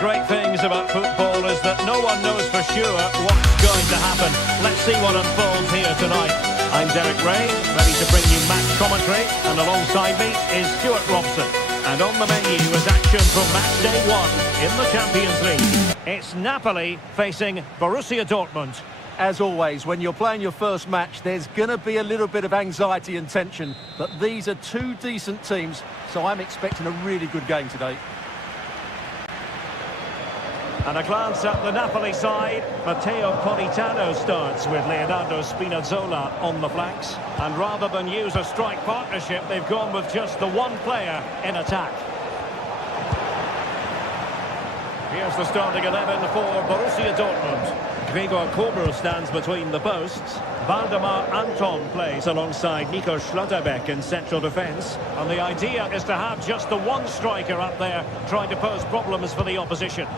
great things about football is that no one knows for sure what's going to happen. Let's see what unfolds here tonight. I'm Derek Ray, ready to bring you match commentary, and alongside me is Stuart Robson. And on the menu is action from match day 1 in the Champions League. It's Napoli facing Borussia Dortmund. As always, when you're playing your first match, there's going to be a little bit of anxiety and tension. But these are two decent teams, so I'm expecting a really good game today. And a glance at the Napoli side. Matteo Politano starts with Leonardo Spinazzola on the flanks. And rather than use a strike partnership, they've gone with just the one player in attack. Here's the starting 11 for Borussia Dortmund. Gregor Kobel stands between the posts. Valdemar Anton plays alongside Nico Schlotterbeck in central defence. And the idea is to have just the one striker up there trying to pose problems for the opposition.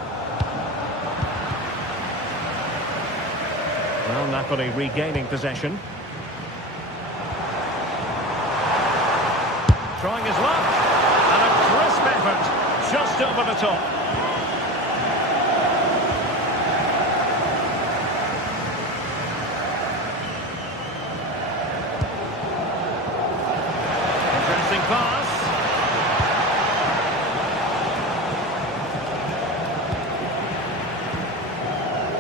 Well, Napoli regaining possession. Trying his luck. And a crisp effort just over the top. Pass.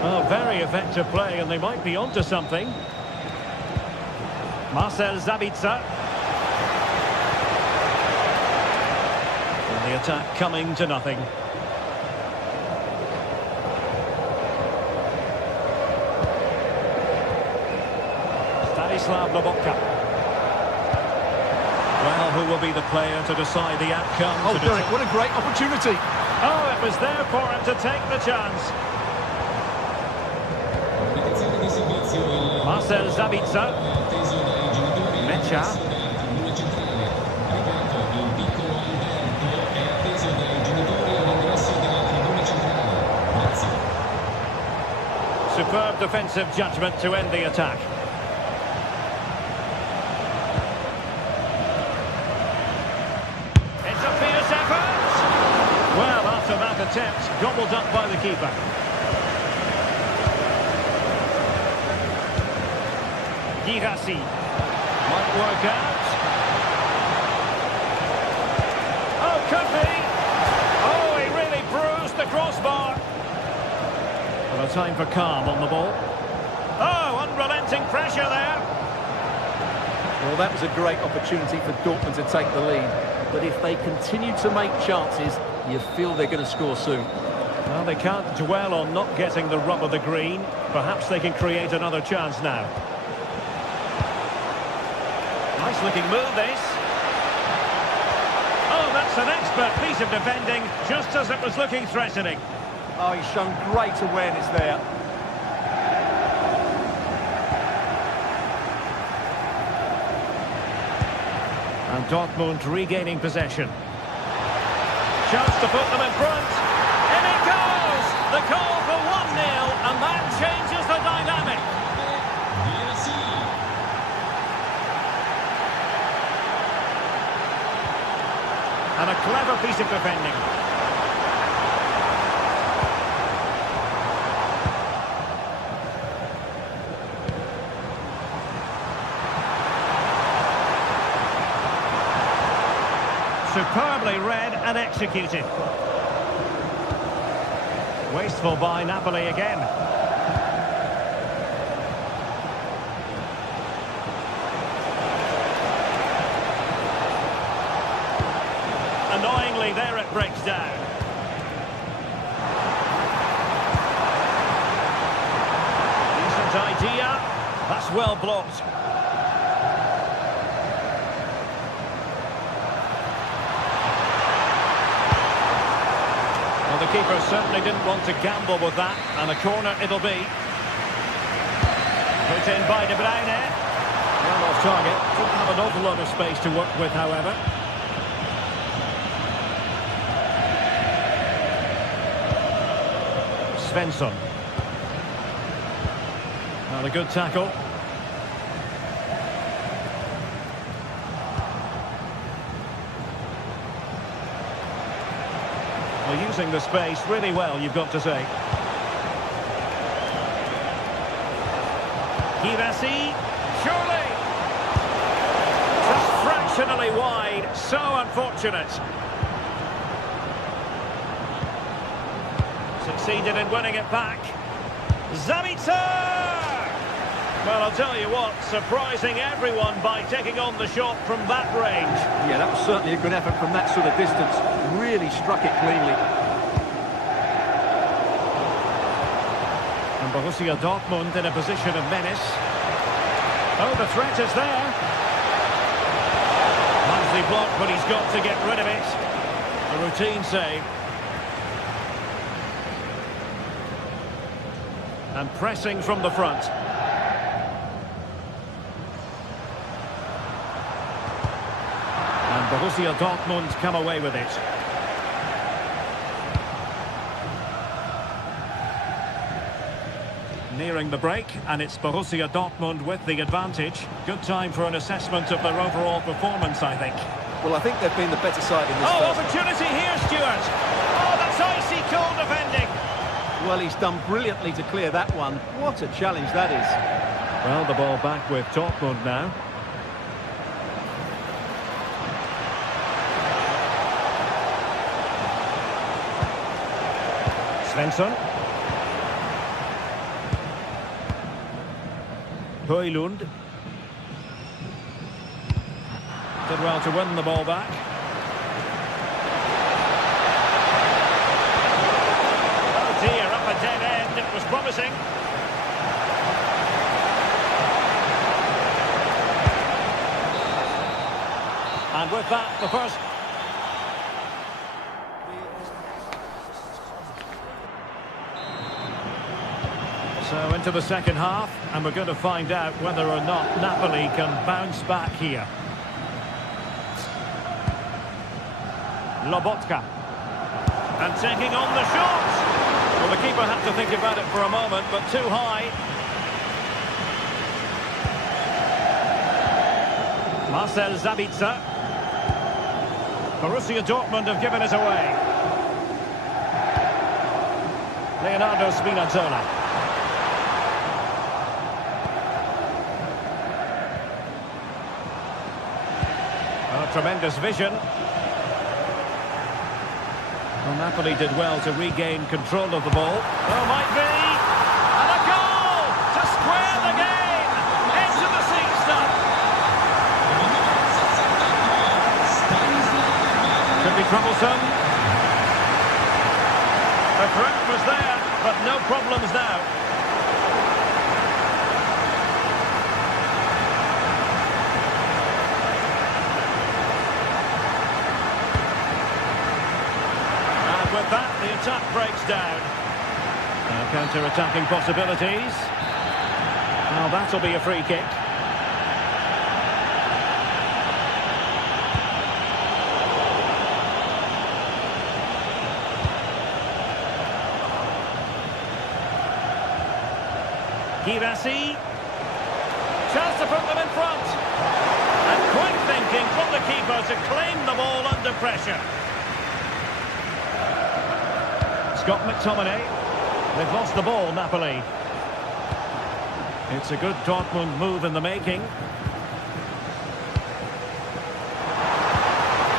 Oh, very effective play, and they might be onto something. Marcel Sabitzer. And the attack coming to nothing. Stanislav Lobotka. Well, who will be the player to decide the outcome? Oh, Derek, what a great opportunity. Oh, it was there for him to take the chance. Marcel Sabitzer. Mecha. Superb defensive judgment to end the attack. Attempt gobbled up by the keeper. Girassi might work out. Oh, could be. Oh, he really bruised the crossbar. Well, a time for calm on the ball. Oh, unrelenting pressure there. Well, that was a great opportunity for Dortmund to take the lead. But if they continue to make chances, you feel they're going to score soon. Well, they can't dwell on not getting the rub of the green. Perhaps they can create another chance now. Nice looking move, this. Oh, that's an expert piece of defending, just as it was looking threatening. Oh, he's shown great awareness there. And Dortmund regaining possession. Chance to put them in front. In it goes! The call for 1-0, and that changes the dynamic. And a clever piece of defending. Superbly read and executed. Wasteful by Napoli again. Annoyingly, there it breaks down. Decent idea. That's well blocked. The keeper certainly didn't want to gamble with that, and a corner it'll be. Put in by De Bruyne. Well off target. Didn't have an awful lot of space to work with, however. Svensson. Well, a good tackle. Well, using the space really well, you've got to say. Girassi, surely! Just fractionally wide, so unfortunate. Succeeded in winning it back. Zabitzer! Well, I'll tell you what, surprising everyone by taking on the shot from that range. Yeah, that was certainly a good effort from that sort of distance. Really struck it cleanly. And Borussia Dortmund in a position of menace. Oh, the threat is there. Nicely blocked, but he's got to get rid of it. A routine save. And pressing from the front. And Borussia Dortmund come away with it. Nearing the break, and it's Borussia Dortmund with the advantage. Good time for an assessment of their overall performance, I think. Well, I think they've been the better side in this Oh, first. opportunity here, Stuart. Oh, that's icy cold defending. Well, he's done brilliantly to clear that one. What a challenge that is. Well, the ball back with Dortmund now. Svensson. Højlund. Did well to win the ball back. Oh dear, up a dead end. It was promising. And with that, the first... So into the second half, and we're going to find out whether or not Napoli can bounce back here. Lobotka. And taking on the shot. Well, the keeper had to think about it for a moment, but too high. Marcel Zabitzer. Borussia Dortmund have given it away. Leonardo Spinazzola. Tremendous vision. Well, Napoli did well to regain control of the ball. Oh, might be! And a goal! To square the game! Into the seat stuff! Could be troublesome. The threat was there, but no problems now. With that, the attack breaks down. Now counter-attacking possibilities. Now that'll be a free kick. Girassi. Chance to put them in front. And quick thinking from the keeper to claim the ball under pressure. Scott McTominay. They've lost the ball, Napoli. It's a good Dortmund move in the making.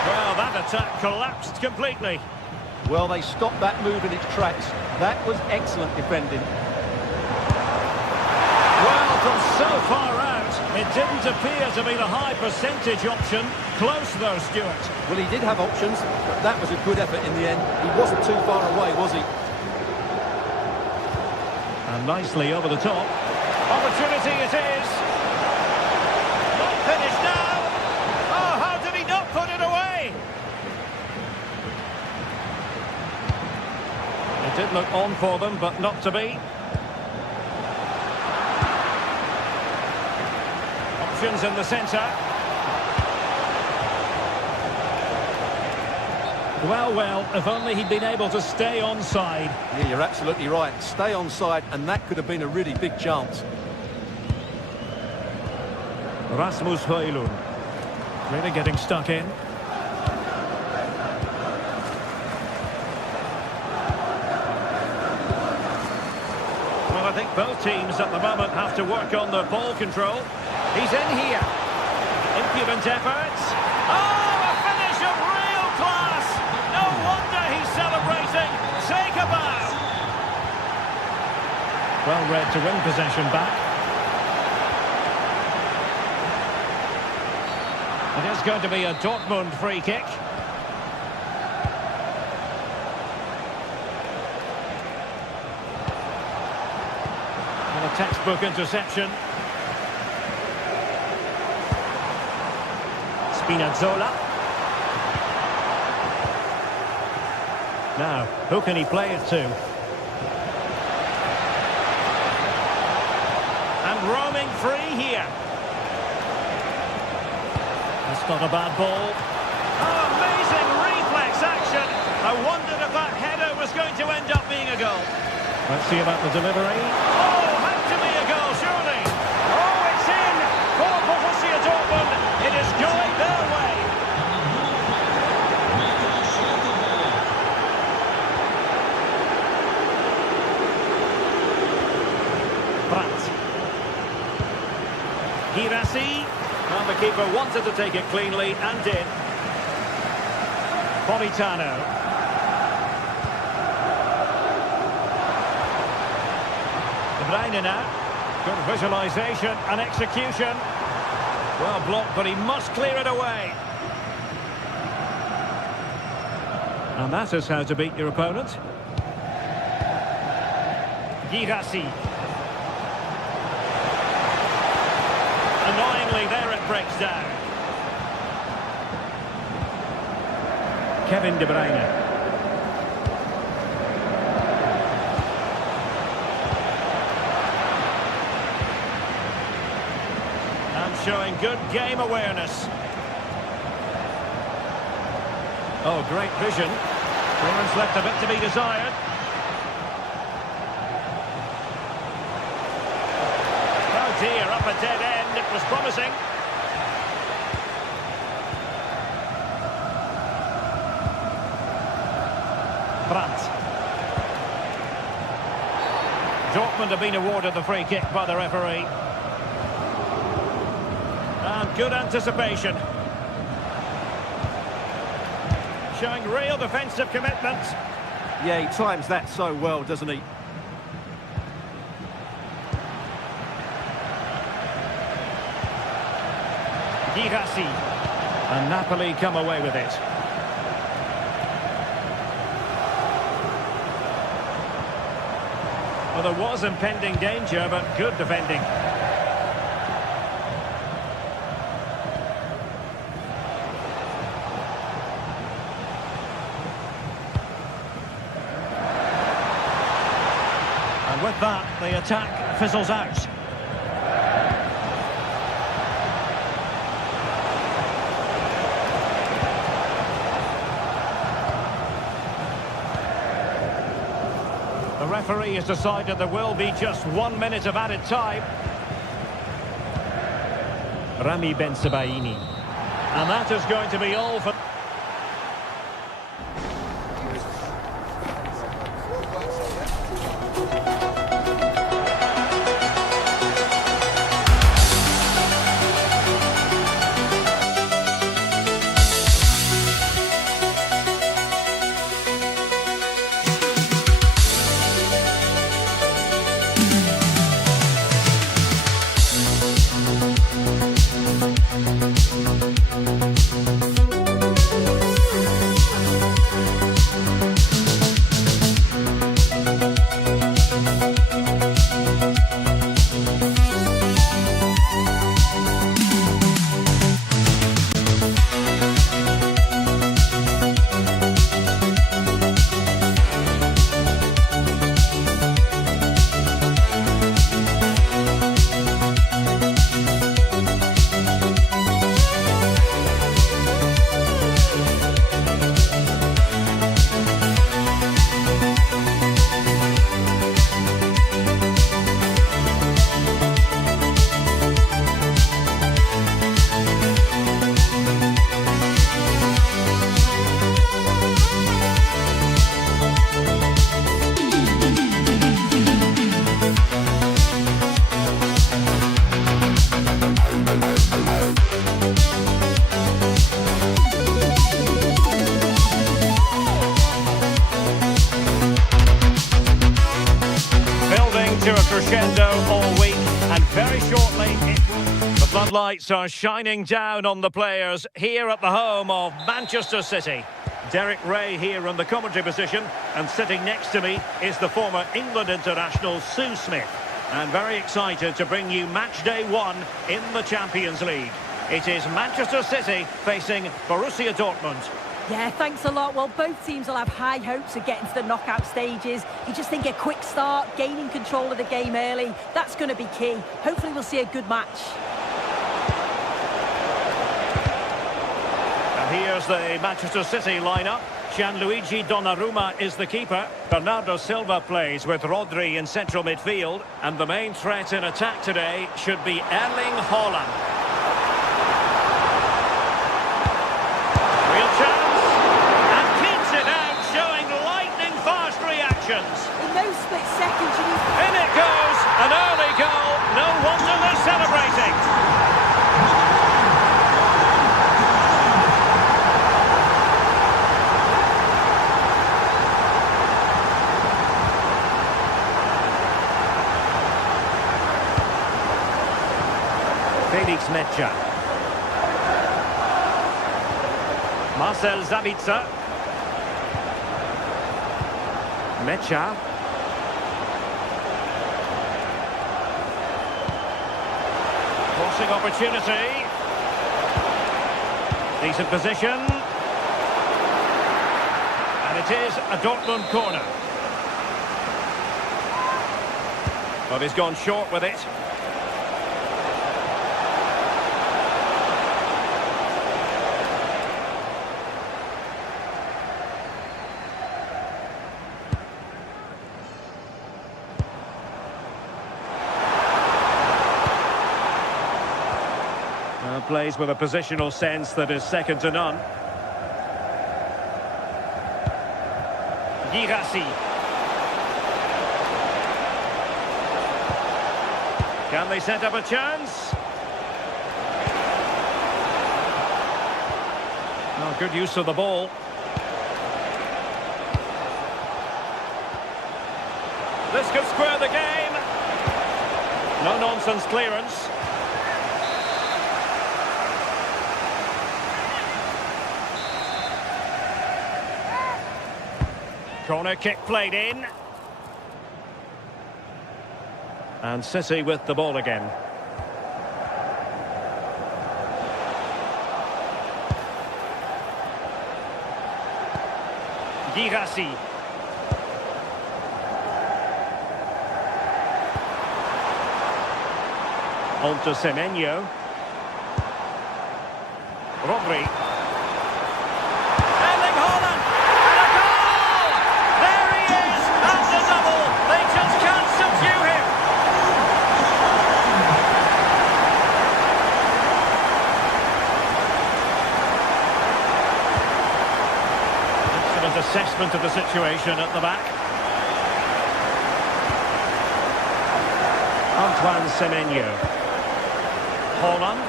Well, that attack collapsed completely. Well, they stopped that move in its tracks. That was excellent defending. Well, from so far out, it didn't appear to be the high percentage option. Close though, Stuart. Well, he did have options, but that was a good effort in the end. He wasn't too far away, was he? And nicely over the top. Opportunity it is. Not finished now. Oh, how did he not put it away? It did look on for them, but not to be. Options in the centre. Well, if only he'd been able to stay onside. Yeah, you're absolutely right. Stay onside, and that could have been a really big chance. Rasmus Højlund. Really getting stuck in. Both teams at the moment have to work on the ball control. He's in here. Impudent efforts. Oh, a finish of real class. No wonder he's celebrating. Take a bow. Well read to win possession back. It is going to be a Dortmund free kick. And a textbook interception. Spinazzola. Now, who can he play it to? And roaming free here. That's not a bad ball. Oh, amazing reflex action. I wondered if that header was going to end up being a goal. Let's see about the delivery. Oh, had to be a goal, surely. Oh, it's in for Borussia Dortmund. It is going their way. Brandt. Girassi. Well, the keeper wanted to take it cleanly and did. Politano. De Bruyne now. Good visualisation and execution. Well blocked, but he must clear it away. And that is how to beat your opponent. Girassi. Annoyingly, there it breaks down. Kevin De Bruyne. And showing good game awareness. Oh, great vision. Lawrence left a bit to be desired. Oh dear, up a dead end. It was promising. Brandt. Dortmund have been awarded the free kick by the referee. And good anticipation. Showing real defensive commitment. Yeah, he times that so well, doesn't he? Girassi. And Napoli come away with it. Well, there was impending danger, but good defending. And with that, the attack fizzles out. The referee has decided there will be just 1 minute of added time. Rami Bensebaini. And that is going to be all for... crescendo all week, and very shortly the floodlights are shining down on the players here at the home of Manchester City. Derek Ray here in the commentary position, and sitting next to me is the former England international Sue Smith. And very excited to bring you match day 1 in the Champions League. It is Manchester City facing Borussia Dortmund. Yeah, thanks a lot. Well, both teams will have high hopes of getting to the knockout stages. You just think a quick start, gaining control of the game early, that's going to be key. Hopefully we'll see a good match. And here's the Manchester City lineup. Gianluigi Donnarumma is the keeper. Bernardo Silva plays with Rodri in central midfield. And the main threat in attack today should be Erling Haaland. Real chance. And keeps it out, showing lightning-fast reactions. In those split seconds, you need... In it goes! An early goal. No wonder they're celebrating. Felix Mecha. Marcel Sabitzer. Mecha. Crossing opportunity. Decent position. And it is a Dortmund corner. But he's gone short with it. Plays with a positional sense that is second to none. Girassi. Can they set up a chance? Oh, good use of the ball. This could square the game. No nonsense clearance. Corner kick played in. And City with the ball again. Girassi. On to Semenyo. Rodri. Erling Haaland. And a goal! There he is! That's a double! They just can't subdue him! Excellent assessment of the situation at the back. Antoine Semenyo. Haaland.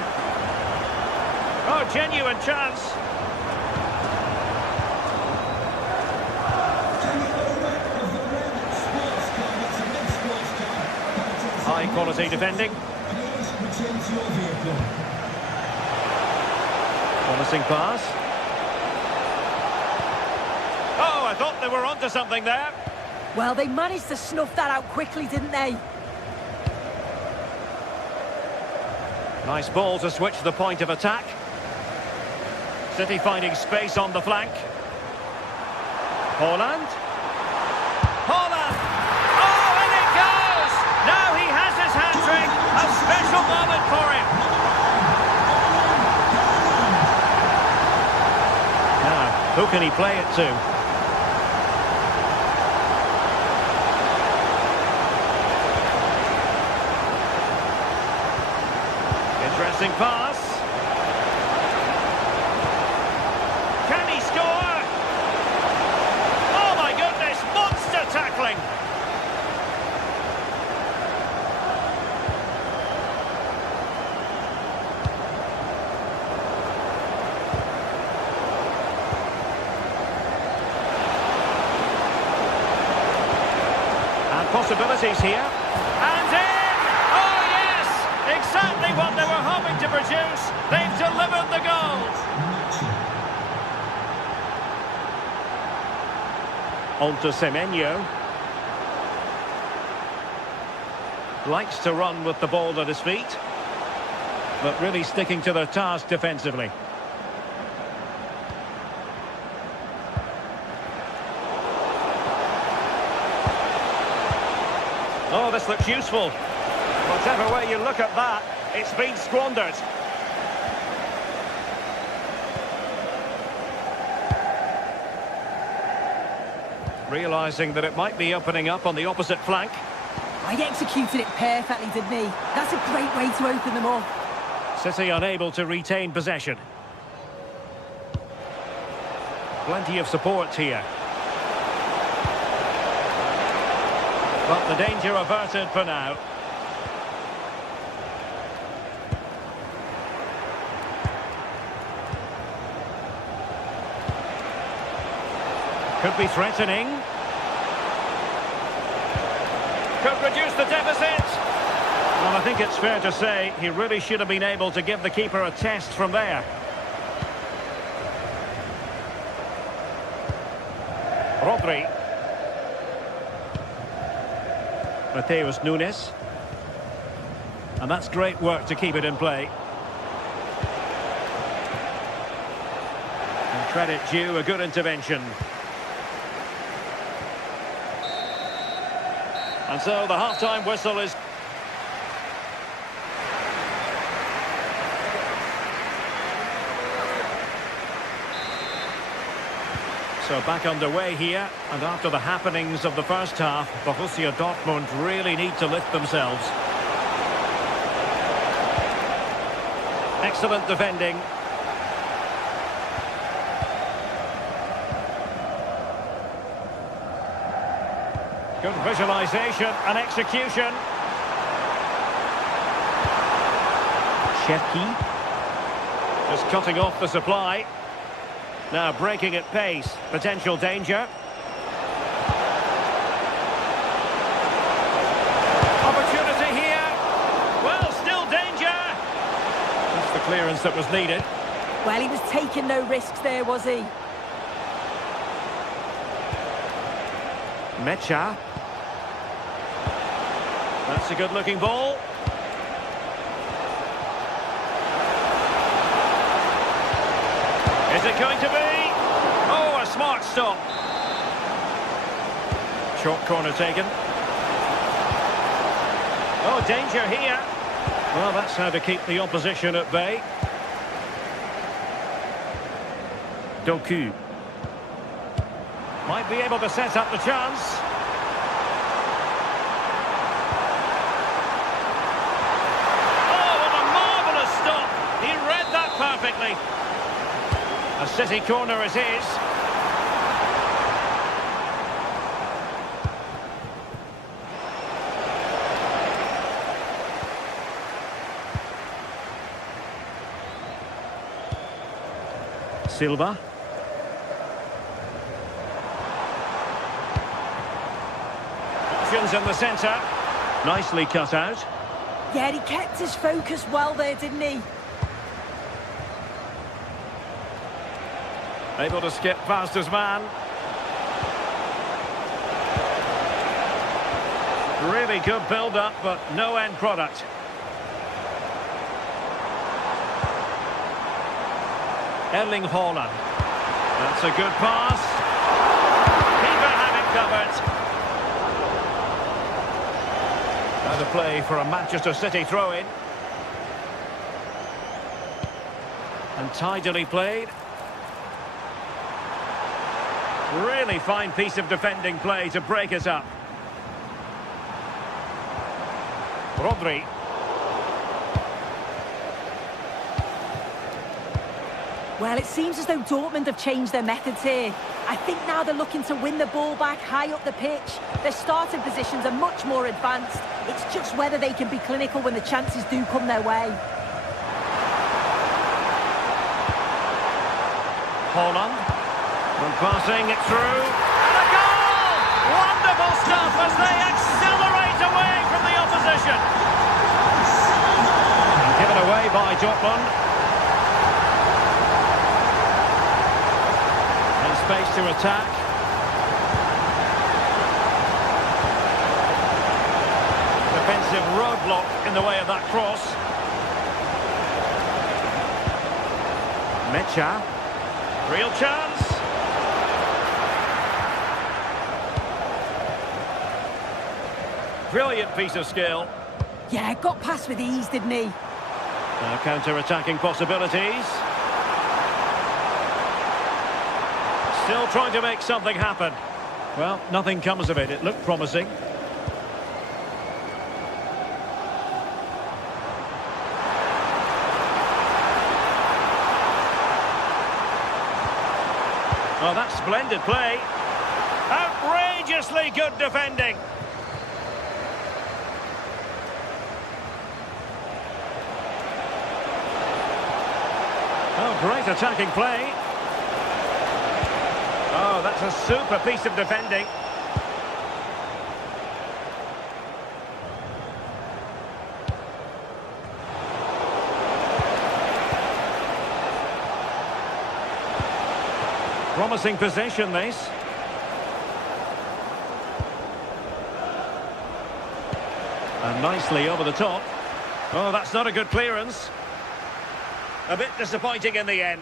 Oh, genuine chance. High quality defending. Promising pass. Oh, I thought they were onto something there. Well, they managed to snuff that out quickly, didn't they? Nice ball to switch the point of attack. City finding space on the flank. Haaland. Haaland! Oh, in it goes! Now he has his hat-trick. A special moment for him. Now, who can he play it to? Interesting pass. Can he score? Oh my goodness, monster tackling. And possibilities here. And exactly what they were hoping to produce. They've delivered the goal. On to Semenyo. Likes to run with the ball at his feet, but really sticking to their task defensively. Oh, this looks useful. Whatever way you look at that, it's been squandered. Realising that it might be opening up on the opposite flank. He executed it perfectly, didn't he? That's a great way to open them up. City unable to retain possession. Plenty of support here. But the danger averted for now. Could be threatening. Could reduce the deficit. Well, I think it's fair to say he really should have been able to give the keeper a test from there. Rodri. Mateus Nunes. And that's great work to keep it in play. And credit due, a good intervention. And so the half-time whistle is... So back underway here, and after the happenings of the first half, Borussia Dortmund really need to lift themselves. Excellent defending. Good visualisation and execution. Cherki. Just cutting off the supply. Now breaking at pace. Potential danger. Opportunity here. Well, still danger. That's the clearance that was needed. Well, he was taking no risks there, was he? Mecha. That's a good-looking ball. Is it going to be? Oh, a smart stop. Short corner taken. Oh, danger here. Well, that's how to keep the opposition at bay. Doku. Might be able to set up the chance. Perfectly. A City corner it is. Silva. Options in the centre. Nicely cut out. Yeah, he kept his focus well there, didn't he? Able to skip past his man. Really good build-up, but no end product. Erling Haaland. That's a good pass. Keeper had it covered. Now to play for a Manchester City throw-in. And tidily played. Really fine piece of defending play to break it up. Rodri. Well, it seems as though Dortmund have changed their methods here. I think now they're looking to win the ball back high up the pitch. Their starting positions are much more advanced. It's just whether they can be clinical when the chances do come their way. Haaland. And passing it through. And a goal! Wonderful stuff as they accelerate away from the opposition. by Dortmund. In space to attack. Defensive roadblock in the way of that cross. Mecha. Real chance. Brilliant piece of skill. Yeah, got past with ease, didn't he? Now counter-attacking possibilities. Still trying to make something happen. Well, nothing comes of it. It looked promising. Oh, that's splendid play. Outrageously good defending. Oh, great attacking play. Oh, that's a super piece of defending. Promising possession, this. And nicely over the top. Oh, that's not a good clearance. A bit disappointing in the end.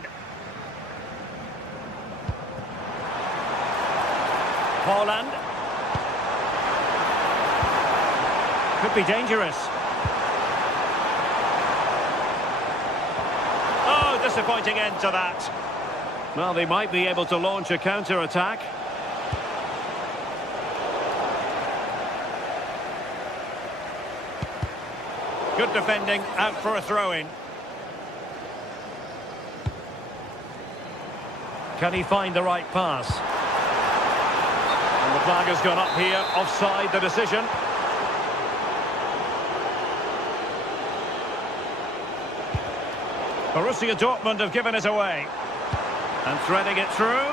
Haaland. Could be dangerous. Oh, disappointing end to that. Well, they might be able to launch a counter-attack. Good defending, out for a throw-in. Can he find the right pass? And the flag has gone up here, offside the decision. Borussia Dortmund have given it away. And threading it through.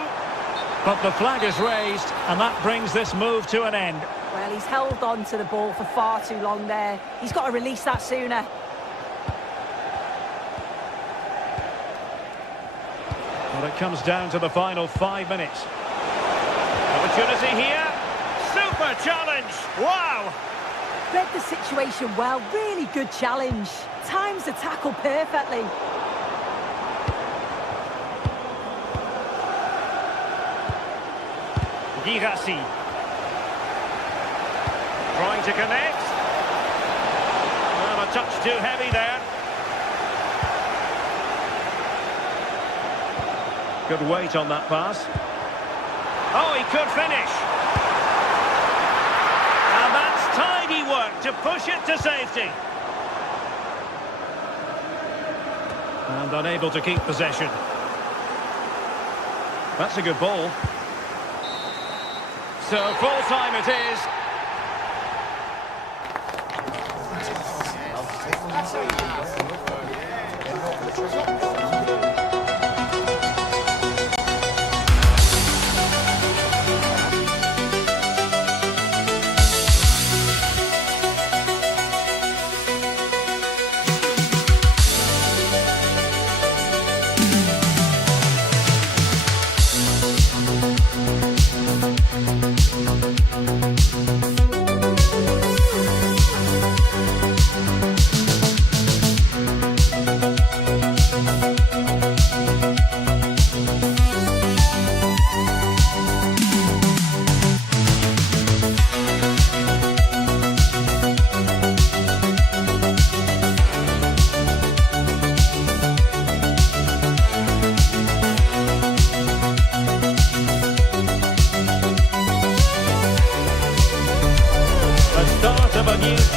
But the flag is raised, and that brings this move to an end. Well, he's held on to the ball for far too long there. He's got to release that sooner. Well, it comes down to the final 5 minutes. Opportunity here. Super challenge. Wow. Read the situation well. Really good challenge. Times the tackle perfectly. Girassi. Trying to connect. Well, a touch too heavy there. Good weight on that pass. Oh, he could finish. And that's tidy work to push it to safety. And unable to keep possession. That's a good ball. So full time it is.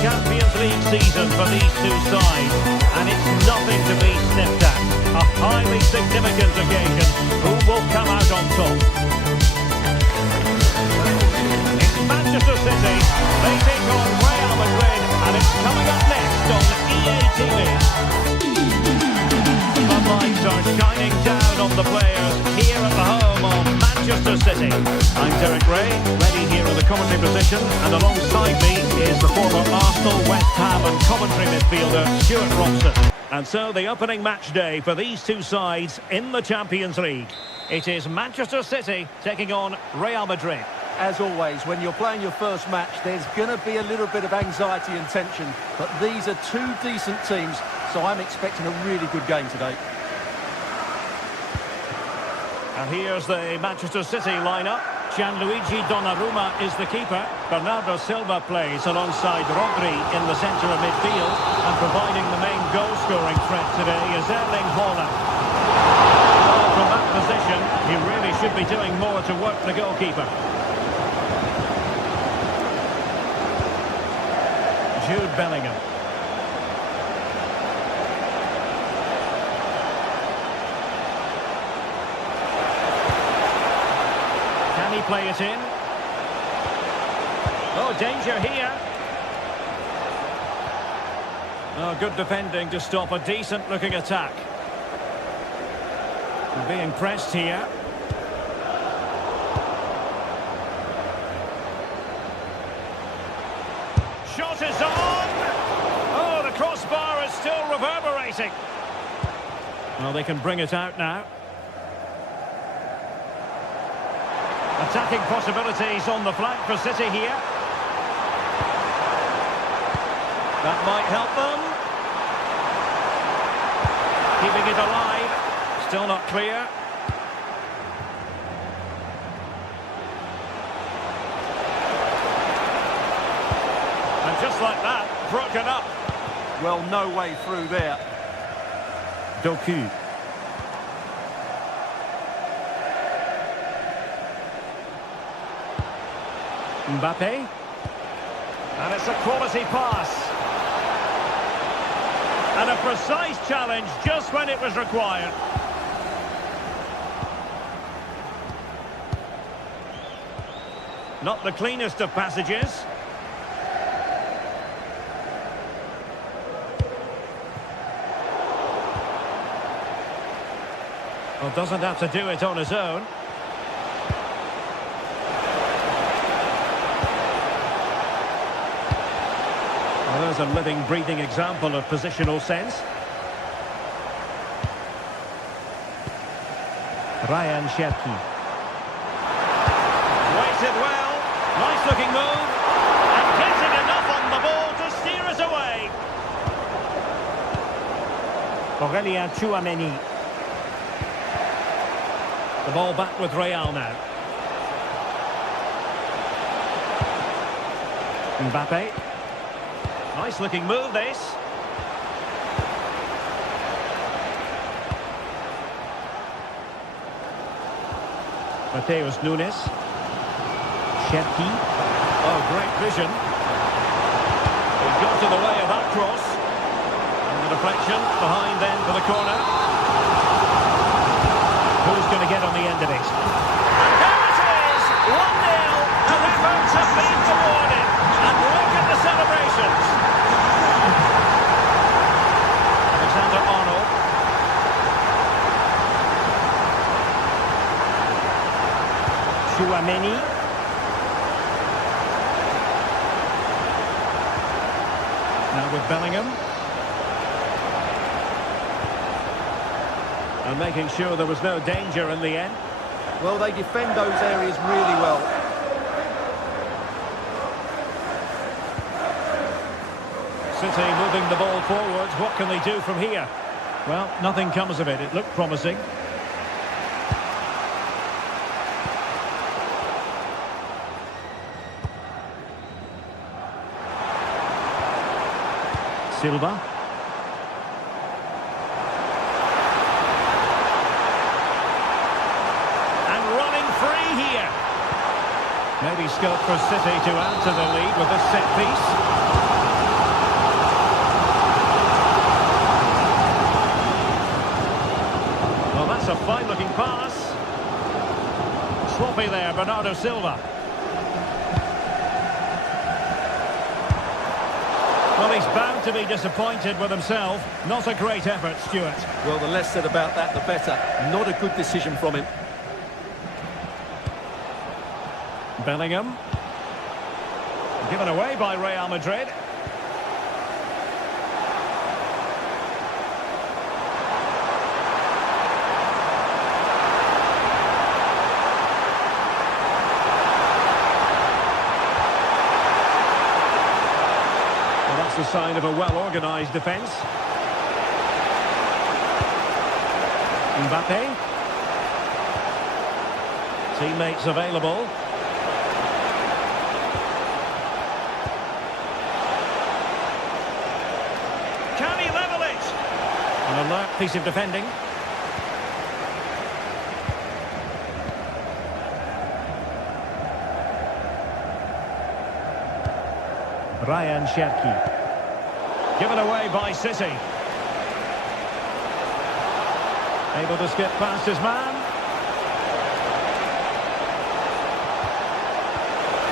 Champions League season for these two sides, and it's nothing to be sniffed at. A highly significant occasion. Who will come out on top? It's Manchester City. They take on Real Madrid, and it's coming up next on EA TV. The floodlights are shining down on the players here at the home of Manchester City. I'm Derek Ray, ready here in the commentary position, and alongside me is the former Arsenal, West Ham and Coventry midfielder Stuart Robson. And so the opening match day for these two sides in the Champions League. It is Manchester City taking on Real Madrid. As always, when you're playing your first match, there's going to be a little bit of anxiety and tension. But these are two decent teams, so I'm expecting a really good game today. And here's the Manchester City lineup. Gianluigi Donnarumma is the keeper. Bernardo Silva plays alongside Rodri in the centre of midfield. And providing the main goal-scoring threat today is Erling Haaland. Well, from that position, he really should be doing more to work the goalkeeper. Jude Bellingham. Can he play it in? Oh, danger here. Oh, good defending to stop a decent-looking attack. They're being pressed here. Shot is on! Oh, the crossbar is still reverberating. Well, they can bring it out now. Attacking possibilities on the flank for City here. That might help them. Keeping it alive. Still not clear. And just like that, broken up. Well, no way through there. Doku. Mbappe. And it's a quality pass. And a precise challenge just when it was required. Not the cleanest of passages. Well, doesn't have to do it on his own. Well, there's a living, breathing example of positional sense. Ryan Cherki. Waited well. Nice looking move. And getting enough on the ball to steer it away. Aurelien Tchouameni. The ball back with Real now. Mbappe. Nice looking move, this. Mateus Nunes. Cherki. Oh, great vision. He got in the way of that cross. And the deflection behind then for the corner. Who's going to get on the end of it? And there it is! 1-0. The efforts have been rewarded. And look at the celebrations. Alexander-Arnold. Tchouameni. Now with Bellingham. And making sure there was no danger in the end. Well, they defend those areas really well. City moving the ball forward. What can they do from here? Well, nothing comes of it. It looked promising. Silva. And running free here. Maybe scope for City to add to the lead with this set piece. Well, that's a fine-looking pass. Sloppy there, Bernardo Silva. Well, he's bound to be disappointed with himself. Not a great effort, Stuart. Well, the less said about that, the better. Not a good decision from him. Bellingham. Given away by Real Madrid. a sign of a well-organised defence. Mbappe. Teammates available. Can he level it? An alert piece of defending. Ryan Cherki. Given away by City. Able to skip past his man.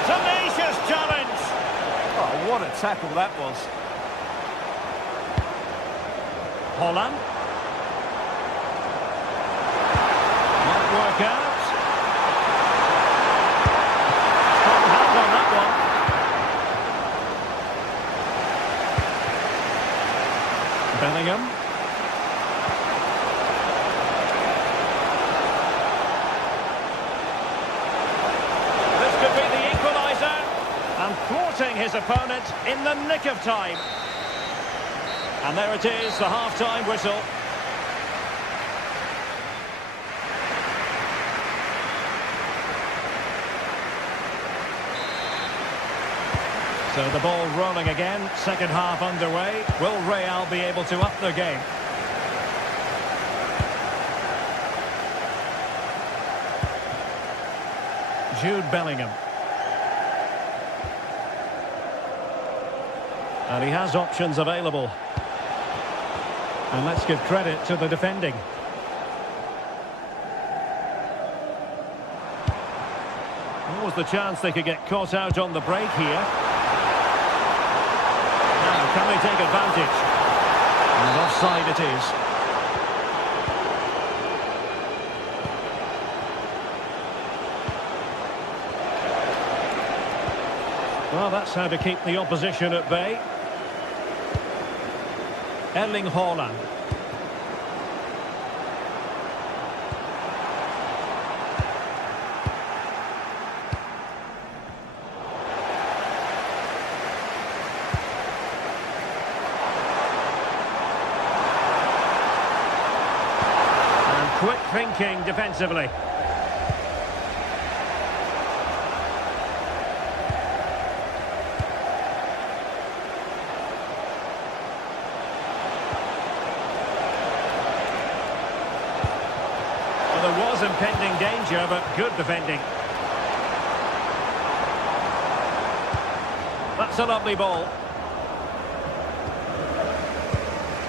Tenacious challenge. Oh, what a tackle that was. Holland. Might work out. Strong hand on that one. Bellingham. This could be the equaliser. And thwarting his opponent in the nick of time. And there it is, the half-time whistle. So the ball rolling again, second half underway. Will Real be able to up their game? Jude Bellingham. And he has options available. And let's give credit to the defending. What was the chance they could get caught out on the break here? Now, can they take advantage? And offside it is. Well, that's how to keep the opposition at bay. Erling Haaland. And quick thinking defensively. There was impending danger, but good defending. That's a lovely ball.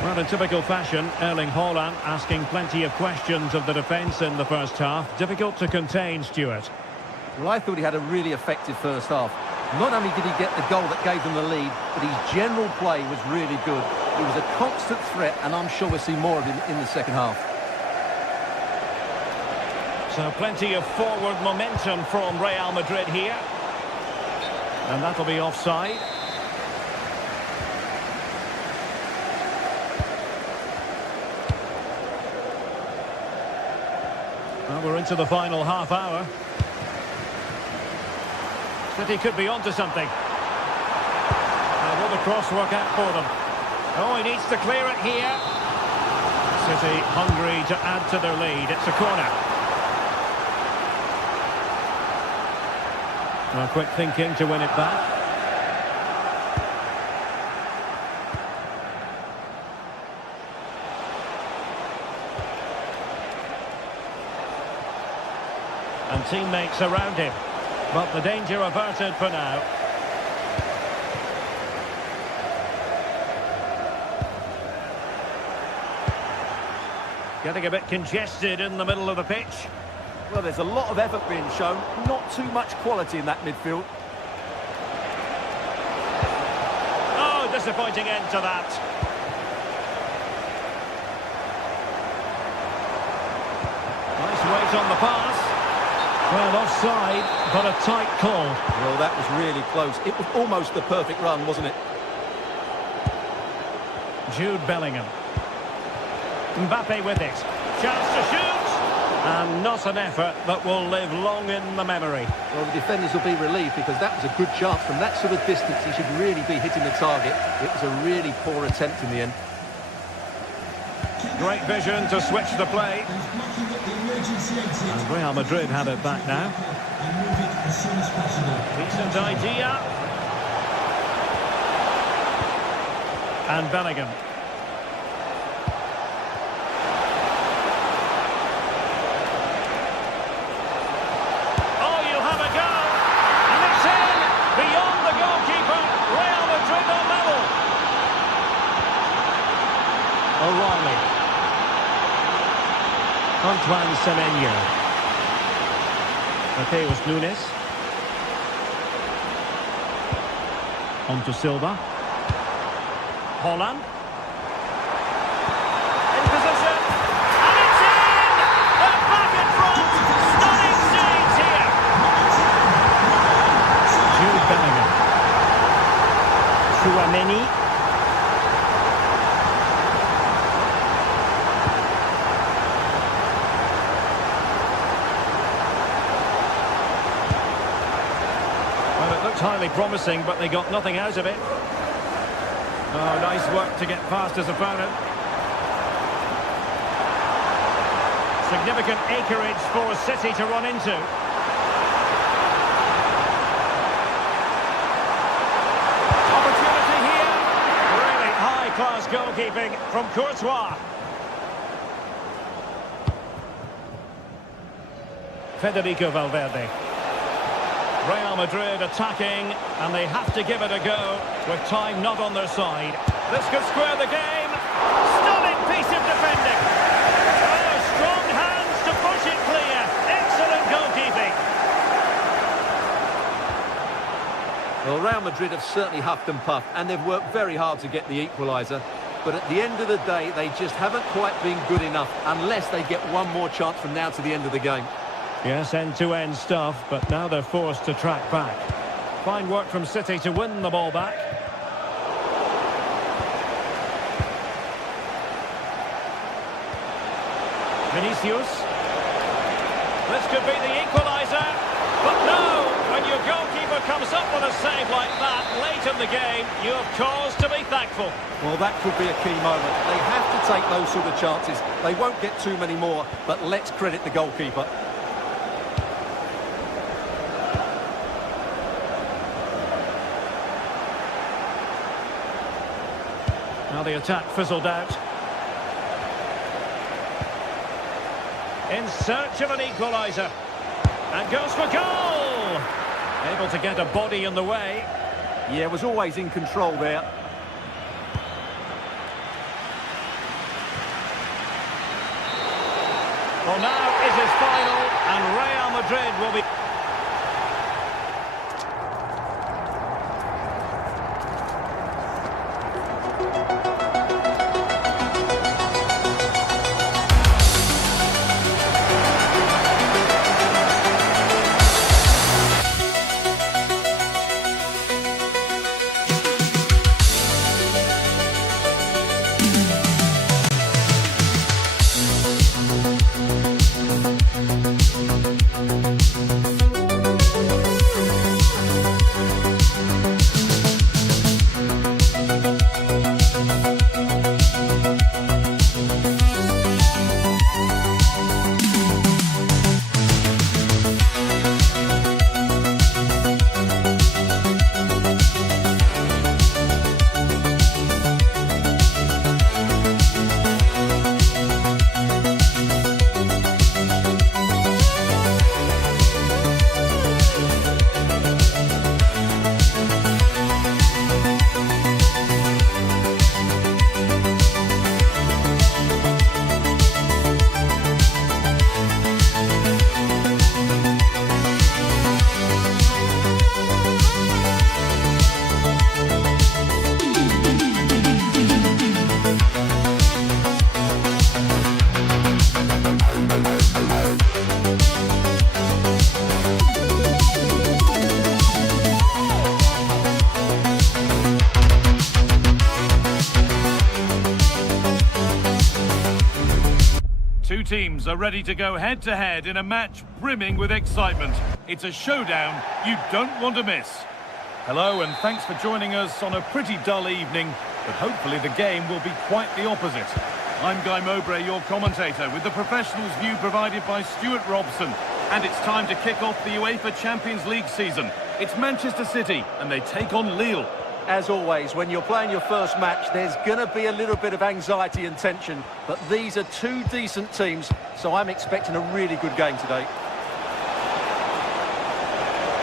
Well, in typical fashion, Erling Haaland asking plenty of questions of the defence in the first half. Difficult to contain, Stuart. Well, I thought he had a really effective first half. Not only did he get the goal that gave them the lead, but his general play was really good. He was a constant threat, and I'm sure we'll see more of him in the second half. So plenty of forward momentum from Real Madrid here. And that'll be offside. Well, we're into the final half hour. City could be onto something. Will the cross work out for them? Oh, he needs to clear it here. City hungry to add to their lead. It's a corner. Well, quick thinking to win it back. And teammates around him. But the danger averted for now. Getting a bit congested in the middle of the pitch. Well, there's a lot of effort being shown, not too much quality in that midfield. Oh, disappointing end to that. Nice weight on the pass. Well, offside, but a tight call. Well, that was really close. It was almost the perfect run, wasn't it? Jude Bellingham. Mbappe with it. Chance to shoot. And not an effort that will live long in the memory. Well, the defenders will be relieved because that was a good chance. From that sort of distance, he should really be hitting the target. It was a really poor attempt in the end. Great vision to switch the play. And Real Madrid have it back now. Decent idea. And Bellingham. Oh, you'll have a go. And it's in. Beyond the goalkeeper. Real Madrid on level. O'Reilly. Antoine Semenyo. Mateus Nunes. On to Silva. Holland. In position. And it's in! They're back in front. Stunning scenes here. Jude Bellingham. Chouameni. Well, it looked highly promising, but they got nothing out of it. Oh, nice work to get past his opponent. Significant acreage for City to run into. Opportunity here. Really high-class goalkeeping from Courtois. Federico Valverde. Real Madrid attacking, and they have to give it a go with time not on their side. This could square the game. Stunning piece of defending. Oh, strong hands to push it clear. Excellent goalkeeping. Well, Real Madrid have certainly huffed and puffed, and they've worked very hard to get the equaliser. But at the end of the day, they just haven't quite been good enough, unless they get one more chance from now to the end of the game. Yes, end-to-end stuff, but now they're forced to track back. Fine work from City to win the ball back. Vinicius. This could be the equaliser. But no, when your goalkeeper comes up with a save like that late in the game, you have cause to be thankful. Well, that could be a key moment. They have to take those sort of chances. They won't get too many more, but let's credit the goalkeeper. Now the attack fizzled out. In search of an equaliser. And goes for goal! Able to get a body in the way. Yeah, was always in control there. Well, now is his final, and Real Madrid will be... teams are ready to go head-to-head in a match brimming with excitement. It's a showdown you don't want to miss. Hello, and thanks for joining us on a pretty dull evening, but hopefully the game will be quite the opposite. I'm Guy Mowbray, your commentator, with the professionals' view provided by Stuart Robson. And it's time to kick off the UEFA Champions League season. It's Manchester City, and they take on Lille. As always, when you're playing your first match, there's going to be a little bit of anxiety and tension. But these are two decent teams, so I'm expecting a really good game today.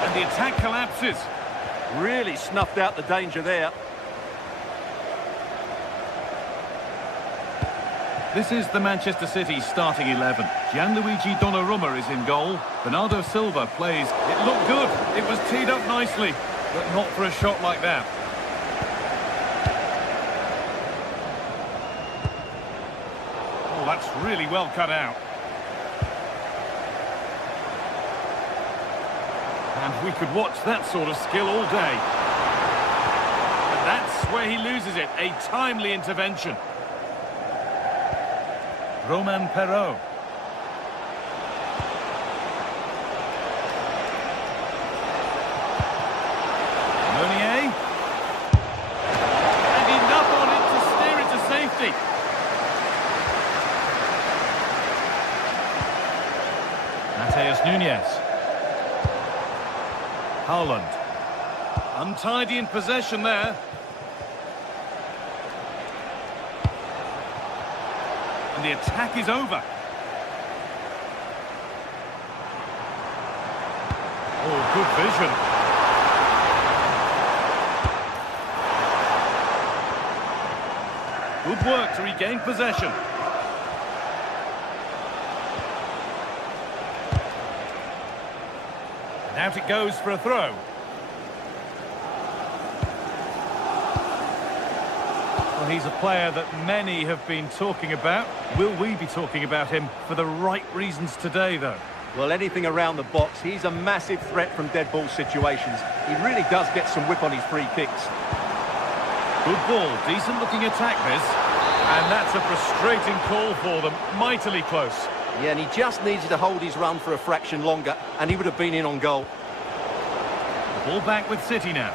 And the attack collapses. Really snuffed out the danger there. This is the Manchester City starting 11. Gianluigi Donnarumma is in goal. Bernardo Silva plays. It looked good. It was teed up nicely, but not for a shot like that. Oh, that's really well cut out. And we could watch that sort of skill all day. And that's where he loses it. A timely intervention. Romain Perraud. Meunier. And enough on it to steer it to safety. Matheus Nunes. Haaland. Untidy in possession there. And the attack is over. Oh, good vision. Good work to regain possession. And out it goes for a throw. Well, he's a player that many have been talking about. Will we be talking about him for the right reasons today, though? Well, anything around the box, he's a massive threat from dead ball situations. He really does get some whip on his free kicks. Good ball, decent looking attack this. And that's a frustrating call for them, mightily close. Yeah, and he just needed to hold his run for a fraction longer, and he would have been in on goal. The ball back with City now.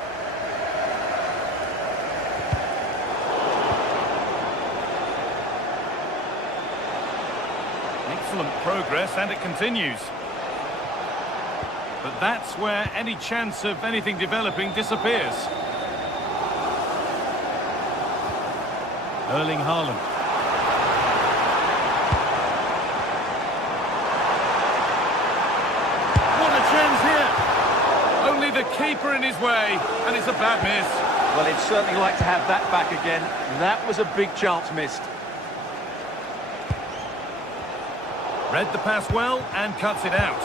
Excellent progress, and it continues. But that's where any chance of anything developing disappears. Erling Haaland. What a chance here! Only the keeper in his way, and it's a bad miss. Well, he'd certainly like to have that back again. That was a big chance missed. Read the pass well and cuts it out.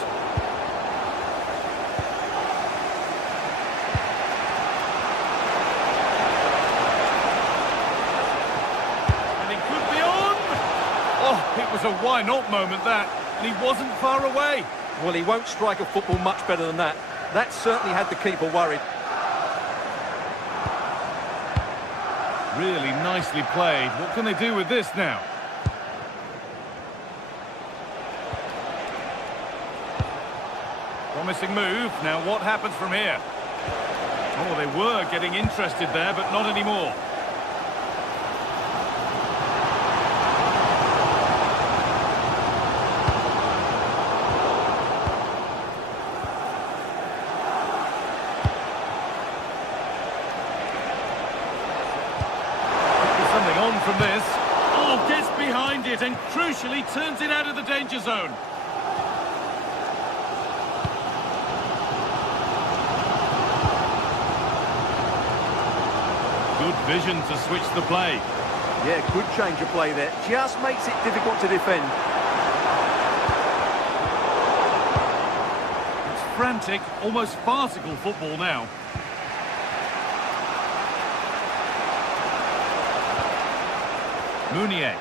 And he could be on! Oh, it was a why-not moment, that. And he wasn't far away. Well, he won't strike a football much better than that. That certainly had the keeper worried. Really nicely played. What can they do with this now? Promising move. Now what happens from here? Oh, they were getting interested there, but not anymore. There's something on from this. Oh, gets behind it and crucially turns it out of the danger zone. Good vision to switch the play. Yeah, good change of play there. Just makes it difficult to defend. It's frantic, almost farcical football now. Meunier.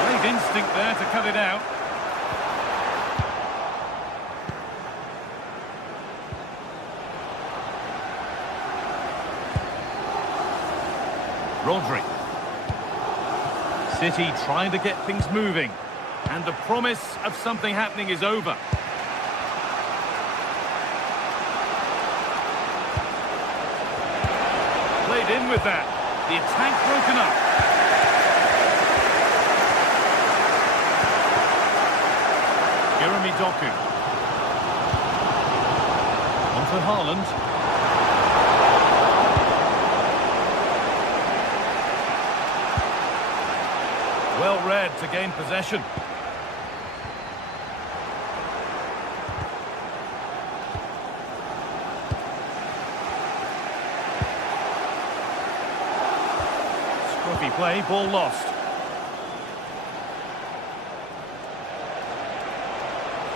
Great instinct there to cut it out. Rodri. City trying to get things moving. And the promise of something happening is over. Played in with that. The attack broken up. Jeremy Doku. On to Haaland. Well read to gain possession. Scruffy play, ball lost.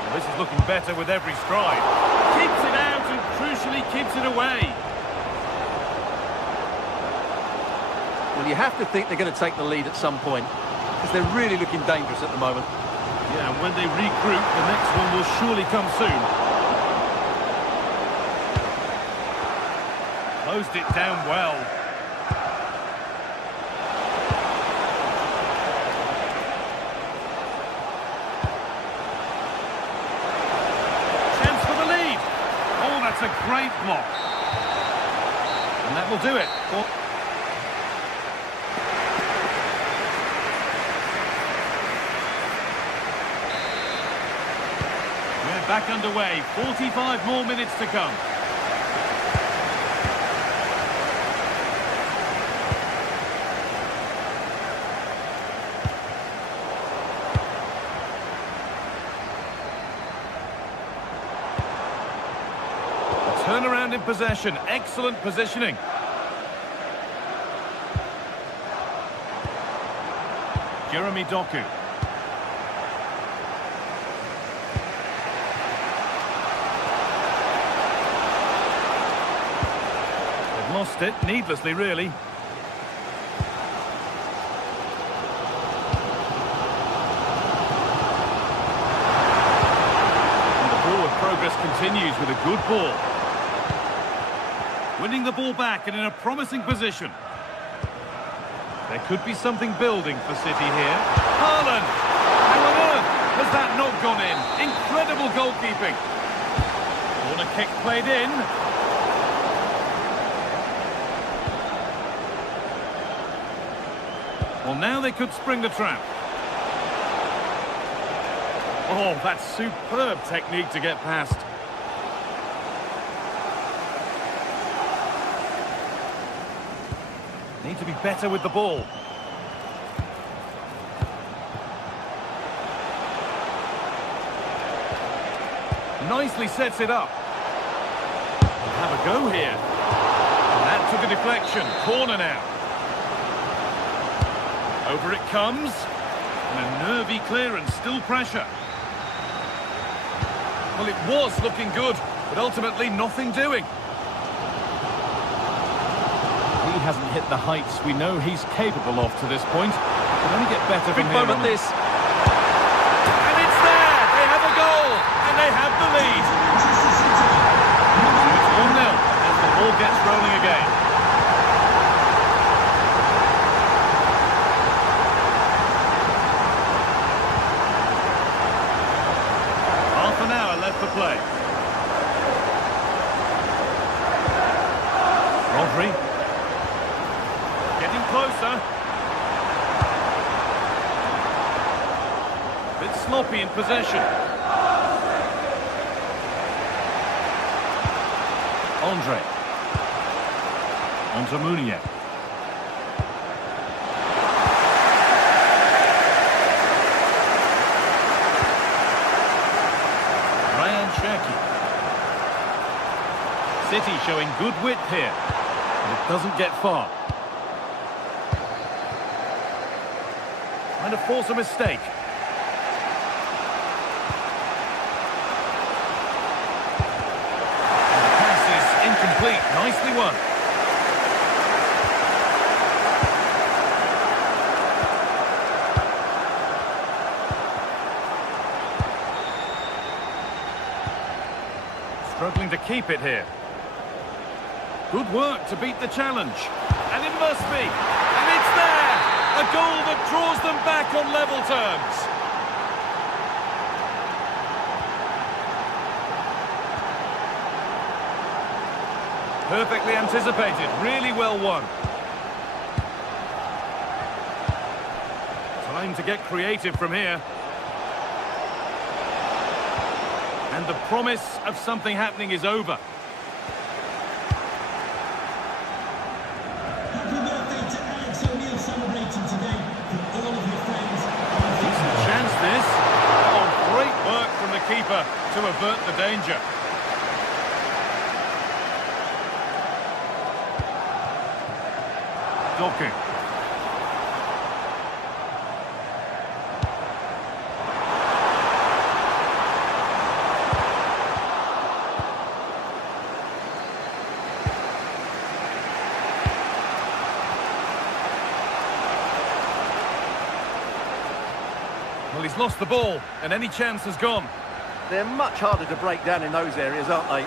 Well, this is looking better with every stride. Keeps it out and crucially keeps it away. Well, you have to think they're going to take the lead at some point, because they're really looking dangerous at the moment. Yeah, and when they regroup, the next one will surely come soon. Closed it down well. Chance for the lead. Oh, that's a great block. And that will do it. Back underway, 45 more minutes to come. A turnaround in possession, excellent positioning. Jeremy Doku. Lost it, needlessly really. And the forward progress continues with a good ball. Winning the ball back and in a promising position. There could be something building for City here. Haaland! How on earth has that not gone in? Incredible goalkeeping. Corner kick played in. Well, now they could spring the trap. Oh, that's superb technique to get past. Need to be better with the ball. Nicely sets it up. We'll have a go here. And that took a deflection. Corner now. Over it comes, and a nervy clearance, still pressure. Well, it was looking good, but ultimately nothing doing. He hasn't hit the heights we know he's capable of to this point. Can only get better from here on. This. And it's there! They have a goal, and they have the lead. So it's 1-0 as the ball gets rolling again. For play. Rodri. Getting closer. Bit sloppy in possession. Andre. On to Munier. City showing good width here, but it doesn't get far. Trying to force a mistake. And the pass is incomplete. Nicely won. Struggling to keep it here. Good work to beat the challenge. And it must be. And there! A goal that draws them back on level terms. Perfectly anticipated, really well won. Time to get creative from here. And the promise of something happening is over. Happy birthday to Alex O'Neill celebrating today for all of your friends. Decent chance this. Oh, great work from the keeper to avert the danger. Doku. Well, he's lost the ball, and any chance has gone. They're much harder to break down in those areas, aren't they?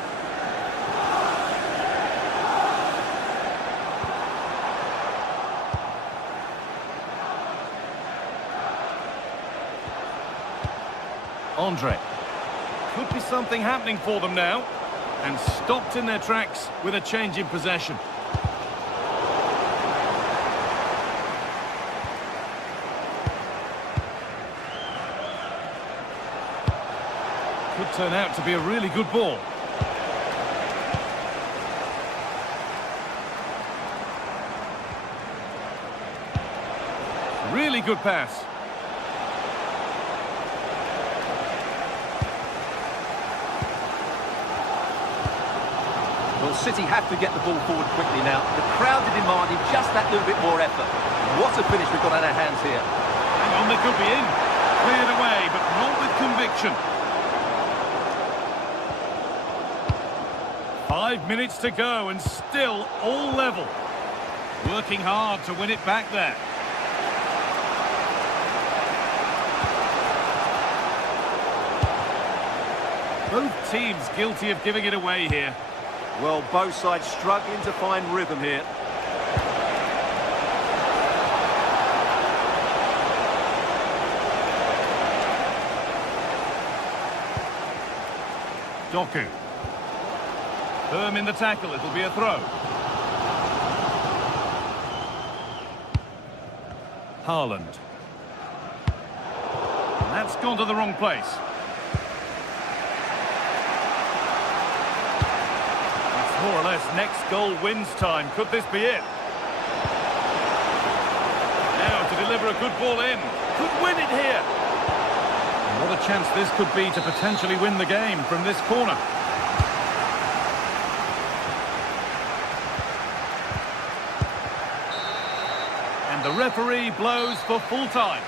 Andre. Could be something happening for them now. And stopped in their tracks with a change in possession. Could turn out to be a really good ball. Really good pass. Well, City have to get the ball forward quickly now. The crowd are demanding just that little bit more effort. What a finish we've got on our hands here. Hang on, they could be in. Cleared away, but not with conviction. 5 minutes to go and still all level. Working hard to win it back there. Both teams guilty of giving it away here. Well, both sides struggling to find rhythm here. Doku. Firm in the tackle, it'll be a throw. Haaland. And that's gone to the wrong place. It's more or less next goal wins time. Could this be it? Now to deliver a good ball in. Could win it here. And what a chance this could be to potentially win the game from this corner. And the referee blows for full time.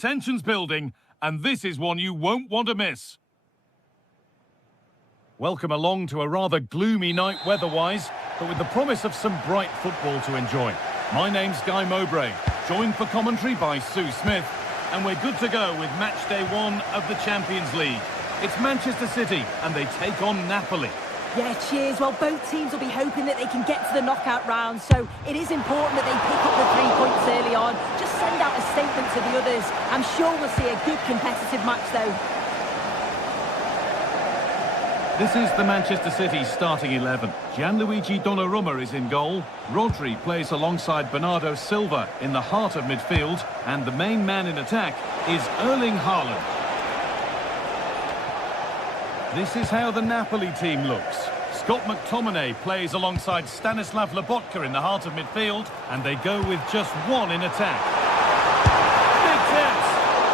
tension's building, and this is one you won't want to miss. Welcome along to a rather gloomy night weather-wise, but with the promise of some bright football to enjoy. My name's Guy Mowbray, joined for commentary by Sue Smith, and we're good to go with match day 1 of the Champions League. It's Manchester City, and they take on Napoli. Yeah, cheers. Well, both teams will be hoping that they can get to the knockout round, so it is important that they pick up the 3 points early on. Just send out a statement to the others. I'm sure we'll see a good competitive match, though. This is the Manchester City starting 11. Gianluigi Donnarumma is in goal. Rodri plays alongside Bernardo Silva in the heart of midfield, and the main man in attack is Erling Haaland. This is how the Napoli team looks. Scott McTominay plays alongside Stanislav Lobotka in the heart of midfield, and they go with just one in attack. Big chance!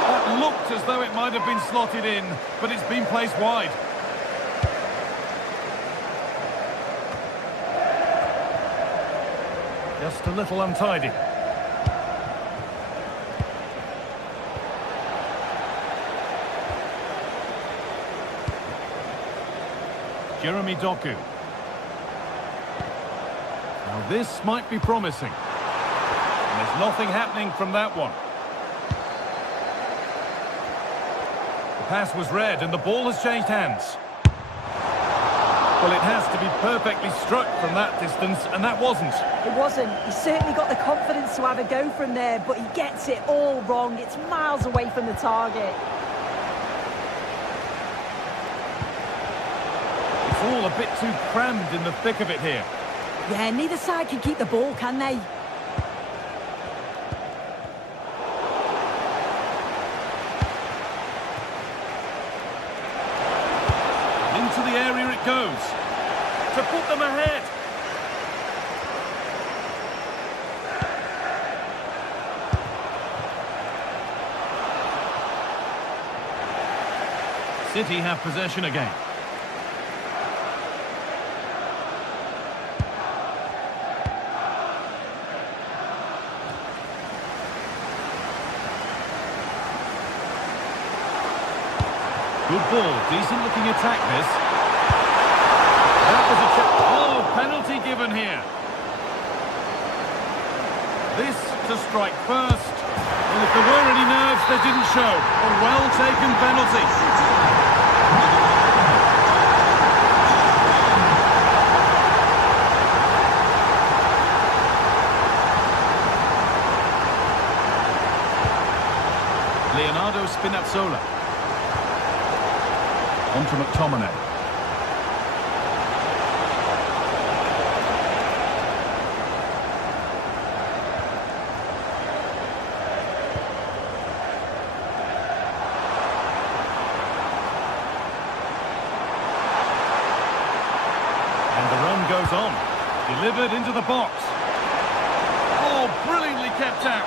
That looked as though it might have been slotted in, but it's been placed wide. Just a little untidy. Jeremy Doku. Now this might be promising. And there's nothing happening from that one. The pass was read and the ball has changed hands. Well, it has to be perfectly struck from that distance, and that wasn't. It wasn't. He certainly got the confidence to have a go from there, but he gets it all wrong. It's miles away from the target. It's all a bit too crammed in the thick of it here. Yeah, neither side can keep the ball, can they? Into the area it goes. To put them ahead. City have possession again. Good ball, decent looking attack this. That was a check. Oh, penalty given here. This to strike first. Well, if there were any nerves, they didn't show. A well-taken penalty. Leonardo Spinazzola. On to McTominay. And the run goes on. Delivered into the box. Oh, brilliantly kept out.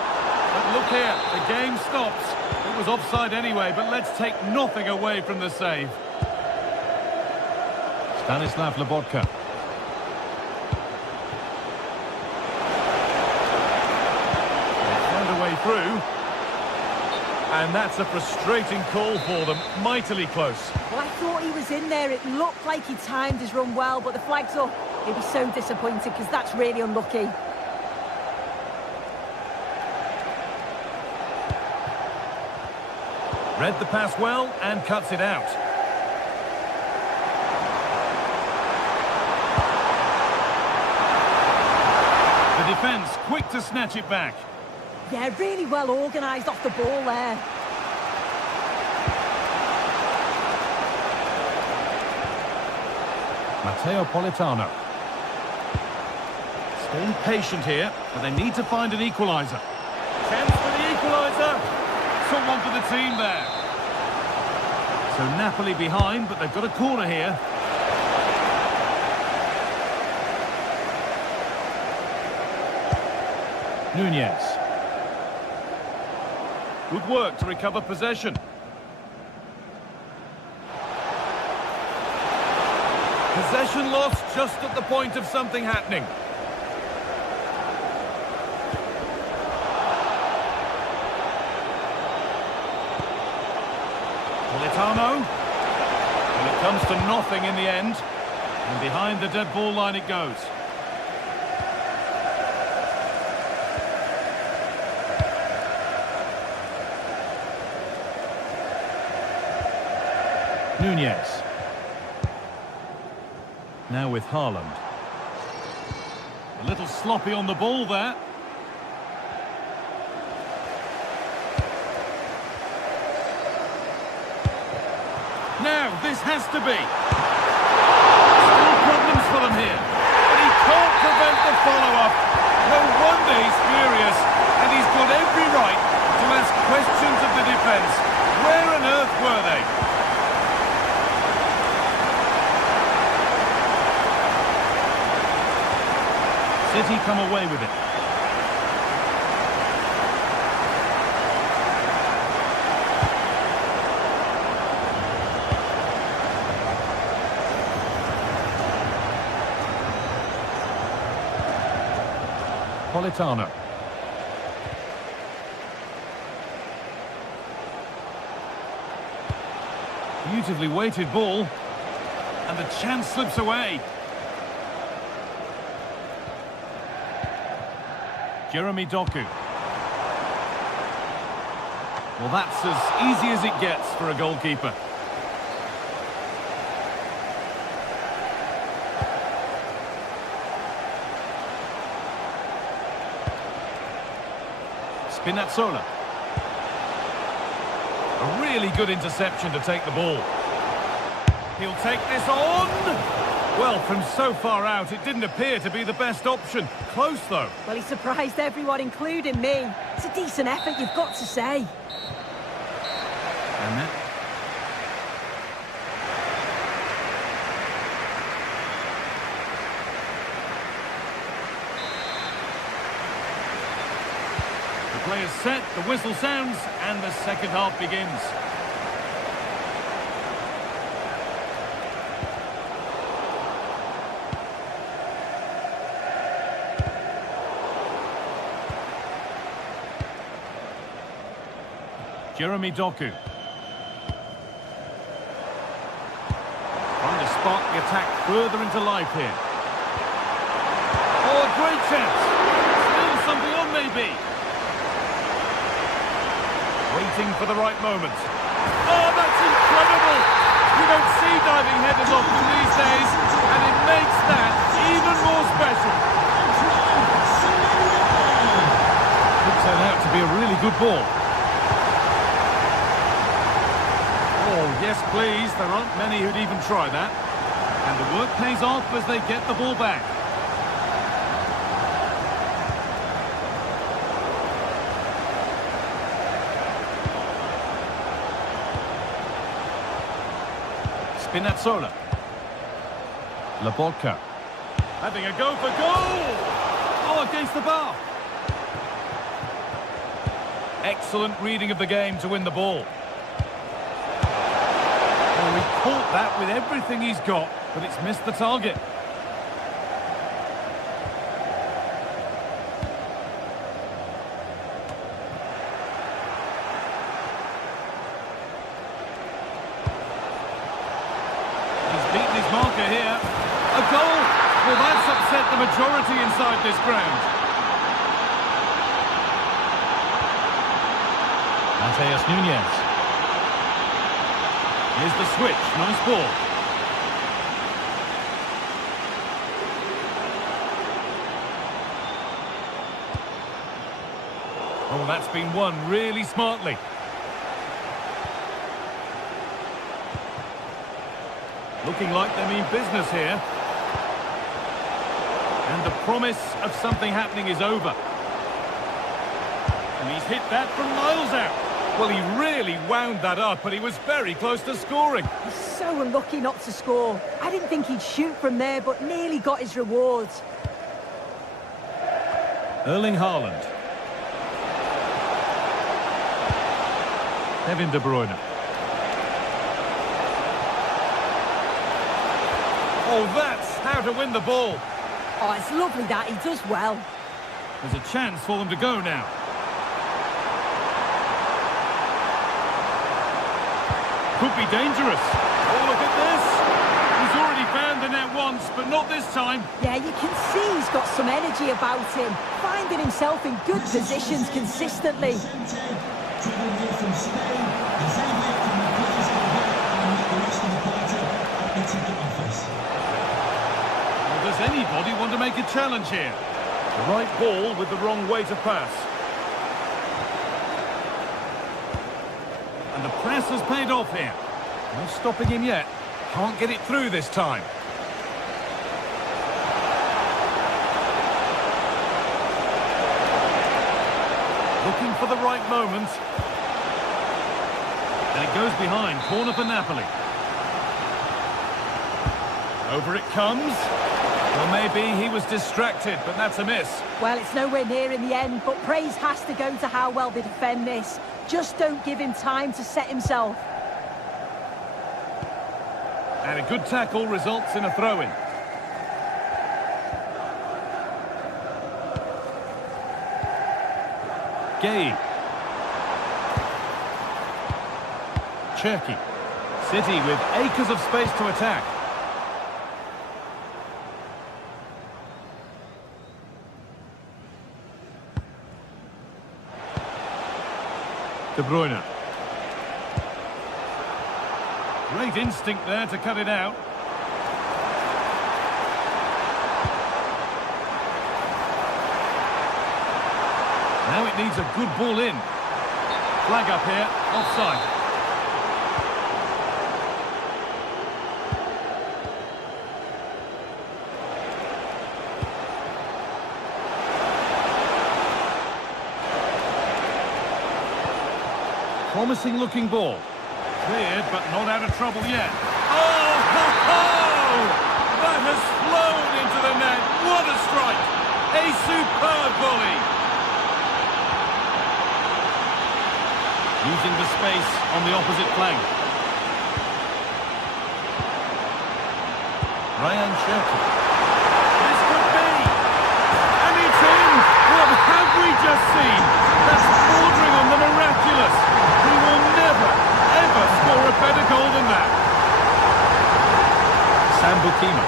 But look here, the game stops. It was offside anyway, but let's take nothing away from the save. Stanislav Lobotka. They found a way through. And that's a frustrating call for them. Mightily close. Well, I thought he was in there. It looked like he timed his run well, but the flag's up. He'll be so disappointed because that's really unlucky. Read the pass well and cuts it out. The defence quick to snatch it back. Yeah, really well organised off the ball there. Matteo Politano. Staying patient here, but they need to find an equaliser. Chance for the equaliser. Someone for the team there. So Napoli behind, but they've got a corner here. Nunez. Good work to recover possession. Possession lost just at the point of something happening. Politano. And it comes to nothing in the end. And behind the dead ball line it goes. Nunez. Now with Haaland. A little sloppy on the ball there. Now, this has to be. Still problems for them here. But he can't prevent the follow-up. No wonder he's furious. And he's got every right to ask questions of the defence. Where on earth were they? City come away with it. Politano. Beautifully weighted ball. And the chance slips away. Jeremy Doku. Well, that's as easy as it gets for a goalkeeper. Spinazzola. A really good interception to take the ball. He'll take this on. Well, from so far out, it didn't appear to be the best option. Close, though. Well, he surprised everyone, including me. It's a decent effort, you've got to say. And that... The play is set, the whistle sounds, and the second half begins. Jeremy Doku. Trying to spark the attack further into life here. Oh, a great chance. Still something on, maybe. Waiting for the right moment. Oh, that's incredible. You don't see diving headers often these days, and it makes that even more special. Could turn out to be a really good ball. Oh, yes, please. There aren't many who'd even try that. And the work pays off as they get the ball back. Spinazzola. Laborca. Having a go for goal! Oh, against the bar. Excellent reading of the game to win the ball. Well, he caught that with everything he's got, but it's missed the target. He's beaten his marker here. A goal! Well, that's upset the majority inside this ground. Mateus Nunez. Here's the switch. Nice ball. Oh, that's been won really smartly. Looking like they mean business here. And the promise of something happening is over. And he's hit that from miles out. Well, he really wound that up, but he was very close to scoring. He's so unlucky not to score. I didn't think he'd shoot from there, but nearly got his rewards. Erling Haaland. Kevin De Bruyne. Oh, that's how to win the ball. Oh, it's lovely that he does well. There's a chance for them to go now. could be dangerous. Oh, look at this. He's already found the net once, but not this time. Yeah, you can see he's got some energy about him, finding himself in good positions consistently. Travel here from Spain, as they wait for the players to get and let the rest of the party into the office. Well, does anybody want to make a challenge here? The right ball with the wrong way to pass. And the press has paid off here. No stopping him yet. Can't get it through this time. Looking for the right moment. And it goes behind. Corner for Napoli. Over it comes. Well, maybe he was distracted, but that's a miss. Well, it's nowhere near in the end, but praise has to go to how well they defend this. Just don't give him time to set himself. And a good tackle results in a throw-in. Gay. Cherky. City with acres of space to attack. De Bruyne. Great instinct there to cut it out. Now it needs a good ball in. Flag up here, offside. Promising looking ball. Cleared, but not out of trouble yet. Oh, ho, ho! That has flown into the net. What a strike! A superb volley. Using the space on the opposite flank. Ryan Cherky. This could be. And it's in. What have we just seen? That's bordering on the miraculous. He will never, ever score a better goal than that. Sambukima.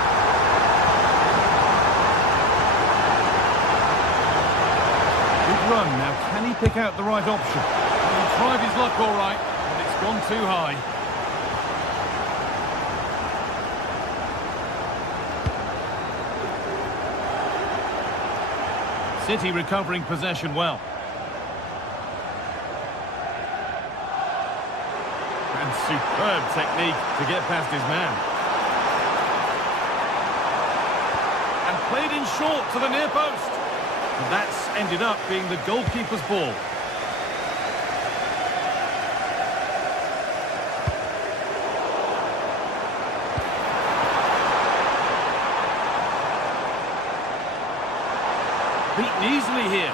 Good run. Now, can he pick out the right option? He tried his luck all right, but it's gone too high. City recovering possession well. And superb technique to get past his man. And played in short to the near post. And that's ended up being the goalkeeper's ball. Beaten easily here.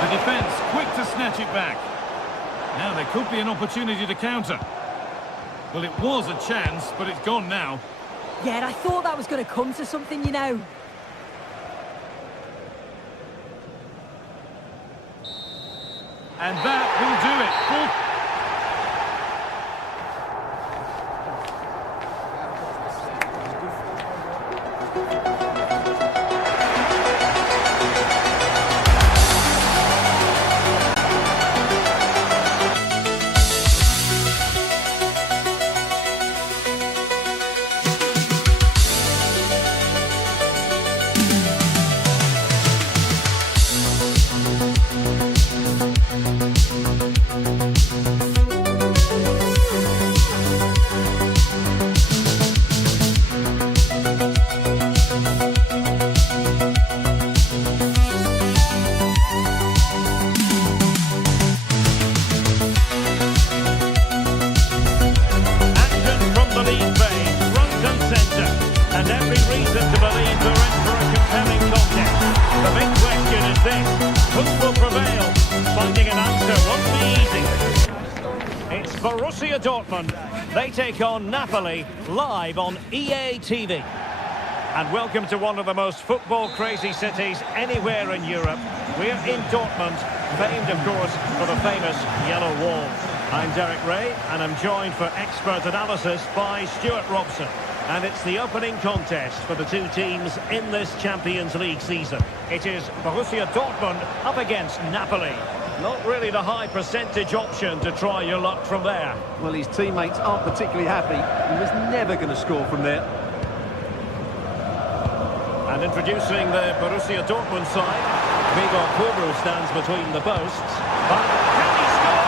The defence quick to snatch it back. Now there could be an opportunity to counter. Well, it was a chance, but it's gone now. Yeah, and I thought that was going to come to something, you know. And that will do it. Full... Who will prevail? Finding an answer won't be easy. It's Borussia Dortmund. They take on Napoli live on EA TV. And welcome to one of the most football-crazy cities anywhere in Europe. We're in Dortmund, famed, of course, for the famous Yellow Wall. I'm Derek Ray, and I'm joined for expert analysis by Stuart Robson. And it's the opening contest for the two teams in this Champions League season. It is Borussia Dortmund up against Napoli. Not really the high percentage option to try your luck from there. Well, his teammates aren't particularly happy. He was never going to score from there. And introducing the Borussia Dortmund side, Vigor Kobru stands between the posts. But can he score?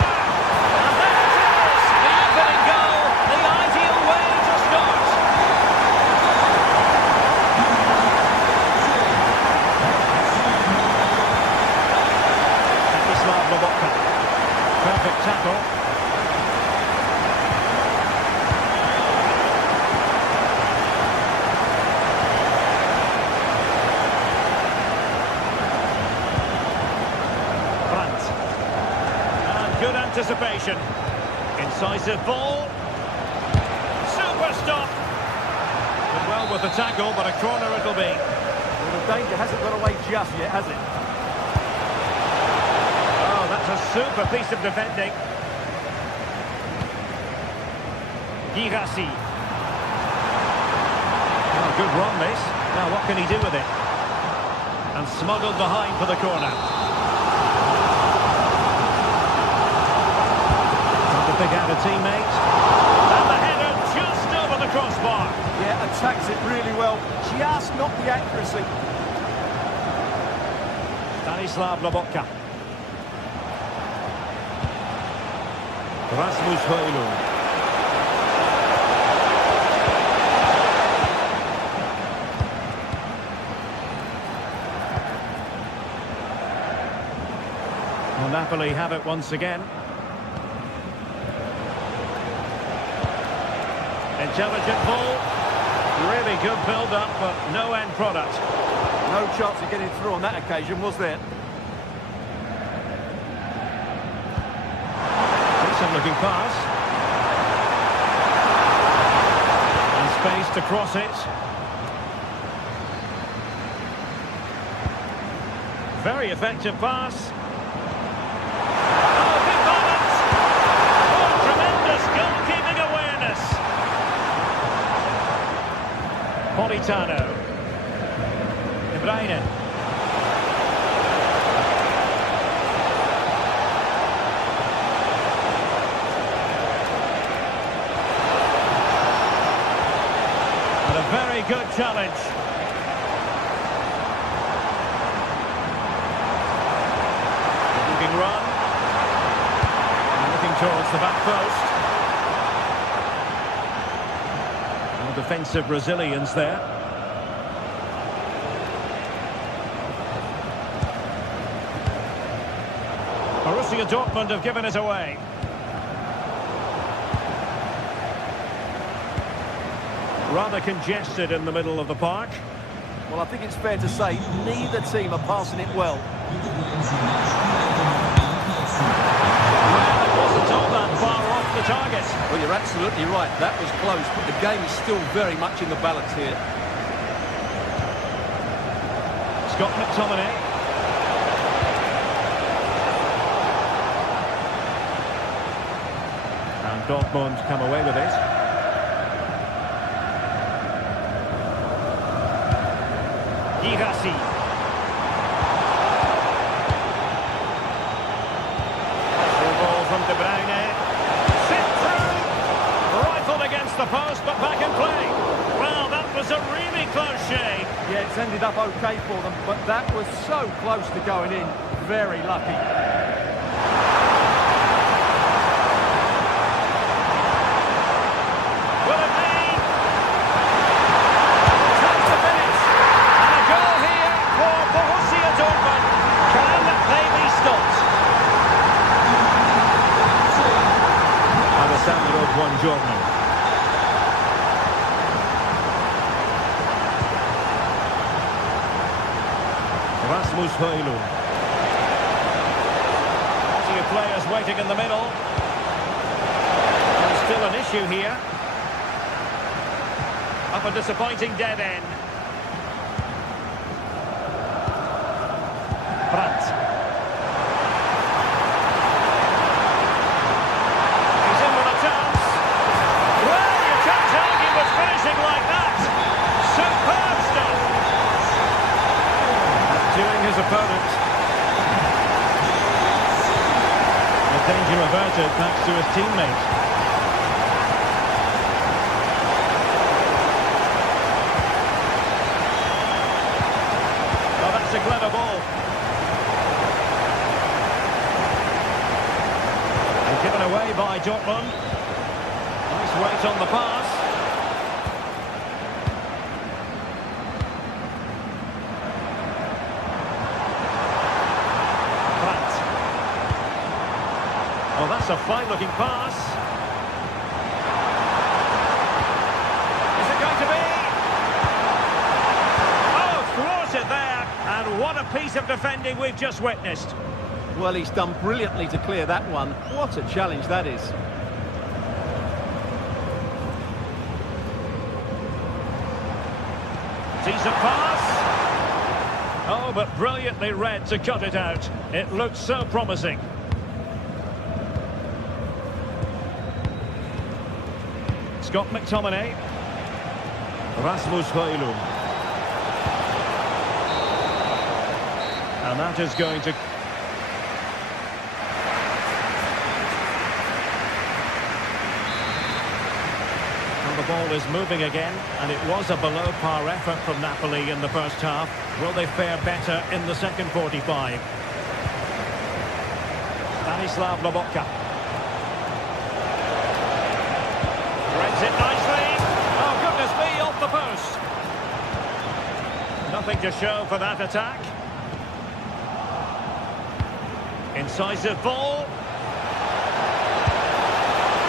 And there it is! The opening goal, the ideal way to start. Perfect tackle. Brandt. And good anticipation. Incisive ball. Super stop. Did well with the tackle, but a corner it'll be. Well, the danger hasn't got away just yet, has it? A super piece of defending. Girassi. Oh, good run, this. Now, what can he do with it? And smuggled behind for the corner. Not to pick out a teammate. And the header just over the crossbar. Yeah, attacks it really well. Just not the accuracy. Stanislav Lobotka. Rasmus Højlund. Well, Napoli have it once again. Intelligent ball. Really good build-up, but no end product. No chance of getting through on that occasion, was there? Looking pass. And space to cross it. Very effective pass. Oh, big moment! Oh, tremendous goalkeeping awareness. Politano. De Bruyne. Very good challenge. Looking run. And looking towards the back post. And defensive Brazilians there. Borussia Dortmund have given it away. Rather congested in the middle of the park. Well, I think it's fair to say neither team are passing it well. Well, it wasn't all that far off the target. Well, you're absolutely right. That was close, but the game is still very much in the balance here. Scott McTominay. And Dortmund come away with it. Girassi. Through ball from De Bruyne. Sent through. Rifled against the post, but back in play. Well, that was a really close shave. Yeah, it's ended up okay for them, but that was so close to going in. Very lucky. Buongiorno. Rasmus Højlund. Plenty of players waiting in the middle. still an issue here. Up a disappointing dead end. Brandt. He's in with a chance. Well, you can't tell he was finishing like that. Superb stuff. Doing his opponent. The danger averted thanks to his teammate. It's a clever ball. And given away by Dortmund. Nice weight on the pass. Brandt. Oh, that's a fine-looking pass. Is it going to be? Oh, thwarted there. And what a piece of defending we've just witnessed. Well, he's done brilliantly to clear that one. What a challenge that is. Decent pass. Oh, but brilliantly read to cut it out. It looked so promising. Scott McTominay. Rasmus Højlund. And that is going to... And the ball is moving again, and it was a below-par effort from Napoli in the first half. Will they fare better in the second 45? Stanislav Lobotka. Threads it nicely. Oh, goodness me, off the post. Nothing to show for that attack. Incisive ball.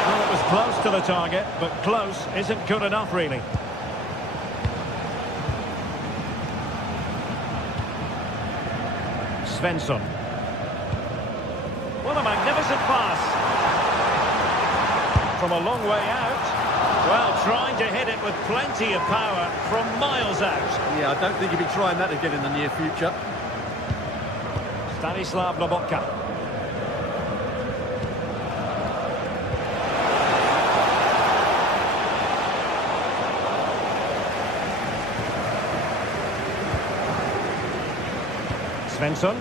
Well, it was close to the target, but close isn't good enough, really. Svensson. What a magnificent pass. From a long way out. Well, trying to hit it with plenty of power from miles out. Yeah, I don't think he'll be trying that again in the near future. Stanislav Lobotka. Svensson.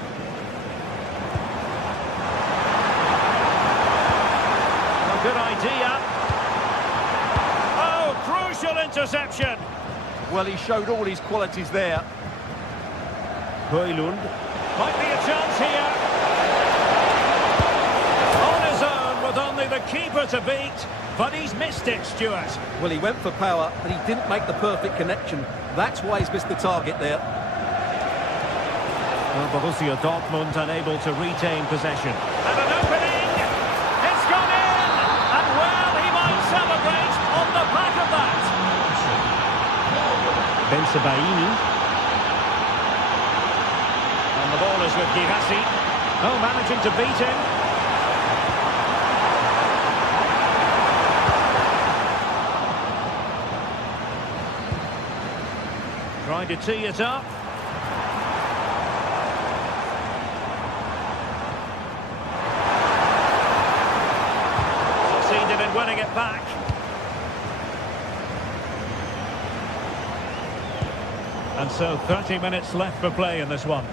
A good idea. Oh, crucial interception. Well, he showed all his qualities there. Højlund. Might be a chance here. On his own with only the keeper to beat, but he's missed it, Stuart. Well, he went for power, but he didn't make the perfect connection. That's why he's missed the target there. Well, Borussia Dortmund unable to retain possession. And an opening! It's gone in! And well, he might celebrate on the back of that. Bensebaini. And the ball is with Girassi. Oh, managing to beat him. Trying to tee it up. Succeeded in winning it back. And so 30 minutes left for play in this one.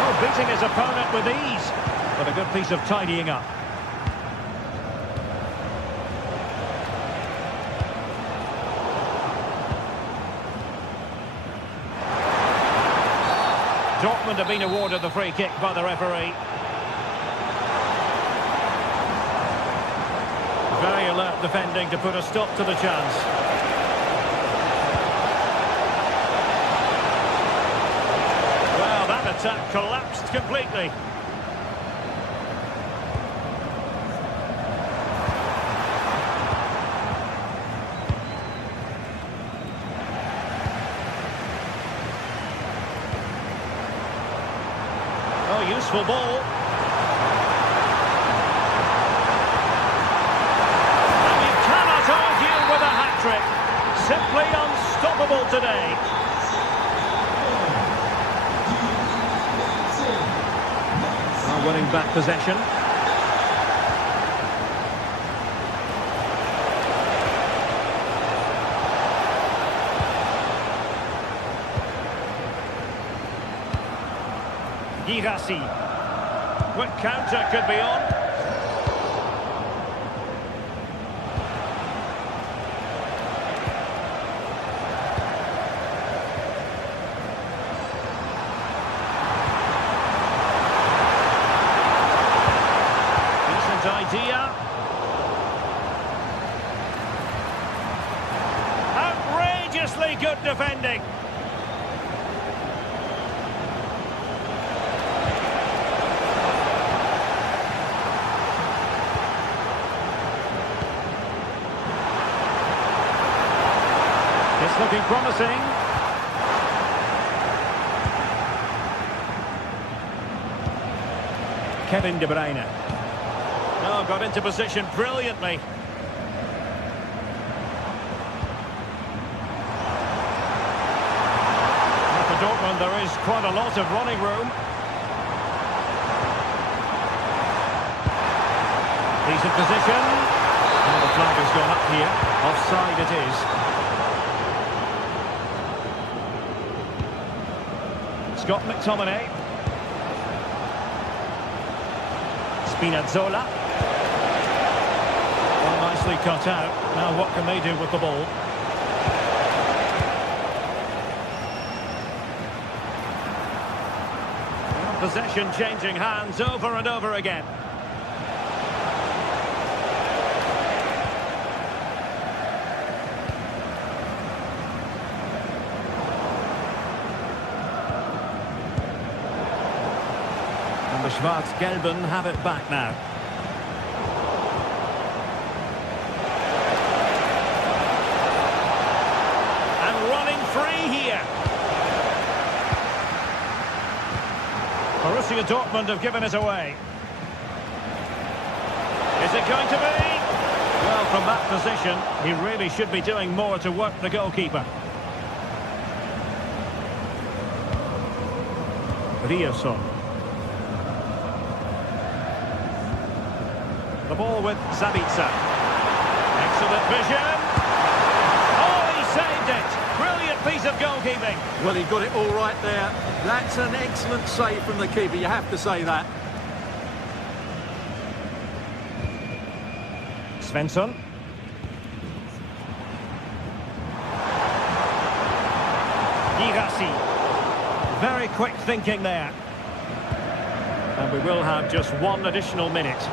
Oh, beating his opponent with ease. But a good piece of tidying up. Dortmund have been awarded the free kick by the referee. Very alert defending to put a stop to the chance. Well, that attack collapsed completely. Oh, useful ball. of today. Are winning back possession. Girassi. What counter could be on? Decent idea. Outrageously good defending. It's looking promising. Kevin De Bruyne. Oh, got into position brilliantly. Well, for Dortmund, there is quite a lot of running room. Decent position. And the flag has gone up here. Offside it is. Scott McTominay. Spinazzola. Well, nicely cut out. Now what can they do with the ball? Possession changing hands over and over again. And the Schwarz-Gelben have it back now. And running free here. Borussia Dortmund have given it away. Is it going to be? Well, from that position, he really should be doing more to work the goalkeeper. Riosson. The ball with Zabitzer. Excellent vision. Oh, he saved it. Brilliant piece of goalkeeping. Well, he got it all right there. That's an excellent save from the keeper, you have to say that. Svensson. Girassi. Very quick thinking there. And we will have just one additional minute.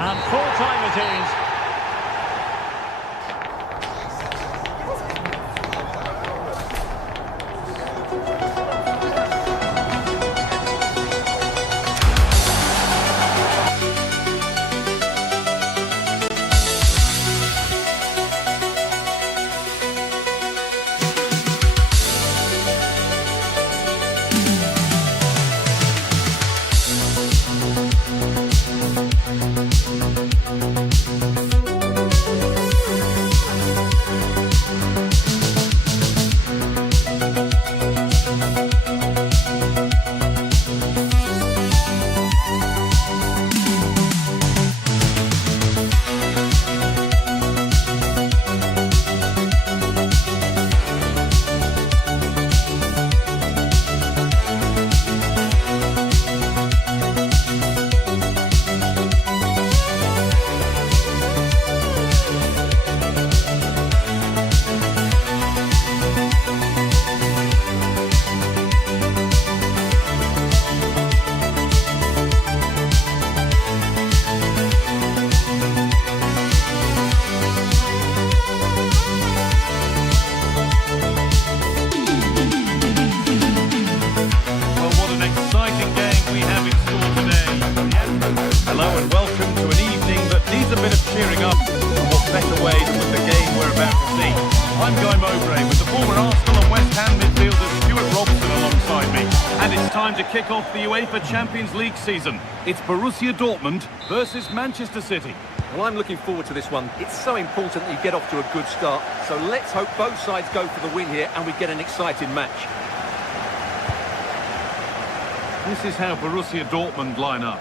And full time it is. to kick off the UEFA Champions League season. It's Borussia Dortmund versus Manchester City. Well, I'm looking forward to this one. It's so important that you get off to a good start. So let's hope both sides go for the win here and we get an exciting match. This is how Borussia Dortmund line up.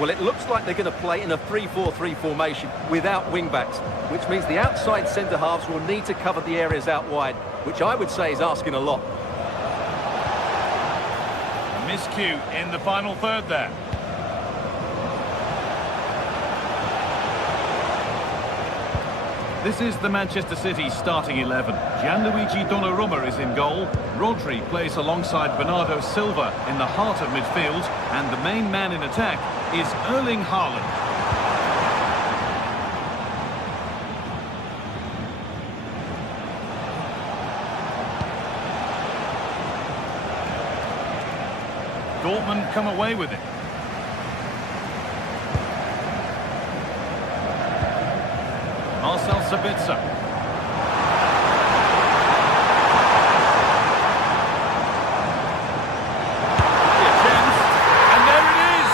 Well, it looks like they're going to play in a 3-4-3 formation without wing-backs, which means the outside centre-halves will need to cover the areas out wide, which I would say is asking a lot. A miscue in the final third there. This is the Manchester City starting 11. Gianluigi Donnarumma is in goal. Rodri plays alongside Bernardo Silva in the heart of midfield. And the main man in attack is Erling Haaland. Dortmund come away with it. Marcel Sabitzer. A chance, and there it is!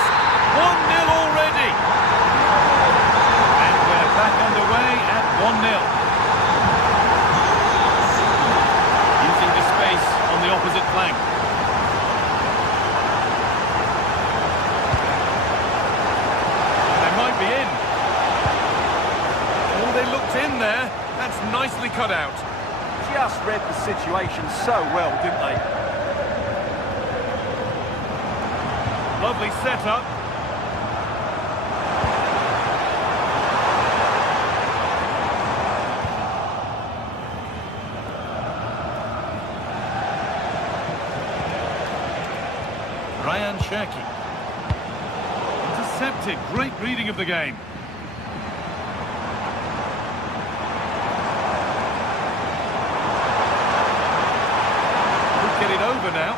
1-0 already! And we're back underway at 1-0. Using the space on the opposite flank. They might be in. They looked in there. That's nicely cut out. Just read the situation so well, didn't they? Lovely setup. Ryan Cherki. Intercepted. Great reading of the game. Get it over now.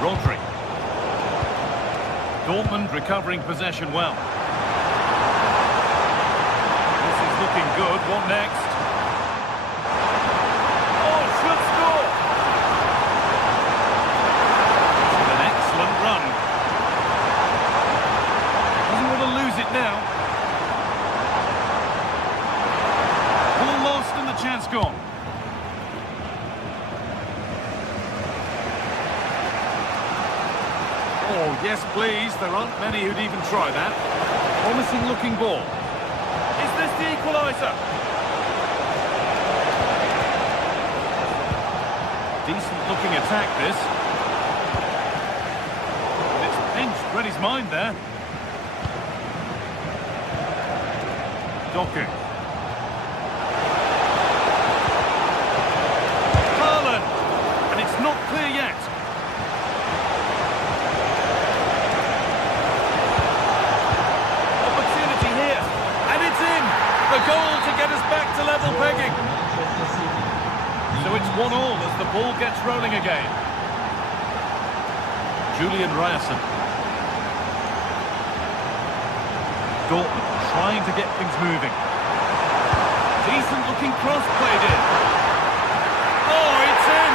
Rodri. Dortmund recovering possession well. This is looking good. What next? Oh, should score! It's an excellent run. Lose it now. Ball lost and the chance gone. Oh, yes, please. There aren't many who'd even try that. Promising looking ball. Is this the equaliser? Decent looking attack, this. But it's pinched. Read his mind there. Doku. Haaland! And it's not clear yet. Opportunity here. And it's in! The goal to get us back to level pegging. So it's 1-1 as the ball gets rolling again. Julian Ryerson. Dortmund trying to get things moving. Decent looking cross played in. Oh, it's in!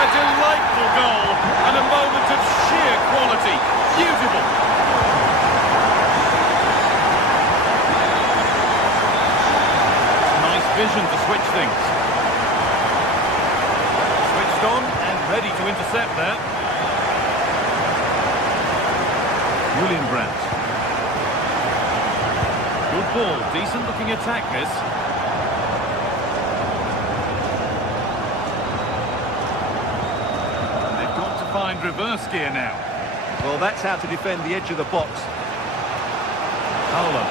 A delightful goal and a moment of sheer quality. Beautiful. Nice vision to switch things. Switched on and ready to intercept there. Julian Brandt. Good ball, decent looking attack this. And they've got to find reverse gear now. Well, that's how to defend the edge of the box. Haaland.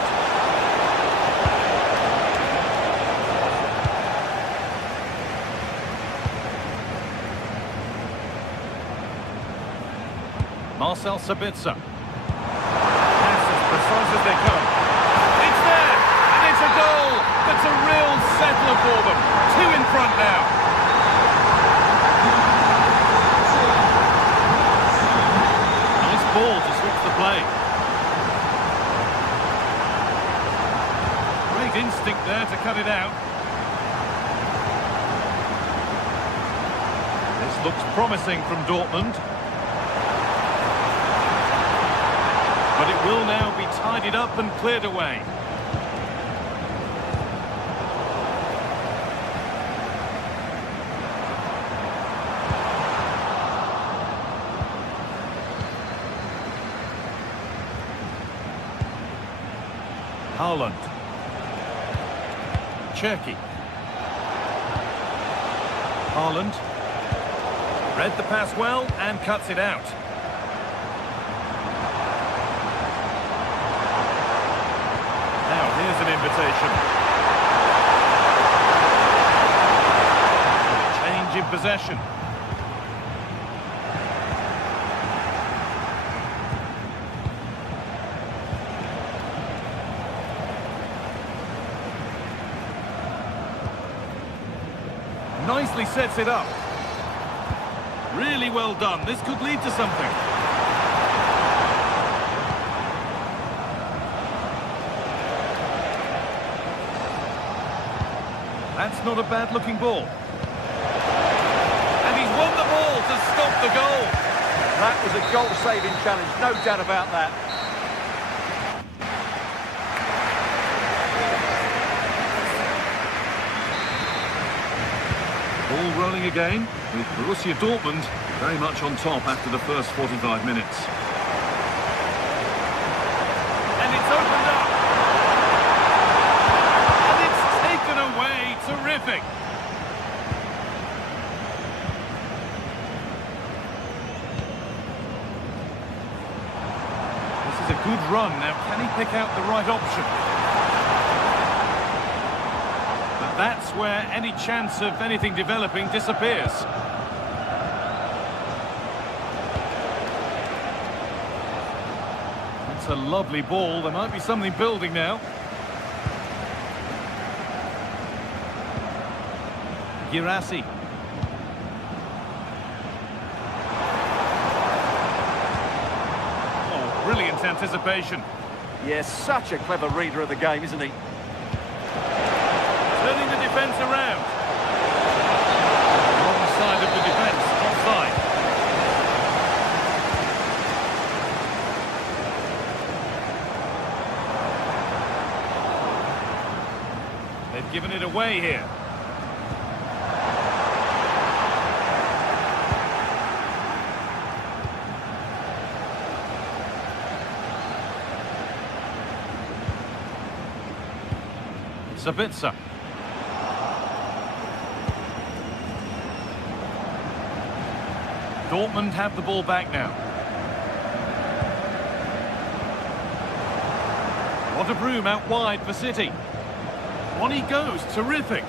Marcel Sabitzer. That's as precise as they come. It's there! And it's a goal! That's a real settler for them. 2 in front now. Nice ball to switch the play. there to cut it out. This looks promising from Dortmund. But it will now be tidied up and cleared away. Haaland. Cherky. Haaland. Read the pass well and cuts it out. Now here's an invitation. Change in possession. Nicely sets it up. Really well done. This could lead to something. That's not a bad-looking ball. And he's won the ball to stop the goal. That was a goal-saving challenge, no doubt about that. Ball rolling again, with Borussia Dortmund very much on top after the first 45 minutes. And it's opened up. And it's taken away. Terrific. This is a good run. Now, can he pick out the right option? That's where any chance of anything developing disappears. It's a lovely ball. There might be something building now. Girassi. Oh, brilliant anticipation. Yes, such a clever reader of the game, isn't he? Turning the defence around. Wrong side of the defence, offside. They've given it away here. Sabitzer. Dortmund have the ball back now. Lot of room out wide for City. On he goes, terrific.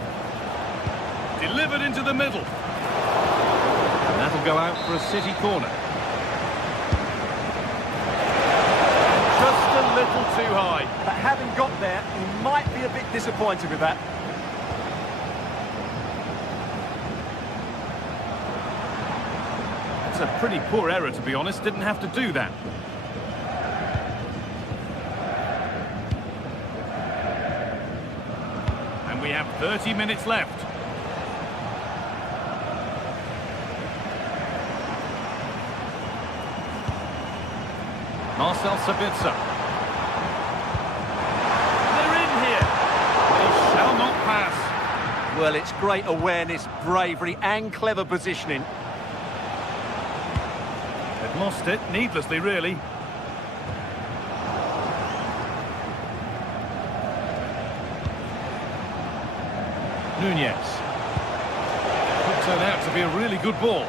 Delivered into the middle. And that'll go out for a City corner. Just a little too high. But having got there, he might be a bit disappointed with that. It's a pretty poor error, to be honest. Didn't have to do that. And we have 30 minutes left. Marcel Sabitzer. They're in here. They shall not pass. Well, it's great awareness, bravery and clever positioning. They've lost it, needlessly, really. Nunez. Could turn out to be a really good ball.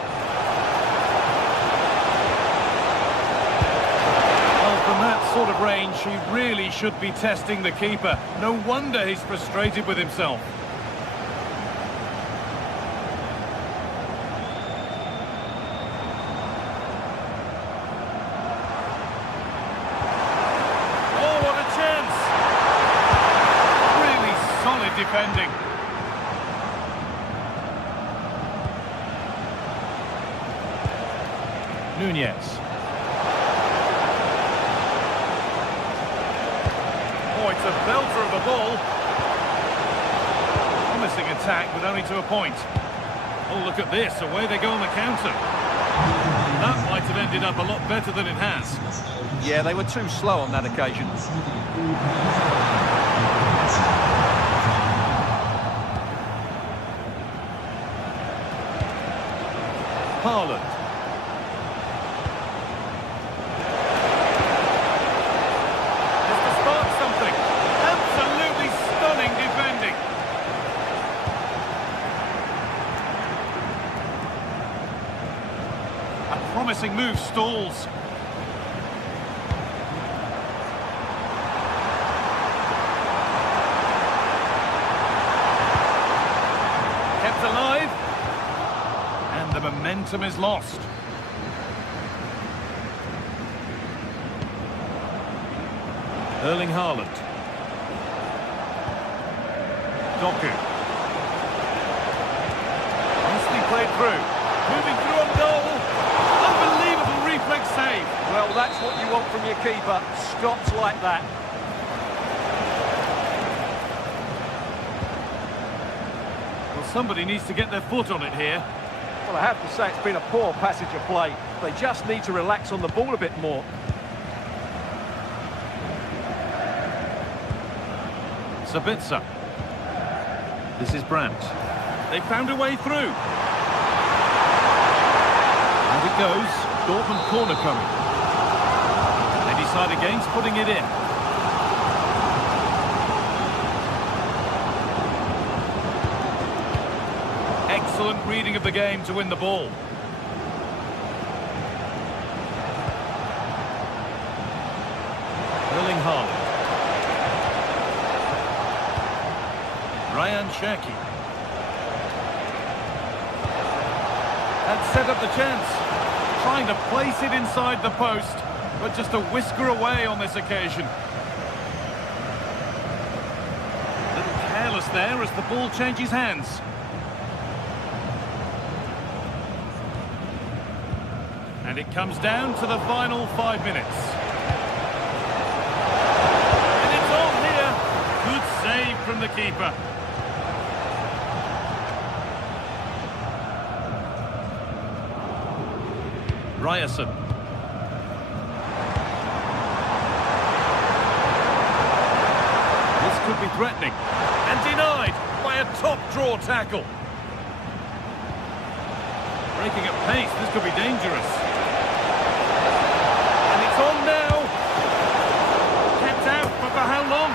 Well, from that sort of range, he really should be testing the keeper. No wonder he's frustrated with himself. Defending. Nunez. Oh, it's a belter of a ball. promising attack, but only to a point. Oh, look at this. Away they go on the counter. That might have ended up a lot better than it has. Yeah, they were too slow on that occasion. Haaland. Just to spark something. Absolutely stunning defending. A promising move stalls. Kept alive. And the momentum is lost. Erling Haaland. Doku. Nicely played through. Moving through on goal. Unbelievable reflex save. Well, that's what you want from your keeper. Stops like that. Well, somebody needs to get their foot on it here. Well, I have to say it's been a poor passage of play. They just need to relax on the ball a bit more. Sabitzer. This is Brandt. They found a way through. And it goes. Dortmund corner coming. They decide against putting it in. Excellent reading of the game to win the ball. Erling Haaland. Ryan Cherki. And set up the chance. Trying to place it inside the post, but just a whisker away on this occasion. A little careless there as the ball changes hands. And it comes down to the final 5 minutes. And it's all here. Good save from the keeper. Ryerson. This could be threatening. And denied by a top-draw tackle. Breaking at pace, this could be dangerous. And it's on now. Kept out, but for how long?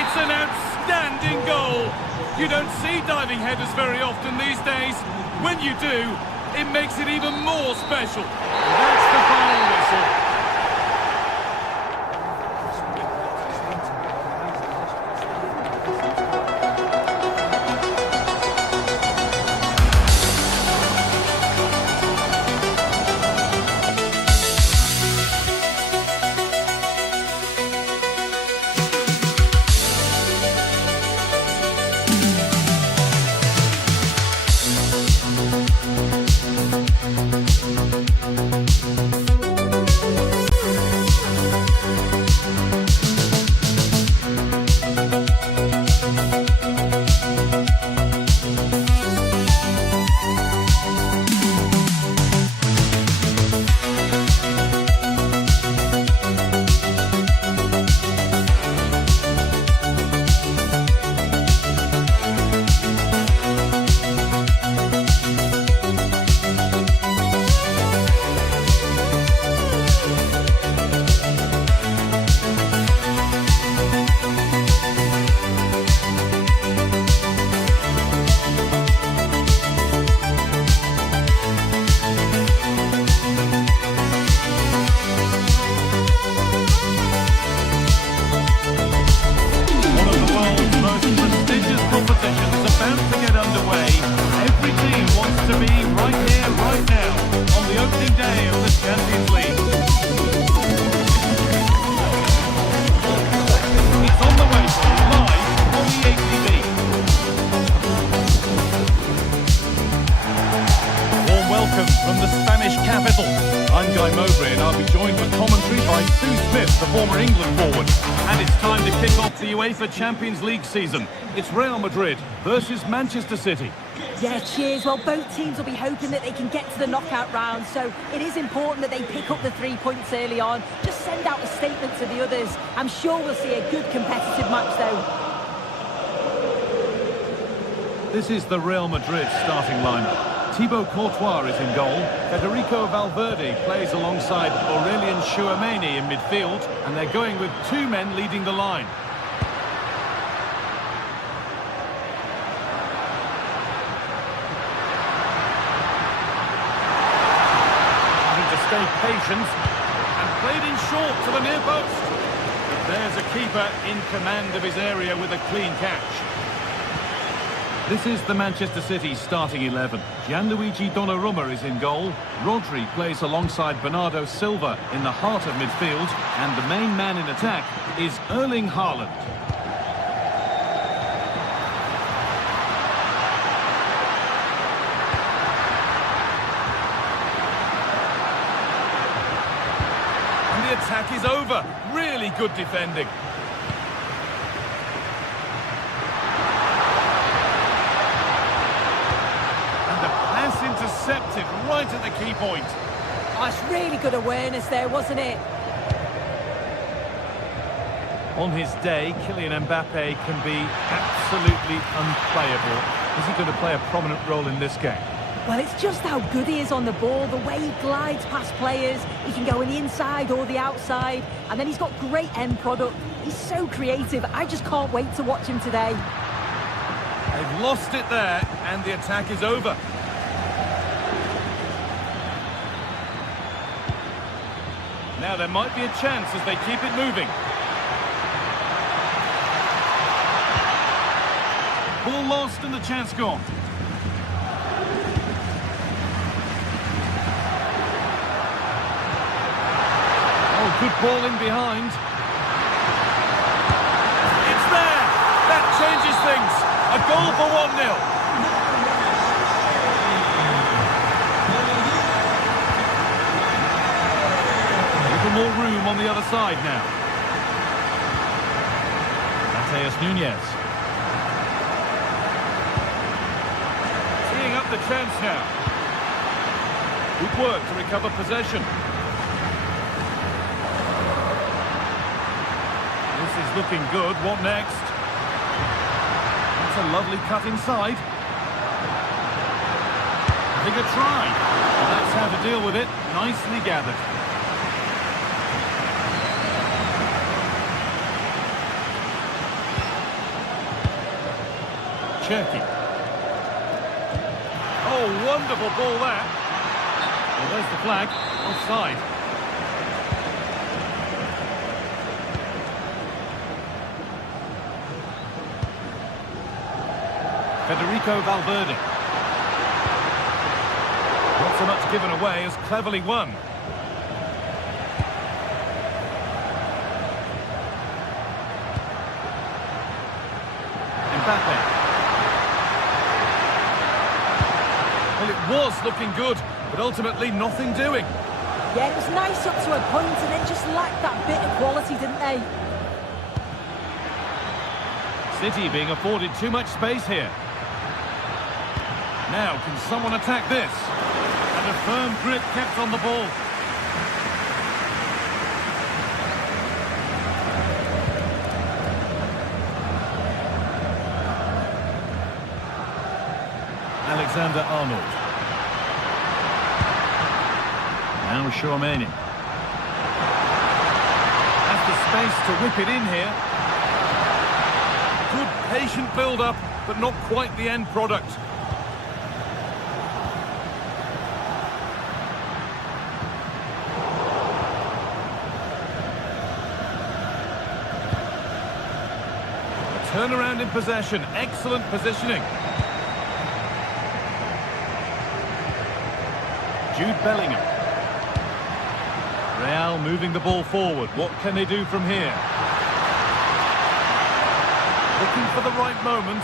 It's an outstanding goal. You don't see diving headers very often these days. When you do, it makes it even more special. That's the final whistle. Guy Mowbray, and I'll be joined for commentary by Sue Smith, the former England forward. And it's time to kick off the UEFA Champions League season. It's Real Madrid versus Manchester City. Yeah, cheers. Well, both teams will be hoping that they can get to the knockout round, so it is important that they pick up the 3 points early on. Just send out a statement to the others. I'm sure we'll see a good competitive match, though. This is the Real Madrid starting lineup. Thibaut Courtois is in goal. Federico Valverde plays alongside Aurelien Tchouameni in midfield, and they're going with 2 men leading the line. Having to stay patient and played in short to the near post. But there's a keeper in command of his area with a clean catch. This is the Manchester City starting 11. Gianluigi Donnarumma is in goal. Rodri plays alongside Bernardo Silva in the heart of midfield. And the main man in attack is Erling Haaland. And the attack is over. Really good defending. Intercepted right at the key point. Oh, it's really good awareness there, wasn't it? On his day, Kylian Mbappe can be absolutely unplayable. Is he going to play a prominent role in this game? Well, it's just how good he is on the ball, the way he glides past players. He can go on the inside or the outside, and then he's got great end product. He's so creative. I just can't wait to watch him today. They've lost it there, and the attack is over. Now there might be a chance as they keep it moving. Ball lost and the chance gone. Oh, good ball in behind. It's there! That changes things. A goal for 1-0. More room on the other side now. Mateus Nunes. Teeing up the chance now. Good work to recover possession. This is looking good. What next? That's a lovely cut inside. Having a try. And that's how to deal with it. Nicely gathered. Cherky. Oh, wonderful ball there. Well, there's the flag. Offside. Federico Valverde. Not so much given away as cleverly won. Mbappe. Well, it was looking good, but ultimately nothing doing. Yeah, it was nice up to a point and then just lacked that bit of quality, didn't they? City being afforded too much space here. Now, can someone attack this? And a firm grip kept on the ball. Alexander-Arnold. Now Tchouameni. Has the space to whip it in here. Good patient build-up, but not quite the end product. A turnaround in possession. Excellent positioning. Jude Bellingham. Real moving the ball forward. What can they do from here? Looking for the right moment.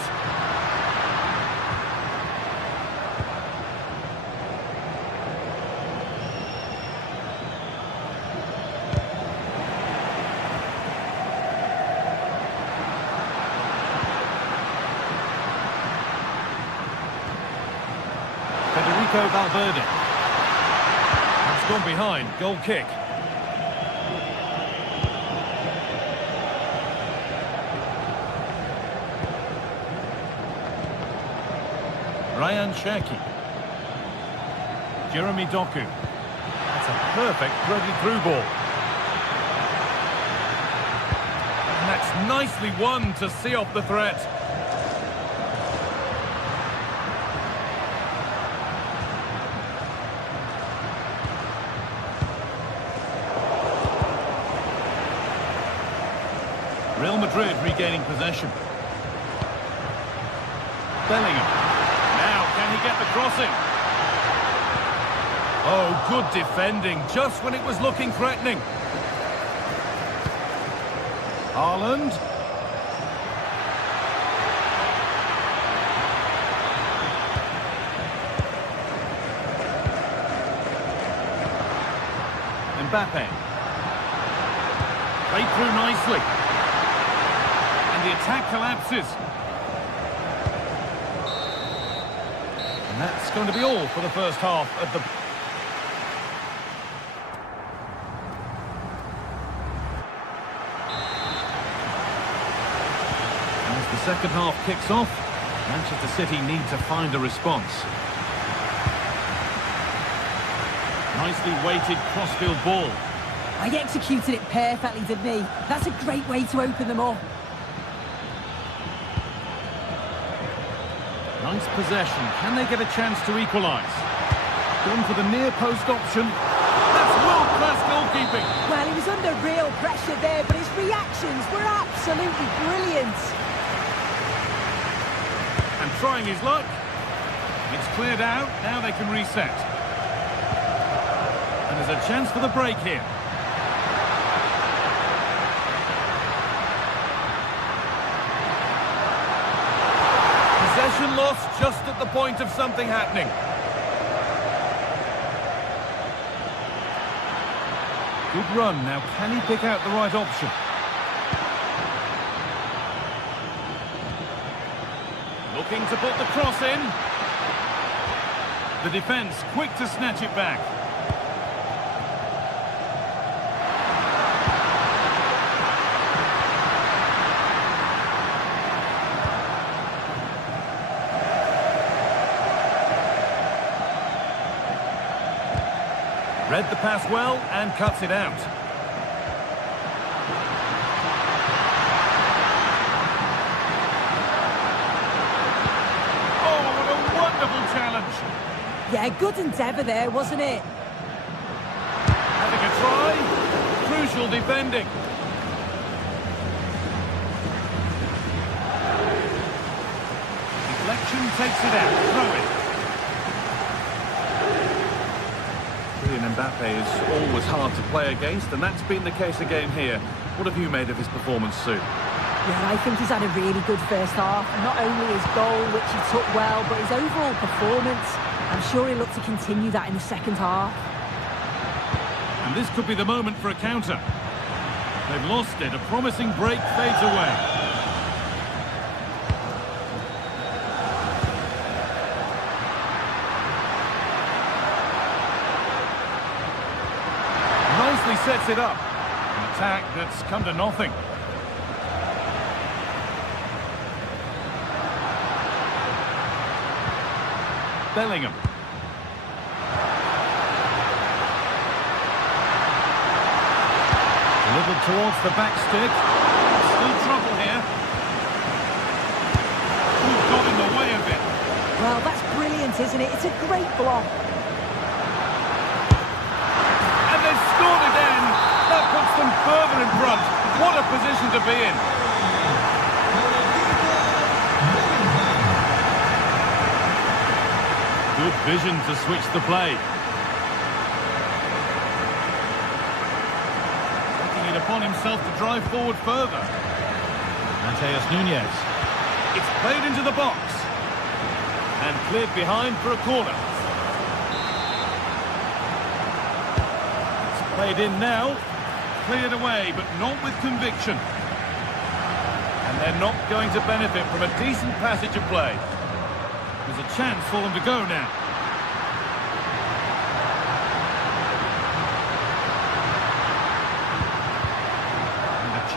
Valverde. That's gone behind. Goal kick. Ryan Cherki. Jeremy Doku. That's a perfect threaded through ball. And that's nicely won to see off the threat. Real Madrid regaining possession. Bellingham. Now, can he get the crossing? Oh, good defending, just when it was looking threatening. Haaland. Mbappe. Played through nicely. And the attack collapses. And that's going to be all for the first half of the... As the second half kicks off, Manchester City need to find a response. Nicely weighted crossfield ball. I executed it perfectly, didn't he? That's a great way to open them up. Nice possession. Can they get a chance to equalise? Going for the near post option. That's world-class goalkeeping. Well, he was under real pressure there, but his reactions were absolutely brilliant. And trying his luck. It's cleared out. Now they can reset. And there's a chance for the break here. Possession lost just at the point of something happening. Good run. Now, can he pick out the right option? Looking to put the cross in. The defence quick to snatch it back. Read the pass well and cuts it out. Oh, what a wonderful challenge. Yeah, good endeavour there, wasn't it? Having a try. Crucial defending. Deflection takes it out. Throw it. Mbappe is always hard to play against, and that's been the case again here. What have you made of his performance, Sue? Yeah, I think he's had a really good first half. Not only his goal, which he took well, but his overall performance. I'm sure he'll look to continue that in the second half. And this could be the moment for a counter. They've lost it. A promising break fades away. Sets it up. An attack that's come to nothing. Bellingham. Delivered towards the back stick. Still trouble here. Who got in the way of it? Well, that's brilliant, isn't it? It's a great block. Scored again. That puts them further in front. What a position to be in. Good vision to switch the play. Taking it upon himself to drive forward further. Mateus Nunes. It's played into the box. And cleared behind for a corner. Played in now, cleared away, but not with conviction. And they're not going to benefit from a decent passage of play. There's a chance for them to go now.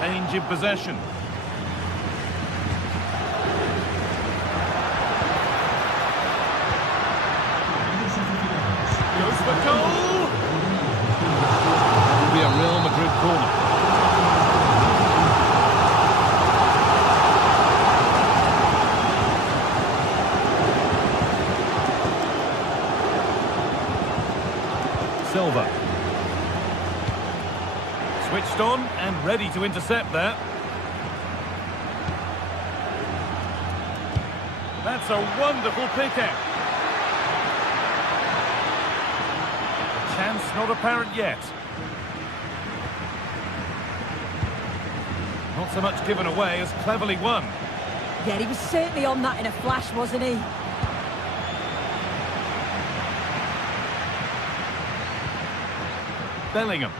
change in possession. Goes for goal! It'll be a Real Madrid corner. Silva. Switched on and ready to intercept there. That's a wonderful pick-out. Chance not apparent yet. Not so much given away as cleverly won. Yeah, he was certainly on that in a flash, wasn't he? Bellingham.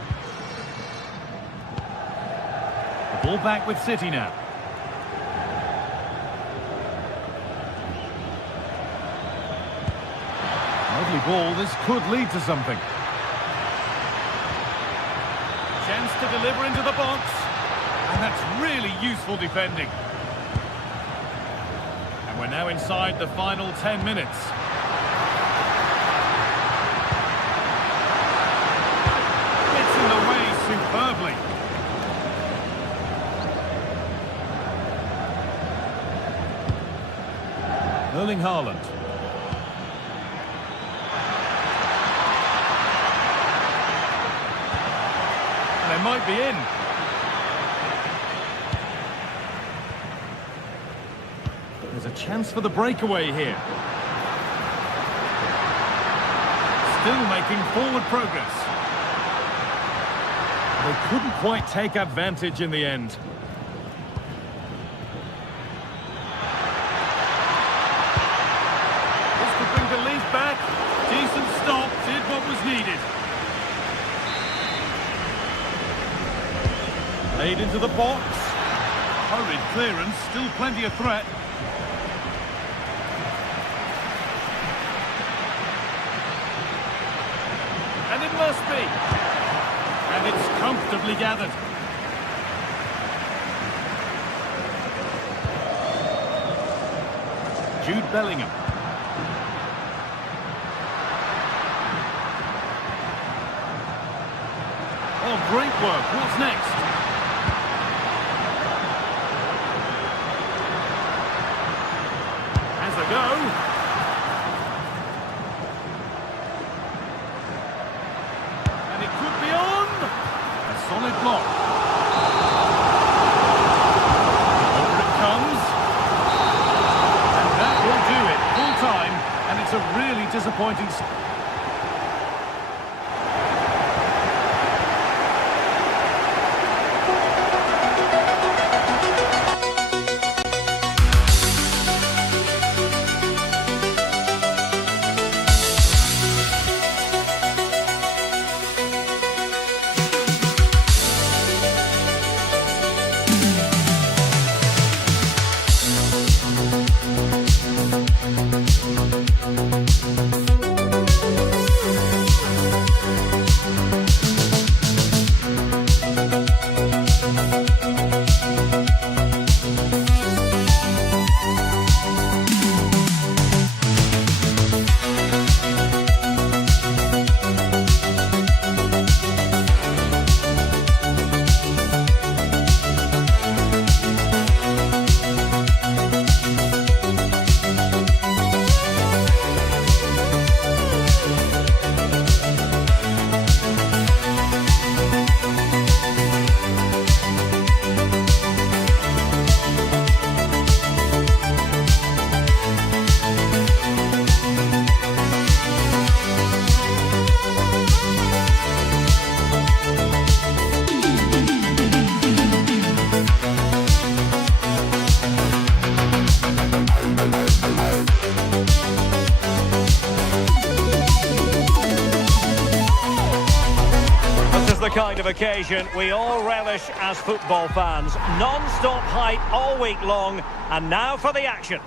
The ball back with City now. Lovely ball, this could lead to something. Chance to deliver into the box. And that's really useful defending. And we're now inside the final 10 minutes. Gets in the way superbly. Erling Haaland. They might be in. There's a chance for the breakaway here. Still making forward progress. They couldn't quite take advantage in the end. This could bring the lead back. Decent stop, did what was needed. Laid into the box. Hurried clearance, still plenty of threat. And it must be. And it's comfortably gathered. Jude Bellingham. Oh, great work. What's next? Has a go. And it could be on. A solid block. Over it comes. And that will do it. Full time. And it's a really disappointing... The kind of occasion we all relish as football fans. Non-stop hype all week long, and now for the action.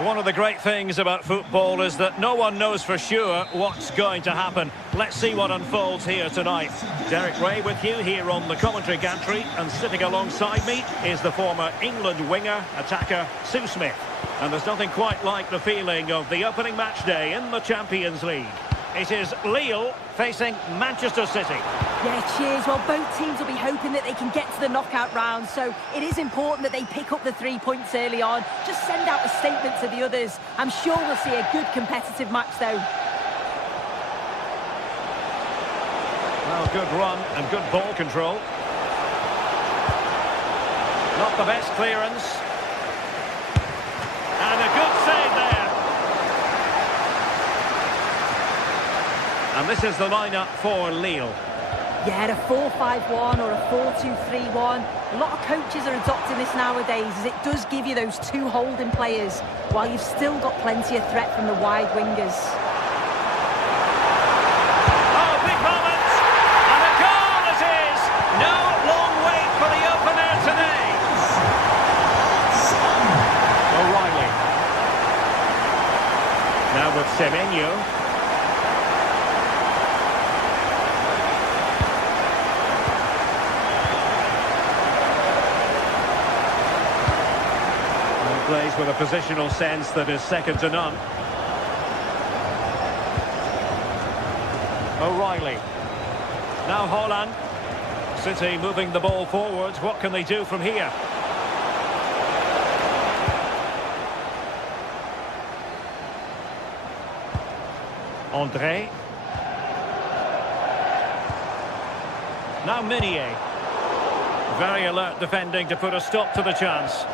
One of the great things about football is that no one knows for sure what's going to happen. Let's see what unfolds here tonight. Derek Ray with you here on the commentary gantry, and sitting alongside me is the former England winger, attacker, Sue Smith. And there's nothing quite like the feeling of the opening match day in the Champions League. It is Lille facing Manchester City. Yeah, cheers. Well, both teams will be hoping that they can get to the knockout round, so it is important that they pick up the 3 points early on. Just send out a statement to the others. I'm sure we'll see a good competitive match, though. Well, good run and good ball control. Not the best clearance. And a good save there. And this is the lineup for Lille. Yeah, a 4-5-1 or a 4-2-3-1. A lot of coaches are adopting this nowadays, as it does give you those two holding players, while you've still got plenty of threat from the wide wingers. Oh, big moment! And a goal it is! No long wait for the opener today. O'Reilly. Now with Semenyo. Plays with a positional sense that is second to none. O'Reilly. Now Holland. City moving the ball forwards. What can they do from here? André. Now Meunier. Very alert defending to put a stop to the chance.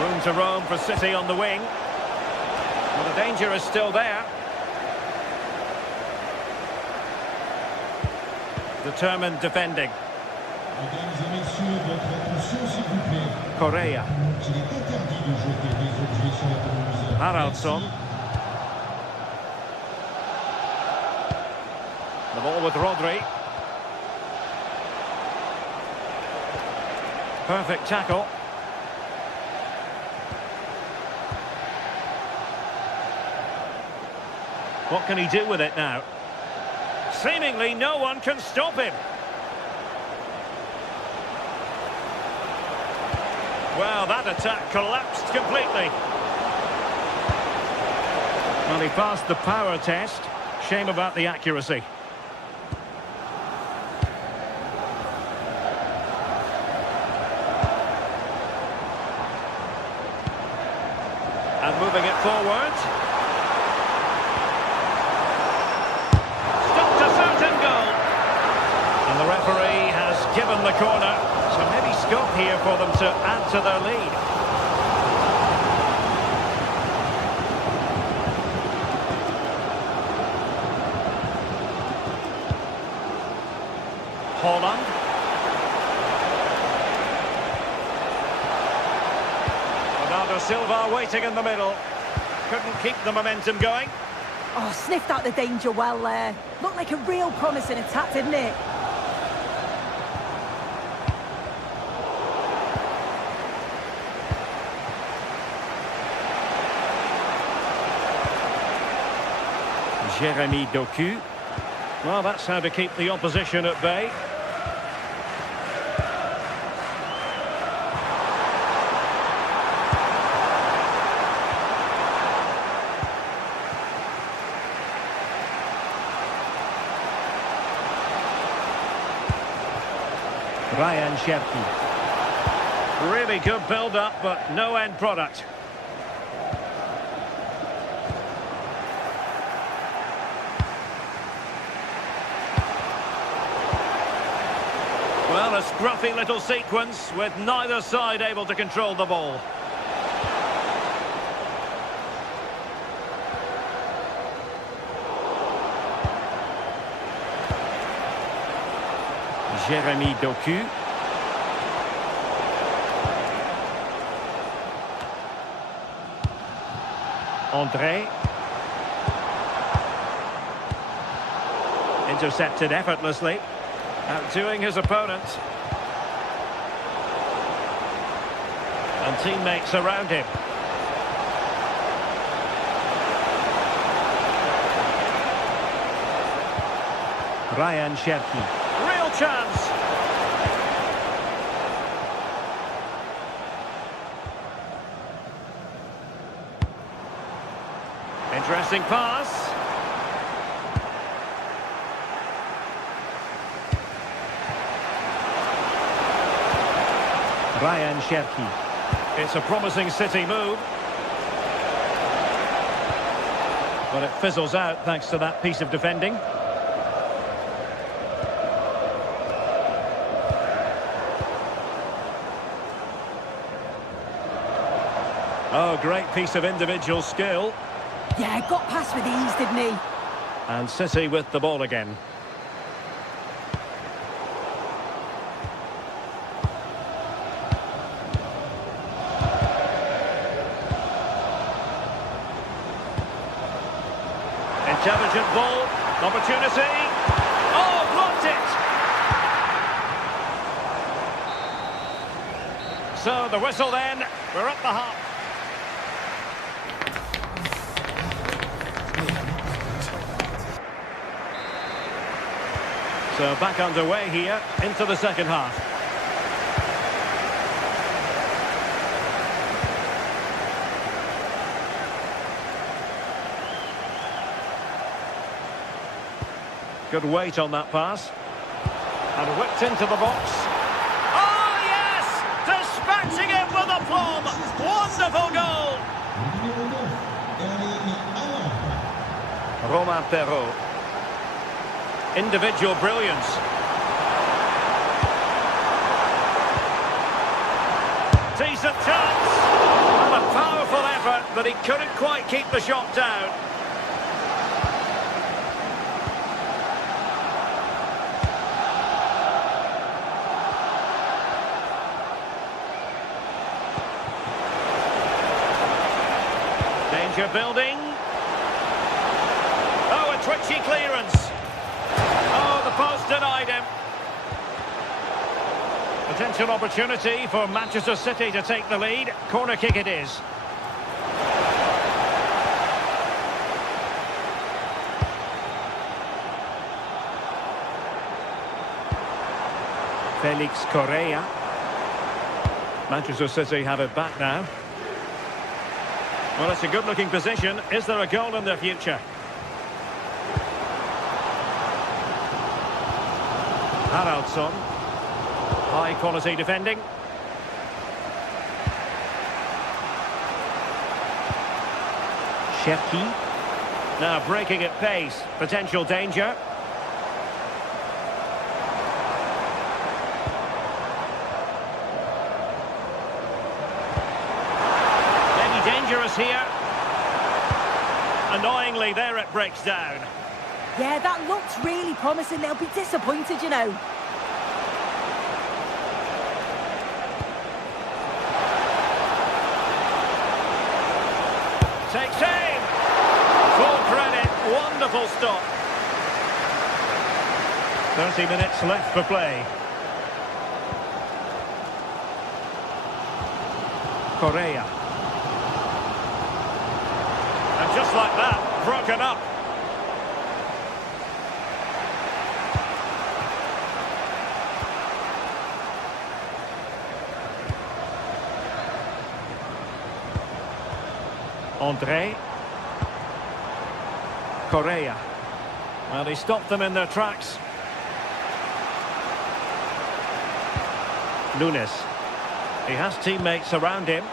Room to roam for City on the wing. Well, the danger is still there. Determined defending. Mesdames et messieurs, votre attention s'il vous plaît. Correa. Il est interdit de jeter des objets sur la pelouse. Haraldsson. The ball with Rodri. Perfect tackle. What can he do with it now? Seemingly no one can stop him. Well, that attack collapsed completely. Well, he passed the power test. Shame about the accuracy. And moving it forward. Stopped a certain goal. And the referee has given the corner. So maybe scope here for them to add to their lead. Holland. Bernardo Silva waiting in the middle. Couldn't keep the momentum going. Oh, sniffed out the danger well there. Looked like a real promising attack, didn't it? Jeremy Doku. Well, that's how to keep the opposition at bay. Ryan Cherki. Really good build-up, but no end product. Well, a scruffy little sequence with neither side able to control the ball. Jeremy Doku. André. Intercepted effortlessly. Outdoing his opponent. And teammates around him. Ryan Cherki. Real chance. Interesting pass. Ryan Cherki. It's a promising City move. But it fizzles out thanks to that piece of defending. Oh, great piece of individual skill. Yeah, got past with ease, didn't he? And City with the ball again. Intelligent ball, opportunity. Oh, blocked it. So the whistle then, we're at the half. So back underway here, into the second half. Good weight on that pass. And whipped into the box. Oh, yes! Dispatching it with aplomb! Wonderful goal! Romain Perrault. Individual brilliance. Decent chance! And a powerful effort, but he couldn't quite keep the shot down. Danger building. Oh, a twitchy clearance. Oh, the post denied him. Potential opportunity for Manchester City to take the lead. Corner kick it is. Felix Correa. Manchester City have it back now. Well, it's a good-looking position. Is there a goal in their future? Haraldsson. High-quality defending. Cherki. Now breaking at pace. Potential danger. Dangerous here. Annoyingly, there it breaks down. Yeah, that looks really promising. They'll be disappointed, you know. Takes aim. Full credit. Wonderful stop. 30 minutes left for play. Correa. And just like that, broken up. André. Correa. Well, he stopped them in their tracks. Nunes. He has teammates around him,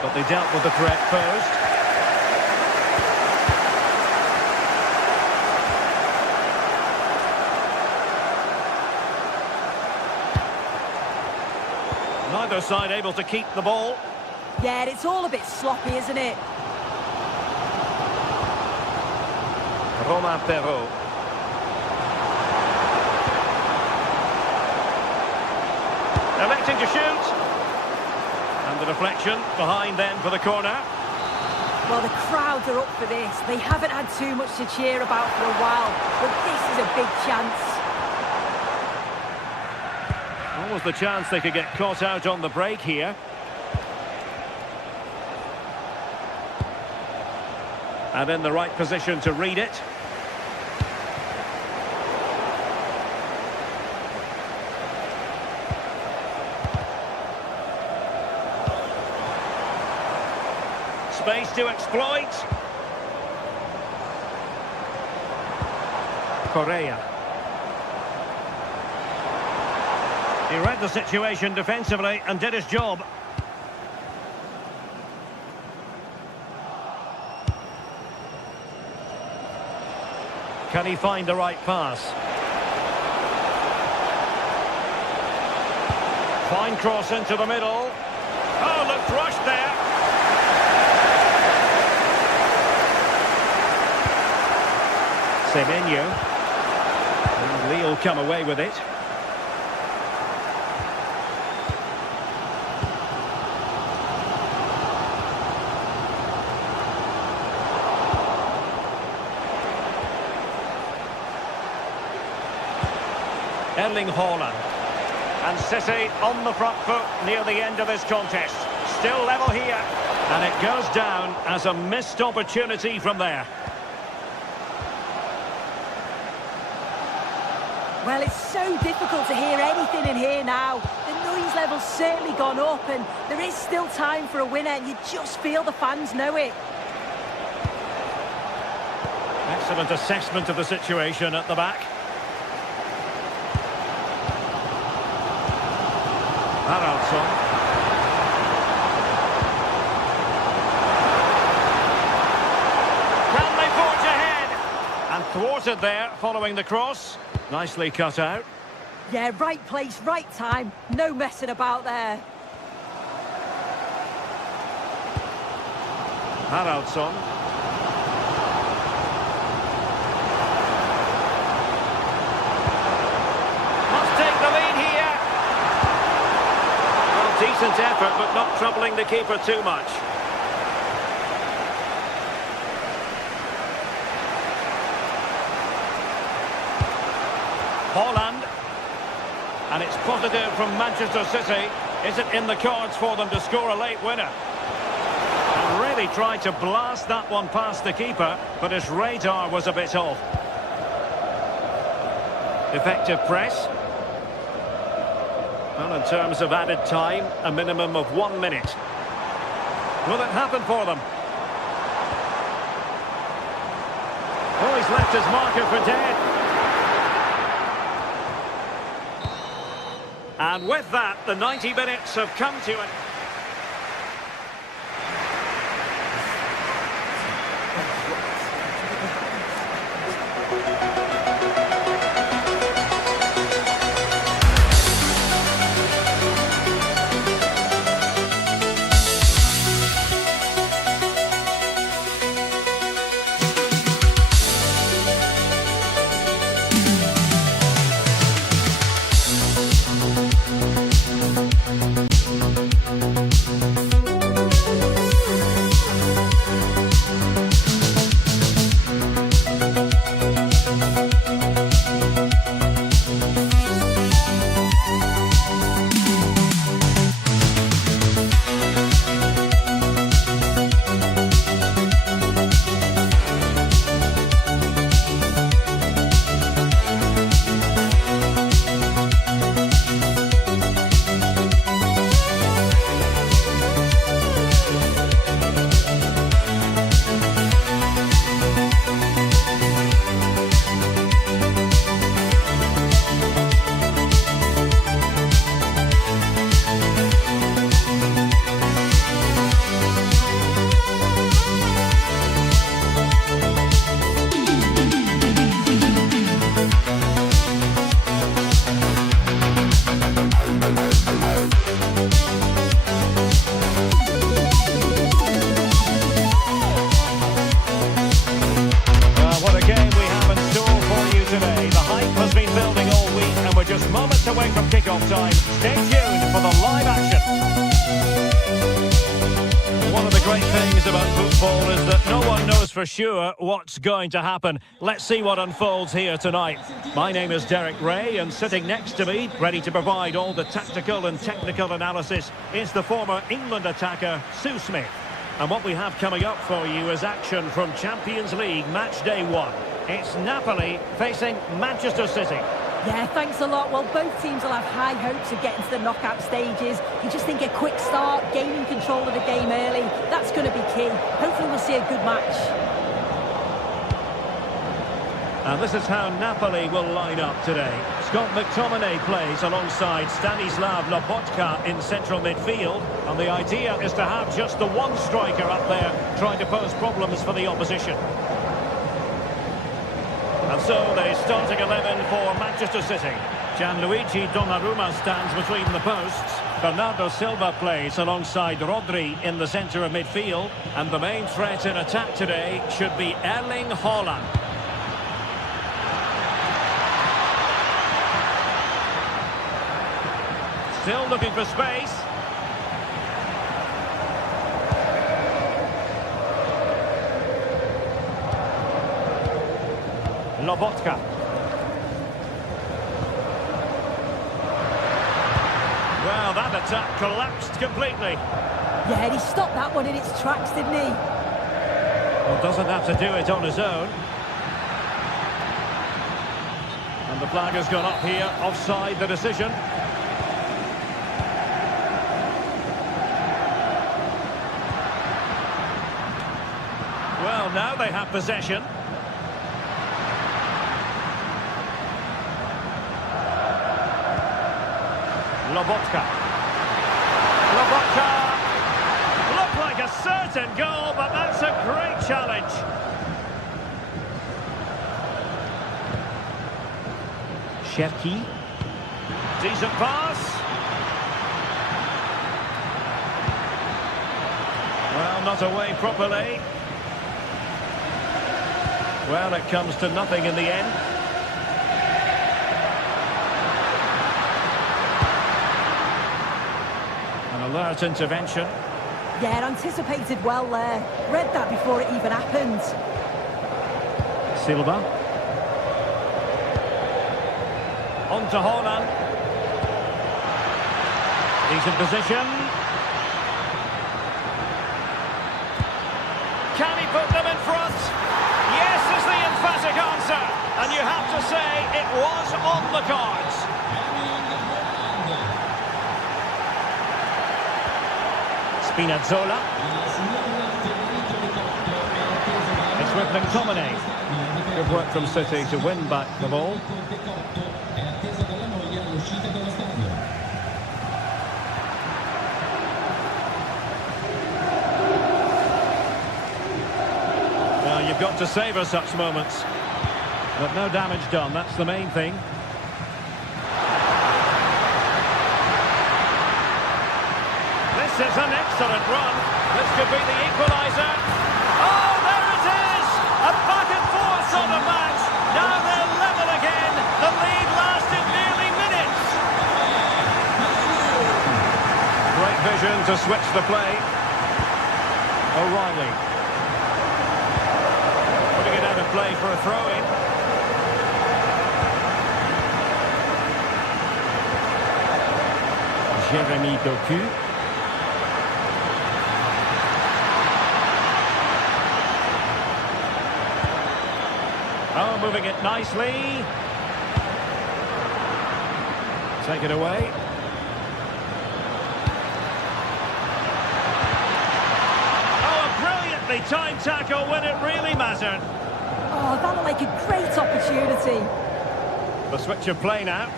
but they dealt with the correct post. Neither side able to keep the ball. Yeah, it's all a bit sloppy, isn't it? Romain Perrault. Electing to shoot. And the deflection behind then for the corner. Well, the crowds are up for this. They haven't had too much to cheer about for a while, but this is a big chance. What was the chance they could get caught out on the break here? And in the right position to read it. Space to exploit. Correa. He read the situation defensively and did his job. Can he find the right pass? Fine cross into the middle. Oh, looked rushed there. Semenyo. And Lee will come away with it. Erling Haaland. And City on the front foot near the end of this contest. Still level here. And it goes down as a missed opportunity from there. Well, it's so difficult to hear anything in here now. The noise level's certainly gone up, and there is still time for a winner, and you just feel the fans know it. Excellent assessment of the situation at the back. Haraldsson. Can they forge ahead? And thwarted there following the cross. Nicely cut out. Yeah, right place, right time. No messing about there. Haraldsson. Must take the lead here. Well, decent effort, but not troubling the keeper too much. Haaland. And it's positive from Manchester City. Is it in the cards for them to score a late winner? And really tried to blast that one past the keeper, but his radar was a bit off. Effective press. Well, in terms of added time, a minimum of 1 minute. Will it happen for them? Oh, he's left his marker for dead. And with that, the 90 minutes have come to an... just moments away from kick-off time. Stay tuned for the live action. One of the great things about football is that no one knows for sure what's going to happen. Let's see what unfolds here tonight. My name is Derek Ray, and sitting next to me, ready to provide all the tactical and technical analysis, is the former England attacker, Sue Smith. And what we have coming up for you is action from Champions League match day 1. It's Napoli facing Manchester City. Yeah, thanks a lot. Well, both teams will have high hopes of getting to the knockout stages. You just think a quick start, gaining control of the game early, that's going to be key. Hopefully we'll see a good match. And this is how Napoli will line up today. Scott McTominay plays alongside Stanislav Lobotka in central midfield. And the idea is to have just the one striker up there trying to pose problems for the opposition. And so the starting 11 for Manchester City. Gianluigi Donnarumma stands between the posts. Bernardo Silva plays alongside Rodri in the centre of midfield. And the main threat in attack today should be Erling Haaland. Still looking for space. Lobotka. Well, that attack collapsed completely. Yeah, he stopped that one in its tracks, didn't he? Well, doesn't have to do it on his own. And the flag has gone up here, offside the decision. Well, now they have possession. Lobotka. Looked like a certain goal, but that's a great challenge. Cherki. Decent pass. Well, not away properly. Well, it comes to nothing in the end. Alert intervention. Yeah, anticipated well there. Read that before it even happened. Silva. On to Haaland. He's in position. Can he put them in front? Yes is the emphatic answer. And you have to say it was on the cards. Spinazzola. It's with McTominay. Good work from City to win back the ball. Well, you've got to savour such moments. But no damage done, that's the main thing. This is an excellent run. This could be the equaliser. Oh, there it is! A back and forth sort of match. Now they're level again. The lead lasted nearly minutes. Great vision to switch the play. O'Reilly. Putting it out of play for a throw-in. Jeremy Doku. Oh, moving it nicely. Take it away. Oh, a brilliantly timed tackle when it really mattered. Oh, that looked like a great opportunity. The switch of play now.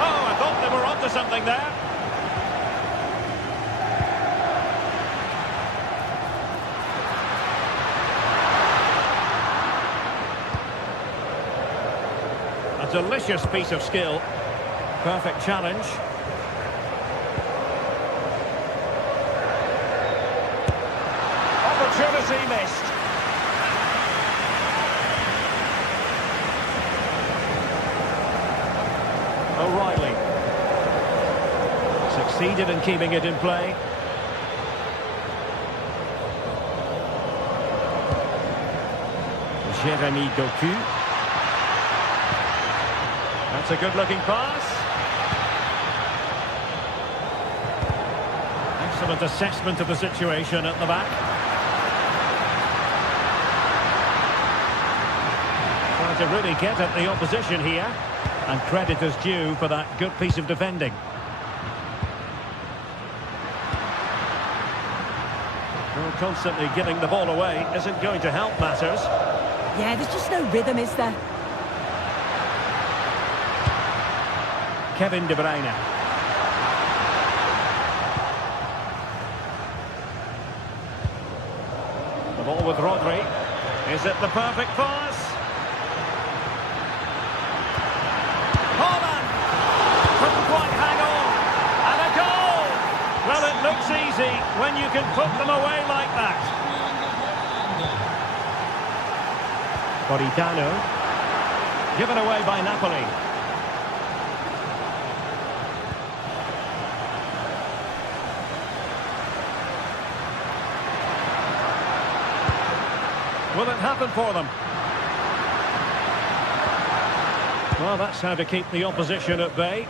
Oh, I thought they were onto something there. A delicious piece of skill. Perfect challenge. Opportunity missed. O'Reilly. succeeded in keeping it in play. Jeremy Doku. That's a good-looking pass. Excellent assessment of the situation at the back. Trying to really get at the opposition here. And credit is due for that good piece of defending. Well, constantly giving the ball away isn't going to help matters. Yeah, there's just no rhythm, is there? Kevin De Bruyne. The ball with Rodri. Is it the perfect pass? Haaland! Couldn't quite hang on. And a goal! Well, it looks easy when you can put them away like that. Politano. Given away by Napoli. Will it happen for them? Well, that's how to keep the opposition at bay.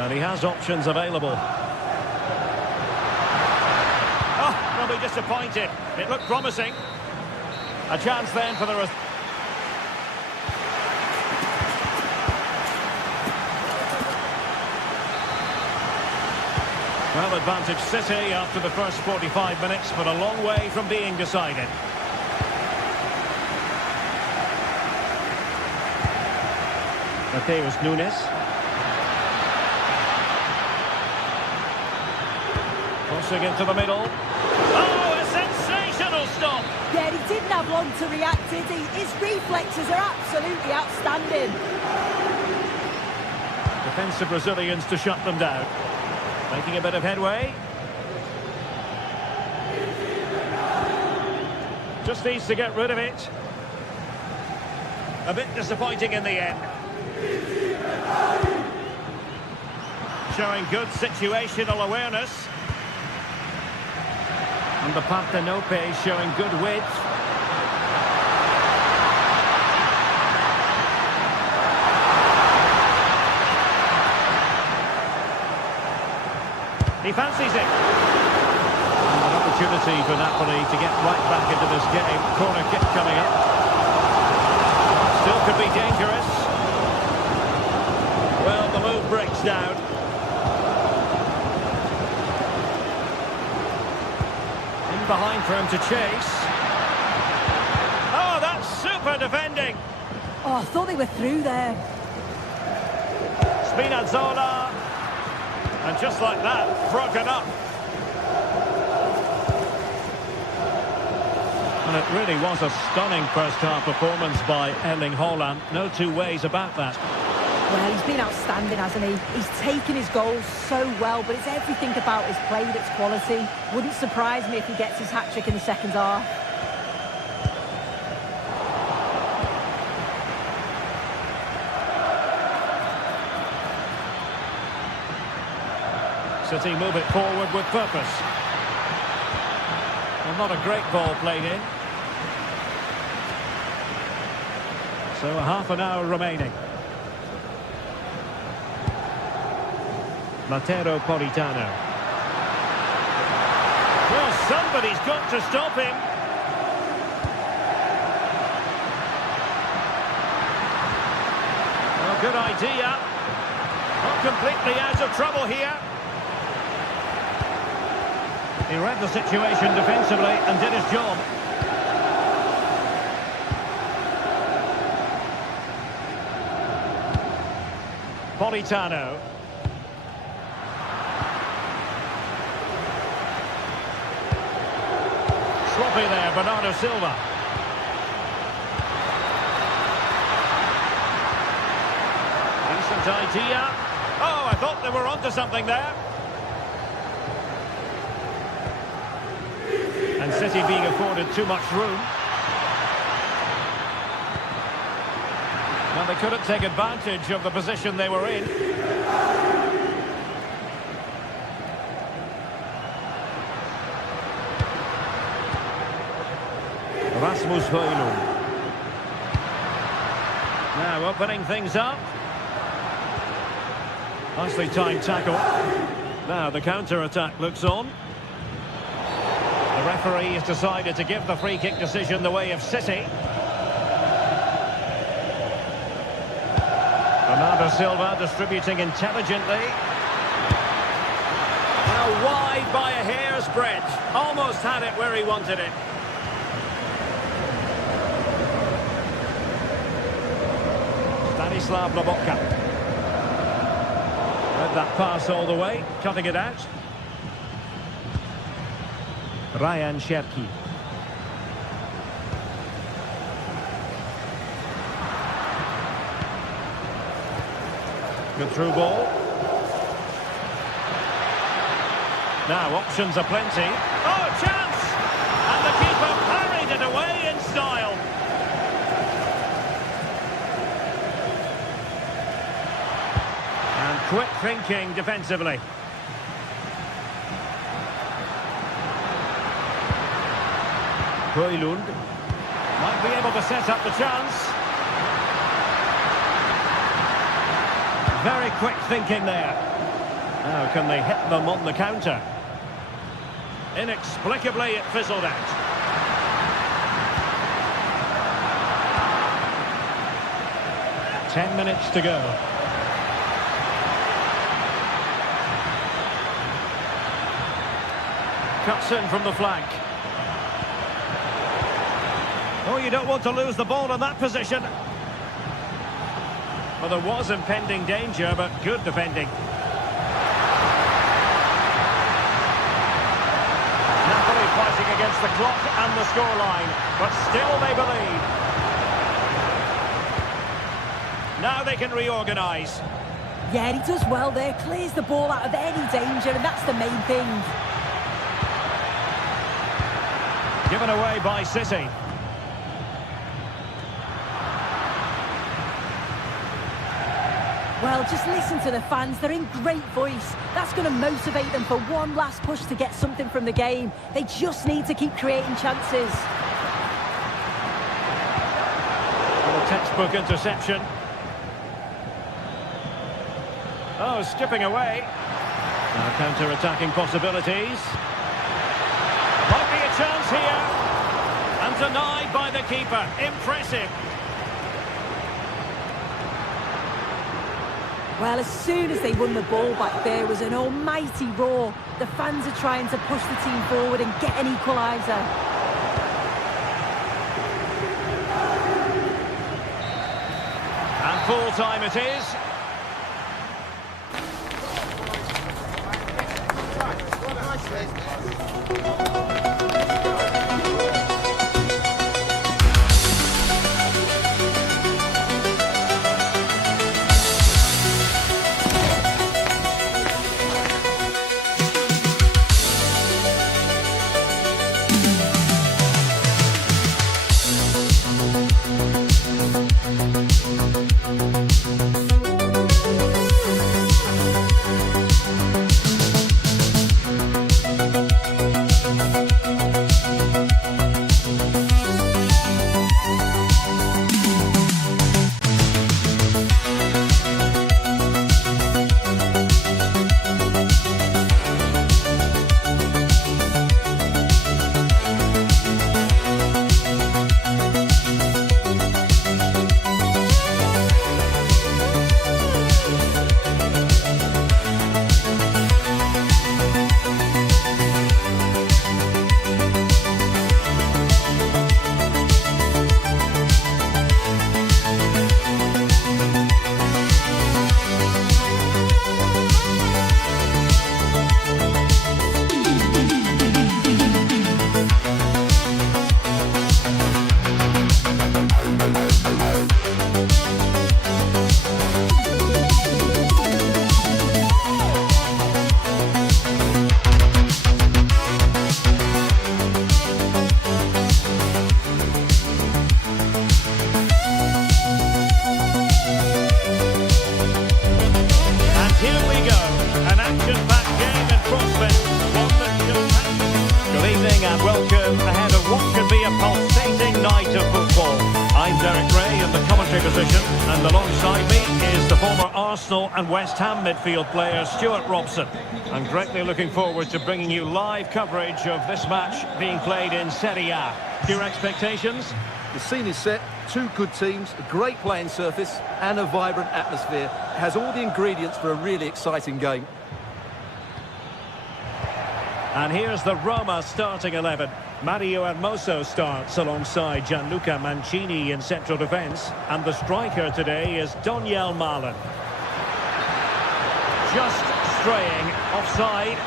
And he has options available. Oh, they'll be disappointed. It looked promising. A chance then for the rest. Well, advantage City after the first 45 minutes, but a long way from being decided. Mateus Nunes. Crossing into the middle. Oh, a sensational stop! Yeah, he didn't have long to react, did he? His reflexes are absolutely outstanding. Defensive Brazilians to shut them down. Making a bit of headway. Just needs to get rid of it. A bit disappointing in the end. Showing good situational awareness. And the Partenope showing good width. He fancies it. And an opportunity for Napoli to get right back into this game. Corner kick coming up. Still could be dangerous. Well, the move breaks down. In behind for him to chase. Oh, that's super defending. Oh, I thought they were through there. Spinazzola. And just like that, broken up. And it really was a stunning first-half performance by Erling Haaland. No two ways about that. Well, he's been outstanding, hasn't he? He's taken his goals so well, but it's everything about his play that's quality. Wouldn't surprise me if he gets his hat-trick in the second half. City move it forward with purpose. Well, not a great ball played in. So a half an hour remaining. Matteo Politano. Well, somebody's got to stop him. Well, good idea. Not completely out of trouble here. He read the situation defensively and did his job. Politano. Sloppy there, Bernardo Silva. Decent idea. Oh, I thought they were onto something there. And City being afforded too much room. Well, they couldn't take advantage of the position they were in. Rasmus Højlund. Now opening things up. Nicely timed tackle. Now the counter-attack looks on. The referee has decided to give the free-kick decision the way of City. Bernardo Silva distributing intelligently. Now wide by a hair's breadth. Almost had it where he wanted it. Stanislav Lobotka. Read that pass all the way, cutting it out. Ryan Cherki. Good through ball. Now options are plenty. Oh, chance! And the keeper parried it away in style. And quick thinking defensively. Højlund might be able to set up the chance. Very quick thinking there. Now can they hit them on the counter? Inexplicably it fizzled out. Ten minutes to go. Cuts in from the flank. Oh, you don't want to lose the ball in that position. Well, there was impending danger, but good defending. Napoli fighting against the clock and the scoreline, but still they believe. Now they can reorganise. Yeah, he does well there, clears the ball out of any danger, and that's the main thing. Given away by City. Well, just listen to the fans. They're in great voice. That's going to motivate them for one last push to get something from the game. They just need to keep creating chances. A textbook interception. Oh, skipping away. Now counter-attacking possibilities. Might be a chance here. And denied by the keeper. Impressive. Well, as soon as they won the ball back, there was an almighty roar. The fans are trying to push the team forward and get an equaliser. And full time it is. commentary position, and alongside me is the former Arsenal and West Ham midfield player Stuart Robson. I'm greatly looking forward to bringing you live coverage of this match being played in Serie A. Your expectations? The scene is set, two good teams, a great playing surface and a vibrant atmosphere. It has all the ingredients for a really exciting game. And here's the Roma starting 11. Mario Hermoso starts alongside Gianluca Mancini in central defence. And the striker today is Donyell Malen. Just straying offside.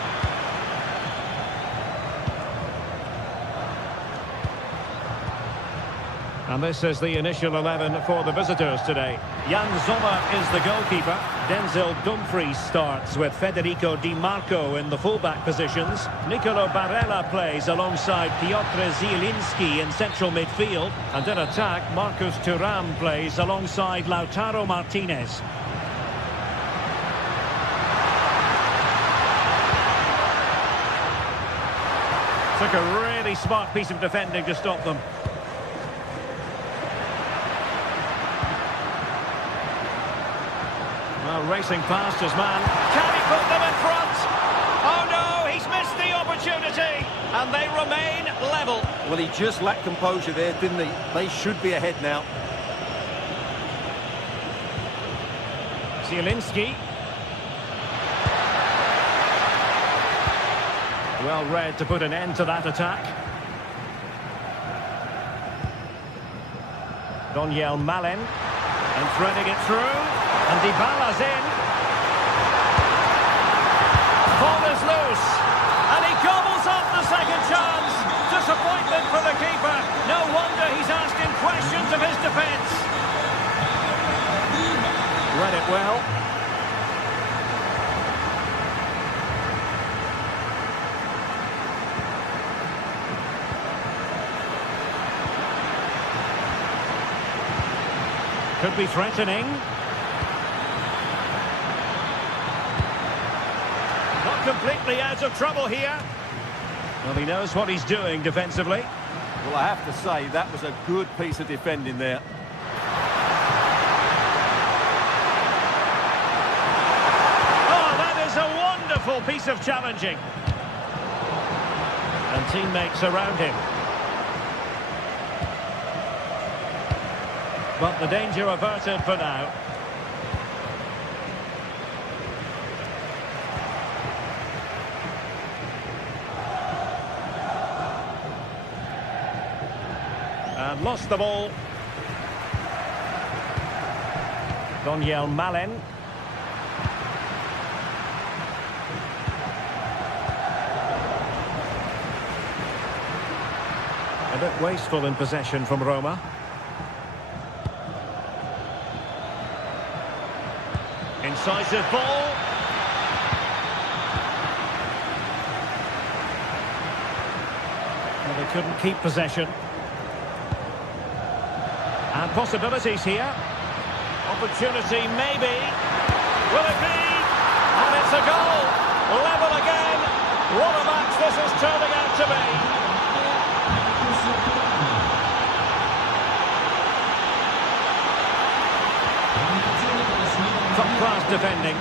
And this is the initial 11 for the visitors today. Jan Sommer is the goalkeeper. Denzel Dumfries starts with Federico Di Marco in the fullback positions. Nicolo Barella plays alongside Piotr Zielinski in central midfield. And in attack, Marcus Thuram plays alongside Lautaro Martinez. Took a really smart piece of defending to stop them. Well, racing past his man. Can he put them in front? Oh no, he's missed the opportunity. And they remain level. Well, he just lacked composure there, didn't he? They should be ahead now. Zielinski. Well read to put an end to that attack. Donyell Malen. And threading it through. And Dybala's in. Ball is loose. And he gobbles up the second chance. Disappointment for the keeper. No wonder he's asking questions of his defence. Read it well. Could be threatening. Not completely out of trouble here. Well, he knows what he's doing defensively. Well, I have to say, that was a good piece of defending there. Oh, that is a wonderful piece of challenging. And teammates around him. But the danger averted for now. And lost the ball. Donyell Malen. A bit wasteful in possession from Roma. Incisive ball. Well, they couldn't keep possession. And possibilities here. Opportunity, maybe. Will it be? And it's a goal. Level again. What a match this is turning out to be. Top-class defending.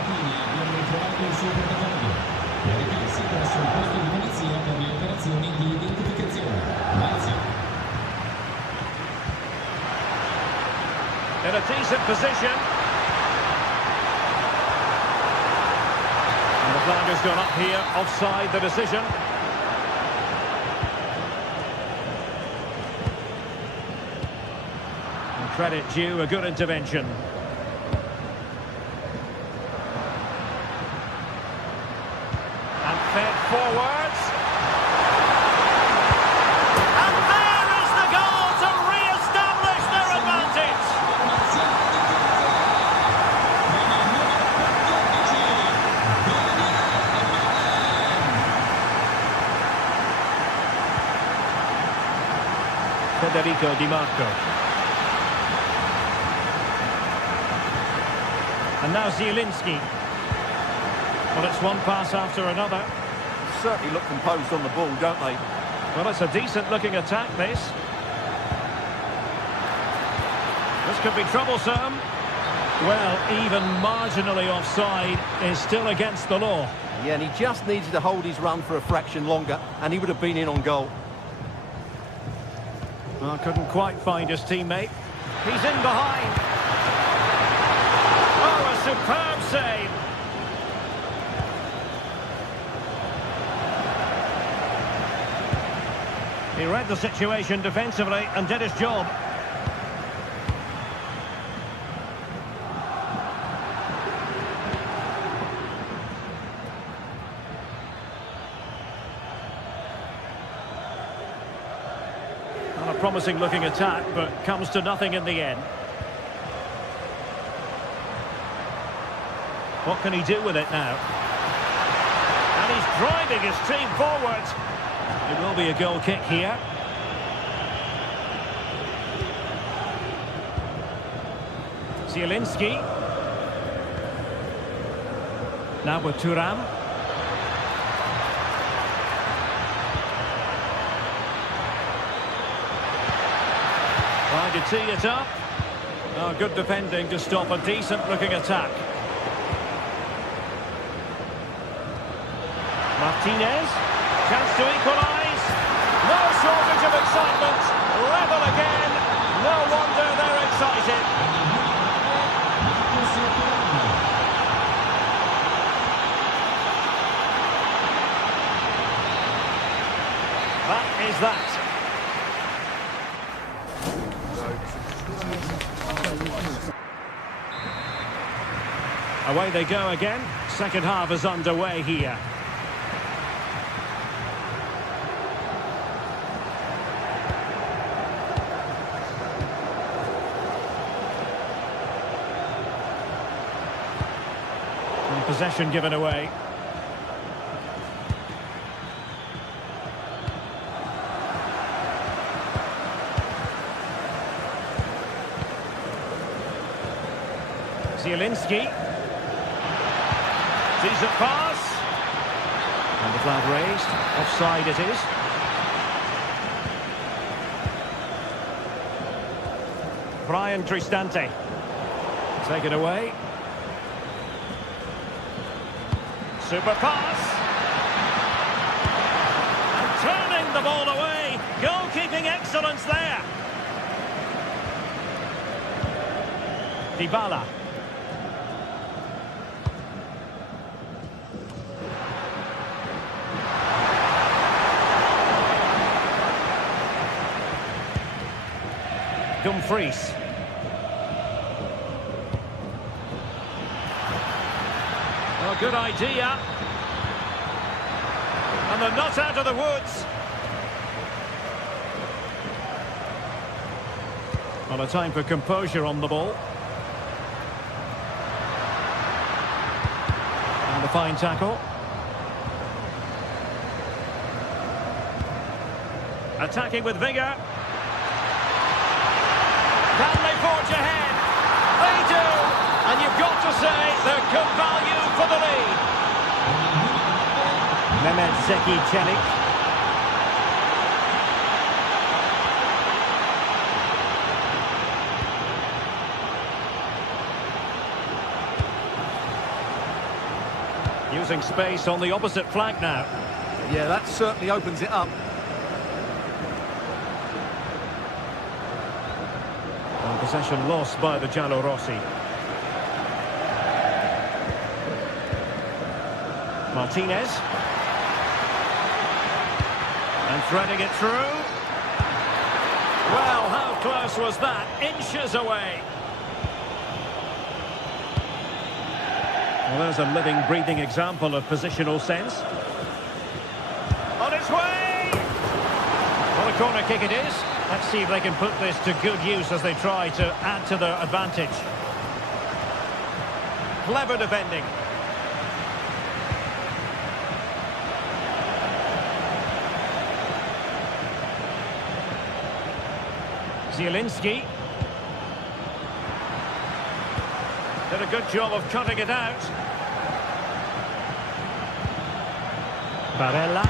In a decent position. And the flag has gone up here, offside the decision. And credit due, a good intervention. Fed forwards. And there is the goal to re-establish their advantage. Federico Di Marco. And now Zielinski. Well, it's one pass after another. Certainly look composed on the ball, don't they? Well, it's a decent-looking attack, this. This could be troublesome. Well, even marginally offside is still against the law. Yeah, and he just needed to hold his run for a fraction longer, and he would have been in on goal. Well, couldn't quite find his teammate. He's in behind. Oh, a superb save. He read the situation defensively and did his job. Not a promising looking attack, but comes to nothing in the end. What can he do with it now? And he's driving his team forward. It will be a goal kick here. Zielinski. Now with Thuram. Trying to tee it up. Oh, good defending to stop a decent-looking attack. Martinez. Chance to equalise. No shortage of excitement. Level again. No wonder they're excited. That is that. Away they go again. Second half is underway here. And possession given away. Zielinski. Sees it pass. And the flag raised. Offside it is. Brian Cristante. Taken away. Super pass. And turning the ball away. Goalkeeping excellence there. Dybala. Dumfries. Oh, good idea. And they're not out of the woods. Well, a time for composure on the ball. And a fine tackle. Attacking with vigour. Can they forge ahead? They do! And you've got to say they're good value for the lead. Mehmet Zeki Çelik. Using space on the opposite flank now. Yeah, that certainly opens it up. Possession lost by the Giallorossi. Martinez. And threading it through. Well, how close was that? Inches away. Well, there's a living, breathing example of positional sense. On its way! What a corner kick it is. Let's see if they can put this to good use as they try to add to their advantage. Clever defending. Zielinski. Did a good job of cutting it out. Barella.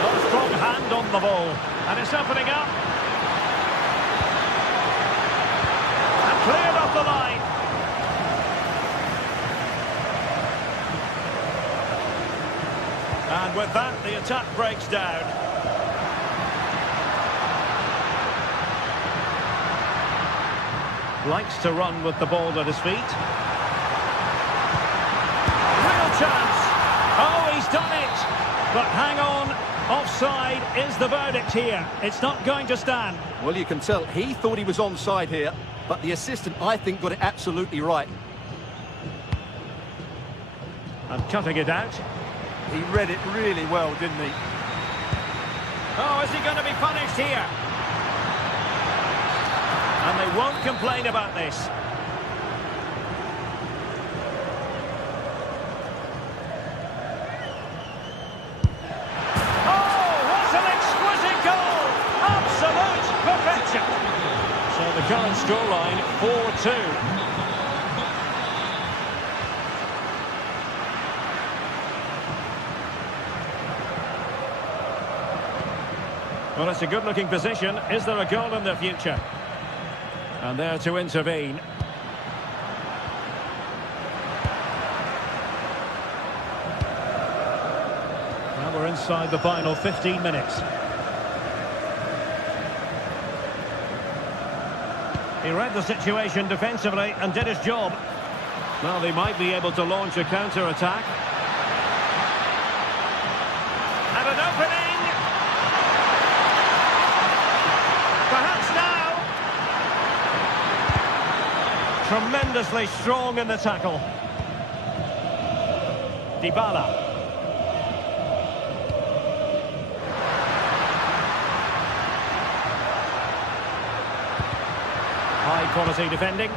No strong hand on the ball. And it's opening up. And with that, the attack breaks down. Likes to run with the ball at his feet. Real chance. Oh, he's done it. But hang on. Offside is the verdict here. It's not going to stand. Well, you can tell he thought he was onside here, but the assistant, I think, got it absolutely right. And cutting it out. He read it really well, didn't he? Oh, is he going to be punished here? And they won't complain about this. Oh, what an exquisite goal! Absolute perfection. So the current scoreline, 4-2. Well, it's a good-looking position. Is there a goal in the future? And there to intervene. Now we're inside the final 15 minutes. He read the situation defensively and did his job. Well, they might be able to launch a counter-attack. And an opening! Perhaps now! Tremendously strong in the tackle. Dybala. High quality defending.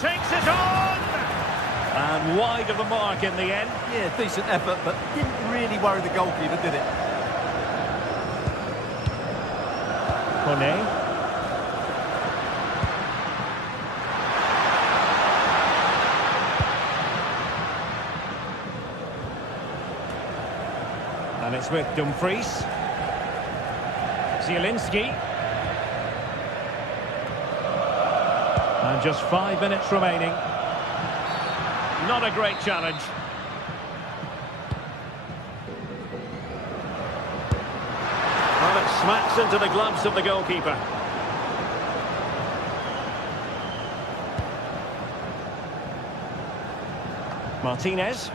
Takes it on! And wide of the mark in the end. Yeah, decent effort, but didn't really worry the goalkeeper, did it? Kone. And it's with Dumfries. Zielinski. And just 5 minutes remaining. Not a great challenge. Well, it smacks into the gloves of the goalkeeper. Martinez.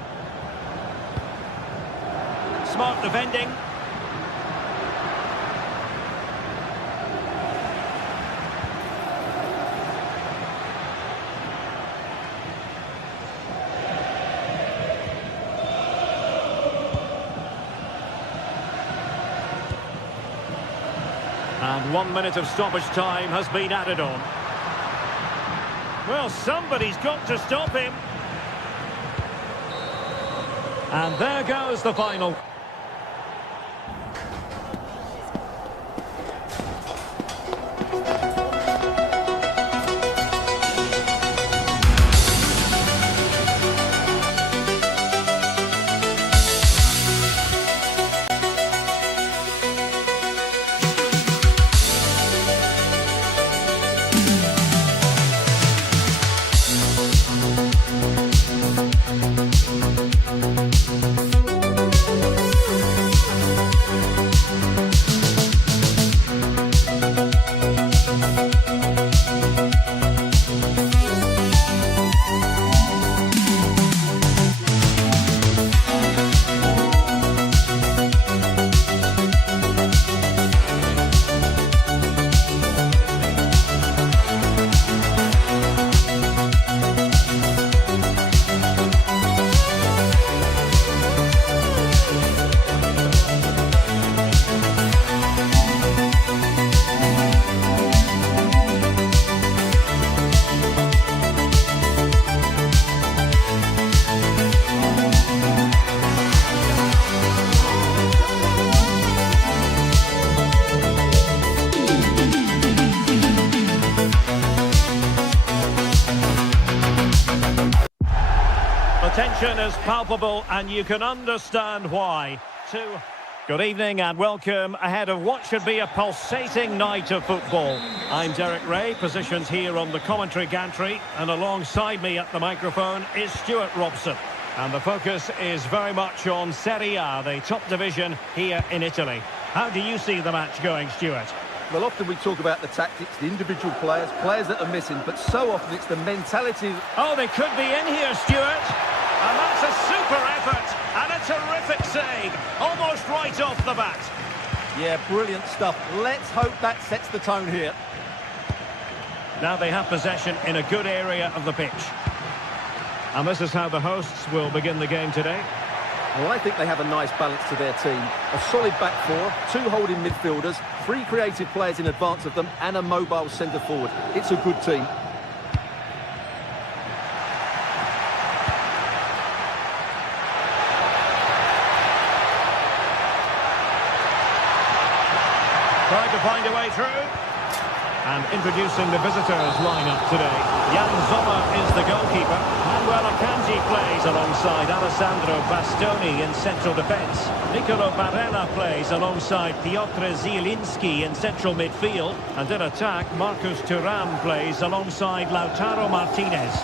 Smart defending. And 1 minute of stoppage time has been added on. Well, somebody's got to stop him. And there goes the final. The tension is palpable, and you can understand why. Two Good evening and welcome ahead of what should be a pulsating night of football. I'm Derek Ray, positioned here on the commentary gantry, and alongside me at the microphone is Stuart Robson. And the focus is very much on Serie A, the top division here in Italy. How do you see the match going, Stuart? Well, often we talk about the tactics, the individual players that are missing, but so often it's the mentality. Oh, they could be in here, Stuart. And that's a super effort and a terrific save, almost right off the bat. Yeah, brilliant stuff. Let's hope that sets the tone here. Now they have possession in a good area of the pitch. And this is how the hosts will begin the game today. Well, I think they have a nice balance to their team. A solid back four, 2 holding midfielders, 3 creative players in advance of them, and a mobile centre forward. It's a good team. Trying to find a way through. And introducing the visitors lineup today. Jan Sommer is the goalkeeper. Manuel Akanji plays alongside Alessandro Bastoni in central defence. Nicolo Barella plays alongside Piotr Zielinski in central midfield. And in attack, Marcus Thuram plays alongside Lautaro Martinez.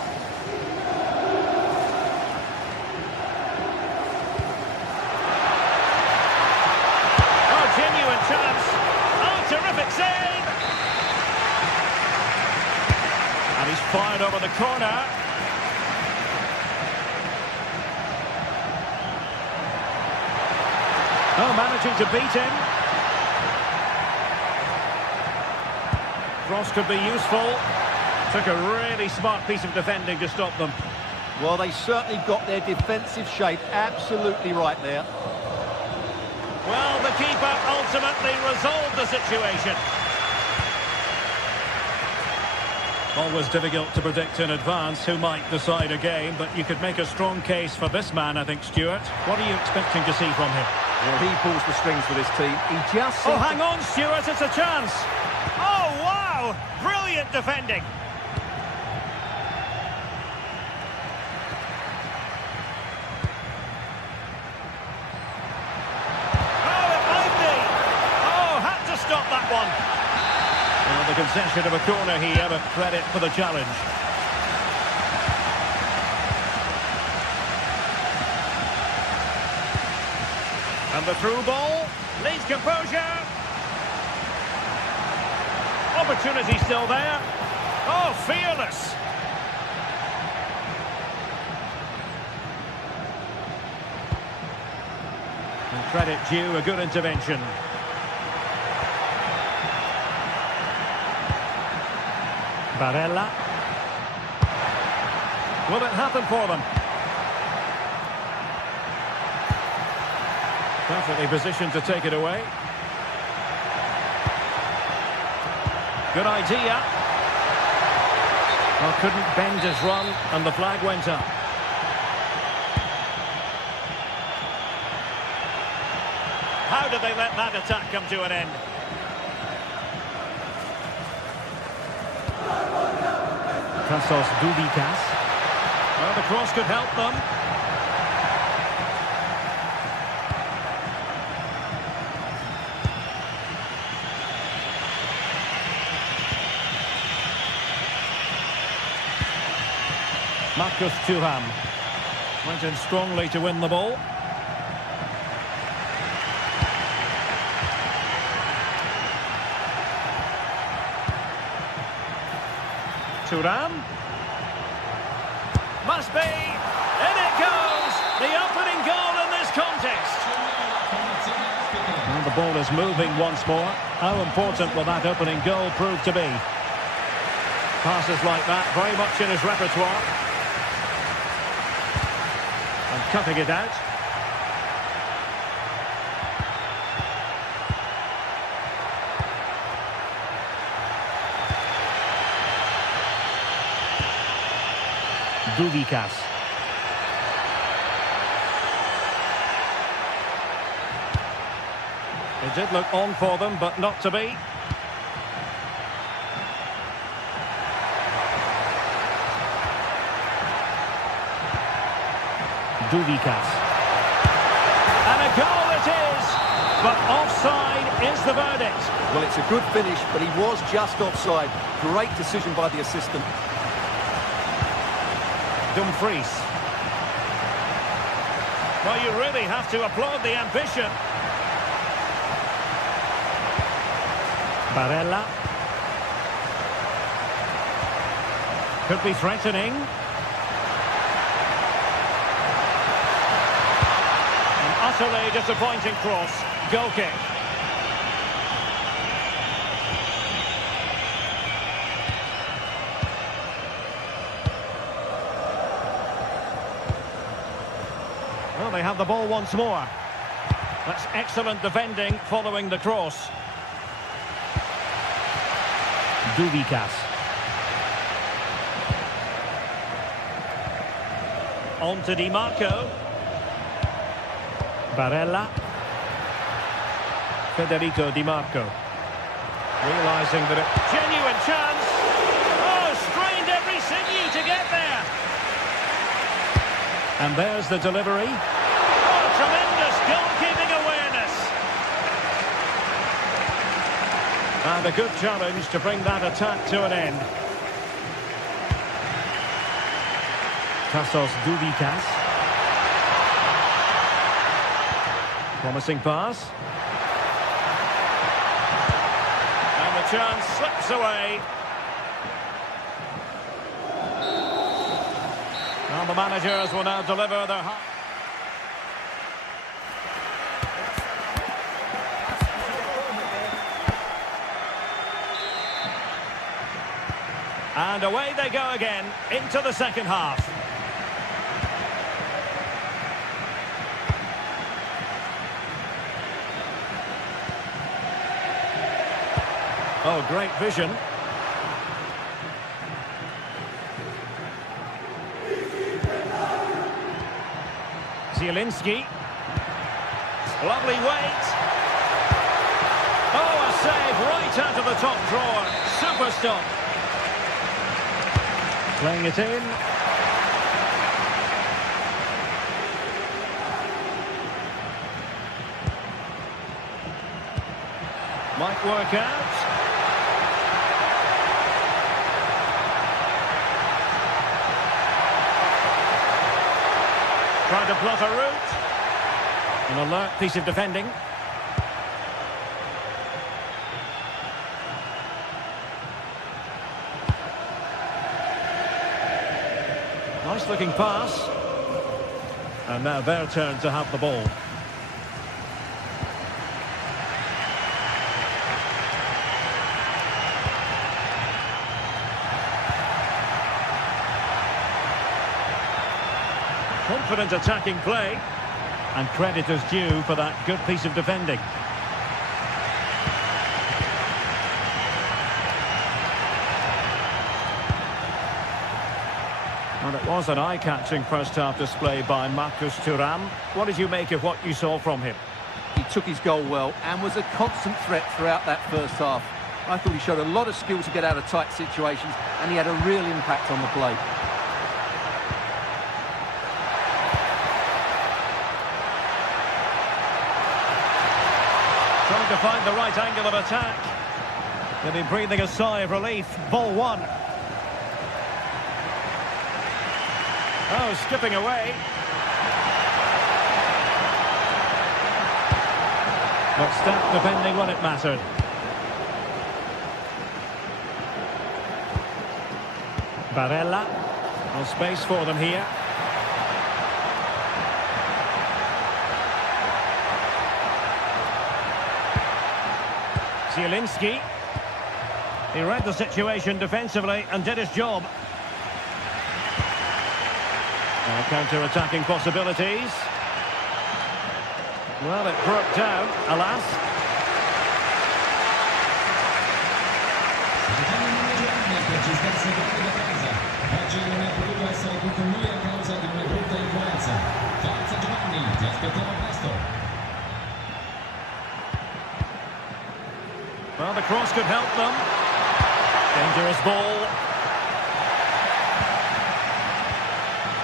Oh, genuine chance. Oh, terrific save. And he's fired over the corner. Oh, managing to beat him. Cross could be useful. Took a really smart piece of defending to stop them. Well, they certainly got their defensive shape absolutely right there. Well, the keeper ultimately resolved the situation. Always difficult to predict in advance who might decide a game, but you could make a strong case for this man, I think, Stuart. What are you expecting to see from him? Well, he pulls the strings for this team. He just... Oh, hang on, Stuart, it's a chance. Oh, wow! Brilliant defending. Oh, it might be. Oh, had to stop that one. Well, the concession of a corner here, but credit for the challenge. And the through ball needs composure. Opportunity still there. Oh, fearless. And credit due, a good intervention. Barella. Will it happen for them? Perfectly positioned to take it away. Good idea. Well, couldn't bend his run, and the flag went up. How did they let that attack come to an end? Tassos Dudikas. Well, the cross could help them. Marcus Thuram went in strongly to win the ball. Thuram. Must be. In it goes. The opening goal in this contest. And the ball is moving once more. How important will that opening goal prove to be? Passes like that, very much in his repertoire. And cutting it out. Dudikas. It did look on for them, but not to be. Dudikas. And a goal it is! But offside is the verdict. Well, it's a good finish, but he was just offside. Great decision by the assistant. Dumfries. Well, you really have to applaud the ambition. Barella. Could be threatening. An utterly disappointing cross. Goal kick. Well, they have the ball once more. That's excellent defending following the cross. Duvikas. On to Di Marco. Barella. Federico Di Marco. Realising that it... Genuine chance. Oh, strained every sinew to get there. And there's the delivery. Oh, tremendous goalkeeping awareness. And a good challenge to bring that attack to an end. Tassos Duvikas. Promising pass. And the chance slips away. Now the managers will now deliver their... And away they go again into the second half. Oh, great vision. Zielinski. Lovely weight. Oh, a save right out of the top drawer. Super stop. Playing it in. Might work out. Trying to plot a route. An alert piece of defending. Nice looking pass. And now their turn to have the ball. Confident attacking play, and credit is due for that good piece of defending. And it was an eye-catching first-half display by Marcus Thuram. What did you make of what you saw from him? He took his goal well and was a constant threat throughout that first half. I thought he showed a lot of skill to get out of tight situations, and he had a real impact on the play. Trying to find the right angle of attack. They'll be breathing a sigh of relief. Ball one. Oh, skipping away. But stat defending when it mattered. Barella. No space for them here. Zielinski. He read the situation defensively and did his job. Counter-attacking possibilities. Well, it broke down, alas. Oggi non è potuto essere qui con lui a causa di una brutta influenza. Forza Giovanni, ti aspettiamo presto. Well, the cross could help them. Dangerous ball.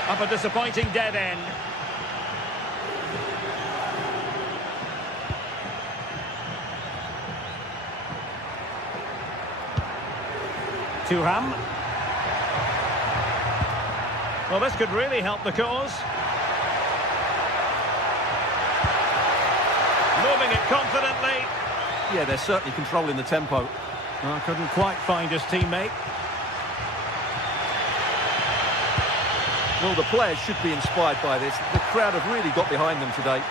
Up a disappointing dead end. Thuram. Well, this could really help the cause. Moving it confidently. Yeah, they're certainly controlling the tempo. Well, couldn't quite find his teammate. Well, the players should be inspired by this. The crowd have really got behind them today.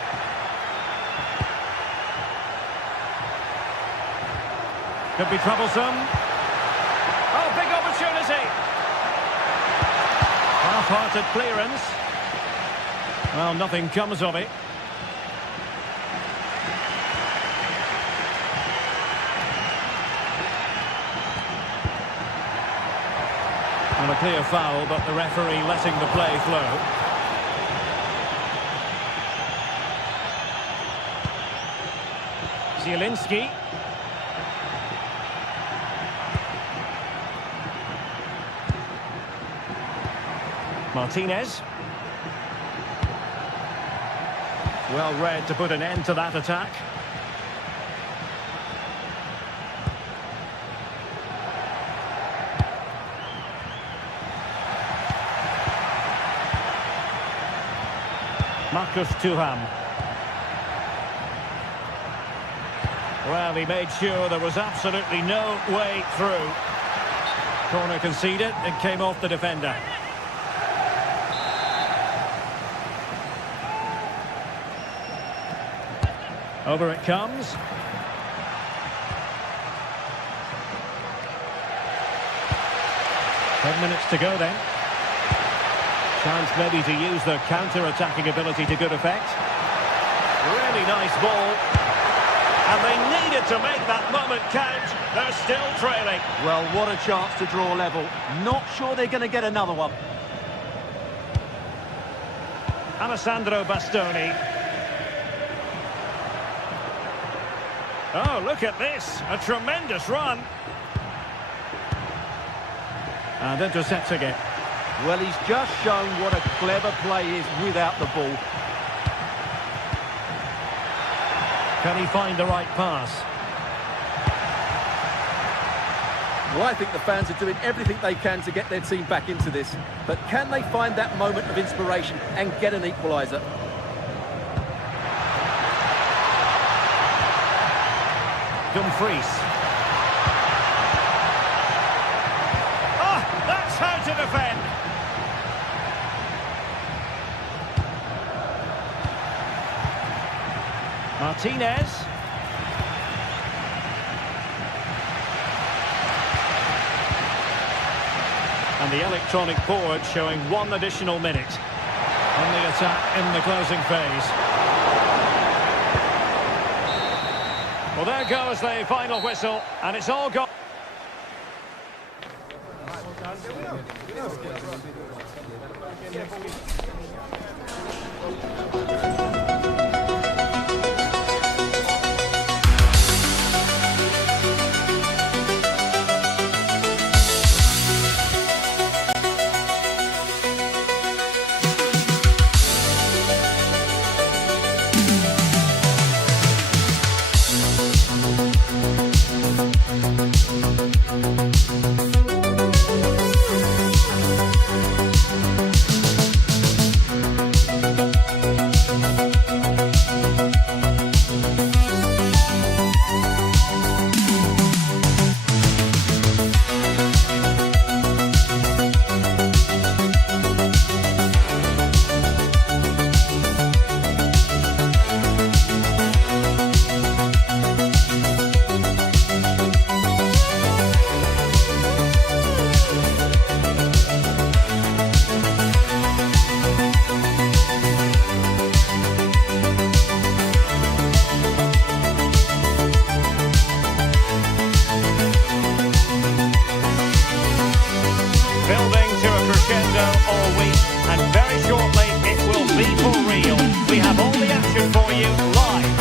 Could be troublesome. Oh, big opportunity. Half-hearted clearance. Well, nothing comes of it. And a clear foul, but the referee letting the play flow. Zielinski. Martinez. Well read to put an end to that attack. Marcus Thuram. Well, he made sure there was absolutely no way through. Corner conceded, it came off the defender. Over it comes. Ten minutes to go then. Chance maybe to use their counter-attacking ability to good effect. Really nice ball. And they needed to make that moment count. They're still trailing. Well, what a chance to draw level. Not sure they're going to get another one. Alessandro Bastoni. Oh, look at this. A tremendous run. And intercepting it. Well, he's just shown what a clever play is without the ball. Can he find the right pass? Well, I think the fans are doing everything they can to get their team back into this. But can they find that moment of inspiration and get an equaliser? Dumfries. Ah, that's how to defend. Martinez. And the electronic board showing 1 additional minute on the attack in the closing phase. Well, there goes the final whistle, and it's all gone. Building to a crescendo all week, and very shortly it will be for real. We have all the action for you live.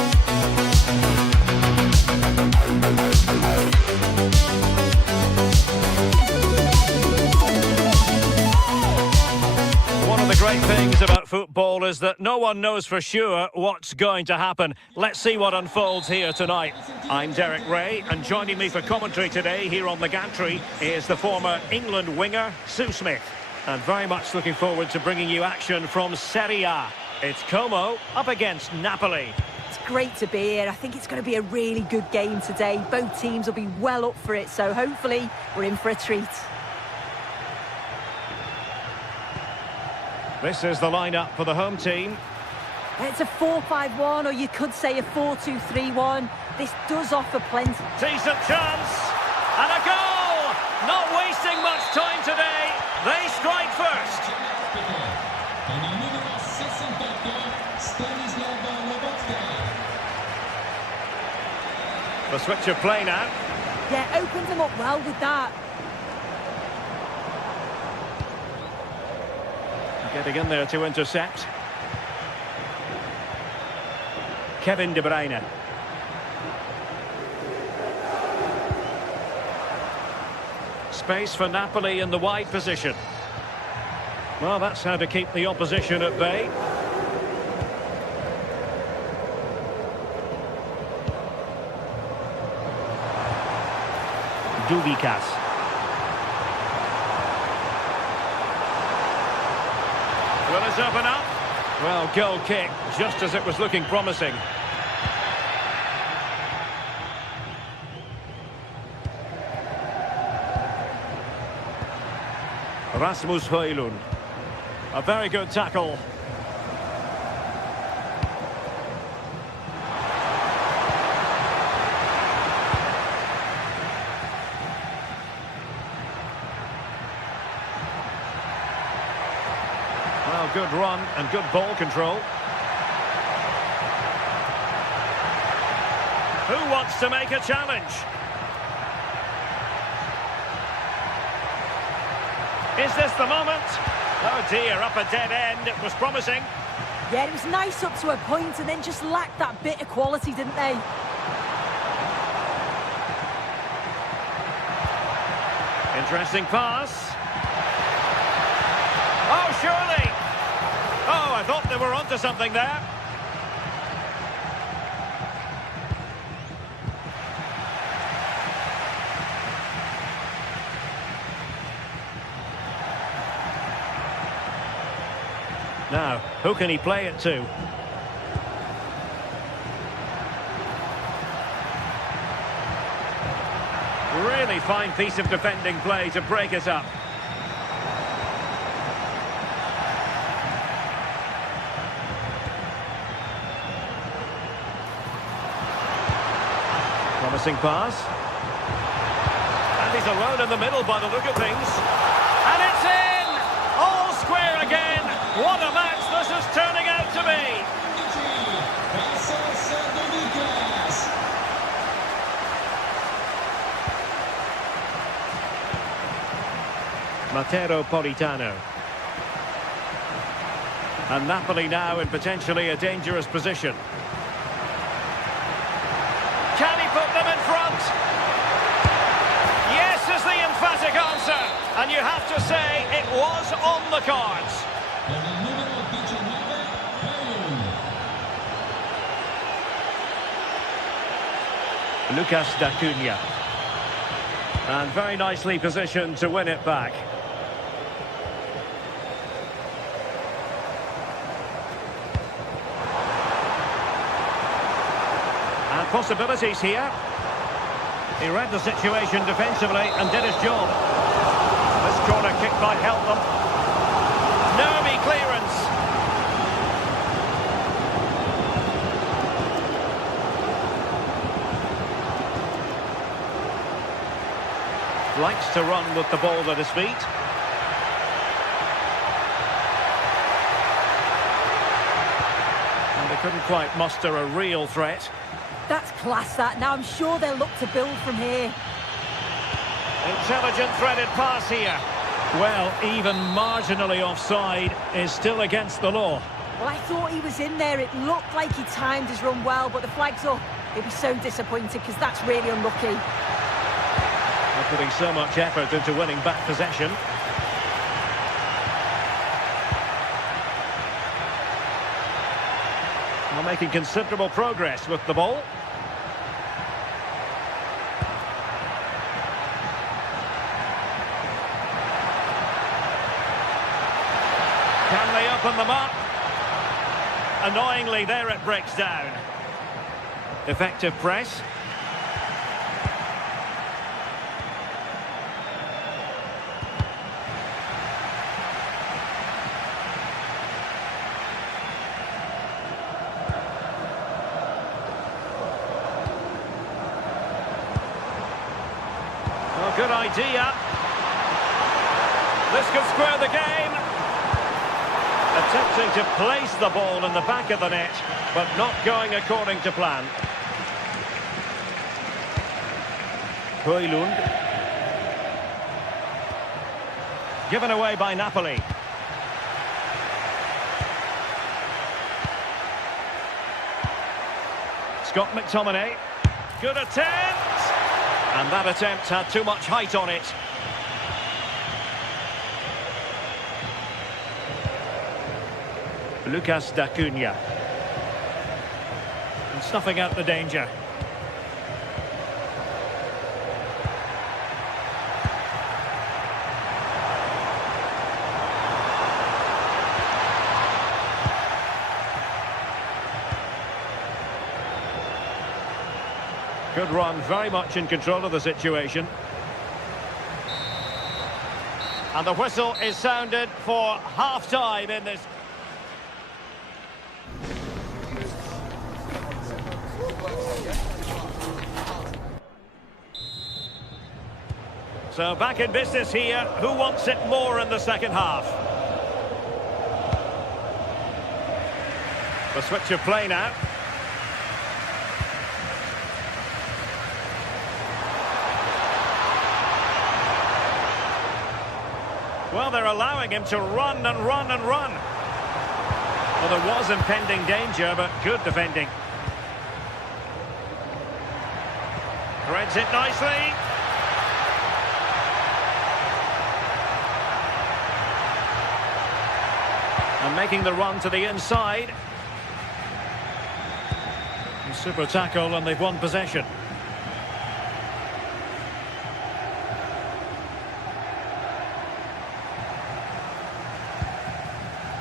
One of the great things about football football is that no one knows for sure what's going to happen. Let's see what unfolds here tonight. I'm Derek Ray, and joining me for commentary today here on the gantry is the former England winger, Sue Smith. And very much looking forward to bringing you action from Serie A. It's Como up against Napoli. It's great to be here. I think it's going to be a really good game today. Both teams will be well up for it, so hopefully we're in for a treat. This is the lineup for the home team. It's a 4-5-1, or you could say a 4-2-3-1. This does offer plenty. Decent chance, and a goal! Not wasting much time today. They strike first. The switch of play now. Yeah, opened them up well with that. Getting in there to intercept. Kevin De Bruyne. Space for Napoli in the wide position. Well, that's how to keep the opposition at bay. Dubikas. Will it open up? Well, goal kick, just as it was looking promising. Rasmus Højlund. A very good tackle. Well, good run and good ball control. Who wants to make a challenge? Is this the moment? Oh dear, up a dead end. It was promising. Yeah, it was nice up to a point and then just lacked that bit of quality, didn't they? Interesting pass. Oh, surely. Oh, I thought they were onto something there. Now, who can he play it to? Really fine piece of defending play to break it up. Promising pass. And he's alone in the middle by the look of things. And it's in! All square again! What a match this is turning out to be! Matteo Politano. And Napoli now in potentially a dangerous position. Can he put them in front? Yes is the emphatic answer. And you have to say it was on the cards. Lucas D'Acunha. And very nicely positioned to win it back. And possibilities here. He read the situation defensively and did his job. This corner kick might help them. Nervy clearance. Likes to run with the ball at his feet. And they couldn't quite muster a real threat. That's class, that. Now I'm sure they'll look to build from here. Intelligent threaded pass here. Well, even marginally offside is still against the law. Well, I thought he was in there. It looked like he timed his run well, but the flag's up. He'll be so disappointed because that's really unlucky. They're putting so much effort into winning back possession. Well, making considerable progress with the ball. Can they open them up? Annoyingly, there it breaks down. Effective press. Oh, good idea. This could square the game. Attempting to place the ball in the back of the net, but not going according to plan. Højlund. Given away by Napoli. Scott McTominay. Good attempt! And that attempt had too much height on it. Lucas D'Acunha. And snuffing out the danger. Good run, very much in control of the situation. And the whistle is sounded for half-time in this. So back in business here. Who wants it more in the second half? The switch of play now. Well, they're allowing him to run and run and run. Well, there was impending danger, but good defending. Threads it nicely. And making the run to the inside. Super tackle, and they've won possession.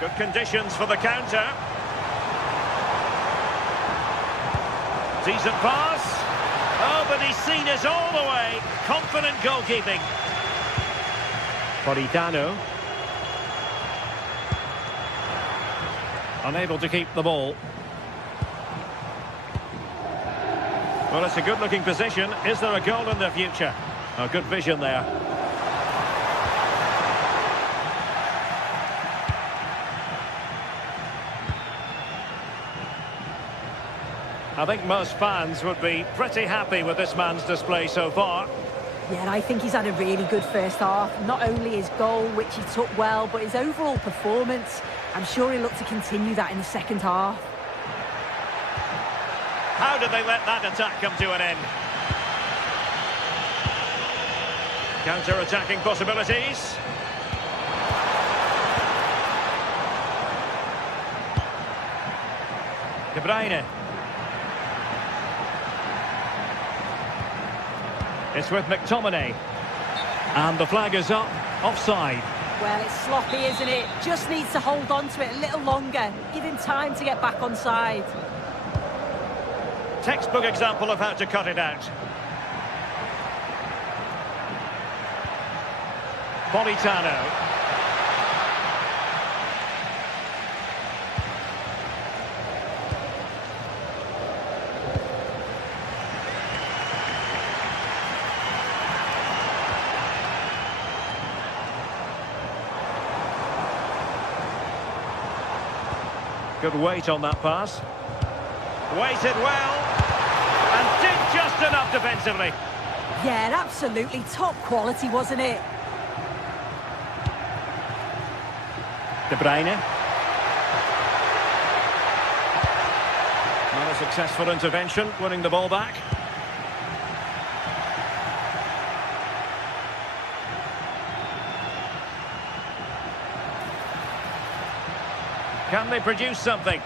Good conditions for the counter. Decent pass. Oh, but he's seen it all the way. Confident goalkeeping. Politano. Unable to keep the ball. Well, it's a good-looking position. Is there a goal in the future? Oh, good vision there. I think most fans would be pretty happy with this man's display so far. Yeah, I think he's had a really good first half. Not only his goal, which he took well, but his overall performance. I'm sure he'll look to continue that in the second half. How did they let that attack come to an end? Counter-attacking possibilities. De Bruyne. It's with McTominay. And the flag is up, offside. Well, it's sloppy, isn't it? Just needs to hold on to it a little longer. Give him time to get back on side. Textbook example of how to cut it out. Politano. Good weight on that pass. Weighted well. And did just enough defensively. Yeah, absolutely. Top quality, wasn't it? De Bruyne. Not a successful intervention, winning the ball back. Can they produce something?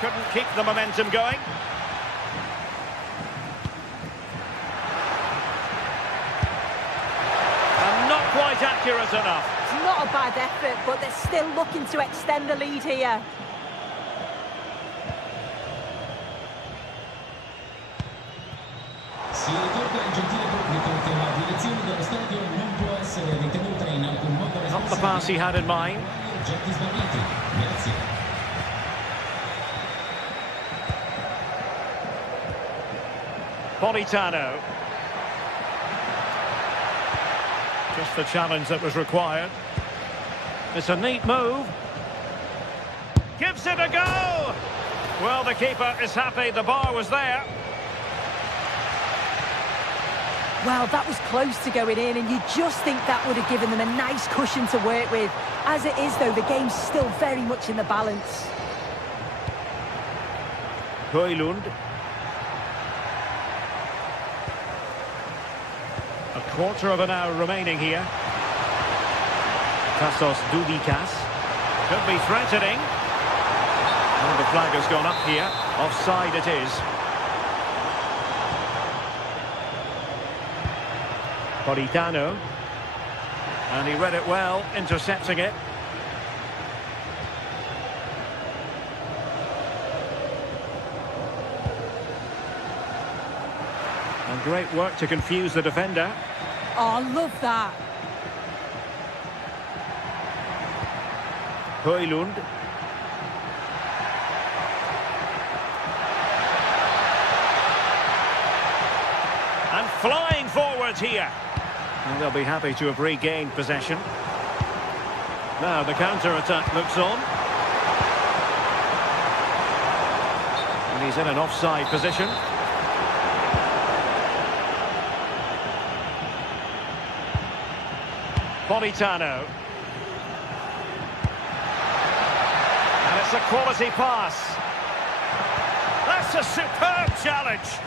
couldn't keep the momentum going. And not quite accurate enough. It's not a bad effort, but they're still looking to extend the lead here. Si ricorda il gentile pubblico che la direzione dello stadio non può essere ritenuta in alcun modo Not the pass he had in mind. oggetti sbagliati. Grazie. Politano. Just the challenge that was required. It's a neat move. Gives it a go! Well, the keeper is happy the bar was there. Well, that was close to going in, and you just think that would have given them a nice cushion to work with. As it is, though, the game's still very much in the balance. Højlund. A quarter of an hour remaining here. Tasos Dudikas. Could be threatening. And the flag has gone up here. Offside it is. Politano. And he read it well, intercepting it. And great work to confuse the defender. Oh, I love that. Højlund. And flying forwards here. And they'll be happy to have regained possession. Now the counter-attack looks on. And he's in an offside position. Politano. And it's a quality pass. That's a superb challenge.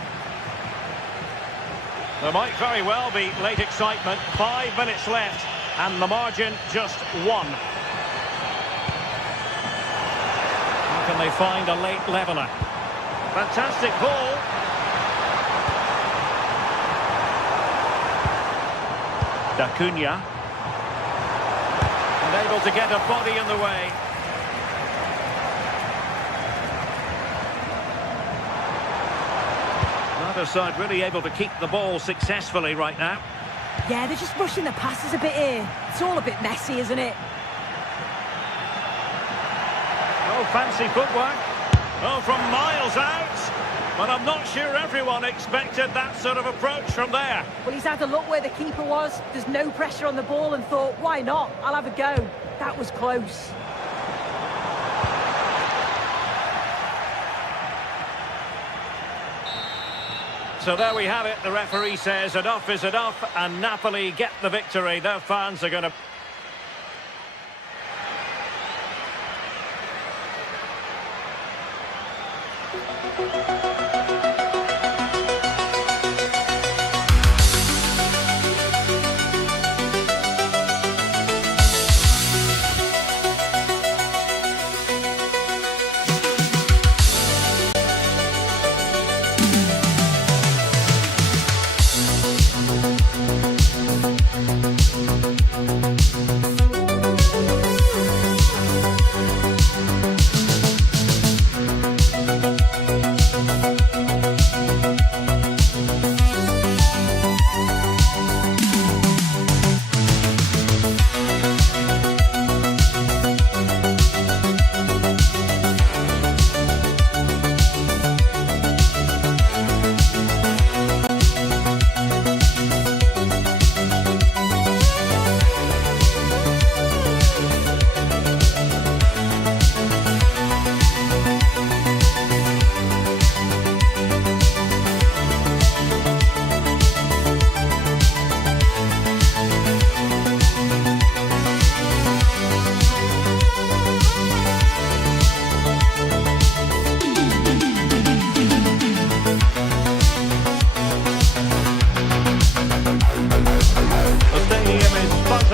There might very well be late excitement. 5 minutes left, and the margin just 1. How can they find a late leveller? Fantastic ball. D'Acunha. And able to get a body in the way. Neither side really able to keep the ball successfully right now. Yeah, they're just rushing the passes a bit here. It's all a bit messy, isn't it? Oh, fancy footwork. Oh, from miles out. But I'm not sure everyone expected that sort of approach from there. Well, he's had a look where the keeper was. There's no pressure on the ball and thought, why not? I'll have a go. That was close. So there we have it. The referee says enough is enough, and Napoli get the victory. Their fans are going to...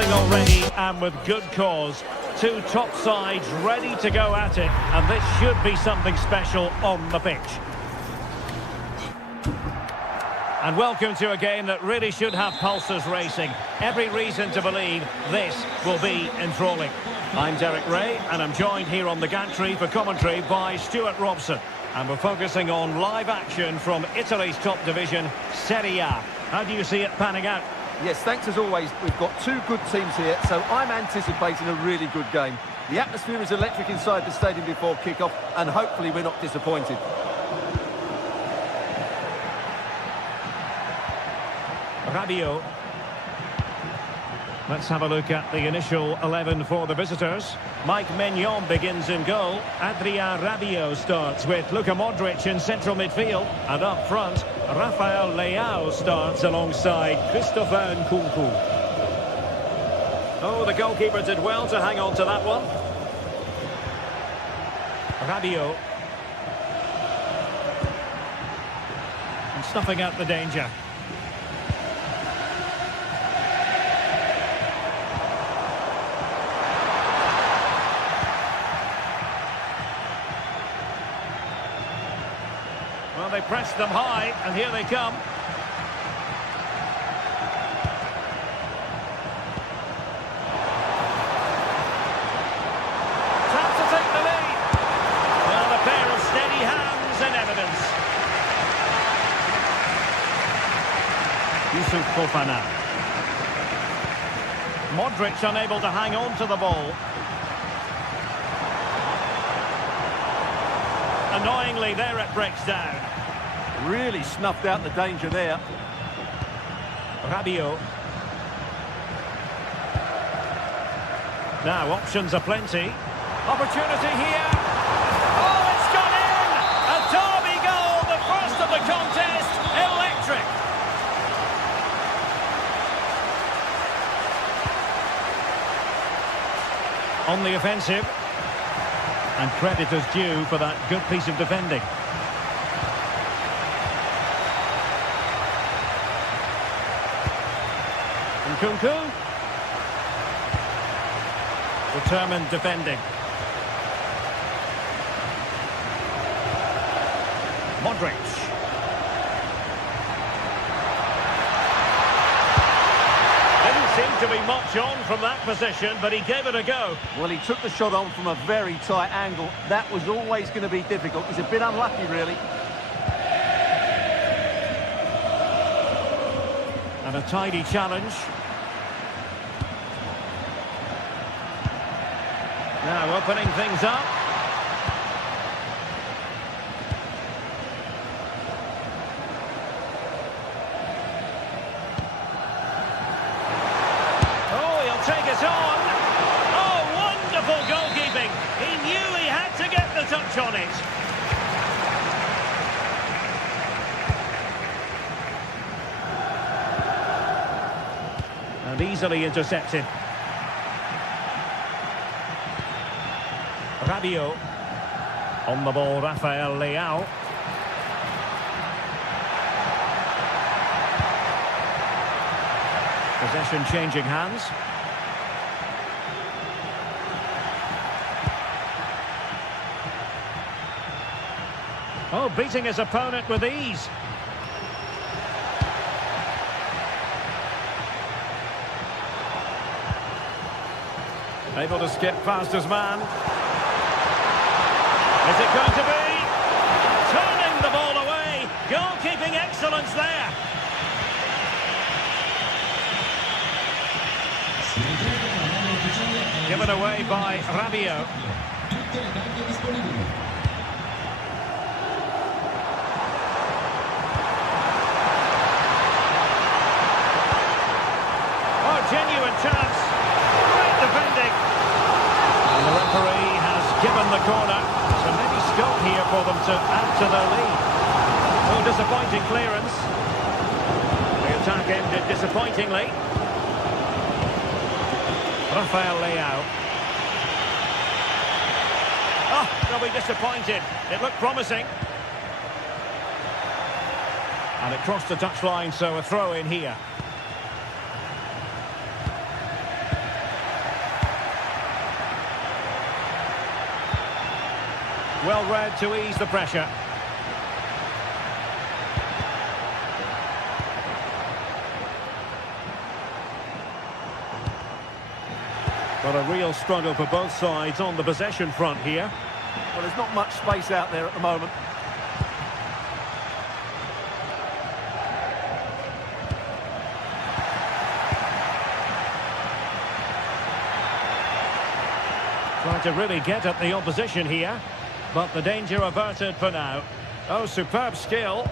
Already, and with good cause. two top sides ready to go at it, and this should be something special on the pitch. And welcome to a game that really should have pulses racing. Every reason to believe this will be enthralling. I'm Derek Ray, and I'm joined here on the gantry for commentary by Stuart Robson. And we're focusing on live action from Italy's top division, Serie A. How do you see it panning out? Yes, thanks as always. We've got two good teams here, so I'm anticipating a really good game. The atmosphere is electric inside the stadium before kick-off, and hopefully we're not disappointed. Rabiot. Let's have a look at the initial 11 for the visitors. Mike Maignan begins in goal. Adrien Rabiot starts with Luka Modric in central midfield. And up front, Rafael Leao starts alongside Christopher Nkunku. Oh, the goalkeeper did well to hang on to that one. Rabiot. And snuffing out the danger. Well, they pressed them high, and here they come. Time to take the lead. Well, a pair of steady hands in evidence. Yusuf Fofana. Modric unable to hang on to the ball. Annoyingly, there it breaks down. Really snuffed out the danger there. Rabiot. Now, options are plenty. Opportunity here. Oh, it's gone in! A derby goal, the first of the contest. Electric. On the offensive. And credit is due for that good piece of defending. Nkunku. Determined defending. Modric. Didn't seem to be much on from that position, but he gave it a go. Well, he took the shot on from a very tight angle. That was always going to be difficult. He's a bit unlucky, really. And a tidy challenge. Now opening things up. Oh, he'll take it on. Oh, wonderful goalkeeping. He knew he had to get the touch on it. And easily intercepted. Rabiot. On the ball, Rafael Leao. Possession changing hands. Oh, beating his opponent with ease. Able to skip past his man. Is it going to be? Turning the ball away. Goalkeeping excellence there. Given away by Rabiot. Oh, genuine chance. Great defending. And the referee has given the corner. So maybe scope here for them to add to their lead. Oh, disappointing clearance. The attack ended disappointingly. Rafael Leao. Oh, they'll be disappointed. It looked promising. And it crossed the touchline, so a throw in here. Well read to ease the pressure. But a real struggle for both sides on the possession front here. Well, there's not much space out there at the moment. Trying to really get at the opposition here, but the danger averted for now. Oh, superb skill.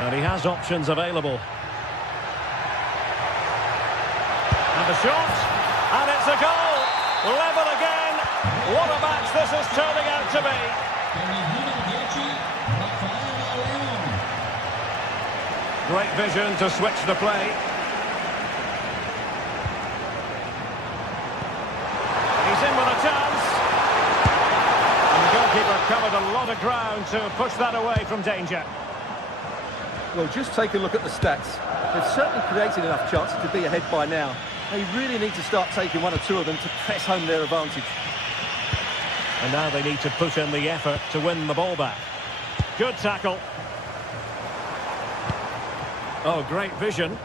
And he has options available. And the shot, and it's a goal! Level again! What a match this is turning out to be! Great vision to switch the play. He's in with a chance. And the goalkeeper covered a lot of ground to push that away from danger. Well, just take a look at the stats. They've certainly created enough chances to be ahead by now. They really need to start taking one or two of them to press home their advantage. And now they need to put in the effort to win the ball back. Good tackle. Oh, great vision.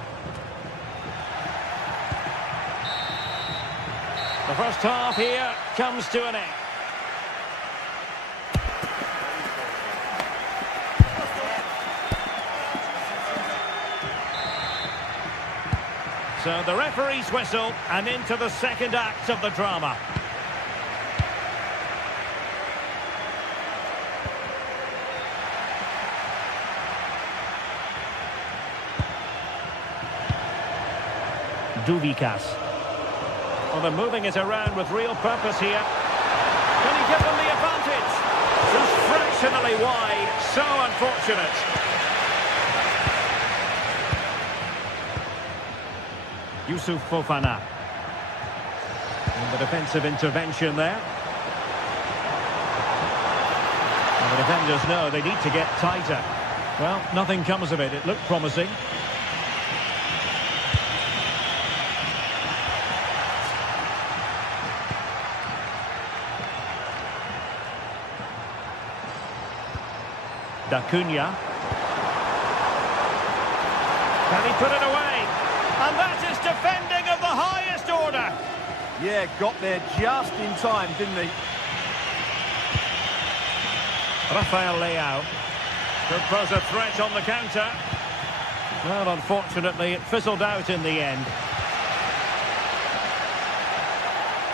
The first half here comes to an end. So the referee's whistle, and into the second act of the drama. Duvikas. Well, they're moving it around with real purpose here. Can he give them the advantage? Just fractionally wide. So unfortunate. Yusuf Fofana. And the defensive intervention there. And the defenders know they need to get tighter. Well, nothing comes of it. It looked promising. D'Acunha. Can he put it away? And that is defending of the highest order. Yeah, got there just in time, didn't he? Rafael Leao could pose a threat on the counter. Well, unfortunately, it fizzled out in the end.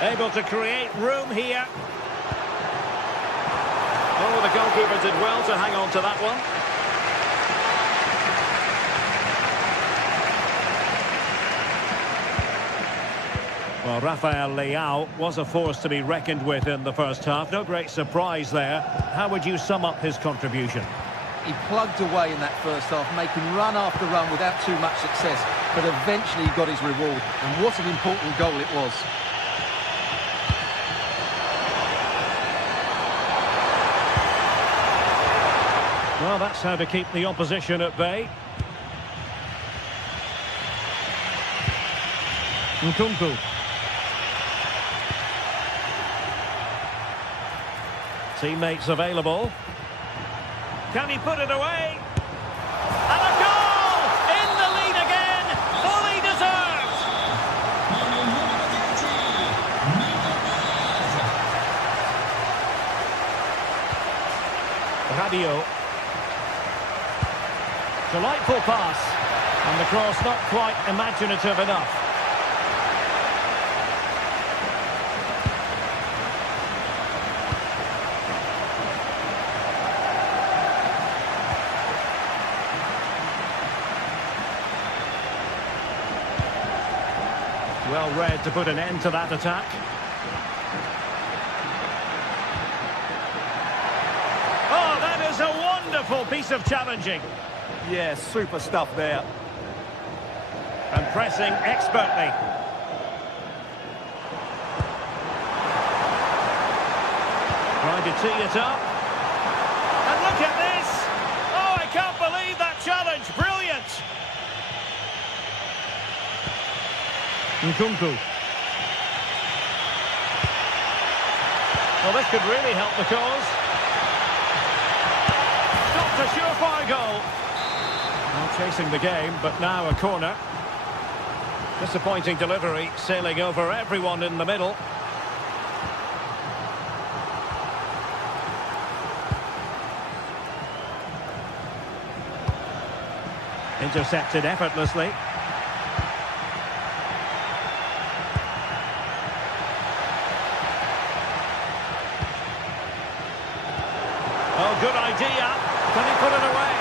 Able to create room here. Oh, the goalkeeper did well to hang on to that one. Well, Rafael Leao was a force to be reckoned with in the first half. No great surprise there. How would you sum up his contribution? He plugged away in that first half, making run after run without too much success, but eventually he got his reward. And what an important goal it was. Well, that's how to keep the opposition at bay. Nkunku. Teammates available. Can he put it away? And a goal! In the lead again! Fully deserved! Radio. Delightful pass. And the cross not quite imaginative enough. Well read to put an end to that attack. Oh, that is a wonderful piece of challenging. Yeah, super stuff there. And pressing expertly. Trying to tee it up. And look at this! Oh, I can't believe that challenge. Brilliant! Nkunku. Well, this could really help the cause. Not a surefire goal. Well, chasing the game, but now a corner. Disappointing delivery, sailing over everyone in the middle. Intercepted effortlessly. Oh, good idea. Can he put it away?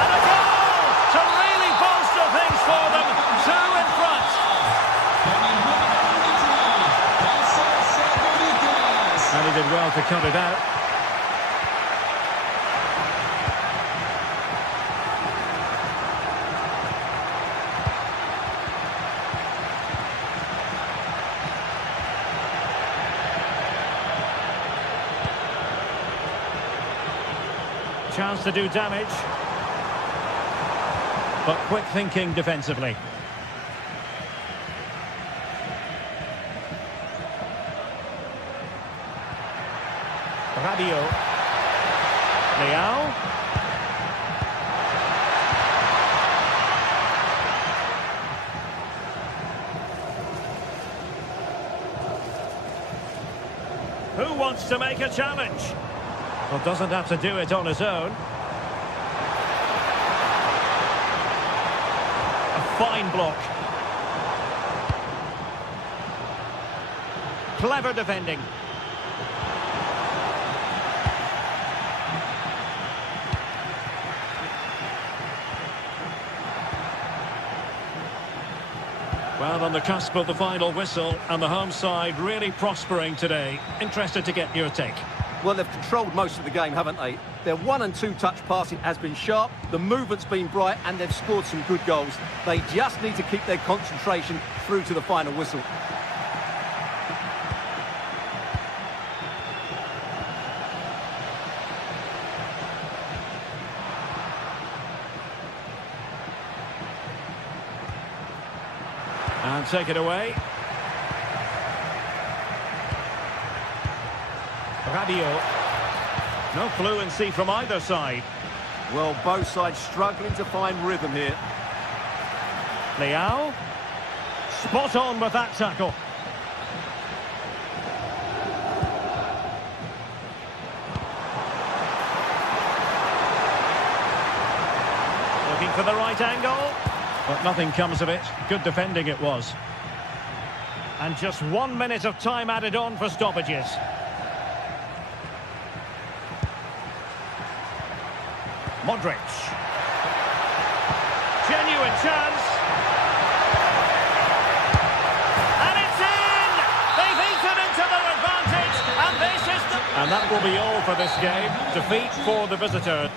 And a goal to really bolster things for them. 2 in front. And he did well to cut it out. Chance to do damage, but quick thinking defensively. Rabiot. Leao. Who wants to make a challenge? Well, doesn't have to do it on his own. A fine block. Clever defending. Well, on the cusp of the final whistle, and the home side really prospering today. Interested to get your take. Well, they've controlled most of the game, haven't they? Their 1- and 2-touch passing has been sharp, the movement's been bright, and they've scored some good goals. They just need to keep their concentration through to the final whistle. And take it away. Rabiot. No fluency from either side. Well, both sides struggling to find rhythm here. Leao. Spot on with that tackle. Looking for the right angle. But nothing comes of it. Good defending it was. And just 1 minute of time added on for stoppages. Modric. Genuine chance. And it's in! They've eaten into their advantage, and this is the... And that will be all for this game. Defeat for the visitor.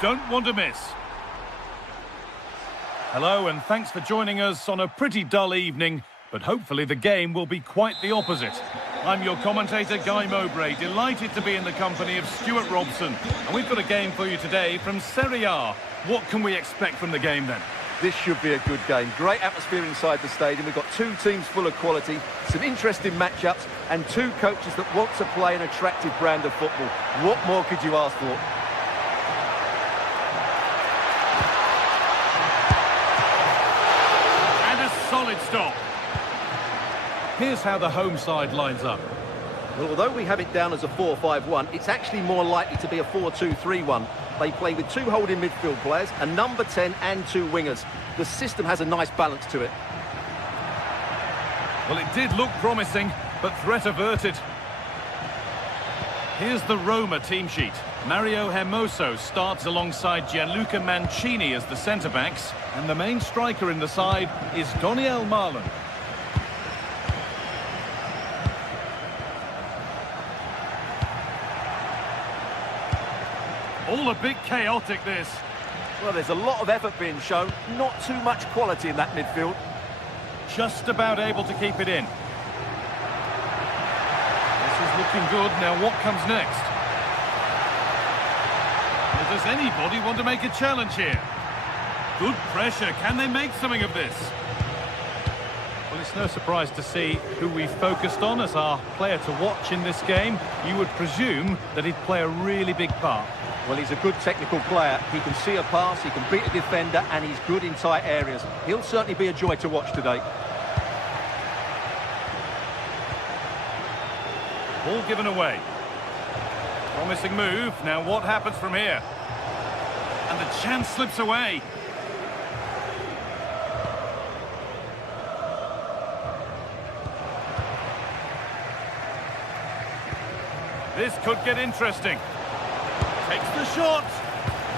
Don't want to miss. Hello and thanks for joining us on a pretty dull evening. but hopefully the game will be quite the opposite. I'm your commentator, Guy Mowbray, delighted to be in the company of Stuart Robson. And we've got a game for you today from Serie A. What can we expect from the game then? This should be a good game. Great atmosphere inside the stadium. We've got two teams full of quality, some interesting matchups, and two coaches that want to play an attractive brand of football. What more could you ask for? And a solid stop. Here's how the home side lines up. Well, although we have it down as a 4-5-1, it's actually more likely to be a 4-2-3-1. They play with two holding midfield players, a number 10 and two wingers. The system has a nice balance to it. Well, it did look promising, but threat averted. Here's the Roma team sheet. Mario Hermoso starts alongside Gianluca Mancini as the centre-backs, and the main striker in the side is Daniel Marlon. All a bit chaotic, this. Well, there's a lot of effort being shown, not too much quality in that midfield. Just about able to keep it in. This is looking good. Now, what comes next? Well, does anybody want to make a challenge here? Good pressure. Can they make something of this? Well, it's no surprise to see who we focused on as our player to watch in this game. You would presume that he'd play a really big part. Well, he's a good technical player. He can see a pass, he can beat a defender, and he's good in tight areas. He'll certainly be a joy to watch today. Ball given away. Promising move. Now what happens from here? And the chance slips away. This could get interesting. Takes the shot.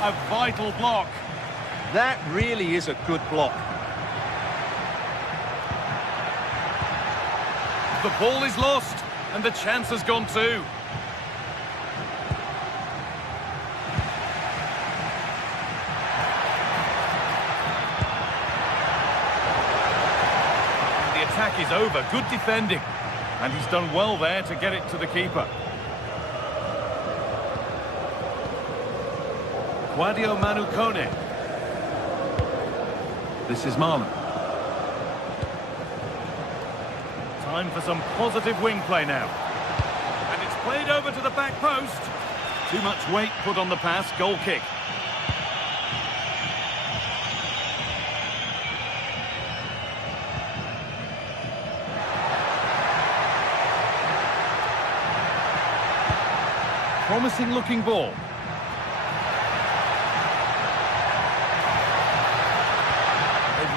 A vital block. That really is a good block. The ball is lost, and the chance has gone too. And the attack is over. Good defending. And he's done well there to get it to the keeper. Guadio Manucone. This is Marlon. Time for some positive wing play now. And it's played over to the back post. Too much weight put on the pass. Goal kick. Promising looking ball.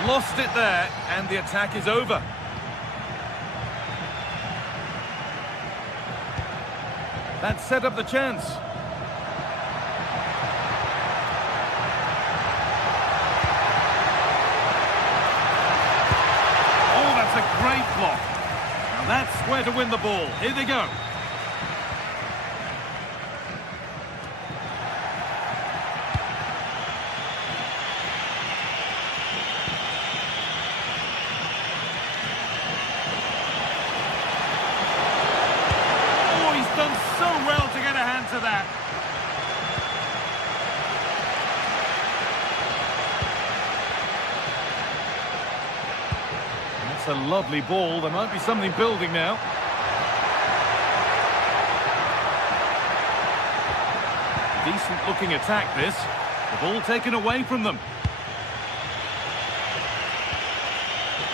Lost it there, and the attack is over. That set up the chance. Oh, that's a great block. Now that's where to win the ball. Here they go. That. That's a lovely ball. There might be something building now. Decent looking attack this. The ball taken away from them.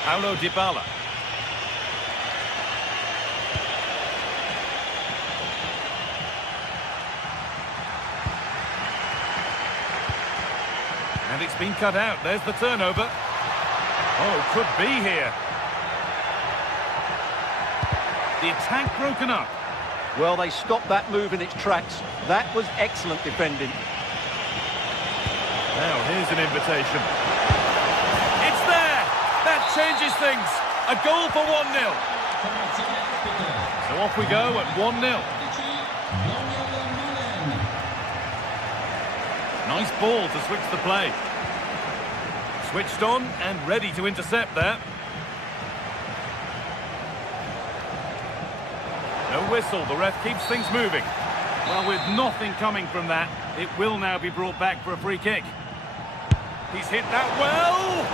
Paulo Dybala. And it's been cut out. There's the turnover. Oh, could be here. The attack broken up. Well, they stopped that move in its tracks. That was excellent defending. Now, here's an invitation. It's there! That changes things. A goal for 1-0. So off we go at 1-0. Nice ball to switch the play. Switched on and ready to intercept there. whistle. The ref keeps things moving. Well, with nothing coming from that, it will now be brought back for a free kick. He's hit that well.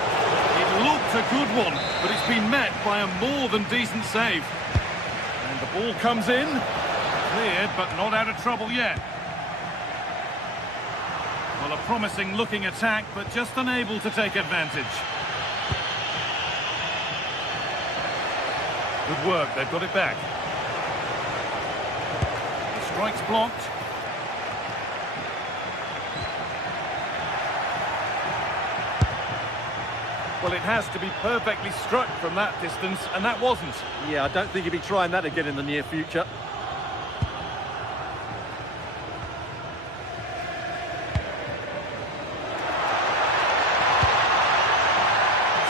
It looked a good one, but it's been met by a more than decent save. And the ball comes in. Cleared, but not out of trouble yet. Well, a promising looking attack, but just unable to take advantage. Good work, they've got it back. The strike's blocked. Well, it has to be perfectly struck from that distance, and that wasn't. Yeah, I don't think he'll be trying that again in the near future.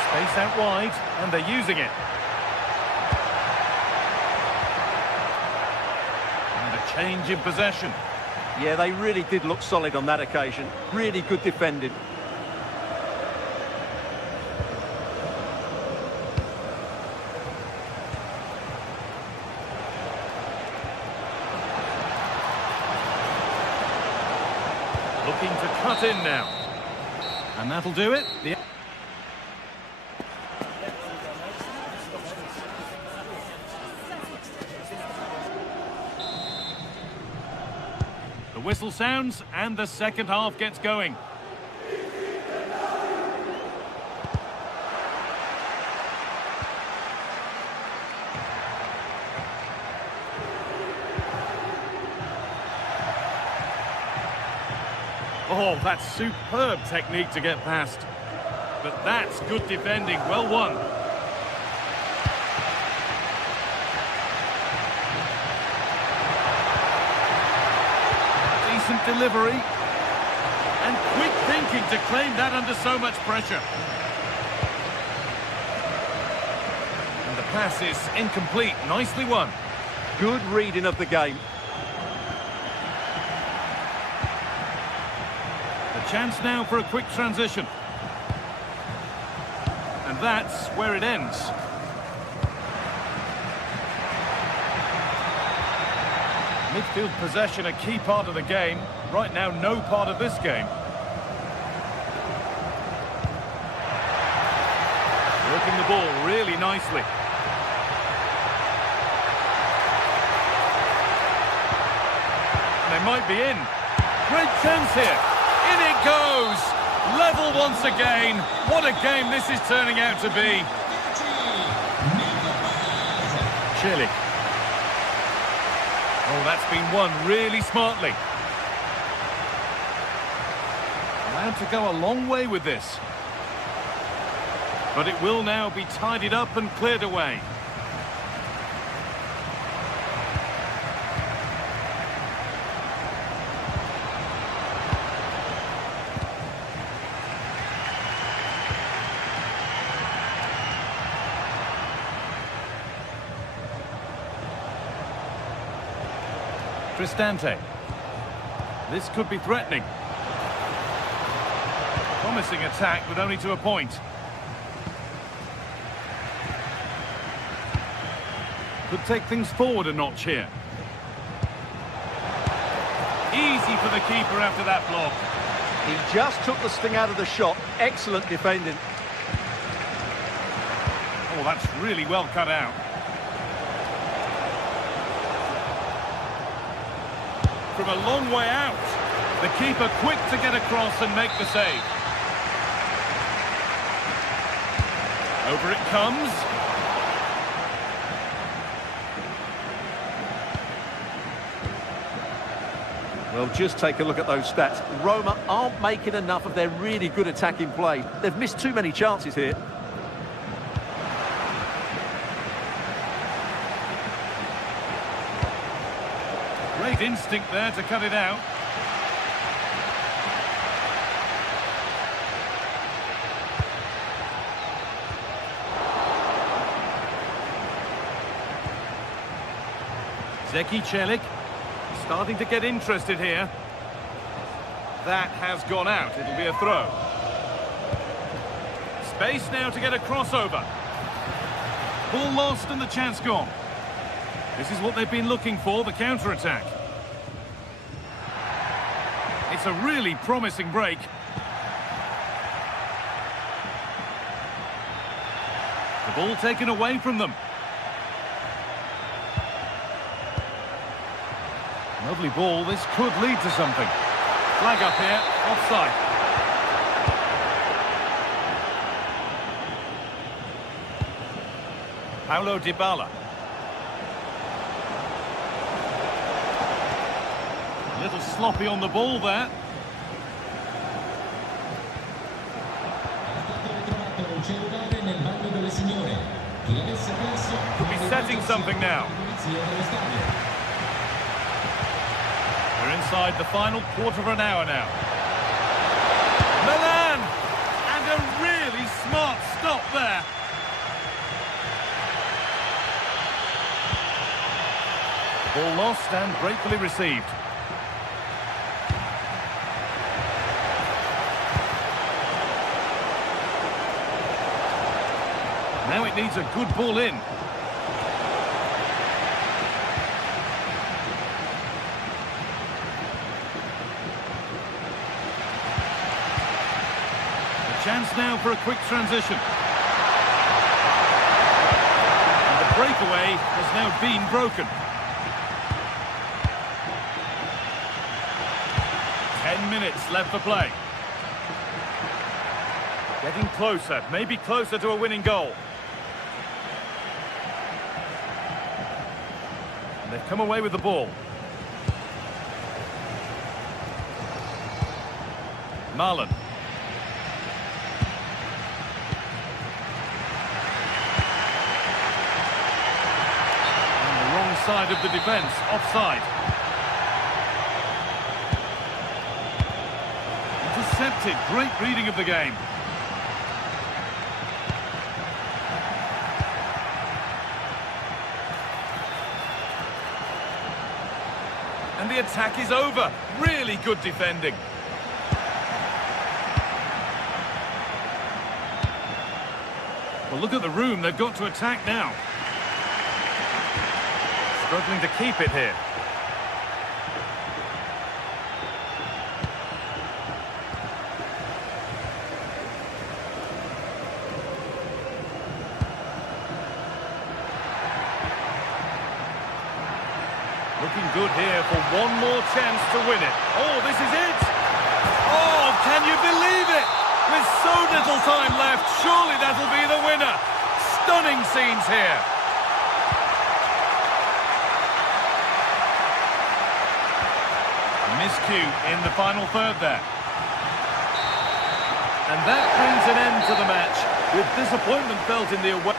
Space out wide, and they're using it. And a change in possession. Yeah, they really did look solid on that occasion. Really good defending. Looking to cut in now. And that'll do it. The whistle sounds and the second half gets going. Oh, that's superb technique to get past. But that's good defending, well won. Decent delivery. And quick thinking to claim that under so much pressure. And the pass is incomplete, nicely won. Good reading of the game. Chance now for a quick transition. And that's where it ends. Midfield possession a key part of the game. Right now, no part of this game. Working the ball really nicely. They might be in. Great chance here. In it goes! Level once again. What a game this is turning out to be. Chile. Oh, that's been won really smartly. Allowed to go a long way with this. But it will now be tidied up and cleared away. Cristante. This could be threatening. Promising attack, but only to a point. Could take things forward a notch here. Easy for the keeper after that block. He just took the sting out of the shot. Excellent defending. Oh, that's really well cut out. From a long way out. The keeper quick to get across and make the save. Over it comes. Well, just take a look at those stats. Roma aren't making enough of their really good attacking play. They've missed too many chances here. Great instinct there to cut it out. Zeki Celik starting to get interested here. That has gone out. It'll be a throw. Space now to get a crossover. Ball lost and the chance gone. This is what they've been looking for, the counter-attack. It's a really promising break. The ball taken away from them. Lovely ball, this could lead to something. Flag up here, offside. Paulo Dybala. A little sloppy on the ball there. Could be setting something now. We're inside the final quarter of an hour now. Milan! And a really smart stop there. Ball lost and gratefully received. Now it needs a good ball in. A chance now for a quick transition. And the breakaway has now been broken. 10 minutes left for play. Getting closer, maybe closer to a winning goal. And they've come away with the ball. Marlon. On the wrong side of the defence, offside. Intercepted, great reading of the game. And the attack is over. Really good defending. Well, look at the room they've got to attack now. Struggling to keep it here. Looking good here for one more chance to win it. Oh, this is it! Oh, can you believe it? With so little time left, surely that'll be the winner. Stunning scenes here. Miscue in the final third there. And that brings an end to the match, with disappointment felt in the away.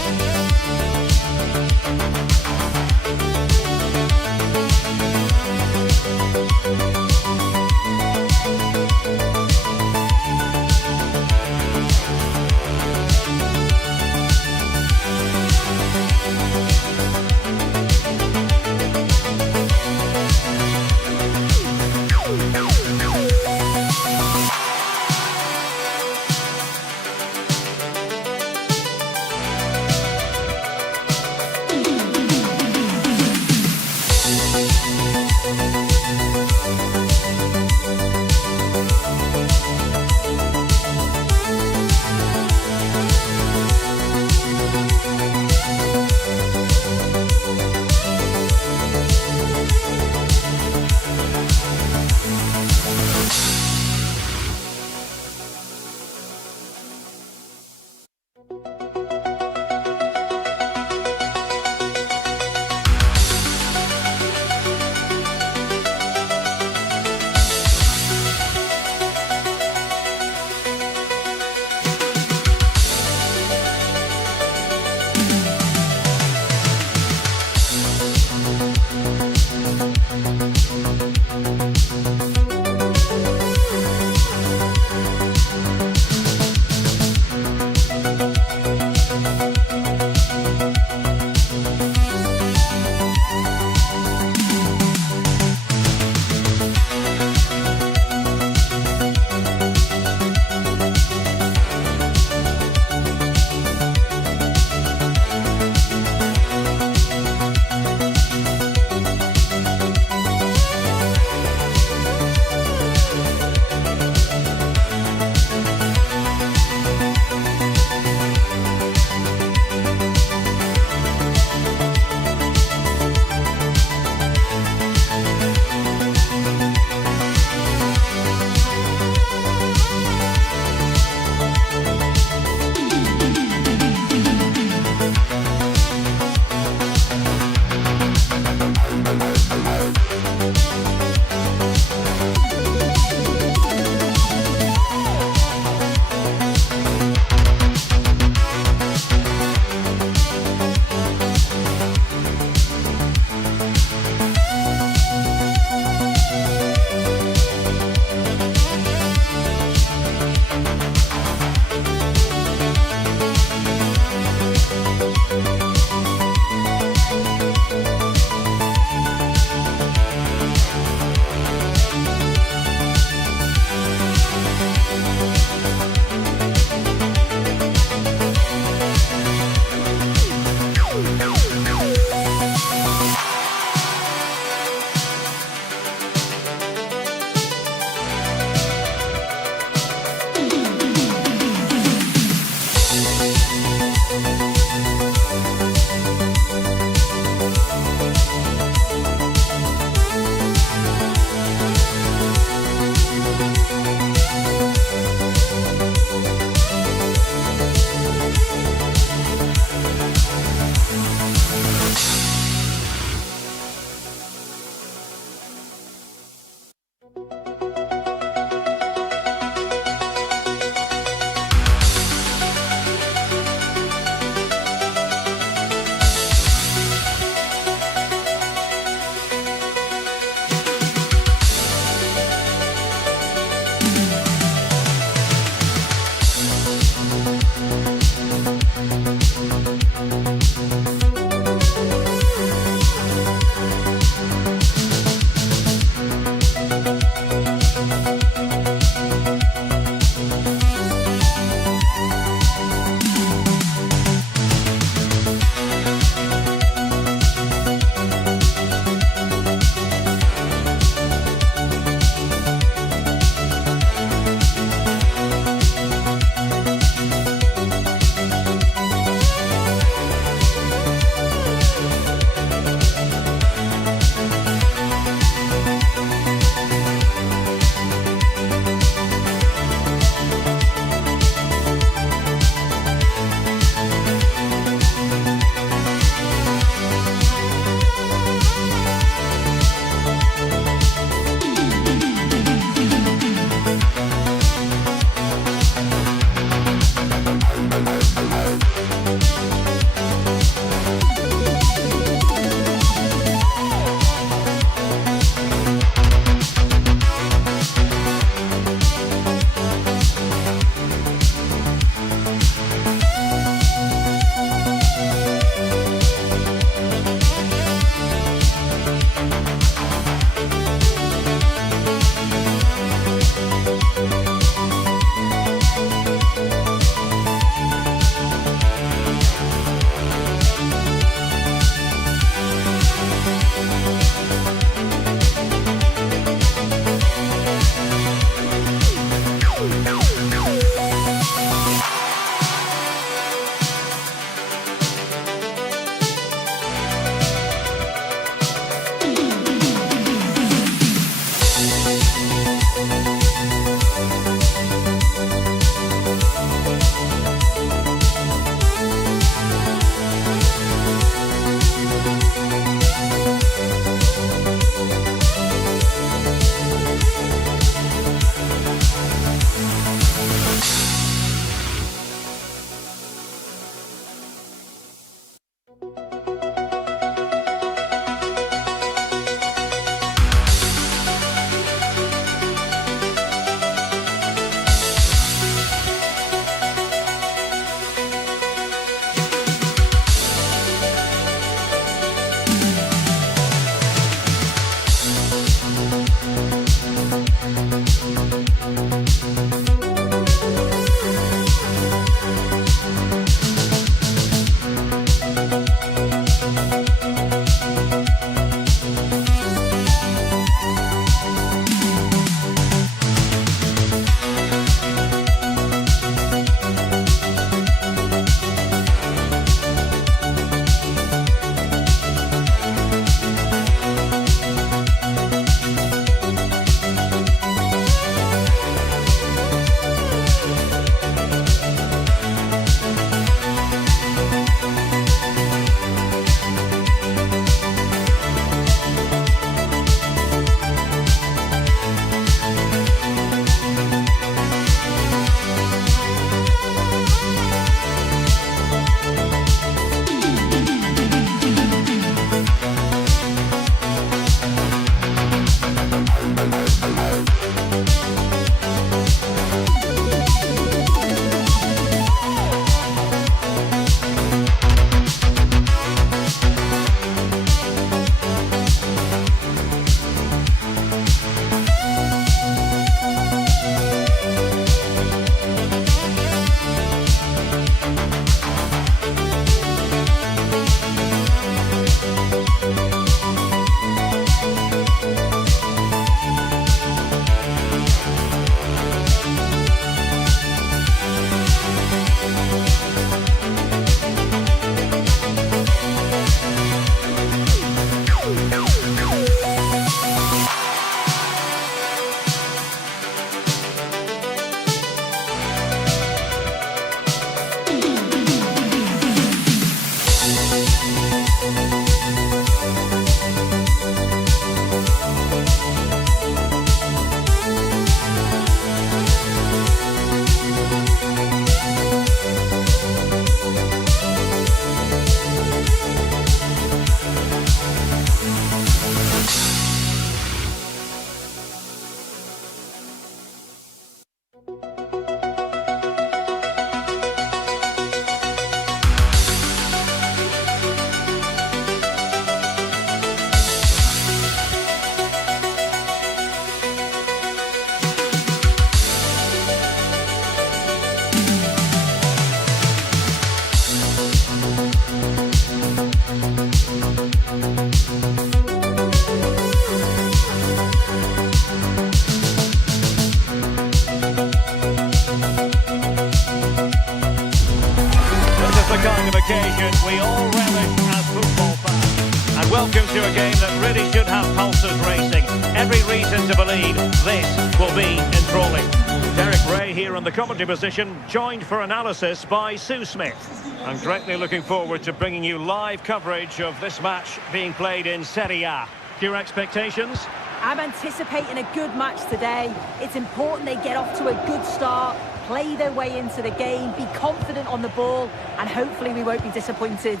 the kind of occasion we all relish as football fans. And welcome to a game that really should have pulses racing. Every reason to believe this will be enthralling. Derek Ray here in the commentary position, joined for analysis by Sue Smith. I'm greatly looking forward to bringing you live coverage of this match being played in Serie A. Your expectations? I'm anticipating a good match today. It's important they get off to a good start, play their way into the game, be confident on the ball, and hopefully we won't be disappointed.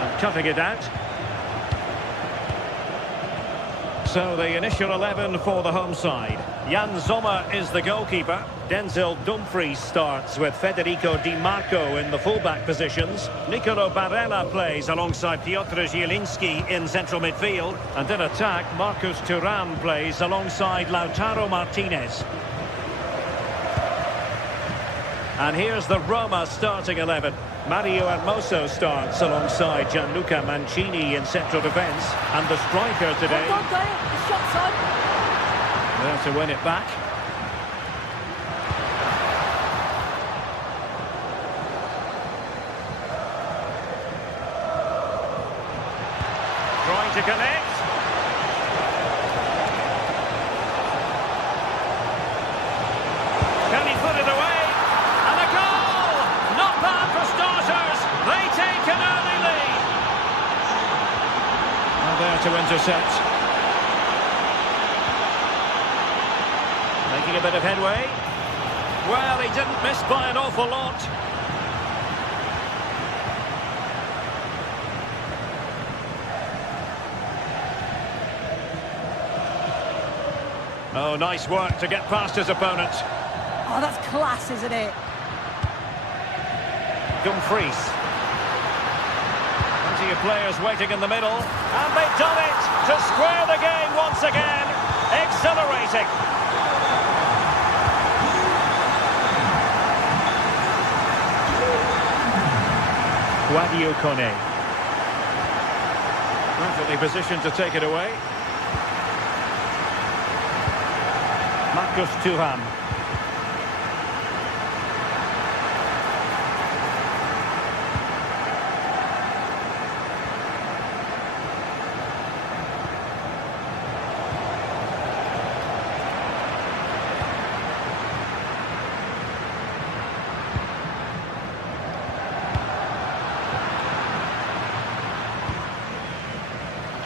And cutting it out. So the initial 11 for the home side. Jan Sommer is the goalkeeper. Denzel Dumfries starts with Federico Di Marco in the fullback positions. Nicolo Barella plays alongside Piotr Zielinski in central midfield. And in attack, Marcus Thuram plays alongside Lautaro Martinez. And here's the Roma starting 11. Mario Hermoso starts alongside Gianluca Mancini in central defence. And the striker today... Hold on, got it. The shot's on. There to win it back. Trying to connect. Can he put it away? And a goal! Not bad for starters. They take an early lead. And there to intercept. Making a bit of headway. Well, he didn't miss by an awful lot. Oh, nice work to get past his opponent. Oh, that's class, isn't it? Dumfries. Plenty of players waiting in the middle. And they've done it to square the game once again. Exhilarating. Guadio Kone. Perfectly positioned to take it away. Marcus Thuram.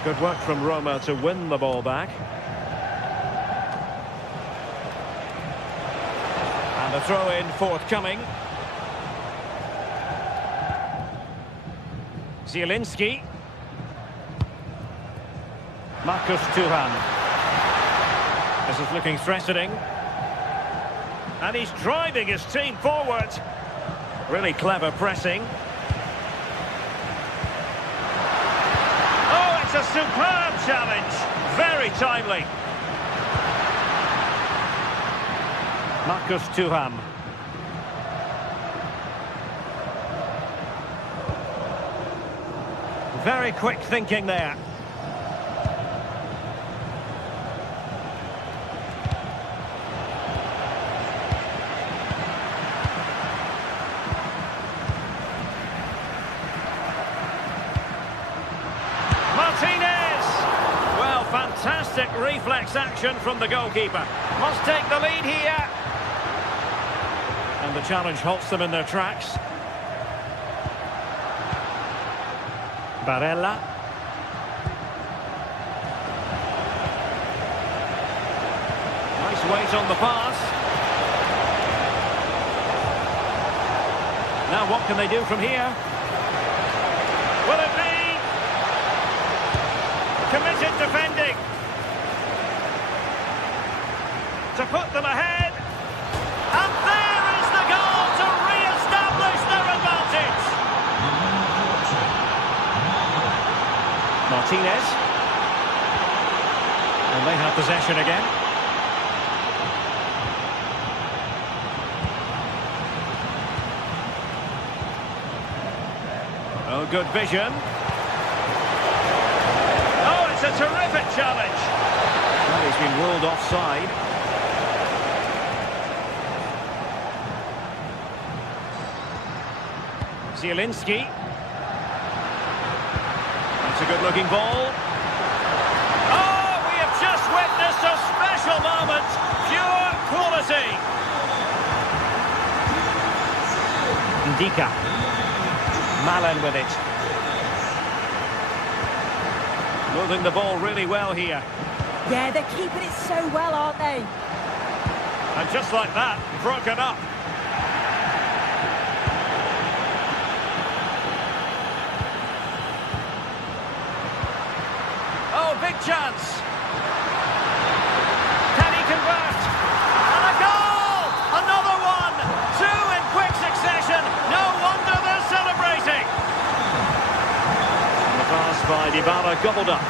Good work from Roma to win the ball back. And a throw-in forthcoming. Zielinski. Marcus Thuram. This is looking threatening. And he's driving his team forward. Really clever pressing. Oh, it's a superb challenge. Very timely. Marcus Thuram. Very quick thinking there. Martinez! Well, fantastic reflex action from the goalkeeper. Must take the lead here. And the challenge halts them in their tracks. Barella. Nice weight on the pass. Now what can they do from here? Will it be? Committed defending. To put them ahead. And there is the goal to re-establish their advantage. Martinez. And they have possession again. Oh, good vision. Oh, it's a terrific challenge. Well, he's been ruled offside. Zielinski. That's a good-looking ball. Oh, we have just witnessed a special moment. Pure quality. Ndika. Malen with it. Moving the ball really well here. Yeah, they're keeping it so well, aren't they? And just like that, broken up. Oh, big chance. Can he convert? And a goal! Another one! Two in quick succession. No wonder they're celebrating. And the pass by Dybala gobbled up.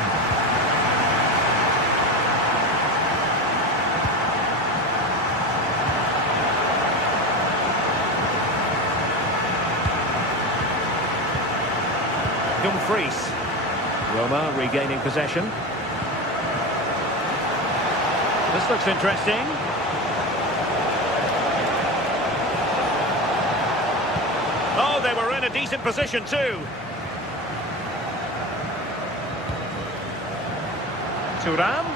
Dumfries. Roma regaining possession. This looks interesting. Oh, they were in a decent position too. Thuram.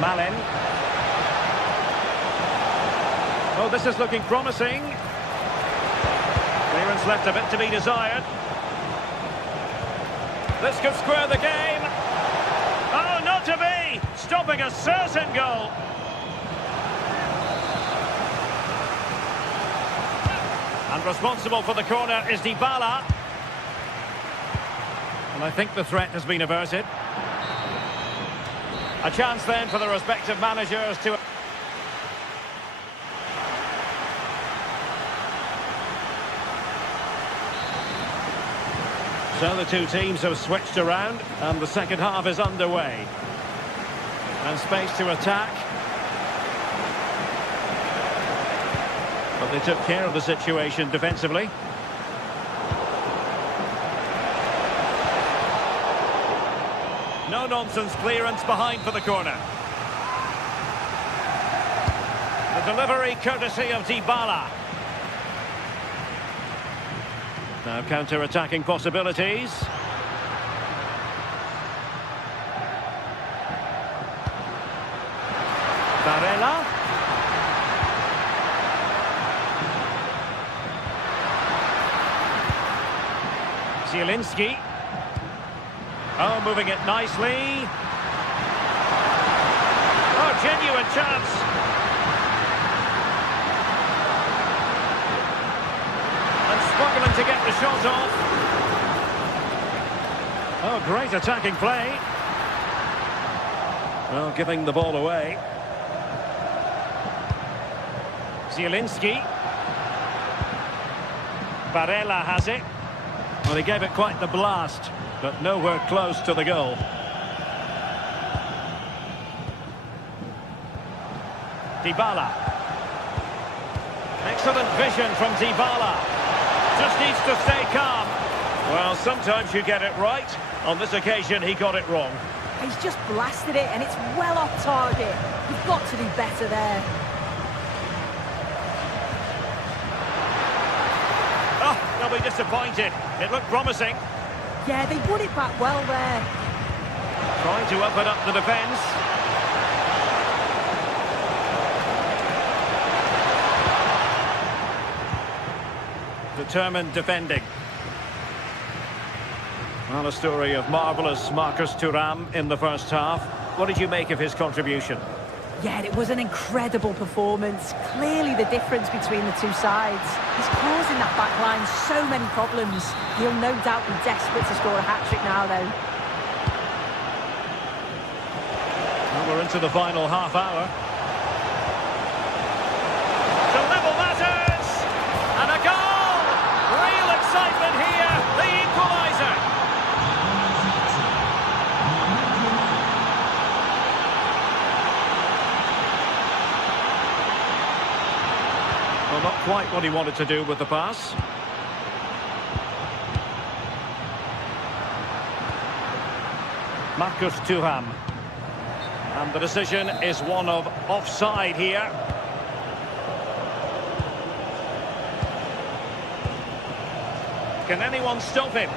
Malen. Oh, this is looking promising. Clearance left a bit to be desired. This could square the game. Oh, not to be! Stopping a certain goal. And responsible for the corner is Dybala. And I think the threat has been averted. A chance then for the respective managers to... So the two teams have switched around and the second half is underway. And space to attack. But they took care of the situation defensively. No-nonsense clearance behind for the corner. The delivery courtesy of Dybala. Now counter-attacking possibilities. Barella. Zielinski. Oh, moving it nicely. Oh, genuine chance. And struggling to get the shot off. Oh, great attacking play. Well, giving the ball away. Zielinski. Barella has it. Well, he gave it quite the blast, but nowhere close to the goal. Dybala. Excellent vision from Dybala. Just needs to stay calm. Well, sometimes you get it right. On this occasion, he got it wrong. He's just blasted it, and it's well off target. You've got to do better there. Oh, they'll be disappointed. It looked promising. Yeah, they won it back well there. Trying to open up the defence. Determined defending. Well, a story of marvellous Marcus Thuram in the first half. What did you make of his contribution? Yeah, it was an incredible performance. Clearly the difference between the two sides. He's causing that back line so many problems. He'll no doubt be desperate to score a hat-trick now, though. Well, we're into the final half hour. To level matters! And a goal! Real excitement here, the equaliser! Well, not quite what he wanted to do with the pass. Marcus Thuram. And the decision is one of offside here. Can anyone stop him?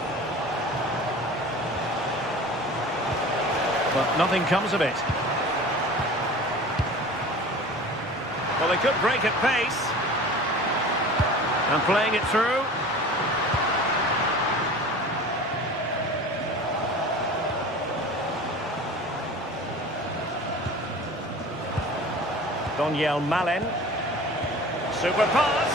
But nothing comes of it. Well, they could break at pace. And playing it through. Daniel Malin. Super pass.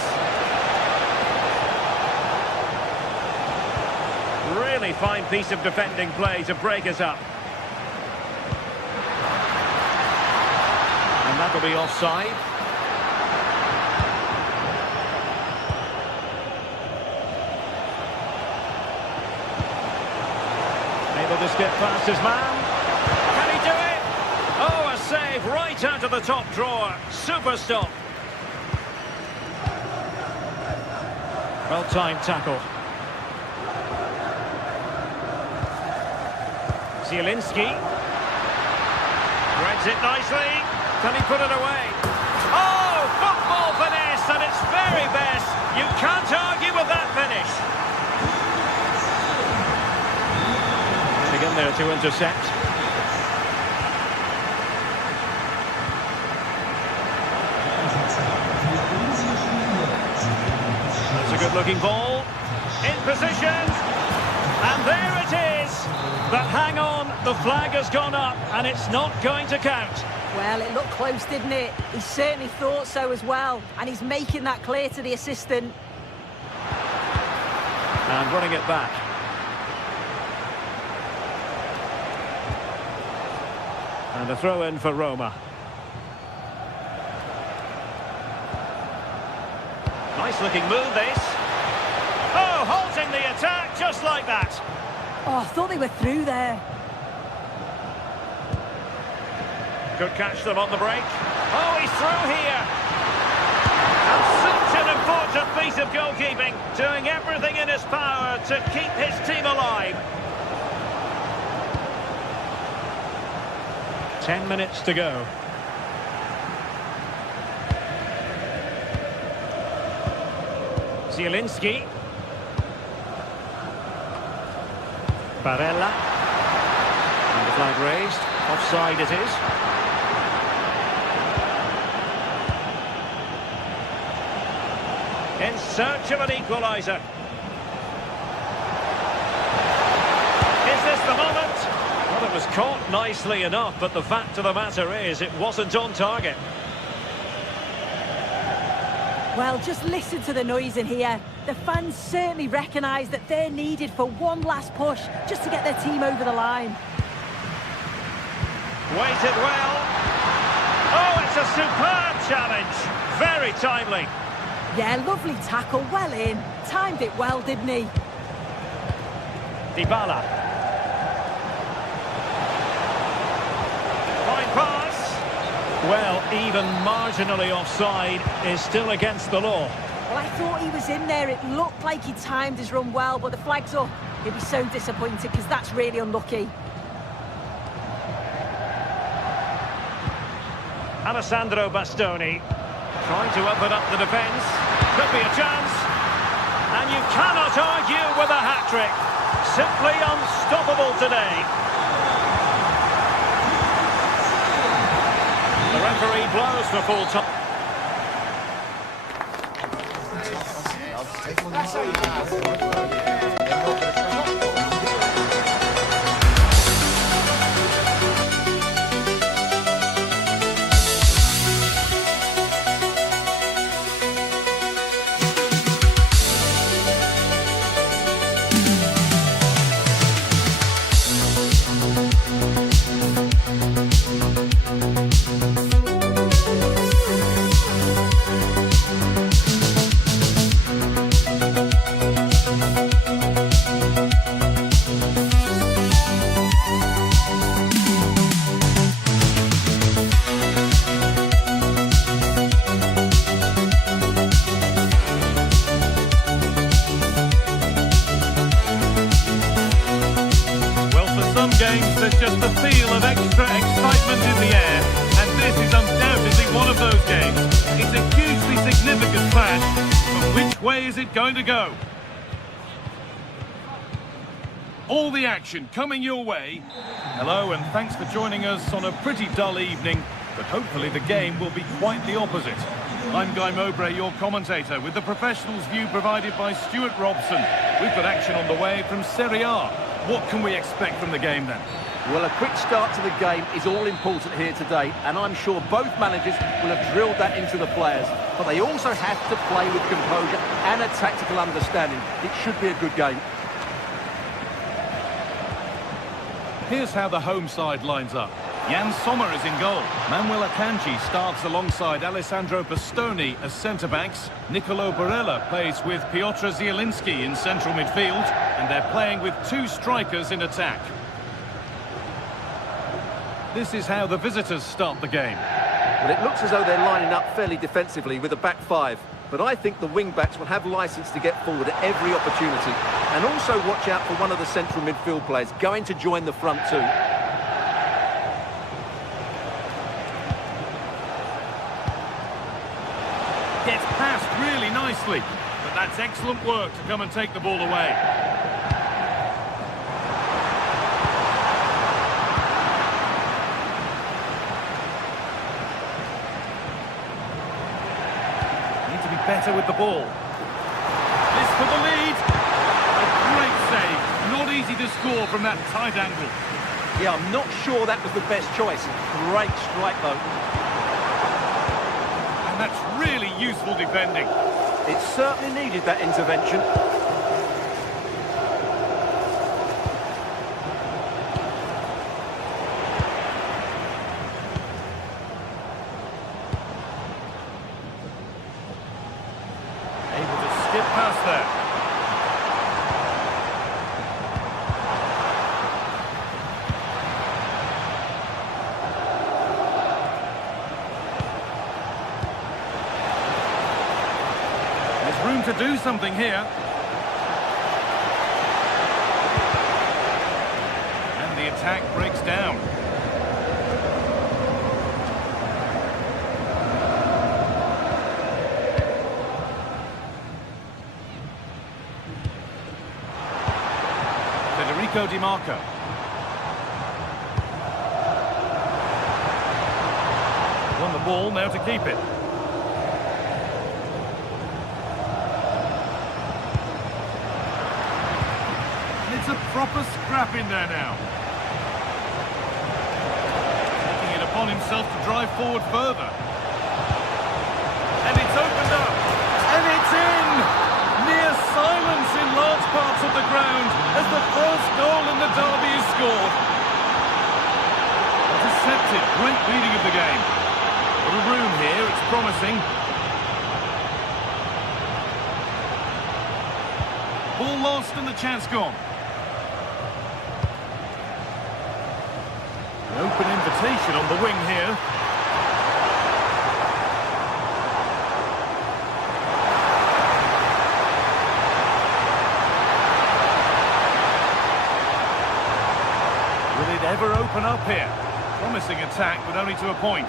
Really fine piece of defending play to break us up. And that'll be offside. Able to skip past his man. Can he do it? Oh, a save right out of the top drawer. Super stop. Well-timed tackle. Zielinski. Threads it nicely. Can he put it away? Oh, football finesse at its very best. You can't argue with that finish. Getting in there to intercept. That's a good-looking ball. In position. And there it is. But hang on, the flag has gone up and it's not going to count. Well, it looked close, didn't it? He certainly thought so as well. And he's making that clear to the assistant. And running it back. And a throw-in for Roma. Nice-looking move, this. Oh, halting the attack just like that. Oh, I thought they were through there. Could catch them on the break. Oh, he's through here. And such an important piece of goalkeeping, doing everything in his power to keep his team alive. 10 minutes to go. Zielinski. Barella. And the flag raised. Offside it is. In search of an equaliser. Is this the moment? Well, it was caught nicely enough, but the fact of the matter is it wasn't on target. Well, just listen to the noise in here. The fans certainly recognise that they're needed for one last push just to get their team over the line. Waited well. Oh, it's a superb challenge. Very timely. Yeah, lovely tackle, well in. Timed it well, didn't he? Dybala. Fine pass. Well, even marginally offside is still against the law. Well, I thought he was in there. It looked like he timed his run well, but the flag's up. He'll be so disappointed because that's really unlucky. Alessandro Bastoni trying to open up the defence. Could be a chance. And you cannot argue with a hat-trick. Simply unstoppable today. The referee blows for full time. games, there's just a feel of extra excitement in the air. And this is undoubtedly one of those games. It's a hugely significant clash, but which way is it going to go? All the action coming your way. Hello, and thanks for joining us on a pretty dull evening, but hopefully the game will be quite the opposite. I'm Guy Mowbray, your commentator, with the professionals' view provided by Stuart Robson. We've got action on the way from Serie A. What can we expect from the game then? Well, a quick start to the game is all important here today, and I'm sure both managers will have drilled that into the players. But they also have to play with composure and a tactical understanding. It should be a good game. Here's how the home side lines up. Jan Sommer is in goal. Manuel Akanji starts alongside Alessandro Bastoni as centre-backs. Nicolo Barella plays with Piotr Zielinski in central midfield. And they're playing with two strikers in attack. This is how the visitors start the game. Well, it looks as though they're lining up fairly defensively with a back five. But I think the wing-backs will have licence to get forward at every opportunity. And also watch out for one of the central midfield players going to join the front two. Gets past really nicely. But that's excellent work to come and take the ball away. Better with the ball. This for the lead. A great save. Not easy to score from that tight angle. Yeah, I'm not sure that was the best choice. Great strike, though. And that's really useful defending. It certainly needed that intervention. Past there. There's room to do something here. And the attack breaks down. Di Marco. Won the ball, now to keep it. And it's a proper scrap in there now. Taking it upon himself to drive forward further. And it's opened up. And it's in! Near silence in large parts of the ground as the first goal in the derby is scored. Intercepted, great reading of the game. Little room here, it's promising. Ball lost and the chance gone. An open invitation on the wing here. Ever open up here. Promising attack, but only to a point.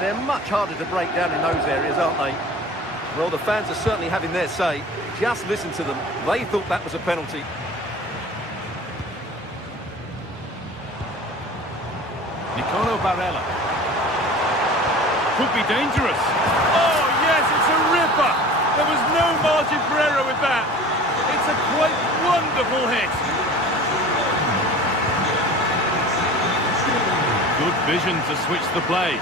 They're much harder to break down in those areas, aren't they? Well, the fans are certainly having their say. Just listen to them. They thought that was a penalty. Nicolo Barella. Could be dangerous. Oh, yes, it's a ripper. There was no margin for error with that. It's a quite wonderful hit. Good vision to switch the play.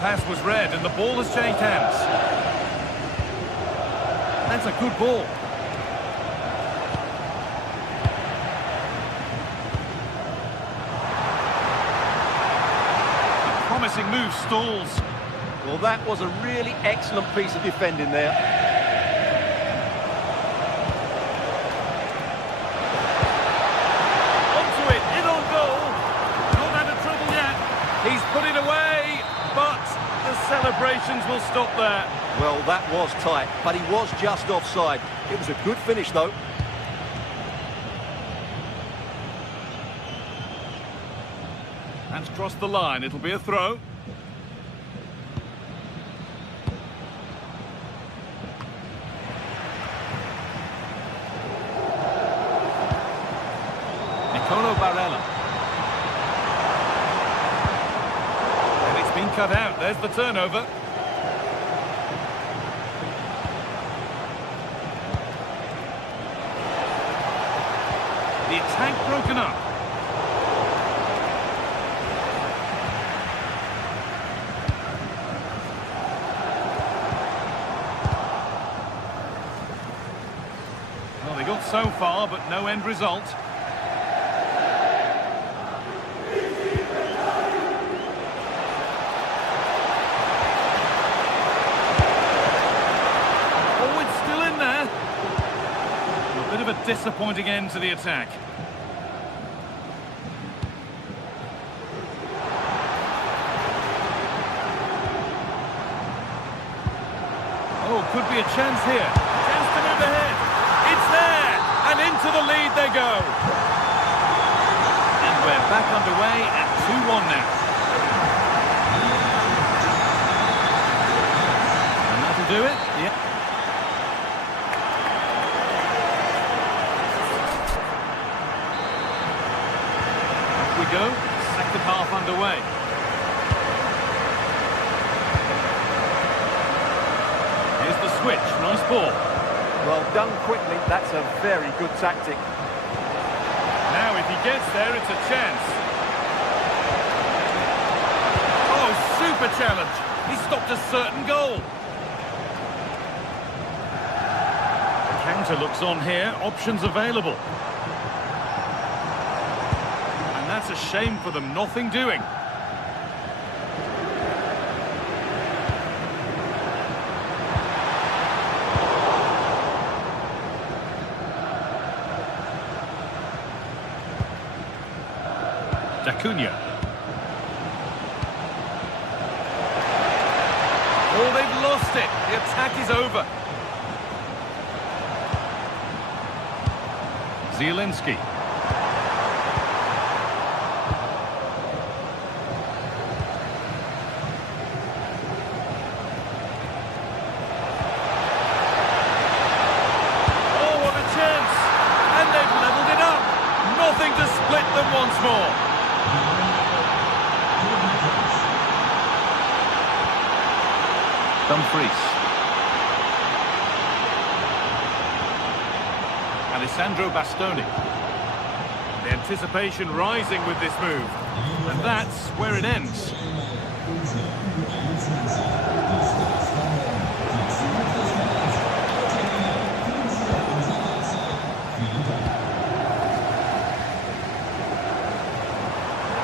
Pass was read and the ball has changed hands. That's a good ball. Promising move stalls. Well, that was a really excellent piece of defending there. celebrations will stop there. Well, that was tight, but he was just offside. It was a good finish, though. And crossed the line. It'll be a throw. Barella. And it's been cut out. There's the turnover. The attack broken up. Well, they got so far, but no end result. Disappointing end to the attack. Oh, could be a chance here. Chance to move ahead. It's there, and into the lead they go. And we're back underway at 2-1 now. And that'll do it. Yeah. Go. Second half underway. Here's the switch. Nice ball. Well done quickly. That's a very good tactic. Now if he gets there, it's a chance. Oh, super challenge. He stopped a certain goal. The counter looks on here. Options available. That's a shame for them, nothing doing. Acuna. Oh, they've lost it. The attack is over. Zielinski. To split them once more. Dumfries. Alessandro Bastoni. The anticipation rising with this move. And that's where it ends.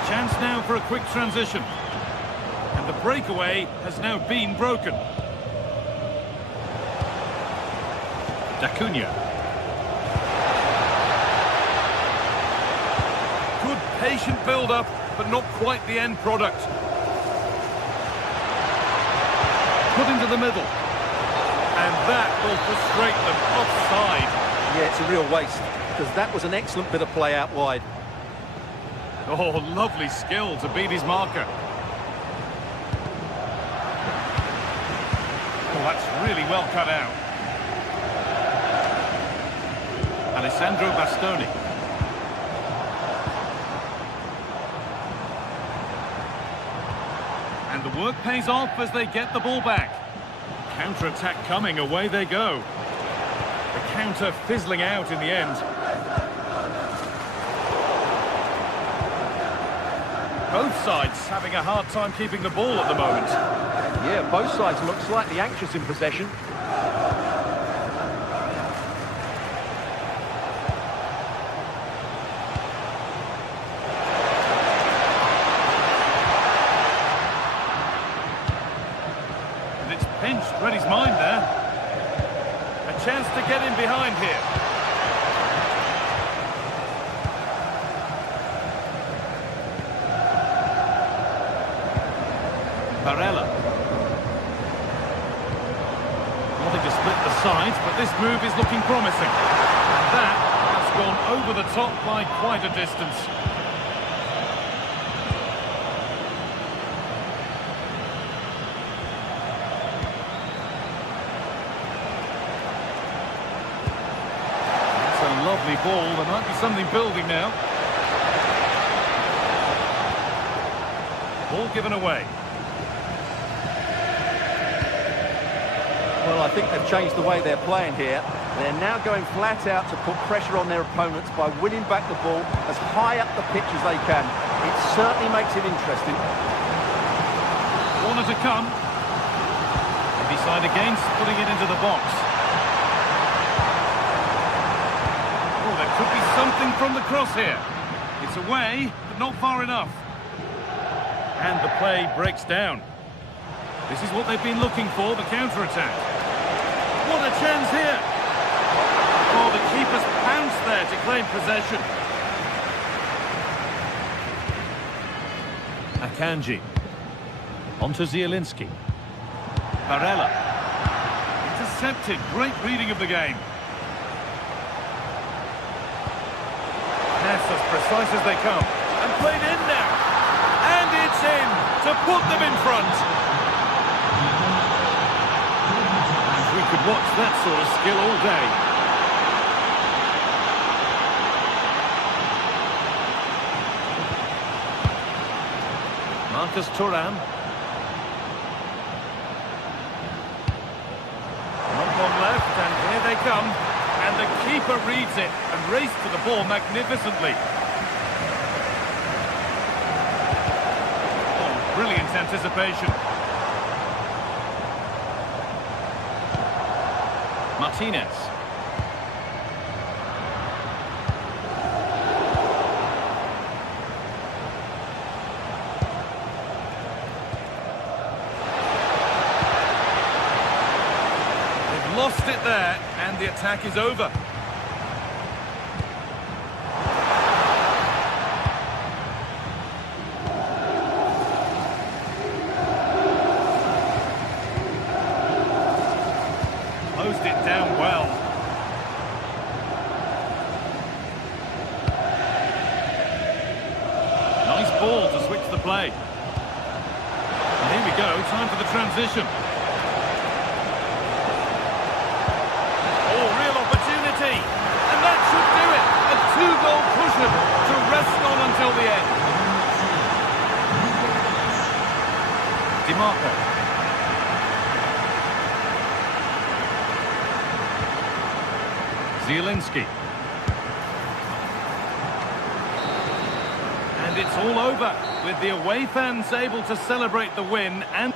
Chance now for a quick transition. And the breakaway has now been broken. Acuna. Good patient build-up, but not quite the end product. Put into the middle. And that will frustrate them. Offside. Yeah, it's a real waste, because that was an excellent bit of play out wide. Oh, lovely skill to beat his marker. Oh, that's really well cut out. Alessandro Bastoni. And the work pays off as they get the ball back. Counter-attack coming, away they go. The counter fizzling out in the end. Both sides having a hard time keeping the ball at the moment. Yeah, both sides look slightly anxious in possession. And it's pinched, read his mind there. A chance to get in behind here. Barella. Something to split the sides, but this move is looking promising. And that has gone over the top by quite a distance. That's a lovely ball. There might be something building now. Ball given away. Well, I think they've changed the way they're playing here. They're now going flat out to put pressure on their opponents by winning back the ball as high up the pitch as they can. It certainly makes it interesting. Corner to come. They decide against putting it into the box. Oh, there could be something from the cross here. It's away, but not far enough. And the play breaks down. This is what they've been looking for, the counter-attack. What a chance here! Oh, the keeper's pounced there to claim possession. Akanji. On to Zielinski. Barella. Intercepted. Great reading of the game. Yes, as precise as they come. And played in now. And it's in to put them in front. And we could watch that sort of skill all day. Marcus Thuram. Not long left, and here they come. And the keeper reads it and raced to the ball magnificently. Oh, brilliant anticipation. Martinez. Lost it there, and the attack is over. Closed it down well. Nice ball to switch the play. And here we go, time for the transition. And that should do it. A two-goal cushion to rest on until the end. DiMarco. Zielinski. And it's all over, with the away fans able to celebrate the win and...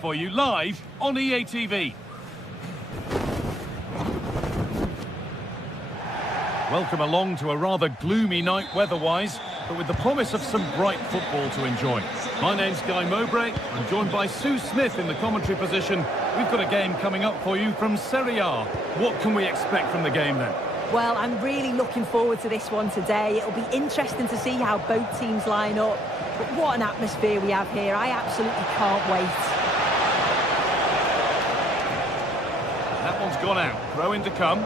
For you live on EA TV. Welcome along to a rather gloomy night weather-wise, but with the promise of some bright football to enjoy. My name's Guy Mowbray. I'm joined by Sue Smith in the commentary position. We've got a game coming up for you from Serie A. What can we expect from the game then? Well, I'm really looking forward to this one today. It'll be interesting to see how both teams line up. But what an atmosphere we have here. I absolutely can't wait. That one's gone out. Throw in to come.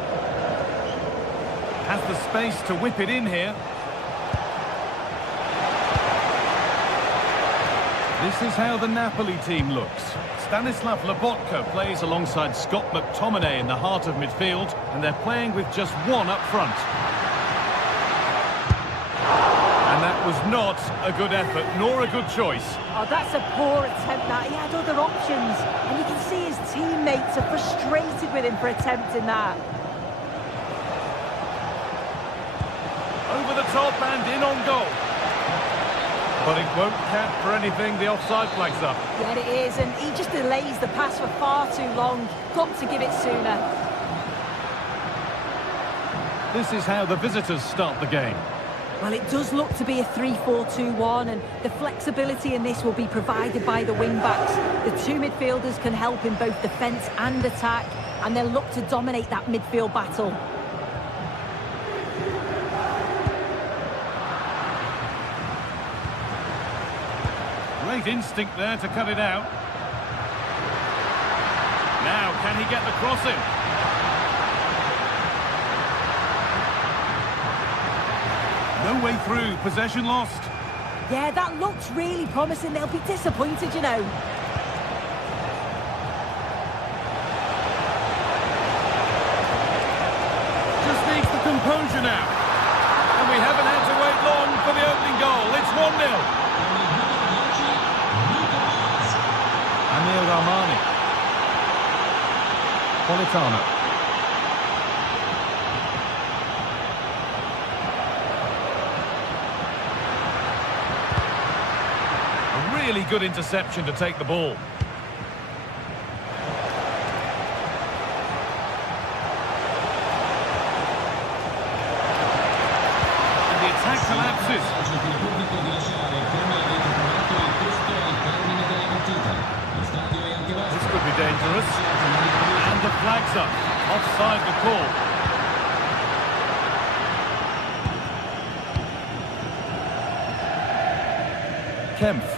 Has the space to whip it in here. This is how the Napoli team looks. Stanislav Lobotka plays alongside Scott McTominay in the heart of midfield, and they're playing with just one up front. And that was not a good effort, nor a good choice. Oh, that's a poor attempt, that. He had other options. And you can see his teammates are frustrated with him for attempting that. Over the top and in on goal. But it won't count for anything, the offside flag's up. Yeah, it is, and he just delays the pass for far too long. Got to give it sooner. This is how the visitors start the game. Well, it does look to be a 3-4-2-1, and the flexibility in this will be provided by the wing-backs. The two midfielders can help in both defence and attack, and they'll look to dominate that midfield battle. Great instinct there to cut it out. Now, can he get the cross in? No way through, possession lost. Yeah, that looks really promising. They'll be disappointed, you know. Just needs the composure now. And we haven't had to wait long for the opening goal. It's 1-0. Amir Rahmani. Politano. A really good interception to take the ball. And the attack collapses. This could be dangerous. And the flag's up. Offside the call. Kempf.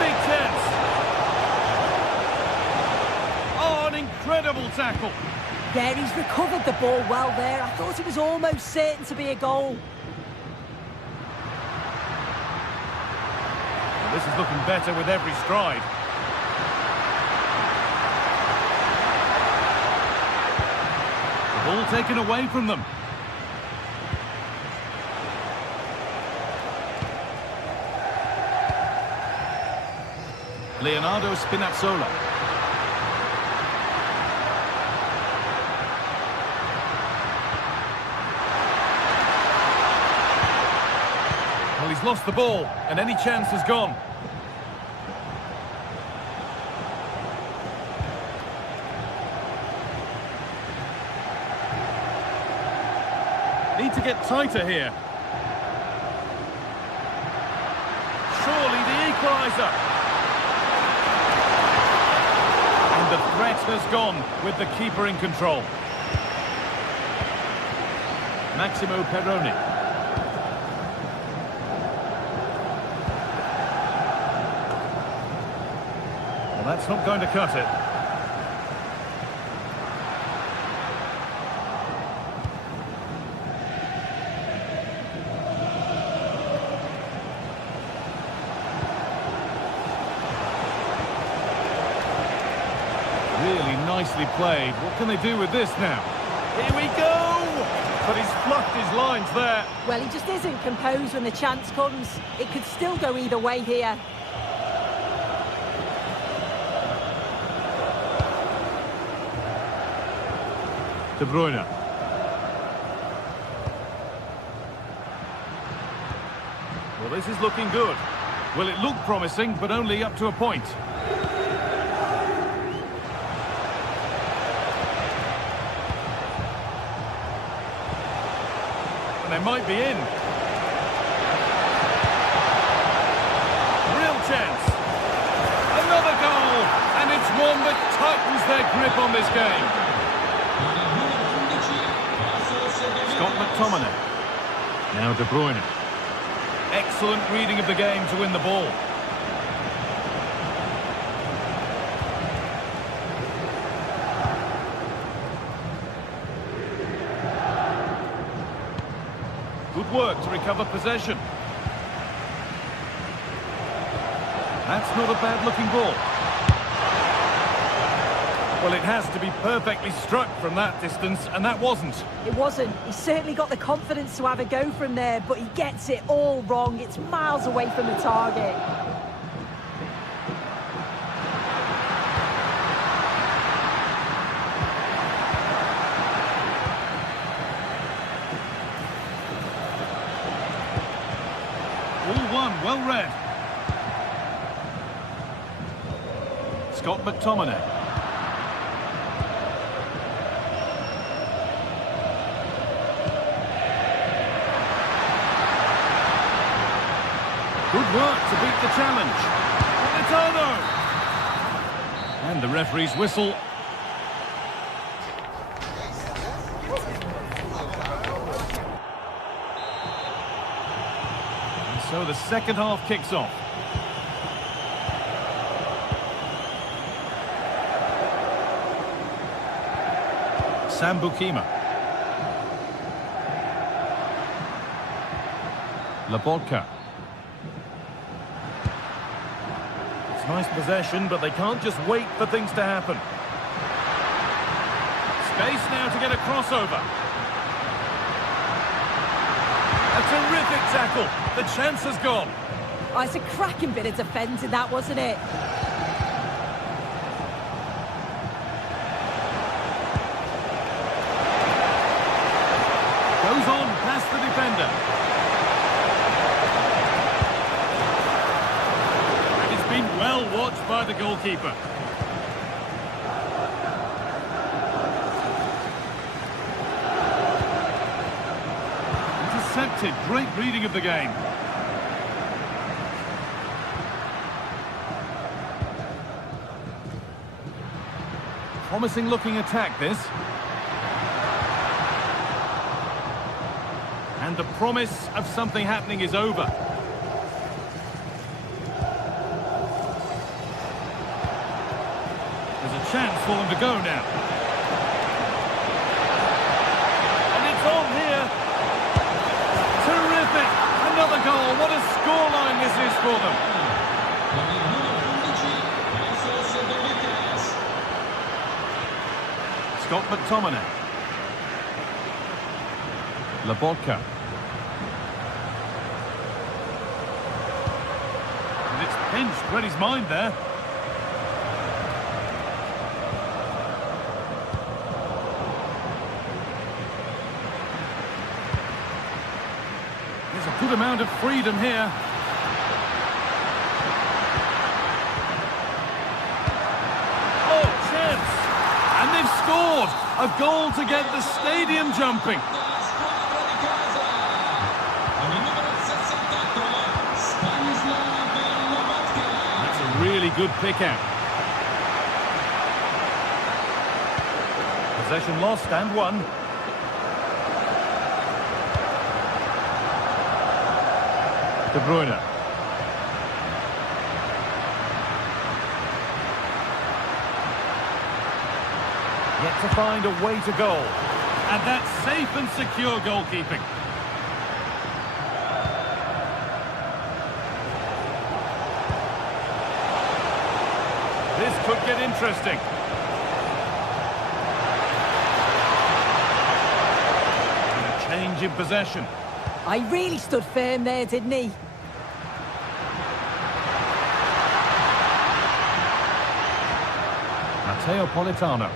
Big chance. Oh, an incredible tackle. Yeah, he's recovered the ball well there. I thought it was almost certain to be a goal. This is looking better with every stride. The ball taken away from them. Leonardo Spinazzola. Well, he's lost the ball, and any chance is gone. Need to get tighter here. Surely the equaliser. And the threat has gone with the keeper in control. Maximo Perrone. Well, that's not going to cut it. Really nicely played. What can they do with this now? Here we go! But he's fluffed his lines there. Well, he just isn't composed when the chance comes. It could still go either way here. De Bruyne. Well, this is looking good. Well, it looked promising, but only up to a point. they might be in. Real chance. Another goal, and it's one that tightens their grip on this game. Scott McTominay. Now De Bruyne. Excellent reading of the game to win the ball. Good work to recover possession. That's not a bad-looking ball. Well, it has to be perfectly struck from that distance, and that wasn't. It wasn't. He certainly got the confidence to have a go from there, but he gets it all wrong. It's miles away from the target. All one, well read. Scott McTominay. Good work to beat the challenge. Politano! And the referee's whistle. And so the second half kicks off. Sambukima. Labotka. It's nice possession, but they can't just wait for things to happen. Space now to get a crossover. A terrific tackle. The chance has gone. Oh, it's a cracking bit of defending, that, wasn't it? Goes on past the defender. And it's been well watched by the goalkeeper. Intercepted. Great reading of the game. Promising looking attack, this. And the promise of something happening is over. There's a chance for them to go now. And it's on here. Terrific. Another goal. What a scoreline this is for them. Scott McTominay. Labotka. And it's pinched, read his mind there. There's a good amount of freedom here. Oh, chance! And they've scored! A goal to get the stadium jumping. That's a really good pick out. Possession lost and won. De Bruyne. Yet to find a way to goal. And that's safe and secure goalkeeping. This could get interesting. And a change in possession. I really stood firm there, didn't he? Matteo Politano.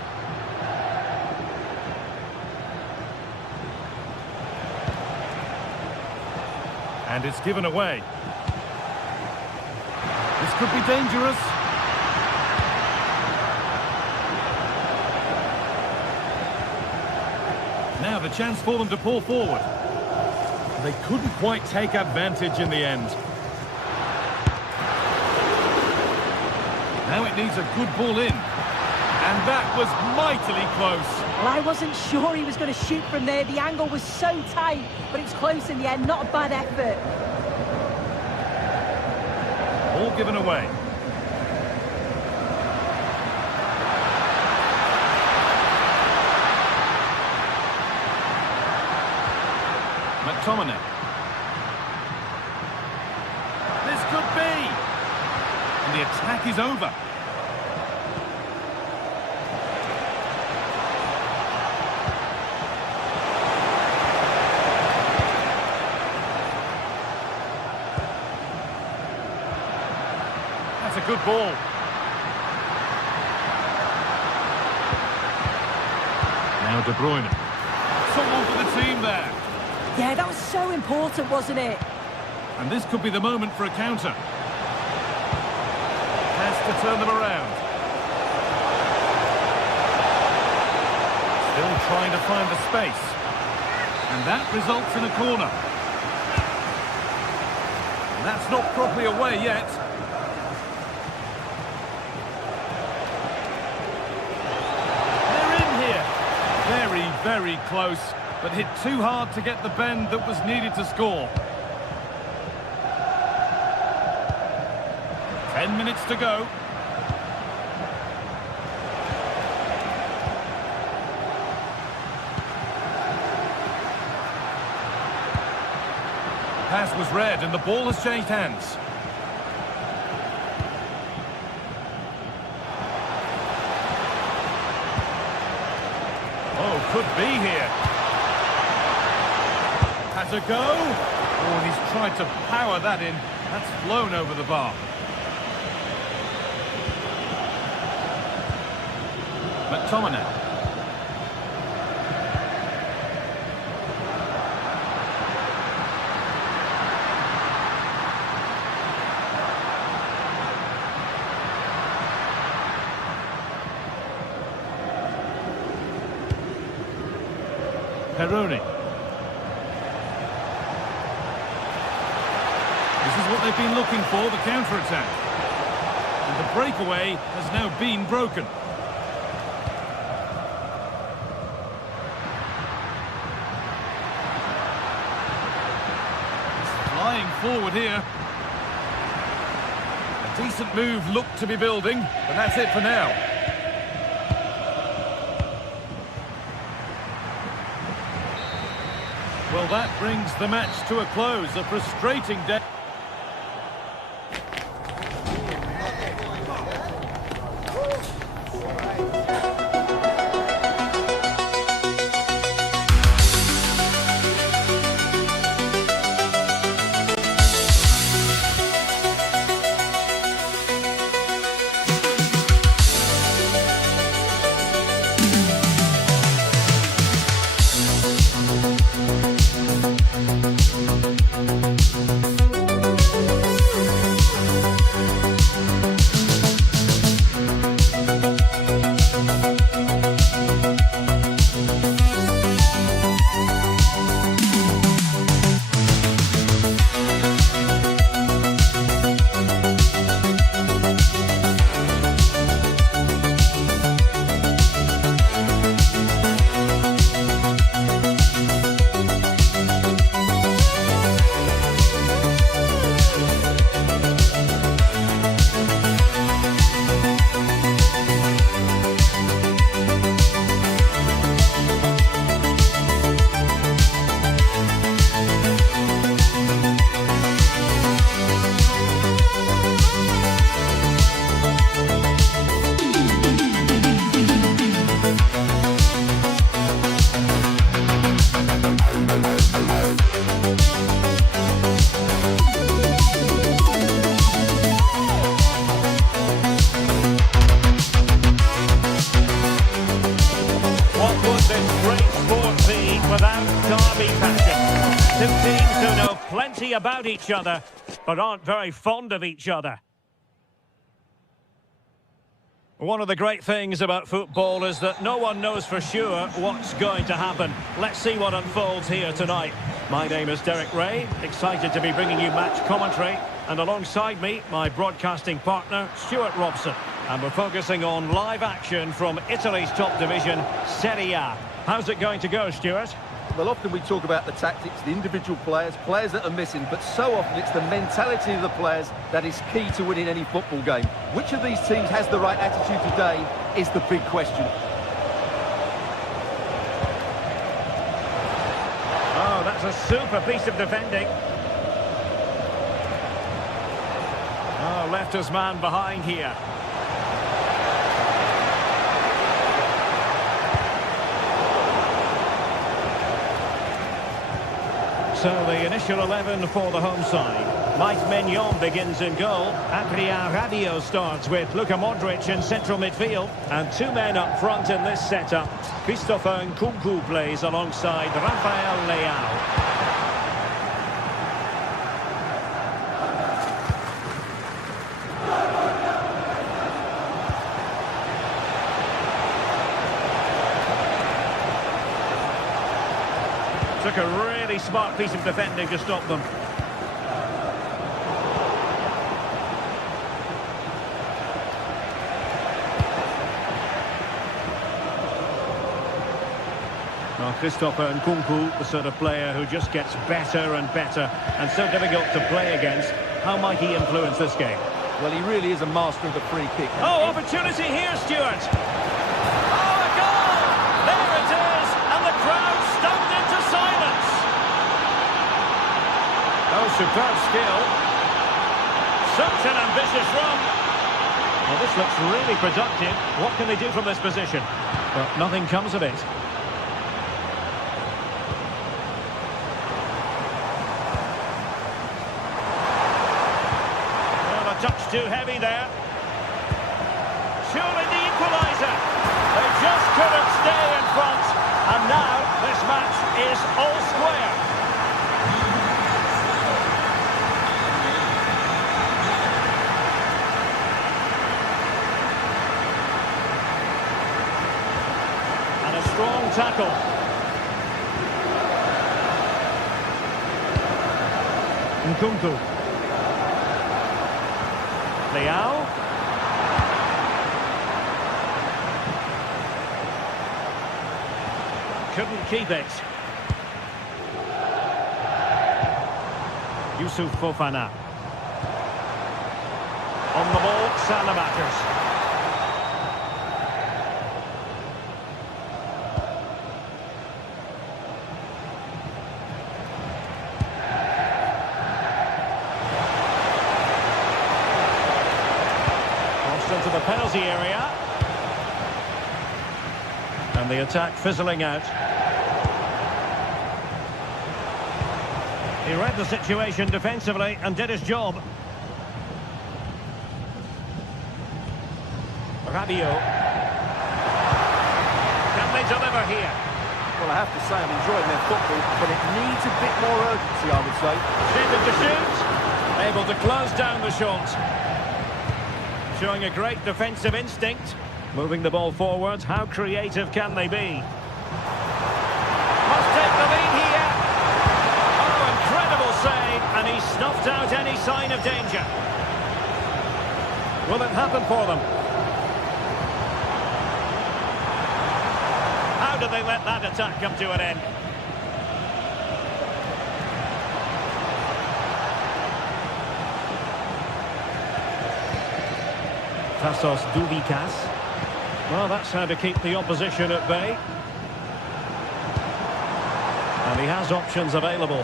And it's given away. This could be dangerous. Now the chance for them to pull forward. They couldn't quite take advantage in the end. Now it needs a good ball in. And that was mightily close. Well, I wasn't sure he was going to shoot from there. The angle was so tight, but it's close in the end. Not a bad effort. All given away. McTominay. This could be. And the attack is over. That's a good ball. Now De Bruyne. Someone for the team there. Yeah, that was so important, wasn't it? And this could be the moment for a counter. Has to turn them around. Still trying to find the space. And that results in a corner. And that's not properly away yet. Very, very close, but hit too hard to get the bend that was needed to score. 10 minutes to go. Pass was read and the ball has changed hands. Oh, could be here. Has a go. Oh, and he's tried to power that in. That's flown over the bar. McTominay. Peroni. This is what they've been looking for, the counter-attack. And the breakaway has now been broken. It's flying forward here. A decent move looked to be building, but that's it for now. Well, that brings the match to a close. A frustrating day. Plenty about each other, but aren't very fond of each other. One of the great things about football is that no one knows for sure what's going to happen. Let's see what unfolds here tonight. My name is Derek Ray, excited to be bringing you match commentary. And alongside me, my broadcasting partner, Stuart Robson. And we're focusing on live action from Italy's top division, Serie A. How's it going to go, Stuart? Well, often we talk about the tactics, the individual players that are missing, but so often it's the mentality of the players that is key to winning any football game. Which of these teams has the right attitude today is the big question. Oh, that's a super piece of defending. Oh, left his man behind here. So the initial 11 for the home side. Mike Maignan begins in goal. Adrien Rabiot starts with Luka Modric in central midfield. And two men up front in this setup. Christopher Nkunku plays alongside Rafael Leao. Took a really smart piece of defending to stop them. Well, Christopher Nkunku, the sort of player who just gets better and better and so difficult to play against. How might he influence this game? Well, he really is a master of the free kick. Oh, opportunity here, Stuart. Oh, a goal! There it is, and the crowd stunned into silence. Oh, superb skill. Such an ambitious run. Well, this looks really productive. What can they do from this position? But nothing comes of it. Well, a touch too heavy there. Surely the equaliser. They just couldn't stay in front. And now this match is all square. And a strong tackle. Nkunku. Leao. Couldn't keep it. Yusuf Fofana. On the ball, Salamatters. Crossed into the penalty area. And the attack fizzling out. He read the situation defensively and did his job. Rabiot. Can they deliver here? Well, I have to say I'm enjoying their football, but it needs a bit more urgency, I would say. Shooting to shoot. Able to close down the shot. Showing a great defensive instinct. Moving the ball forward. How creative can they be? Must take the lead here. Oh, incredible save. And he snuffed out any sign of danger. Will it happen for them? How did they let that attack come to an end? Tassos Doubikas. Well, that's how to keep the opposition at bay. And he has options available.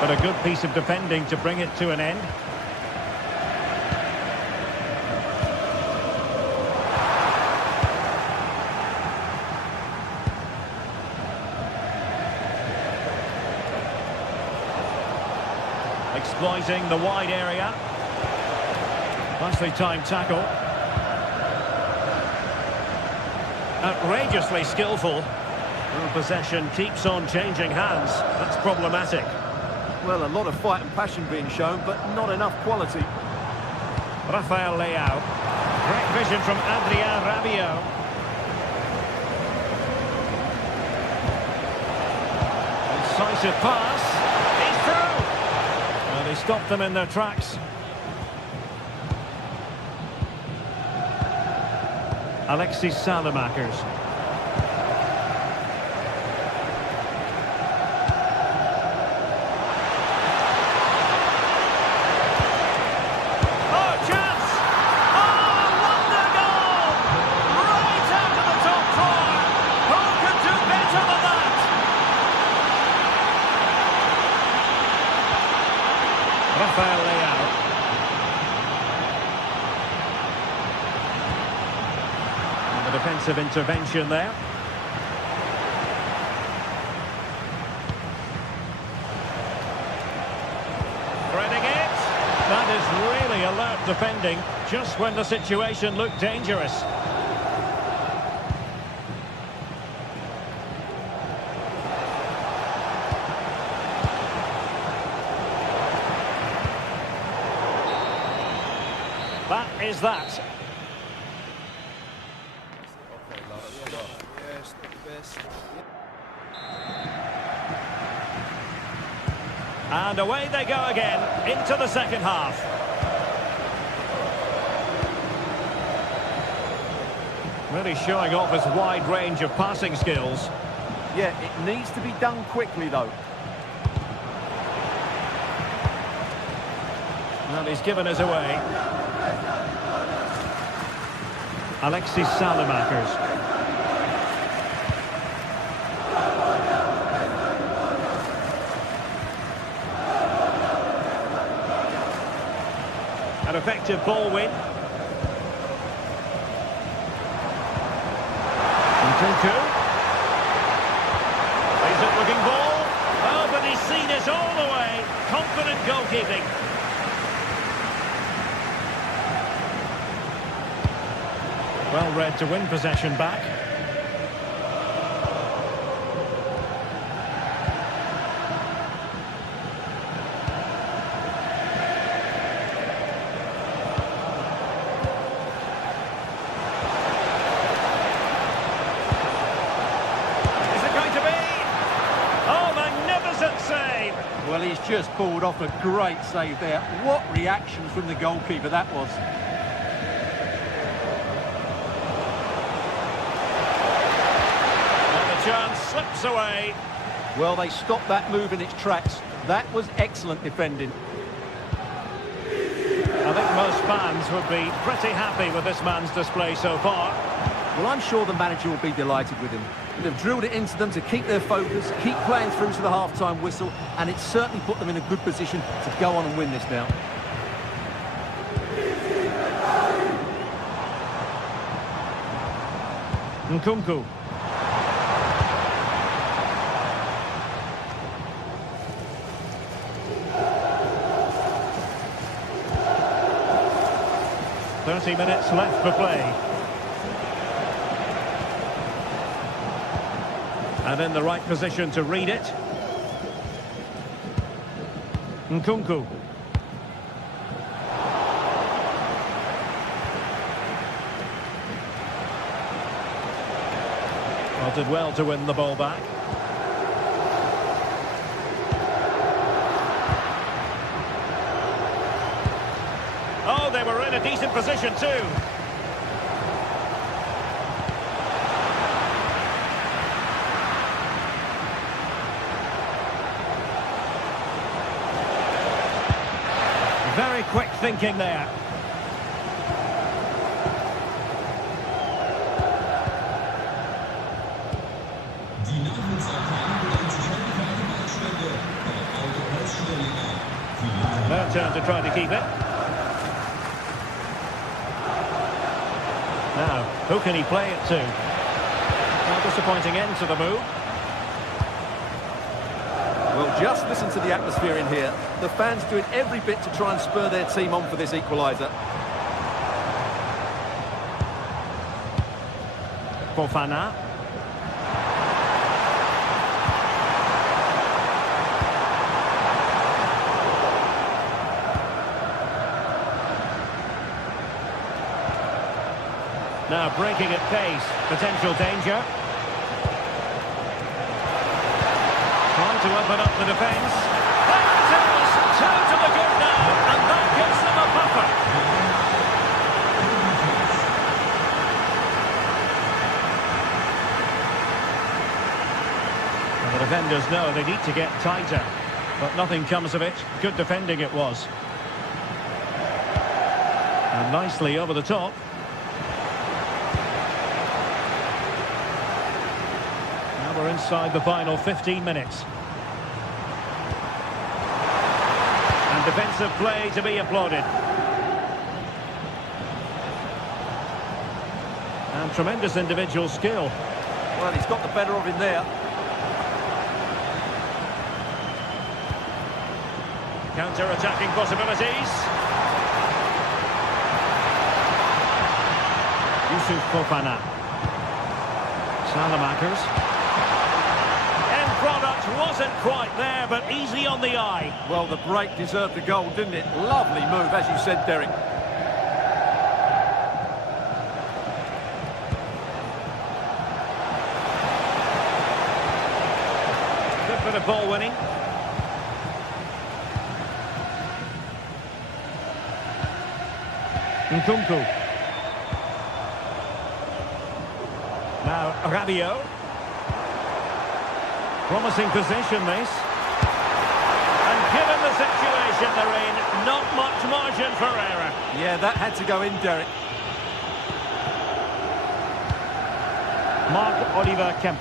But a good piece of defending to bring it to an end. Exploiting the wide area. Nicely timed tackle. Outrageously skillful. Well, possession keeps on changing hands. That's problematic. Well, a lot of fight and passion being shown, but not enough quality. Rafael Leao. Great vision from Adrien Rabiot. Decisive pass. He's through. Well, he stopped them in their tracks. Alexis Salamakers. Oh, chance! Oh, wonder goal! Right out of the top corner. Who could do better than that? Rafael Leao. Defensive intervention there. Threading it. That is really alert defending, just when the situation looked dangerous. That is that. And away they go again, into the second half. Really showing off his wide range of passing skills. Yeah, it needs to be done quickly, though. And he's given us away. Alexis Salamakers. An effective ball win. Nkunku. Decent looking ball. Oh, but he's seen it all the way. Confident goalkeeping. Well read to win possession back. Well, he's just pulled off a great save there. What reaction from the goalkeeper that was. And the chance slips away. Well, they stopped that move in its tracks. That was excellent defending. I think most fans would be pretty happy with this man's display so far. Well, I'm sure the manager will be delighted with him. They've drilled it into them to keep their focus, keep playing through to the half-time whistle, and it's certainly put them in a good position to go on and win this now. Nkunku. "30 minutes left for play. And in the right position to read it. Nkunku. Well, did well to win the ball back. Oh, they were in a decent position too. Very quick thinking there. Their turn to try to keep it. Now, who can he play it to? Well, disappointing end to the move. Well, just listen to the atmosphere in here. The fans doing every bit to try and spur their team on for this equaliser. Fofana. Now breaking at pace. Potential danger. Trying to open up the defence. There it is! Two to the good now, and that gives them a buffer. And the defenders know they need to get tighter, but nothing comes of it. Good defending it was. And nicely over the top. Now we're inside the final 15 minutes. And defensive play to be applauded. And tremendous individual skill. Well, he's got the better of him there. Counter-attacking possibilities. Yusuf Fofana. Salamakers. End product wasn't quite there, but easy on the eye. Well, the break deserved the goal, didn't it? Lovely move, as you said, Derek. Good bit of ball winning. Nkunku. Now Rabiot. Promising position this. And given the situation they're in, not much margin for error. Yeah, that had to go in, Derek. Marc-Oliver Kemp.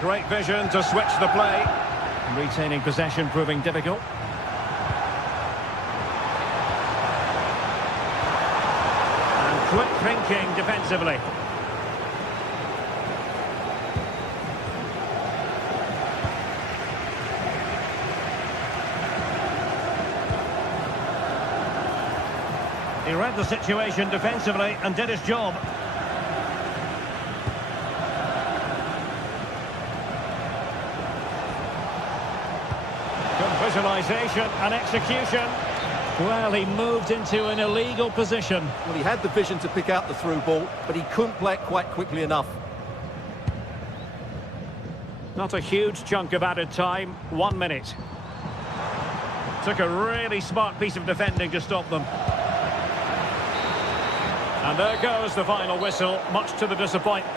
Great vision to switch the play. Retaining possession proving difficult. Quick thinking defensively. He read the situation defensively and did his job. Good visualisation and execution. Well, he moved into an illegal position. Well, he had the vision to pick out the through ball, but he couldn't play it quite quickly enough. Not a huge chunk of added time, 1 minute. Took a really smart piece of defending to stop them. And there goes the final whistle, much to the disappointment.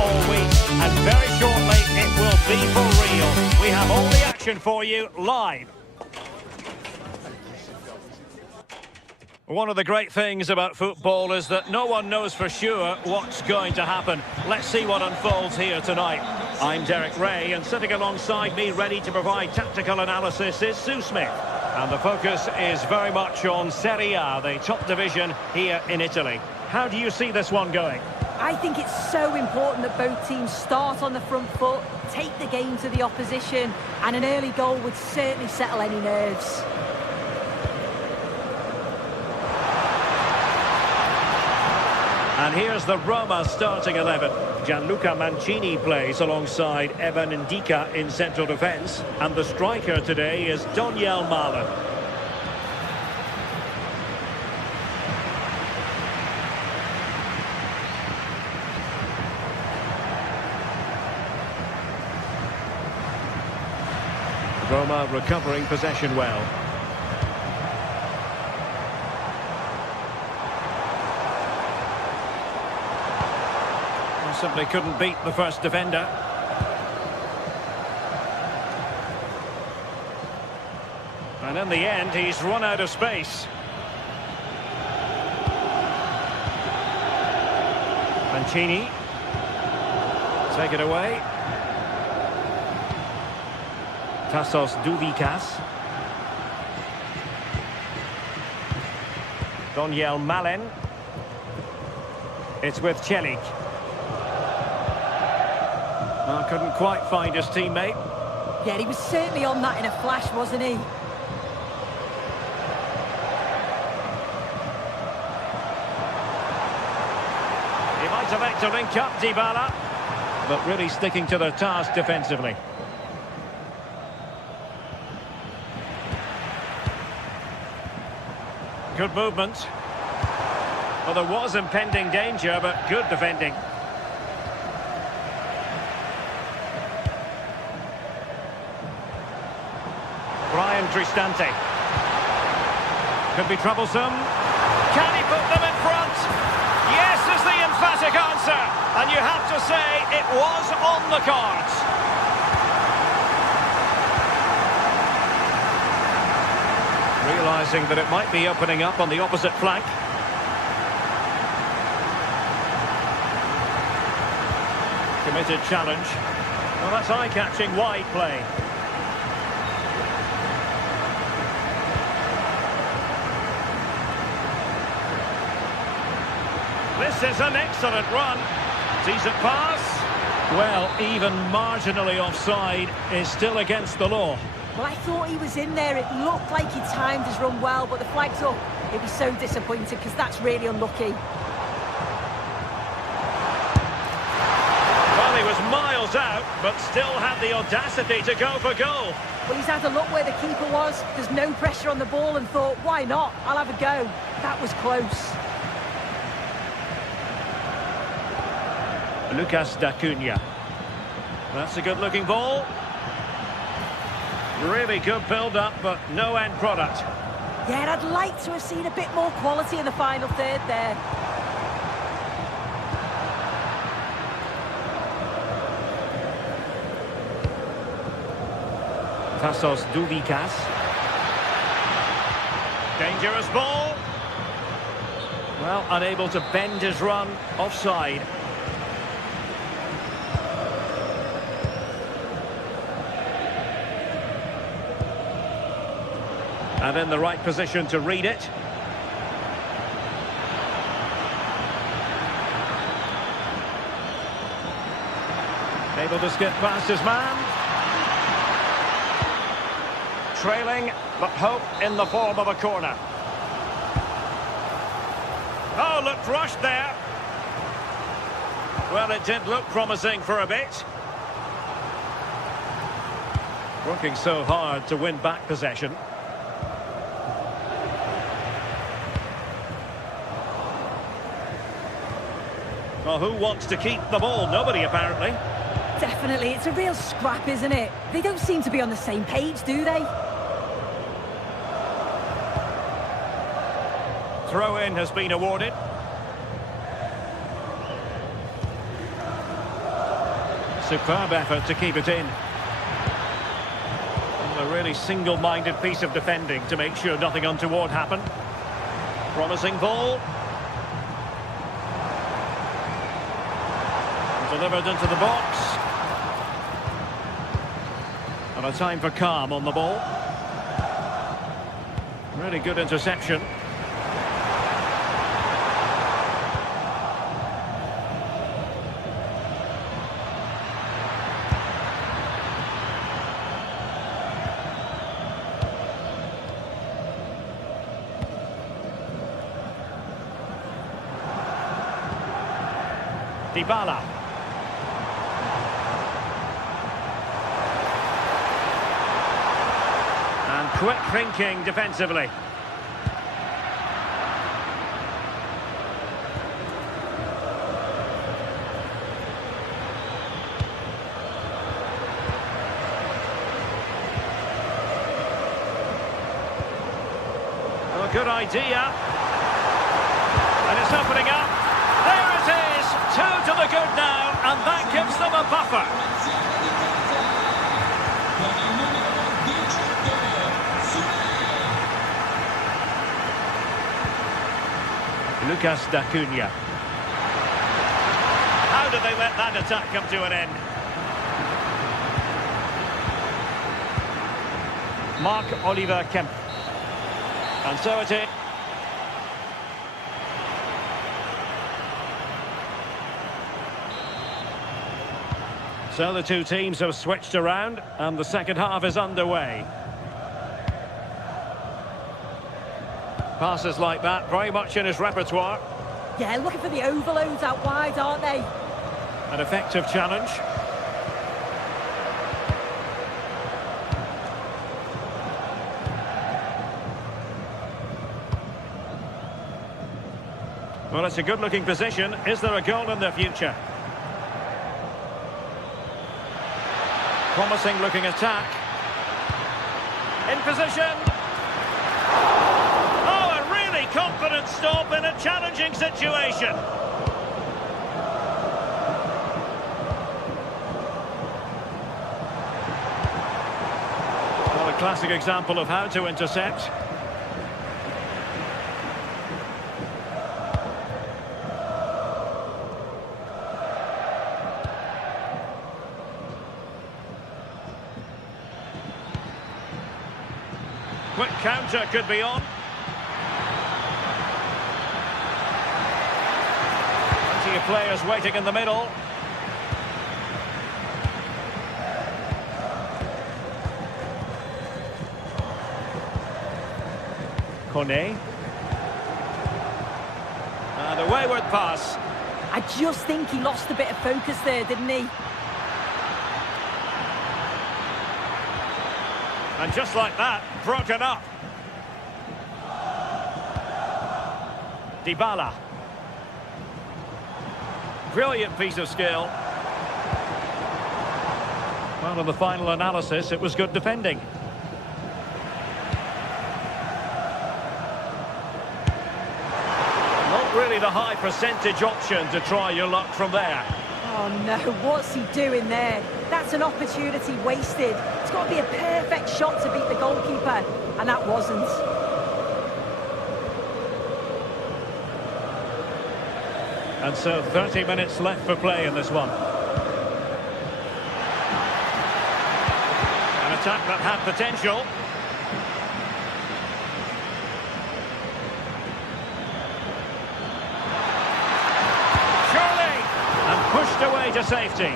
all week, and very shortly it will be for real. We have all the action for you live. One of the great things about football is that no one knows for sure what's going to happen. Let's see what unfolds here tonight. I'm Derek Ray, and sitting alongside me, ready to provide tactical analysis, is Sue Smith. And the focus is very much on Serie A, the top division here in Italy. How do you see this one going? I think it's so important that both teams start on the front foot, take the game to the opposition, and an early goal would certainly settle any nerves. And here's the Roma starting 11. Gianluca Mancini plays alongside Evan Ndika in central defence. And the striker today is Daniel Malen. Roma recovering possession well. Simply couldn't beat the first defender. And in the end, he's run out of space. Mancini. Take it away. Tassos Douvikas. Daniel Malen. It's with Celik. Couldn't quite find his teammate. Yeah, he was certainly on that in a flash, wasn't he? He might have liked to link up Dybala, but really sticking to their task defensively. Good movement. Well, there was impending danger, but good defending. Tristante. Could be troublesome. Can he put them in front? Yes is the emphatic answer. And you have to say it was on the cards. Realising that it might be opening up on the opposite flank. Committed challenge. Well, that's eye-catching wide play. This is an excellent run. Decent pass. Well, even marginally offside is still against the law. Well, I thought he was in there. It looked like he timed his run well, but the flag's up. He'll be so disappointed because that's really unlucky. Well, he was miles out, but still had the audacity to go for goal. Well, he's had a look where the keeper was. There's no pressure on the ball and thought, why not? I'll have a go. That was close. Lucas D'Acunha. That's a good-looking ball. Really good build-up, but no end product. Yeah, and I'd like to have seen a bit more quality in the final third there. Tassos Douvikas. Dangerous ball. Well, unable to bend his run. Offside. And in the right position to read it. Able to skip past his man. Trailing, but hope in the form of a corner. Oh, looked rushed there. Well, it did look promising for a bit. Working so hard to win back possession. Well, who wants to keep the ball? Nobody, apparently. Definitely. It's a real scrap, isn't it? They don't seem to be on the same page, do they? Throw-in has been awarded. Superb effort to keep it in. And a really single-minded piece of defending to make sure nothing untoward happened. Promising ball. Delivered into the box. And a time for calm on the ball. Really good interception. Dybala. And quick thinking defensively. Well, good idea. And it's opening up. There it is. 2 to the good now, and that gives them a buffer. Lucas D'Acunha. How did they let that attack come to an end? Marc-Oliver Kemp. And so it is. So the two teams have switched around, and the second half is underway. Passes like that, very much in his repertoire. Yeah, looking for the overloads out wide, aren't they? An effective challenge. Well, it's a good-looking position. Is there a goal in the future? Promising-looking attack. In position. Oh, a really confident stop in a challenging situation. Well, a classic example of how to intercept. Quick counter could be on. Plenty of players waiting in the middle. Kone. And a wayward pass. I just think he lost a bit of focus there, didn't he? And just like that, broken up. Dybala. Brilliant piece of skill. Well, in the final analysis, it was good defending. Not really the high percentage option to try your luck from there. Oh no, what's he doing there? That's an opportunity wasted. It's got to be a perfect shot to beat the goalkeeper, and that wasn't. And so 30 minutes left for play in this one. An attack that had potential. Surely! And pushed away to safety.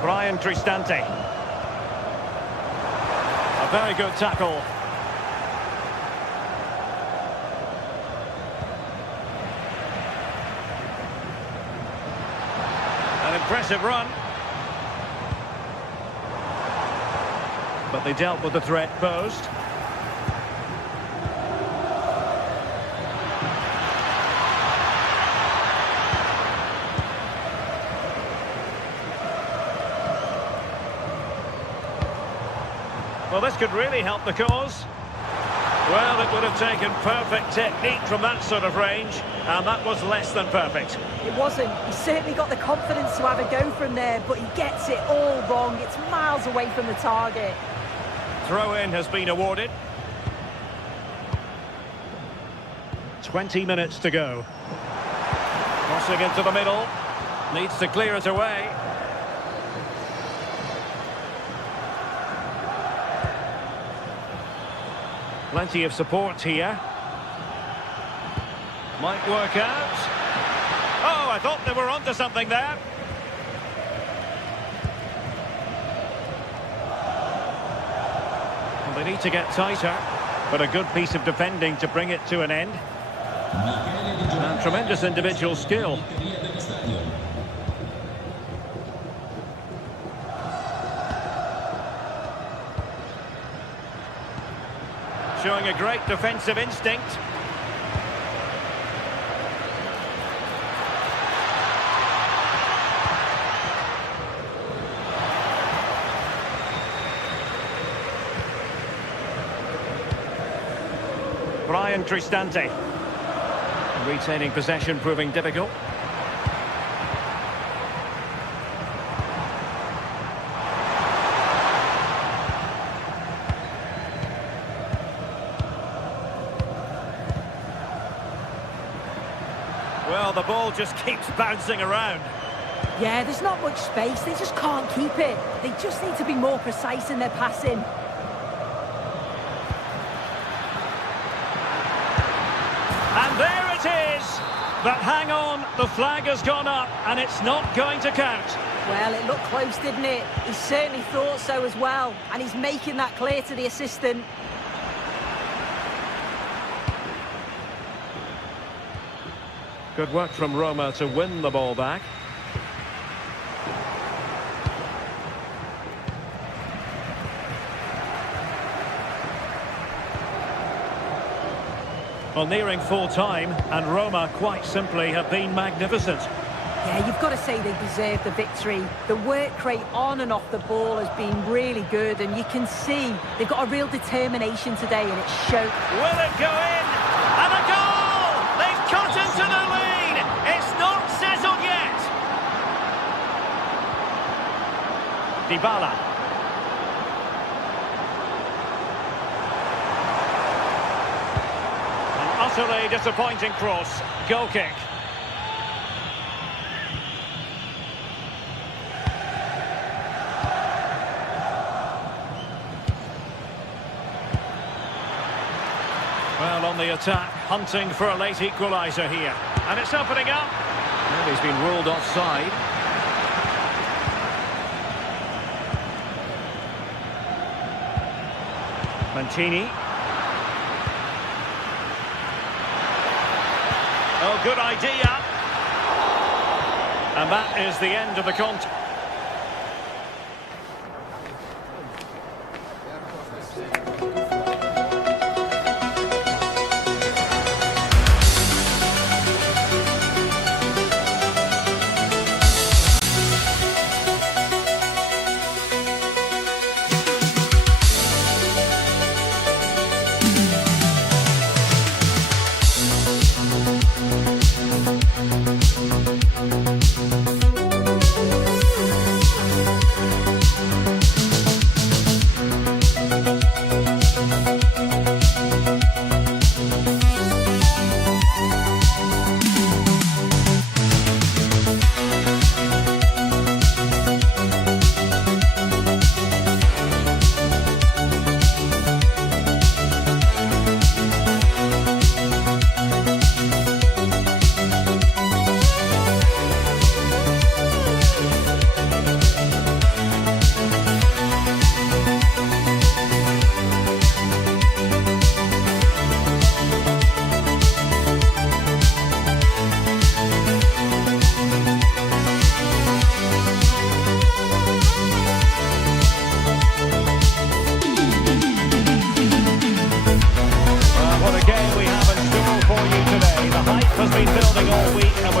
Brian Cristante. A very good tackle. An impressive run. But they dealt with the threat posed. Well, this could really help the cause. Well, it would have taken perfect technique from that sort of range, and that was less than perfect. It wasn't. He certainly got the confidence to have a go from there, but he gets it all wrong. It's miles away from the target. Throw-in has been awarded. 20 minutes to go. Crossing into the middle. Needs to clear it away. Plenty of support here. Might work out. Oh, I thought they were onto something there. Well, they need to get tighter, but a good piece of defending to bring it to an end. And tremendous individual skill. Showing a great defensive instinct. Brian Cristante. Retaining possession proving difficult. Well, the ball just keeps bouncing around. Yeah, there's not much space. They just can't keep it. They just need to be more precise in their passing. And there it is! But hang on, the flag has gone up and it's not going to count. Well, it looked close, didn't it? He certainly thought so as well. And he's making that clear to the assistant. Good work from Roma to win the ball back. Well, nearing full time, and Roma quite simply have been magnificent. Yeah, you've got to say they deserve the victory. The work rate on and off the ball has been really good, and you can see they've got a real determination today, and it's shown. Will it go in? And a goal! They've cut into the lead! It's not settled yet! Dybala. Utterly disappointing cross. Goal kick. Well, on the attack, hunting for a late equaliser here. And it's opening up. And he's been ruled offside. Mancini. Oh, good idea. And that is the end of the contest.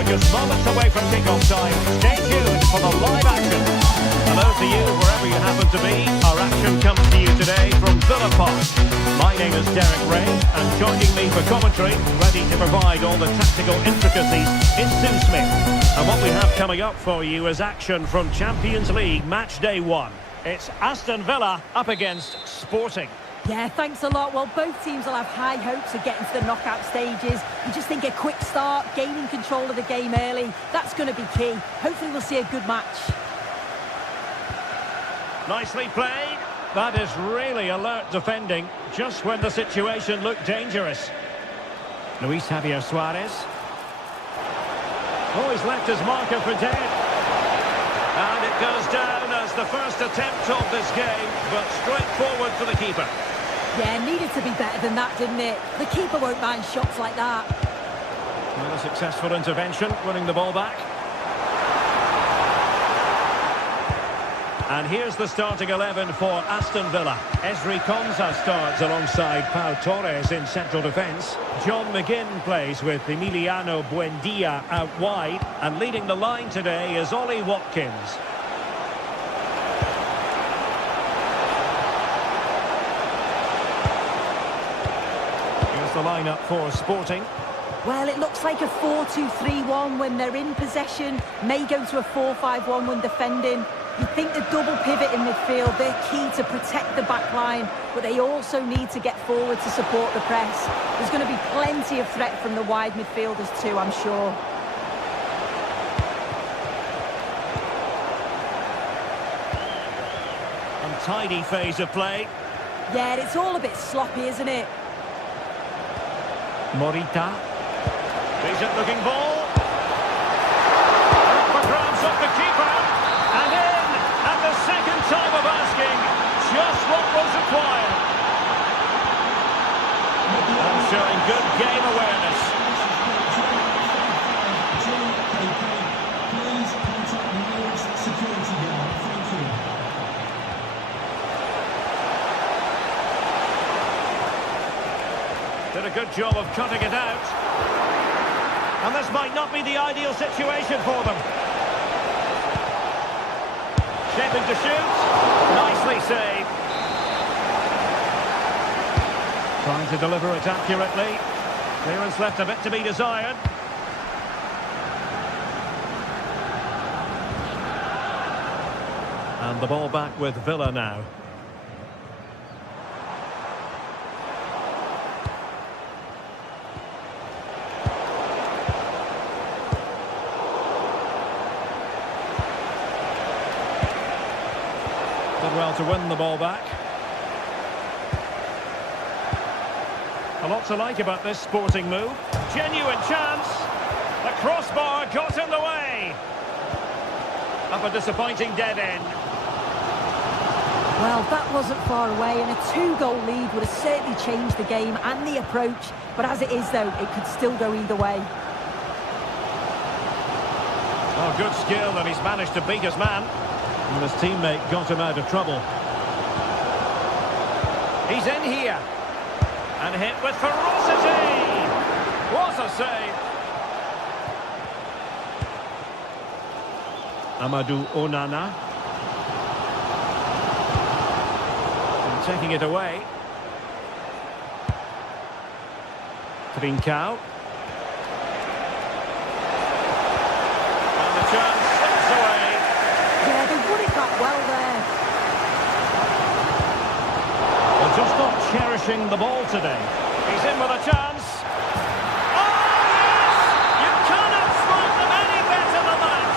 Just moments away from kick-off time. Stay tuned for the live action. Hello to you, wherever you happen to be. Our action comes to you today from Villa Park. My name is Derek Ray, and joining me for commentary, ready to provide all the tactical intricacies, is Sue Smith. And what we have coming up for you is action from Champions League Match Day 1. It's Aston Villa up against Sporting. Yeah, thanks a lot. Well, both teams will have high hopes of getting to the knockout stages. You just think a quick start, gaining control of the game early, that's going to be key. Hopefully we'll see a good match. Nicely played. That is really alert defending, just when the situation looked dangerous. Luis Javier Suarez. Oh, he's left his marker for dead. And it goes down as the first attempt of this game, but straightforward for the keeper. Yeah, needed to be better than that, didn't it? The keeper won't mind shots like that. Well, a successful intervention, winning the ball back. And here's the starting 11 for Aston Villa. Ezri Konsa starts alongside Pau Torres in central defence. John McGinn plays with Emiliano Buendia out wide. And leading the line today is Ollie Watkins. Here's the lineup for Sporting. Well, it looks like a 4-2-3-1 when they're in possession. May go to a 4-5-1 when defending. You think the double pivot in midfield, they're key to protect the back line, but they also need to get forward to support the press. There's going to be plenty of threat from the wide midfielders too, I'm sure. Untidy phase of play. Yeah, it's all a bit sloppy, isn't it? Morita. Decent looking ball. Up for grabs off the keeper. And in at the second time of asking, just what was required. And showing good game awareness. Please contact the nearest security guard. Thank you. Did a good job of cutting it out. And this might not be the ideal situation for them. Shaping to shoot. Nicely saved. Trying to deliver it accurately. Clearance left a bit to be desired. And the ball back with Villa now. Did well to win the ball back. A lot to like about this Sporting move. Genuine chance. The crossbar got in the way. Up a disappointing dead end. Well, that wasn't far away, and a 2-goal lead would have certainly changed the game and the approach. But as it is, though, it could still go either way. Oh, good skill, and he's managed to beat his man. And his teammate got him out of trouble. He's in here. And hit with ferocity. What a save. Amadou Onana. And taking it away. Trincao. And the chance slips away. Yeah, they won it that well there. They're just not cherishing the ball today. He's in with a chance. Oh, yes! You cannot spot them any better than that.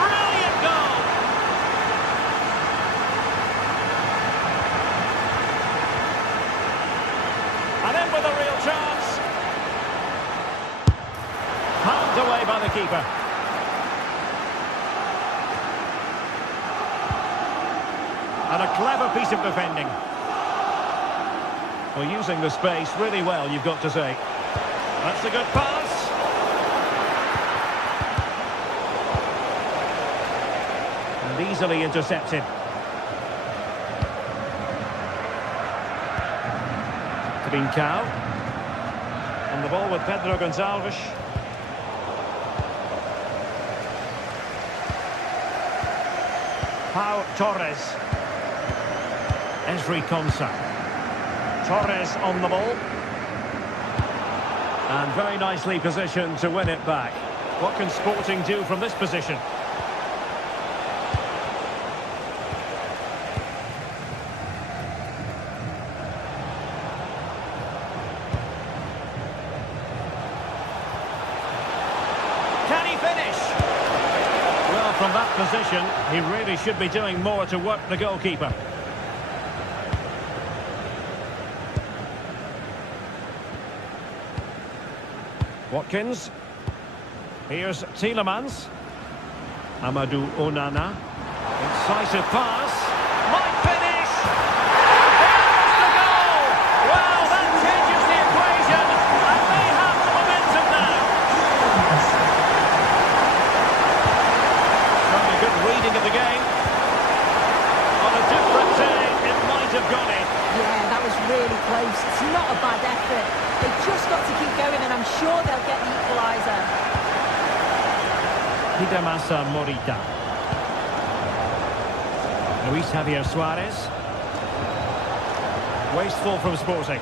Brilliant goal. And in with a real chance. Palmed away by the keeper. And a clever piece of defending. Well, using the space really well, you've got to say. That's a good pass. And easily intercepted. Trincao. On the ball with Pedro Gonçalves. Pau Torres. Ezri Konsa. Torres on the ball. And very nicely positioned to win it back. What can Sporting do from this position? from that position, he really should be doing more to work the goalkeeper. Watkins. Here's Tielemans. Amadou Onana. Incisive pass. Might finish! There's the goal! Well, that changes the equation, and they have the momentum now. Showing a good reading of the game. On a different day, it might have gone in. Yeah, that was really close. It's not a bad effort. They've just got to keep going, and I'm sure they'll get the equaliser. Hidemasa Morita. Luis Javier Suarez. Wasteful from Sporting.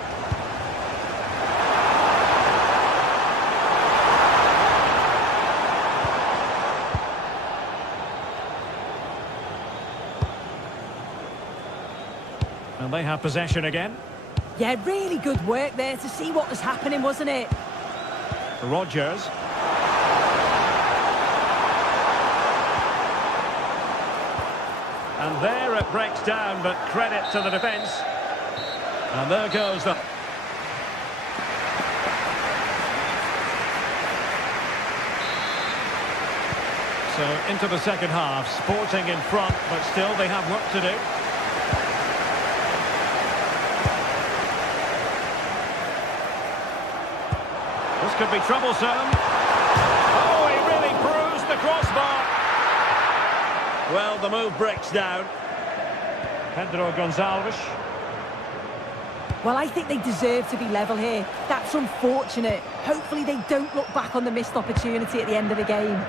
And they have possession again. Yeah, really good work there to see what was happening, wasn't it? Rodgers. And there it breaks down, but credit to the defence. And there goes the... So into the second half, Sporting in front, but still they have work to do. This could be troublesome. Oh, he really bruised the crossbar. Well, the move breaks down. Pedro Gonçalves. Well, I think they deserve to be level here. That's unfortunate. Hopefully they don't look back on the missed opportunity at the end of the game.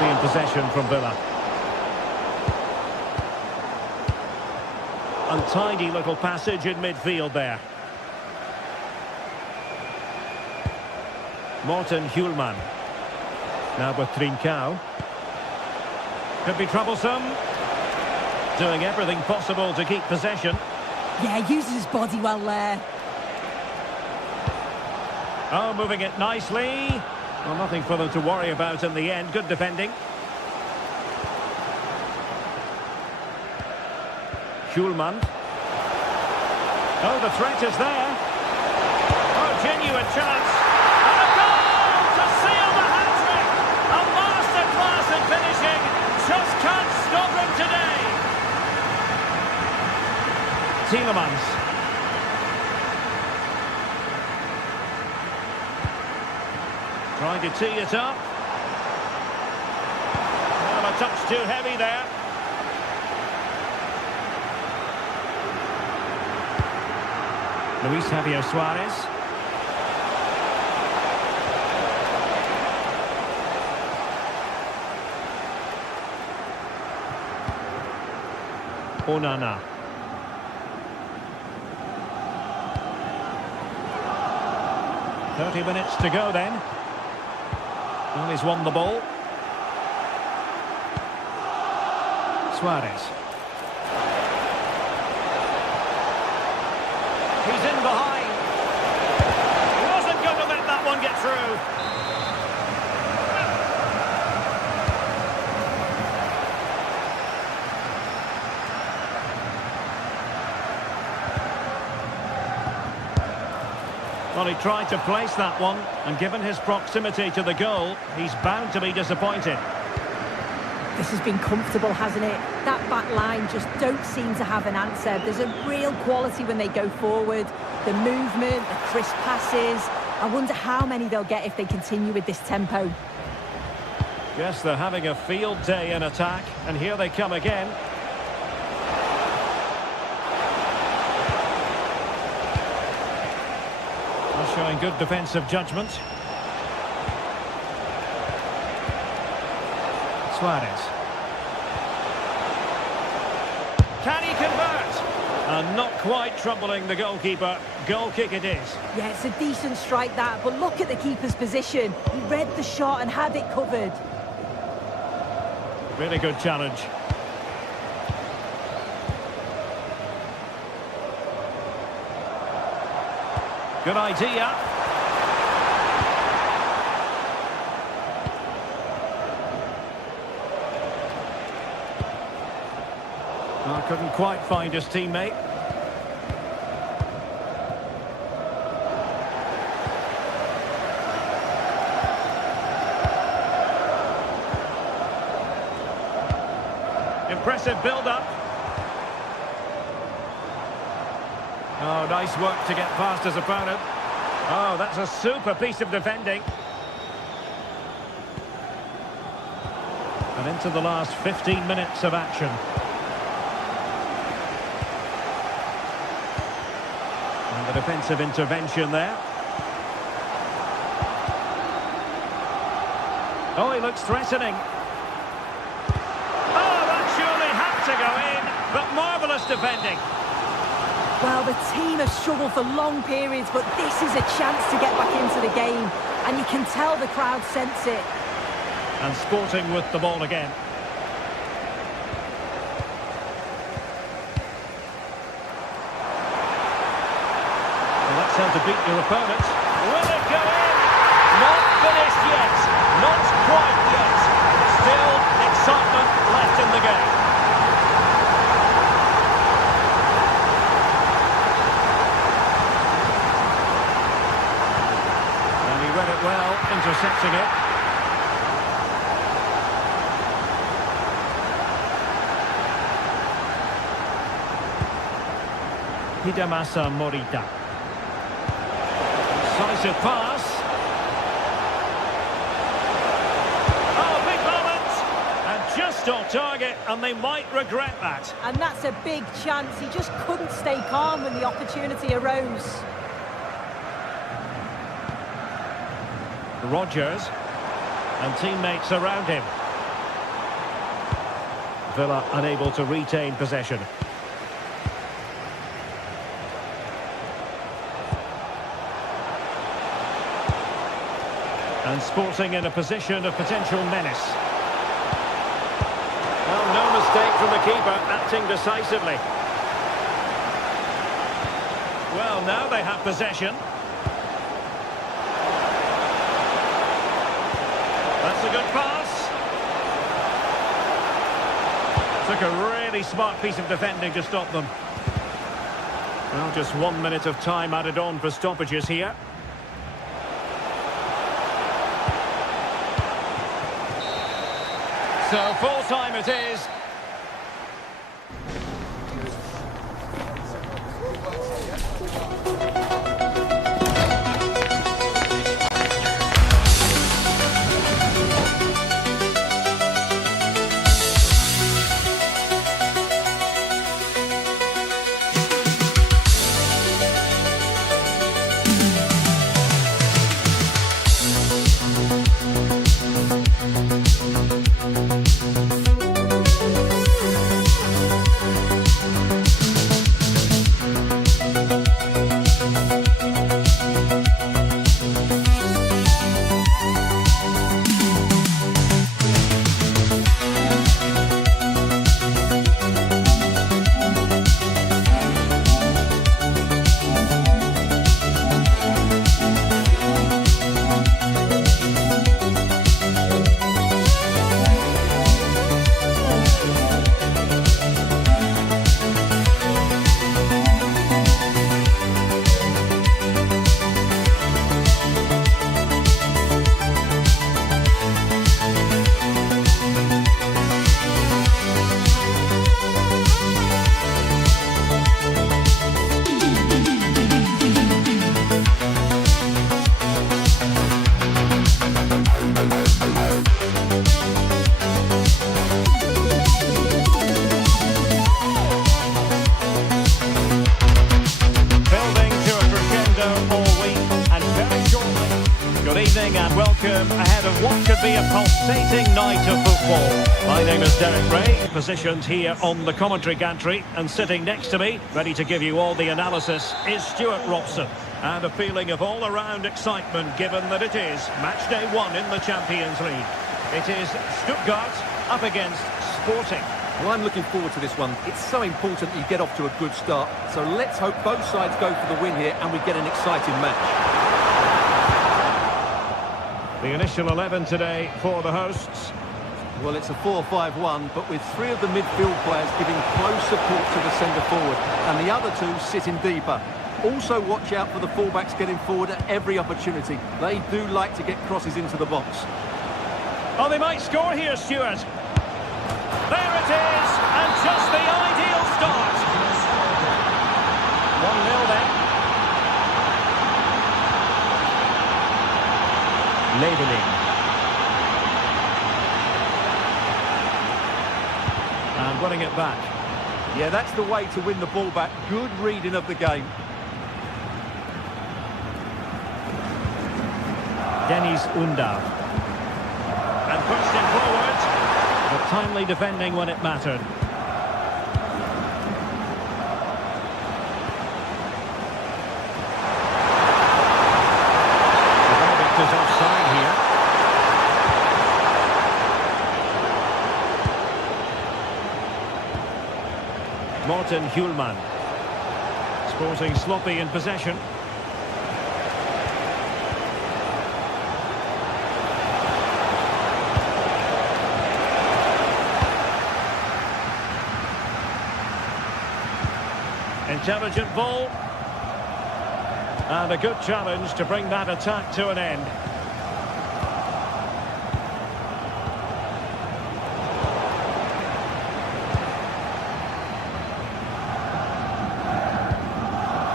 In possession from Villa. Untidy little passage in midfield there. Morten Hjulman. Now with Trincao. Could be troublesome. Doing everything possible to keep possession. Yeah, uses his body well there. Oh, moving it nicely. Well, nothing for them to worry about in the end. Good defending. Hjulman. Oh, the threat is there. Oh, genuine chance. And a goal to seal the hat-trick. A masterclass in finishing. Just can't stop him today. Tielemans. Trying to tee it up. Well, a touch too heavy there. Luis Javier Suarez. Onana. "30 minutes to go then. Well, he's won the ball. Suarez. He's in behind. He wasn't going to let that one get through. Well, he tried to place that one, and given his proximity to the goal, he's bound to be disappointed. This has been comfortable, hasn't it? That back line just don't seem to have an answer. There's a real quality when they go forward. The movement, the crisp passes. I wonder how many they'll get if they continue with this tempo. Yes, they're having a field day in attack, and here they come again. They're showing good defensive judgment. Suarez. Can he convert? And not quite troubling the goalkeeper. Goal kick it is. Yeah, it's a decent strike that, but look at the keeper's position. He read the shot and had it covered. Really good challenge. Good idea. Well, couldn't quite find his teammate. Impressive build-up. Oh, nice work to get past his opponent. Oh, that's a super piece of defending. And into the last 15 minutes of action. And the defensive intervention there. Oh, he looks threatening. Oh, that surely had to go in, but marvellous defending. Well, the team have struggled for long periods, but this is a chance to get back into the game. And you can tell the crowd sense it. And Sporting with the ball again. Well, that's how to beat your opponent. Will it go in? Not finished yet. Not quite yet. Still excitement left in the game. Read it well, intercepting it. Hidemasa Morita. Decisive pass. Oh, big moment! And just on target, and they might regret that. And that's a big chance. He just couldn't stay calm when the opportunity arose. Rodgers and teammates around him. Villa unable to retain possession. And Sporting in a position of potential menace. Well, no mistake from the keeper, acting decisively. Well, now they have possession. That's a good pass. Took a really smart piece of defending to stop them. Well, just 1 minute of time added on for stoppages here. So full time it is. welcome ahead of what could be a pulsating night of football. My name is Derek Ray, positioned here on the commentary gantry, and sitting next to me, ready to give you all the analysis, is Stuart Robson. And a feeling of all-around excitement, given that it is match day 1 in the Champions League. It is Stuttgart up against Sporting. Well, I'm looking forward to this one. It's so important you get off to a good start. So let's hope both sides go for the win here and we get an exciting match. The initial 11 today for the hosts. Well, it's a 4-5-1, but with three of the midfield players giving close support to the centre forward and the other two sitting deeper. Also watch out for the fullbacks getting forward at every opportunity. They do like to get crosses into the box. Oh, they might score here, Stuart. There it is, and just the ideal start. 1-0 then. Leveling. And running it back. Yeah, that's the way to win the ball back. Good reading of the game. Dennis Undav. And pushed him forward. But timely defending when it mattered. The verdict is offside here. Morten Hjulman. Sporting sloppy in possession. Intelligent ball. And a good challenge to bring that attack to an end.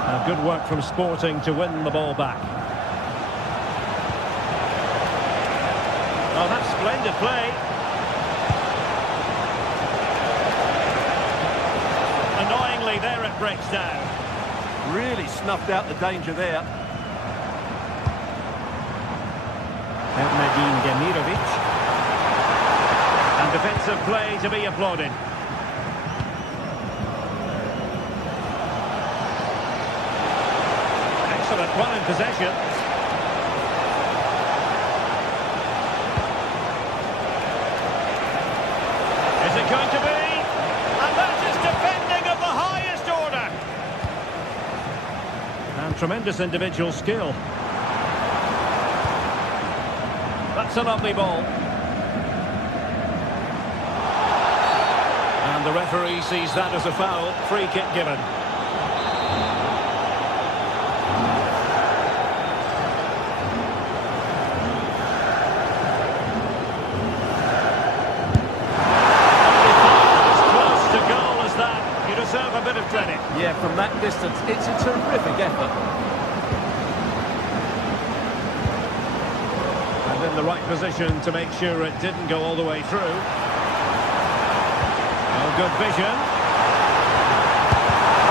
And good work from Sporting to win the ball back. Oh, that's splendid play. Annoyingly, there it breaks down. Really snuffed out the danger there. Nadine Demirovic. And defensive play to be applauded. Excellent run in possession. Is it going to be? And that is defending of the highest order. And tremendous individual skill. That's a lovely ball. And the referee sees that as a foul. Free kick given. As close to goal as that, you deserve a bit of credit. Yeah, from that distance, it's a terrific effort. In the right position to make sure it didn't go all the way through. Oh, good vision.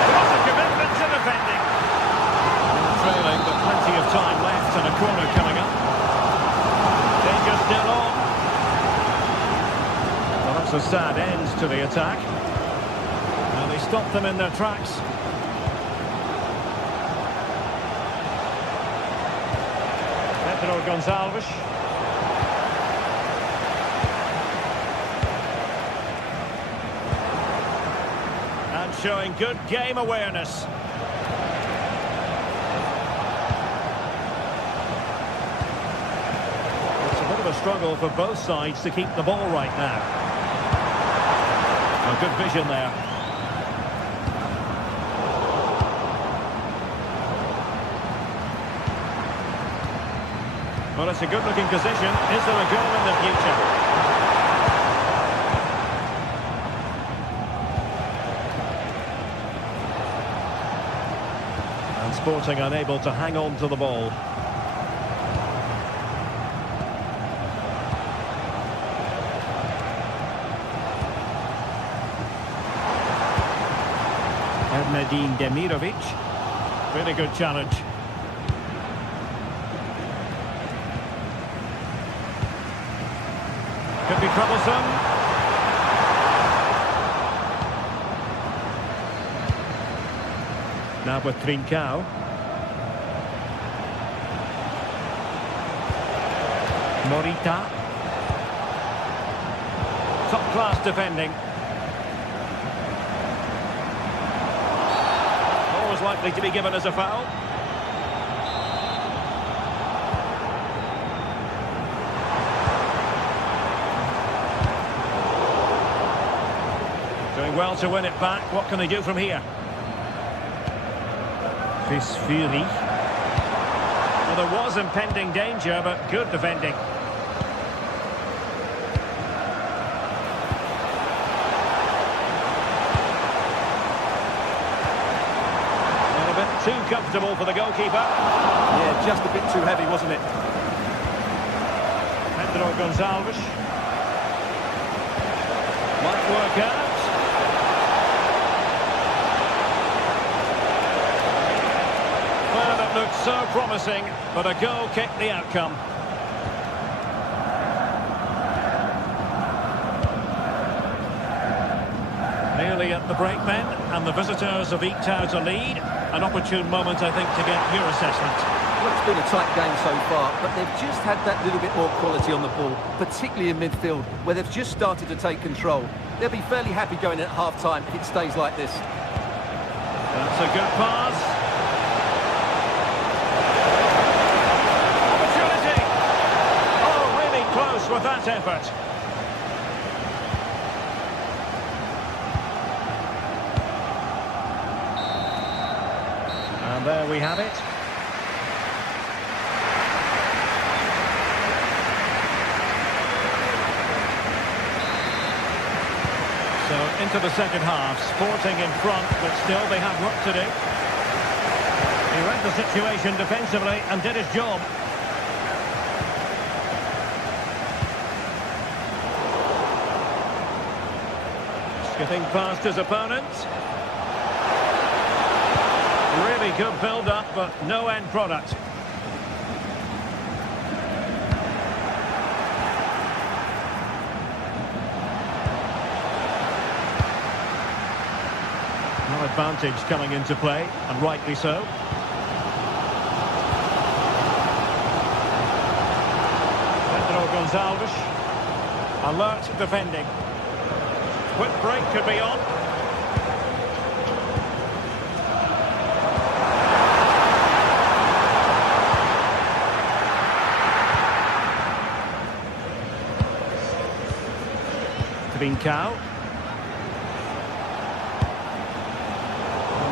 What a commitment to defending. Trailing, but plenty of time left and a corner coming up. Danger still on. Well, that's a sad end to the attack. Well, they stopped them in their tracks. Pedro Gonçalves. Showing good game awareness. It's a bit of a struggle for both sides to keep the ball right now. Oh, good vision there. Well, it's a good-looking position. Is there a goal in the future? Sporting unable to hang on to the ball. Nadine Demirovic. Really good challenge. Could be troublesome. Now with Trincao. Morita. Top-class defending. Always likely to be given as a foul. Doing well to win it back. What can they do from here? Fury. Well, there was impending danger, but good defending. And a bit too comfortable for the goalkeeper. Yeah, just a bit too heavy, wasn't it? Pedro Gonçalves. Might work out. Well, it looked so promising, but a goal kicked the outcome. Nearly at the break then, and the visitors have eked out a lead. An opportune moment, I think, to get your assessment. Well, it's been a tight game so far, but they've just had that little bit more quality on the ball, particularly in midfield, where they've just started to take control. They'll be fairly happy going at half-time if it stays like this. That's a good pass. Opportunity! Oh, really close with that effort. And there we have it. So into the second half, Sporting in front, but still they have work to do. He read the situation defensively and did his job. Skipping past his opponent. Really good build-up, but no end product. No advantage coming into play, and rightly so. Pedro Gonçalves. Alert defending. Quick break could be on. Cow.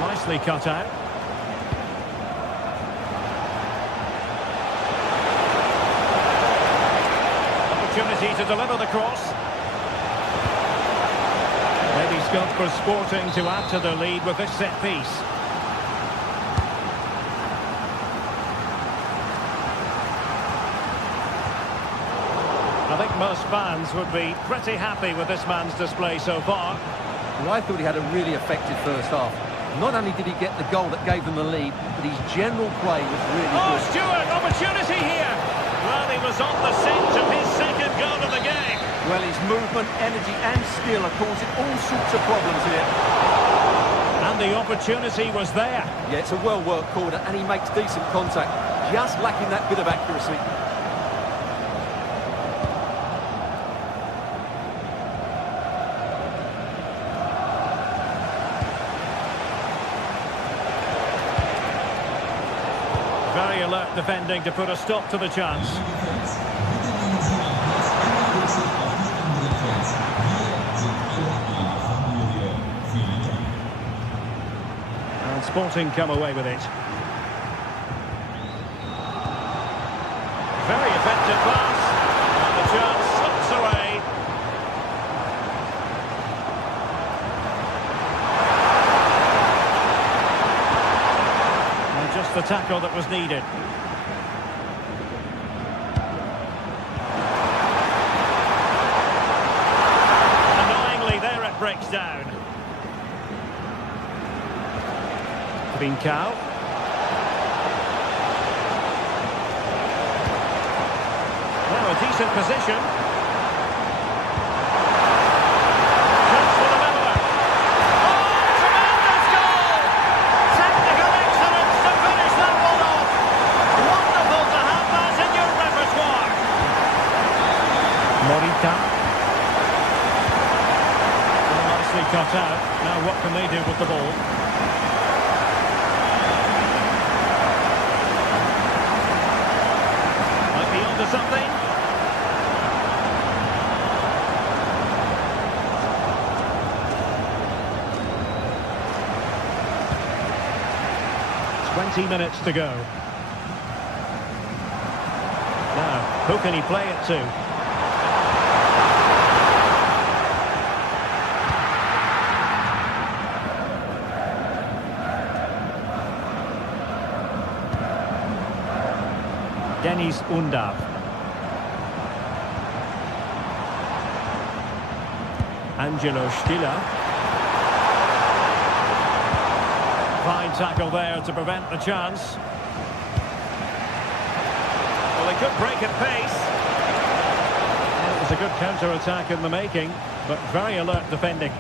Nicely cut out. Opportunity to deliver the cross. Maybe scope for Sporting to add to their lead with this set piece. I think most fans would be pretty happy with this man's display so far. Well, I thought he had a really effective first half. Not only did he get the goal that gave them the lead, but his general play was really good. Stewart, opportunity here! Well, he was on the scent of his second goal of the game. Well, his movement, energy and skill are causing all sorts of problems here. And the opportunity was there. Yeah, it's a well-worked corner and he makes decent contact, just lacking that bit of accuracy. Very alert defending to put a stop to the chance. And Sporting come away with it. Very effective pass. And the chance slips away. And just the tackle that was needed. Breaks down. Cow. Now a decent position. Just for the leveller. Oh, tremendous goal! Technical excellence to finish that one off. Wonderful to have that in your repertoire. Morita. can they do with the ball? Might be onto something. Minutes to go. Now, who can he play it to? Denis Undav. Angelo Stiller. Fine tackle there to prevent the chance. Well, they could break at pace. Well, it was a good counter-attack in the making, but very alert defending.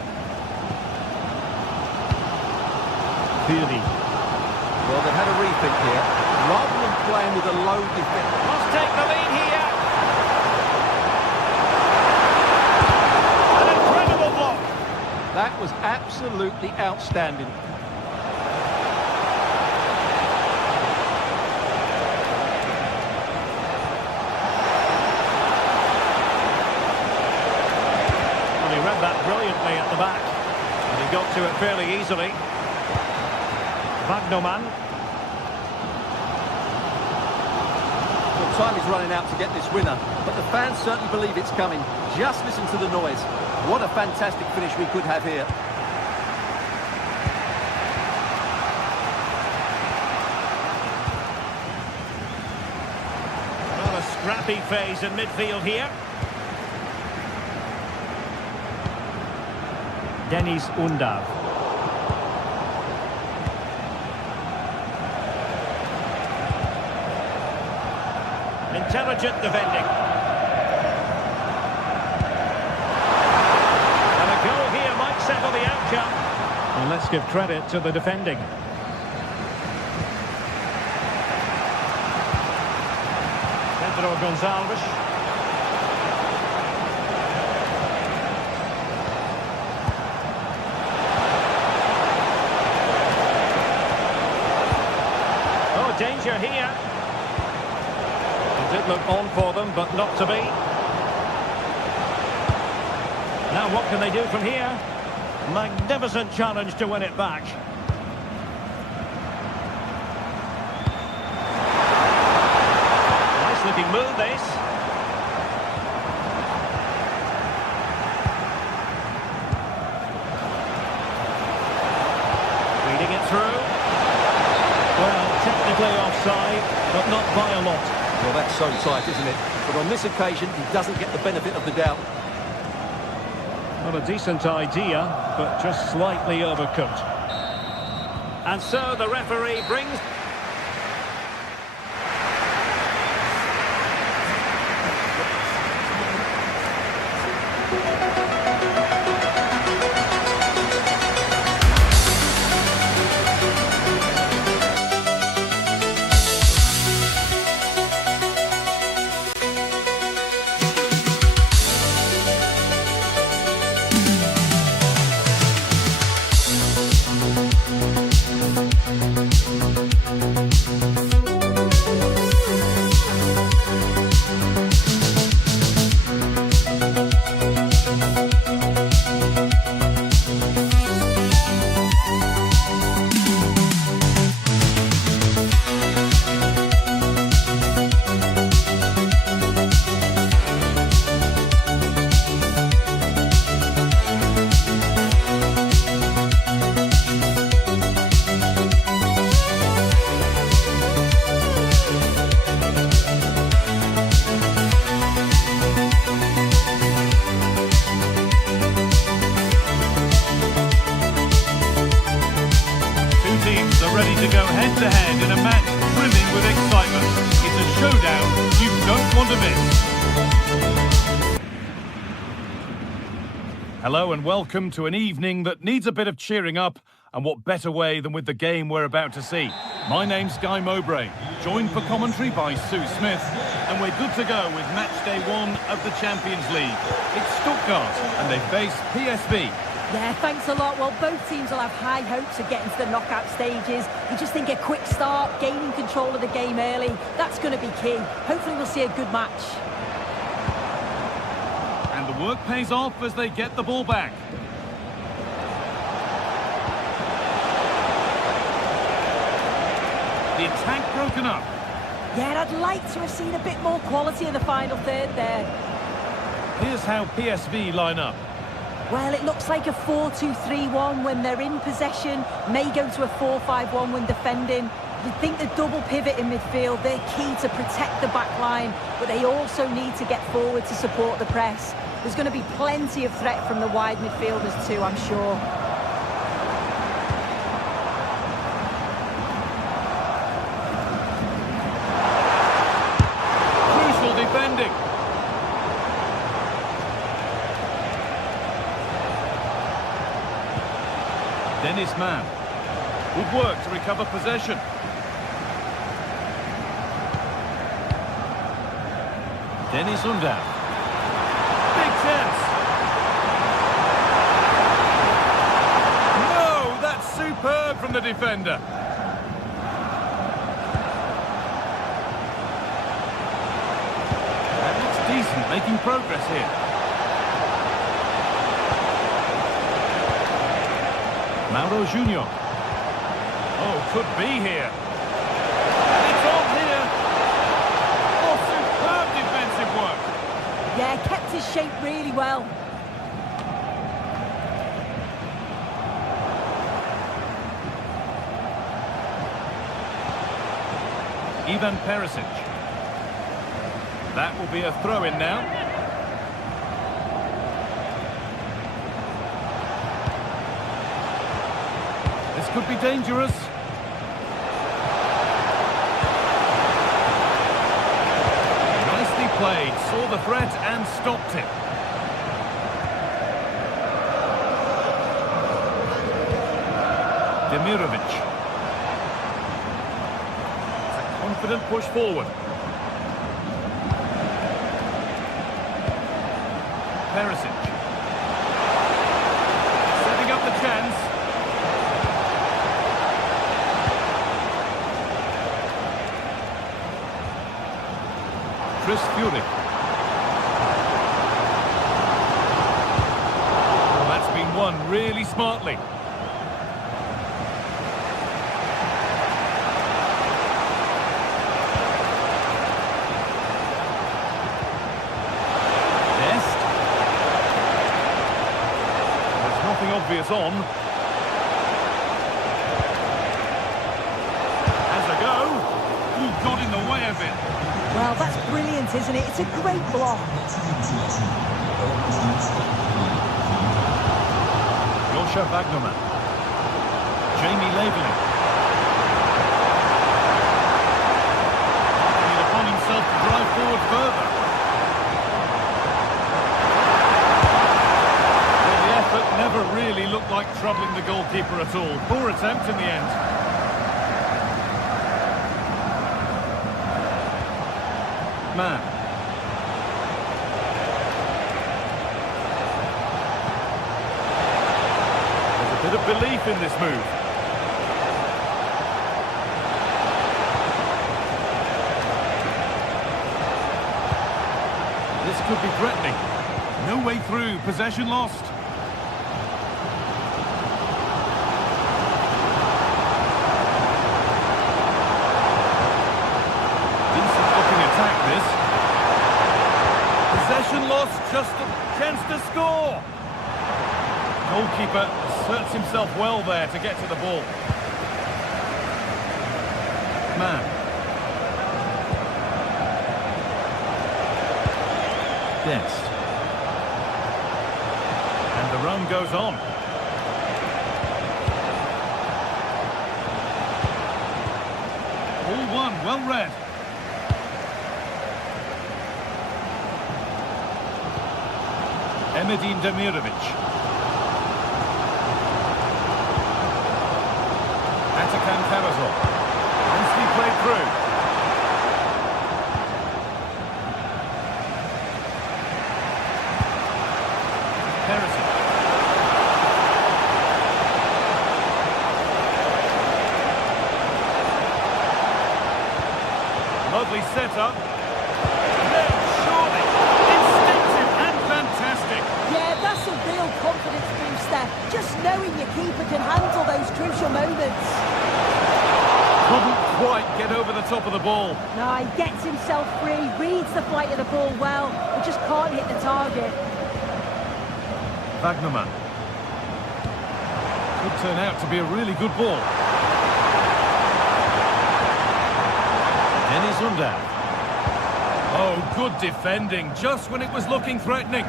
Fury. Well, they've had a rethink here. Rather than playing with a low defence. Must take the lead here. An incredible block. That was absolutely outstanding. That brilliantly at the back, and he got to it fairly easily. Wagnerman. Well, time is running out to get this winner, but the fans certainly believe it's coming. Just listen to the noise. What a fantastic finish we could have here. Well, a scrappy phase in midfield here. Denis Undav. Intelligent defending. And a goal here might settle the outcome. And let's give credit to the defending. Pedro Gonçalves. Danger here. It did look on for them, but not to be. Now what can they do from here? Magnificent challenge to win it back. Nice looking move, this. Reading it through. Well, technically offside, but not by a lot. Well, that's so tight, isn't it? But on this occasion, he doesn't get the benefit of the doubt. Not a decent idea, but just slightly overcooked. And so the referee brings... ready to go head-to-head in a match brimming with excitement. It's a showdown you don't want to miss. Hello and welcome to an evening that needs a bit of cheering up, and what better way than with the game we're about to see. My name's Guy Mowbray, joined for commentary by Sue Smith, and we're good to go with match day 1 of the Champions League. It's Stuttgart and they face PSV. Yeah, thanks a lot. Well, both teams will have high hopes of getting to the knockout stages. You just think a quick start, gaining control of the game early, that's going to be key. Hopefully we'll see a good match. And the work pays off as they get the ball back. The attack broken up. Yeah, I'd like to have seen a bit more quality in the final third there. Here's how PSV line up. Well, it looks like a 4-2-3-1 when they're in possession, may go to a 4-5-1 when defending. You'd think the double pivot in midfield, they're key to protect the back line, but they also need to get forward to support the press. There's going to be plenty of threat from the wide midfielders too, I'm sure. Crucial defending. Dennis Mann. Good work to recover possession. Dennis Undav. Big chance. No, that's superb from the defender. That looks decent, making progress here. Mauro Junior. Oh, could be here. And it's on here. Oh, superb defensive work. Yeah, kept his shape really well. Ivan Perisic. That will be a throw-in now. This could be dangerous. Nicely played, saw the threat and stopped it. Demirovic. It's a confident push forward. Perisic. Setting up the chance. Chris Fury. Well, that's been won really smartly. Best. There's nothing obvious on. Has a go. Ooh, got in the way of it. Well, that's brilliant, isn't it? It's a great block. Joshua Wagnerman. Jamie Laveling. He's upon himself to drive forward further. Well, the effort never really looked like troubling the goalkeeper at all. Poor attempt in the end. Man. There's a bit of belief in this move. This could be threatening. No way through, possession lost. Possession lost, just a chance to score. Goalkeeper asserts himself well there to get to the ball. Man. Dest. And the run goes on. All one, well read. Emedin Demirovic. Atakan Karazor. Nicely played through. Perisic. Lovely setup. Then surely. Instinctive and fantastic. Yeah, that's a real confidence booster. Just knowing your keeper can handle those crucial moments. Couldn't quite get over the top of the ball. No, he gets himself free, reads the flight of the ball well, but just can't hit the target. Wagnerman. Could turn out to be a really good ball. Dennis Undav. Oh, good defending, just when it was looking threatening.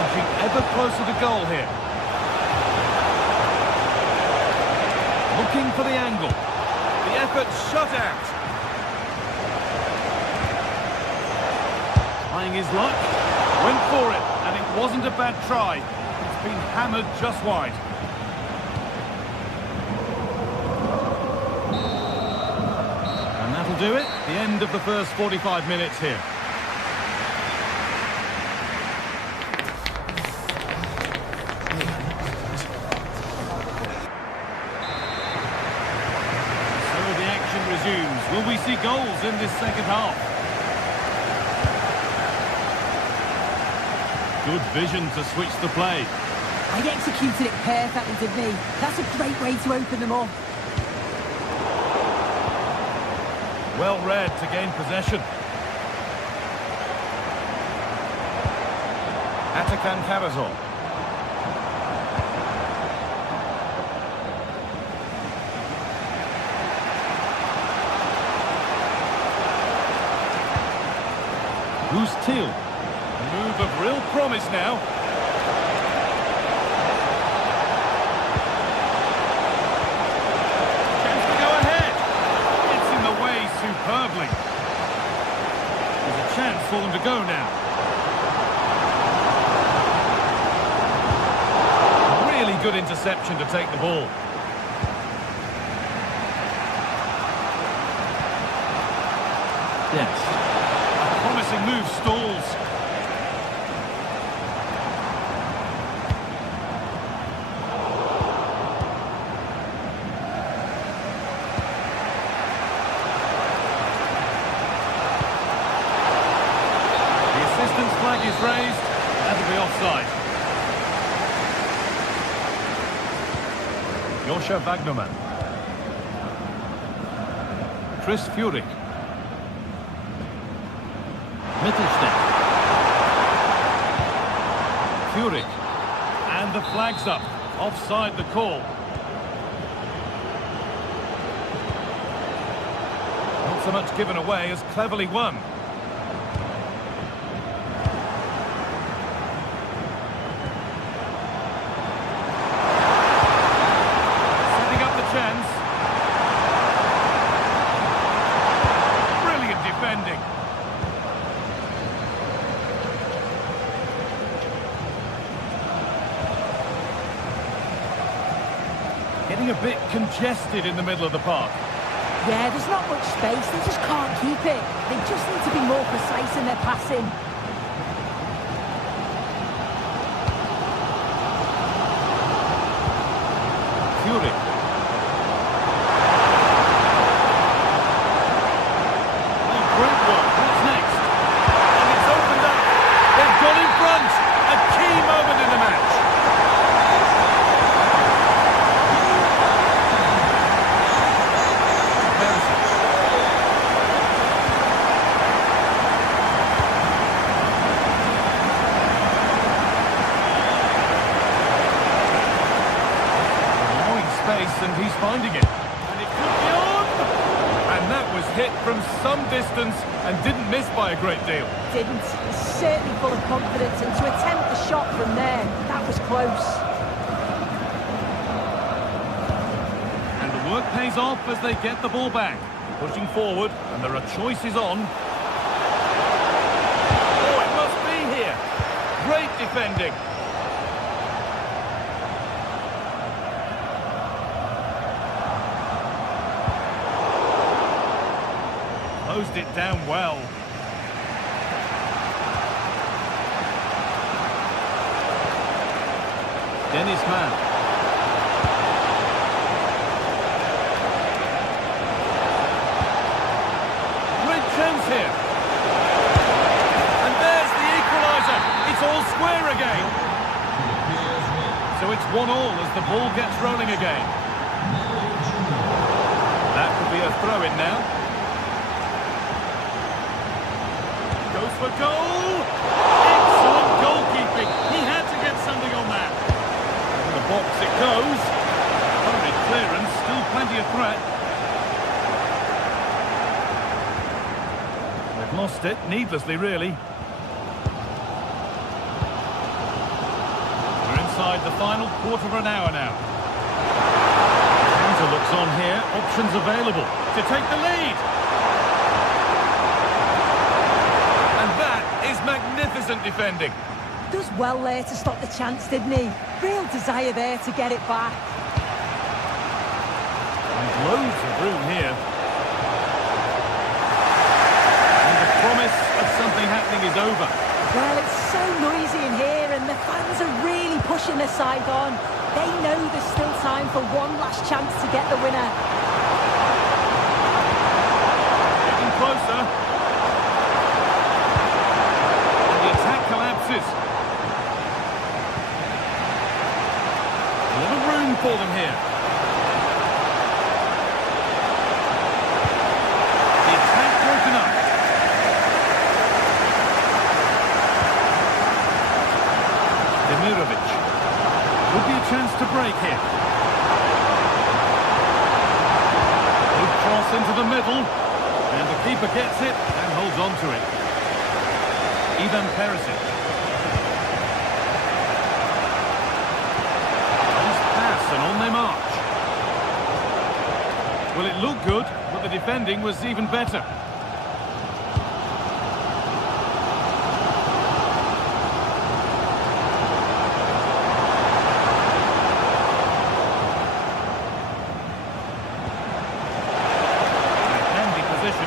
Inching ever closer to goal here. Looking for the angle. The effort shut out. Trying his luck. Went for it, and it wasn't a bad try. It's been hammered just wide. And that'll do it. The end of the first 45 minutes here. So the action resumes. Will we see goals in this second half? Good vision to switch the play. I executed it perfectly, didn't he? That's a great way to open them up. Well read to gain possession. Atakan Karazor. Who's Teal? Move of real promise now. Chance to go ahead. It's in the way superbly. There's a chance for them to go now. Really good interception to take the ball. Yes. A promising move stalls. Flag is raised, that'll be offside. Joscha Wagnerman. Chris Furyk. Mittelstedt. Furyk. And the flag's up. Offside the call. Not so much given away as cleverly won. Chance. Brilliant defending. Getting a bit congested in the middle of the park. Yeah, there's not much space. They just can't keep it. They just need to be more precise in their passing. Furyk. And he's finding it. And it could be on! And that was hit from some distance and didn't miss by a great deal. Didn't. He's certainly full of confidence, and to attempt the shot from there, that was close. And the work pays off as they get the ball back. Pushing forward, and there are choices on. Oh, it must be here. Great defending. Closed it down well. Dennis Mann. So it's 1-1 as the ball gets rolling again. That could be a throw-in now. Goes for goal! Excellent goalkeeping. He had to get something on that. In the box it goes. Hurried clearance, still plenty of threat. They've lost it, needlessly really. We're inside the final quarter of an hour now. Counter looks on here, options available to take the lead. And that is magnificent defending. Does well there to stop the chance, didn't he? Real desire there to get it back. And loads of room here. And the promise of something happening is over. Well, it's so noisy in here and the fans are really pushing their side on. They know there's still time for one last chance to get the winner. Getting closer. And the attack collapses. A little room for them here. The attack broken up. Demirovic. Would be a chance to break here. Good cross into the middle. And the keeper gets it and holds on to it. Ivan Perisic. Nice pass and on they march. Well, it looked good, but the defending was even better.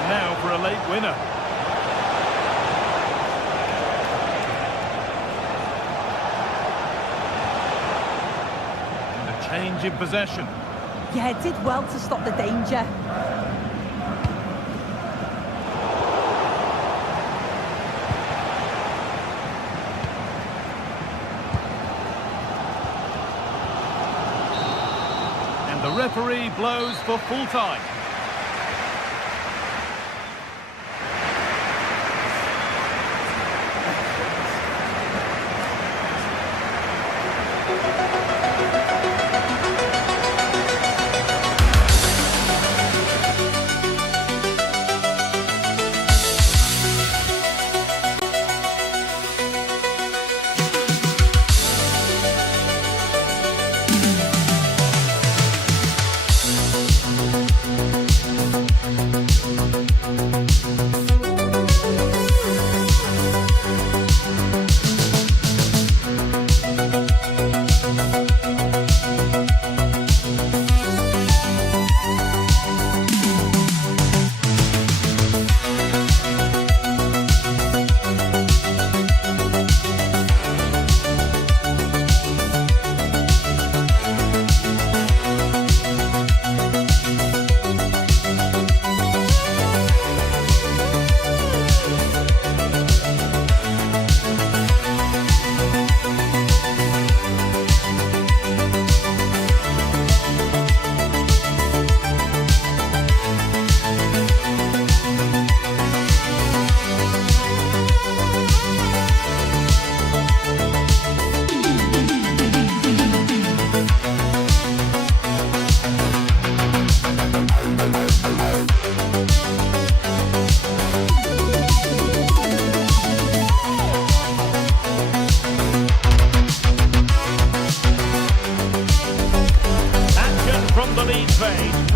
Now for a late winner. And a change in possession. Yeah, it did well to stop the danger. And the referee blows for full time.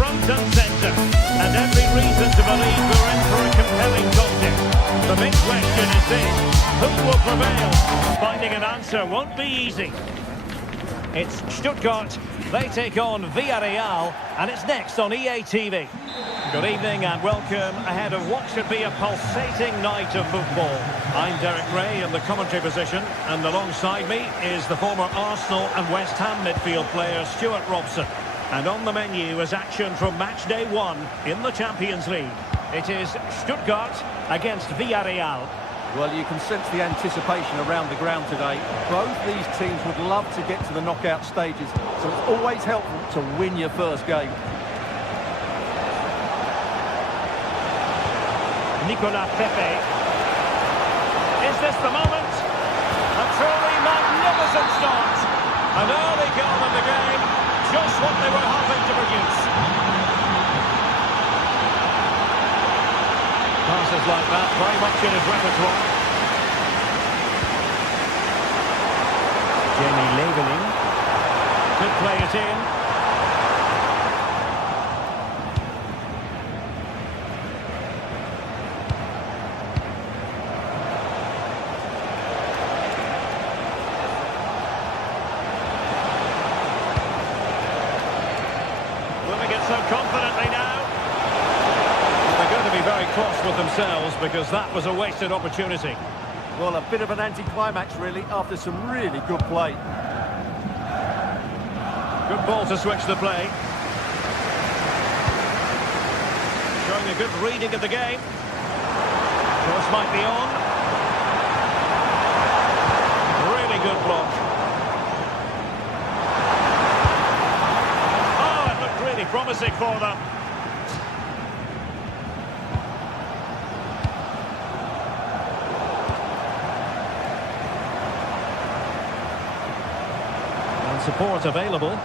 front and centre. And every reason to believe we're in for a compelling contest. The big question is this: who will prevail? Finding an answer won't be easy. It's Stuttgart. They take on Villarreal, and it's next on EA TV. Good evening and welcome ahead of what should be a pulsating night of football. I'm Derek Ray in the commentary position, and alongside me is the former Arsenal and West Ham midfield player Stuart Robson. And on the menu is action from match day 1 in the Champions League. It is Stuttgart against Villarreal. Well, you can sense the anticipation around the ground today. Both these teams would love to get to the knockout stages, so it's always helpful to win your first game. Nicolas Pepe. Is this the moment? A truly magnificent start. An early goal in the game, just what they were hoping to produce. Passes like that, very much in his repertoire. Jamie Leveling. Could play it in. So confidently now. They're going to be very cross with themselves because that was a wasted opportunity. Well, a bit of an anticlimax, really, after some really good play. Good ball to switch the play. Showing a good reading of the game. Cross might be on. Really good block. Really promising for them. And support available.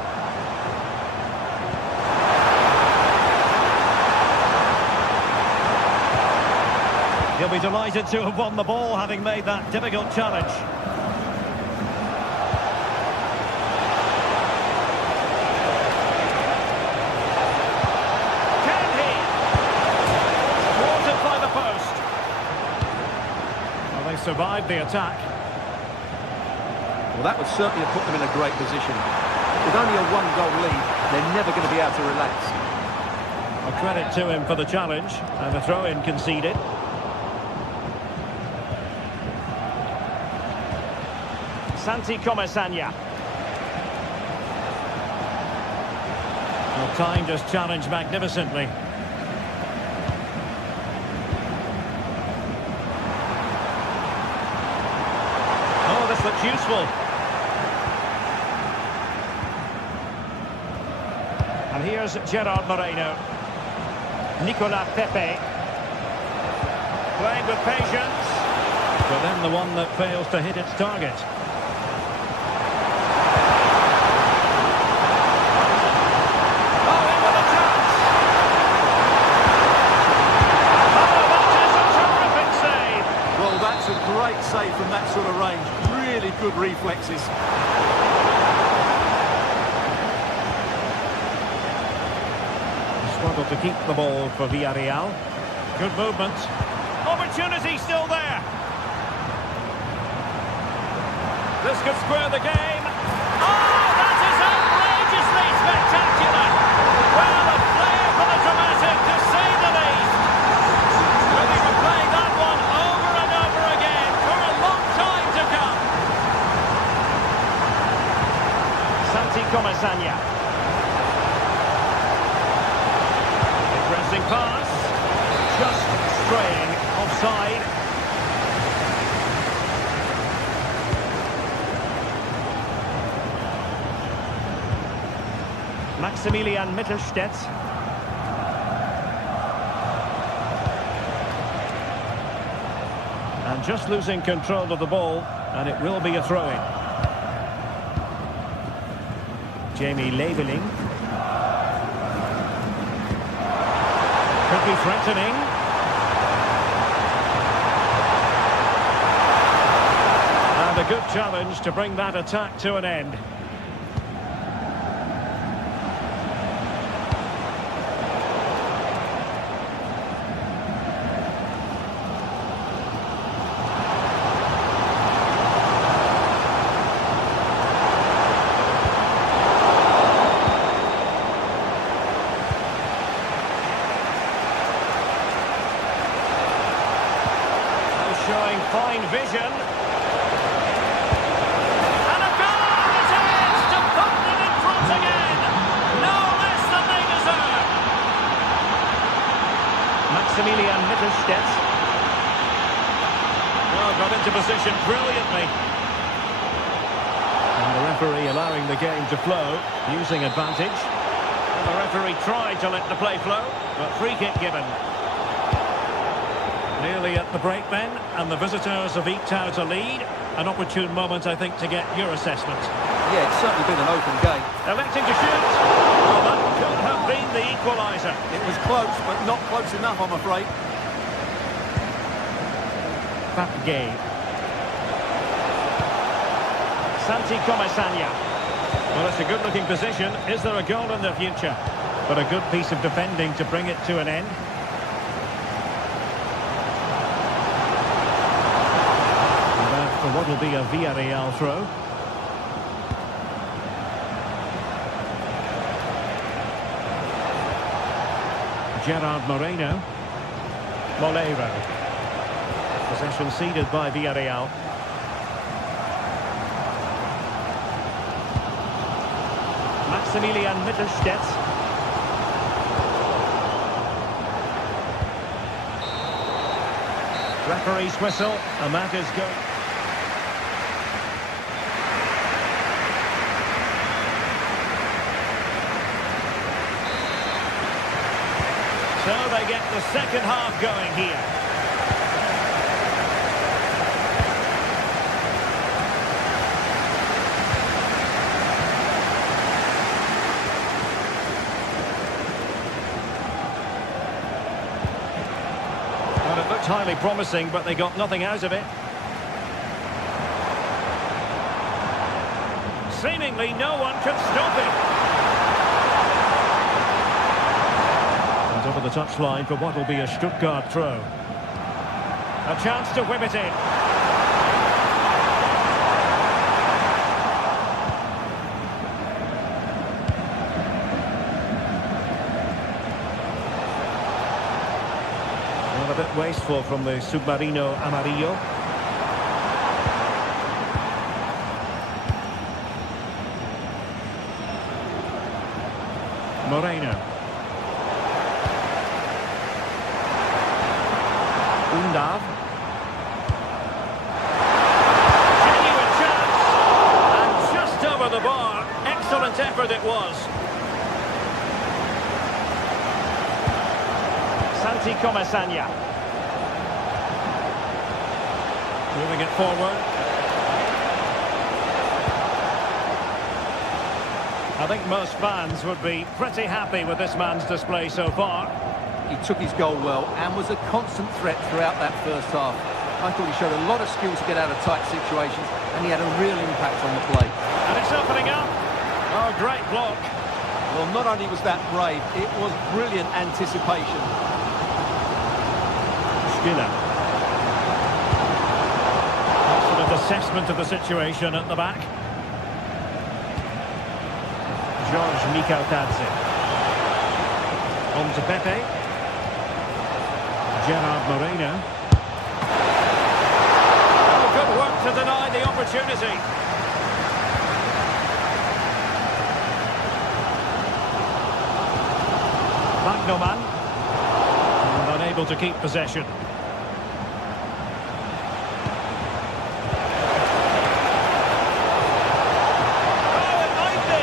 He'll be delighted to have won the ball, having made that difficult challenge. Survived the attack. Well, that would certainly have put them in a great position. With only a one-goal lead, they're never going to be able to relax. A credit to him for the challenge, and a throw-in conceded. Santi Comesaña. Well, timed his challenge magnificently. Looks useful. And here's Gerard Moreno. Nicolas Pepe. Playing with patience. But then the one that fails to hit its target. Oh, in with a chance. Oh, that is a terrific save. Well, that's a great save from that sort of range. Really good reflexes. Struggled to keep the ball for Villarreal. Good movement. Opportunity still there. This could square the game. Oh, that is outrageously spectacular. Well, a flair for the dramatic, to say the least. We'll be replaying that one over and over again for a long time to come. Santi Comesaña. Pressing pass, just straying offside. Maximilian Mittelstädt. And just losing control of the ball, and it will be a throw-in. Jamie Leveling. Could be threatening. And a good challenge to bring that attack to an end. Showing fine vision. And a goal it is to put them in front again. No less than they deserve. Maximilian Mittelstädt. Well, into position brilliantly. And the referee allowing the game to flow, using advantage. And the referee tried to let the play flow, but free kick given. Nearly at the break then, and the visitors have eked out a lead. An opportune moment, I think, to get your assessment. Yeah, it's certainly been an open game. Electing to shoot. Well, that could have been the equaliser. It was close, but not close enough, I'm afraid. Gay. Santi Comasagna. Well, it's a good-looking position. Is there a goal in the future? But a good piece of defending to bring it to an end. And that for what will be a Villarreal throw. Gerard Moreno. Moleiro. Possession ceded by Villarreal. Maximilian Mittelstädt. Referee's whistle, and that is good. So they get the second half going here. Well, it looked highly promising, but they got nothing out of it. Seemingly no one can stop it. Over the touchline for what will be a Stuttgart throw. A chance to whip it in. Well, a bit wasteful from the Submarino Amarillo. Moreno. Undav. Genuine chance. And just over the bar. Excellent effort it was. Santi Comasagna. Moving it forward. I think most fans would be pretty happy with this man's display so far. He took his goal well and was a constant threat throughout that first half. I thought he showed a lot of skill to get out of tight situations, and he had a real impact on the play. And it's opening up. Oh, great block. Well, not only was that brave, it was brilliant anticipation. Skiller. Excellent assessment of the situation at the back. George Mikautadze. On to Pepe. Gerard Moreno. Oh, good work to deny the opportunity. Magnoman. And unable to keep possession. Oh, it might be.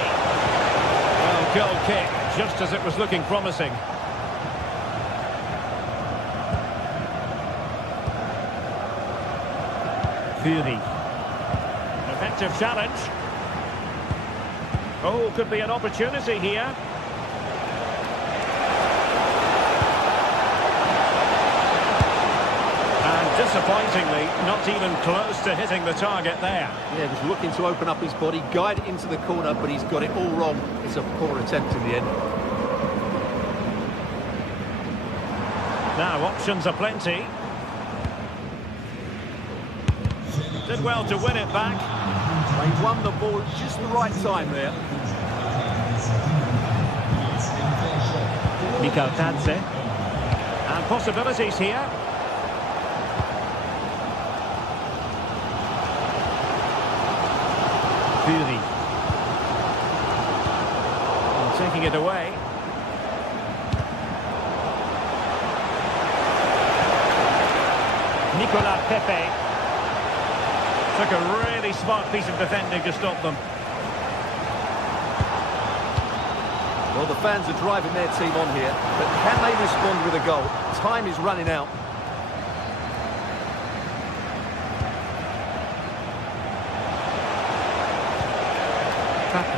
Well, goal kick, just as it was looking promising. Fury. Effective challenge. Oh, could be an opportunity here. And disappointingly, not even close to hitting the target there. Yeah, he was looking to open up his body, guide it into the corner, but he's got it all wrong. It's a poor attempt in the end. Now, options are plenty. Did well to win it back. They won the ball at just the right time there. Mikautadze. And possibilities here. Fury. And taking it away. Nicolas Pepe. Took a really smart piece of defending to stop them. Well, the fans are driving their team on here, but can they respond with a goal? Time is running out.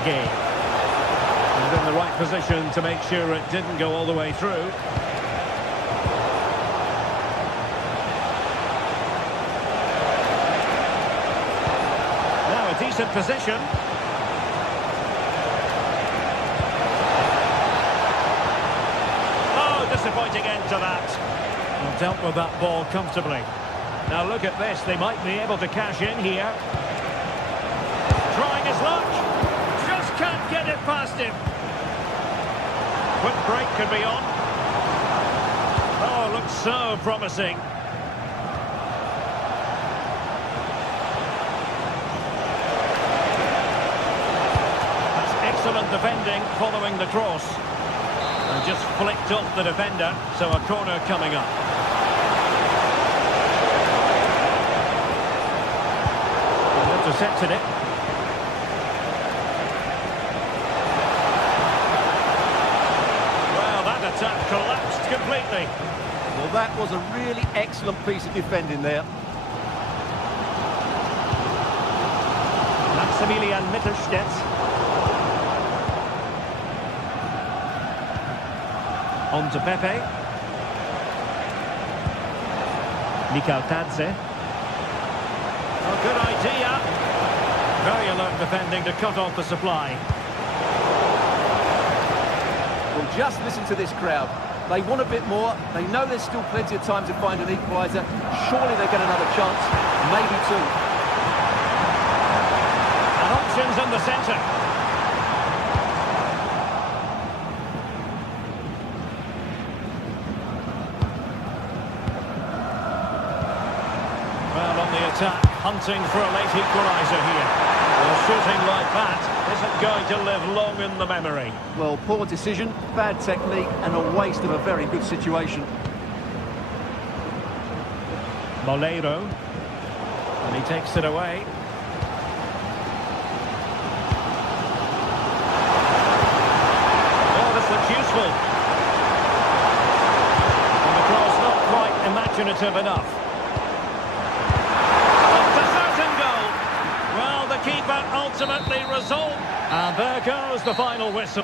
Game. And in the right position to make sure it didn't go all the way through. Now a decent position. Oh, disappointing end to that. Well, dealt with that ball comfortably. Now look at this, they might be able to cash in here. Trying his luck. Can't get it past him. Quick break could be on. Oh, looks so promising. That's excellent defending following the cross. And just flicked off the defender, so a corner coming up. Intercepted it. Attack collapsed completely. Well, that was a really excellent piece of defending there. Maximilian Mittelstädt. On to Pepe. Mikal Tadze. Oh, good idea. Very alert defending to cut off the supply. Well, just listen to this crowd. They want a bit more. They know there's still plenty of time to find an equaliser. Surely they get another chance, maybe two. And options in the centre. Well, on the attack, hunting for a late equaliser here. Well, shooting like that isn't going to live long in the memory. Well, poor decision, bad technique, and a waste of a very good situation. Moleiro. And he takes it away. Oh, this looks useful. And the cross not quite imaginative enough. Keeper ultimately resolved, and there goes the final whistle.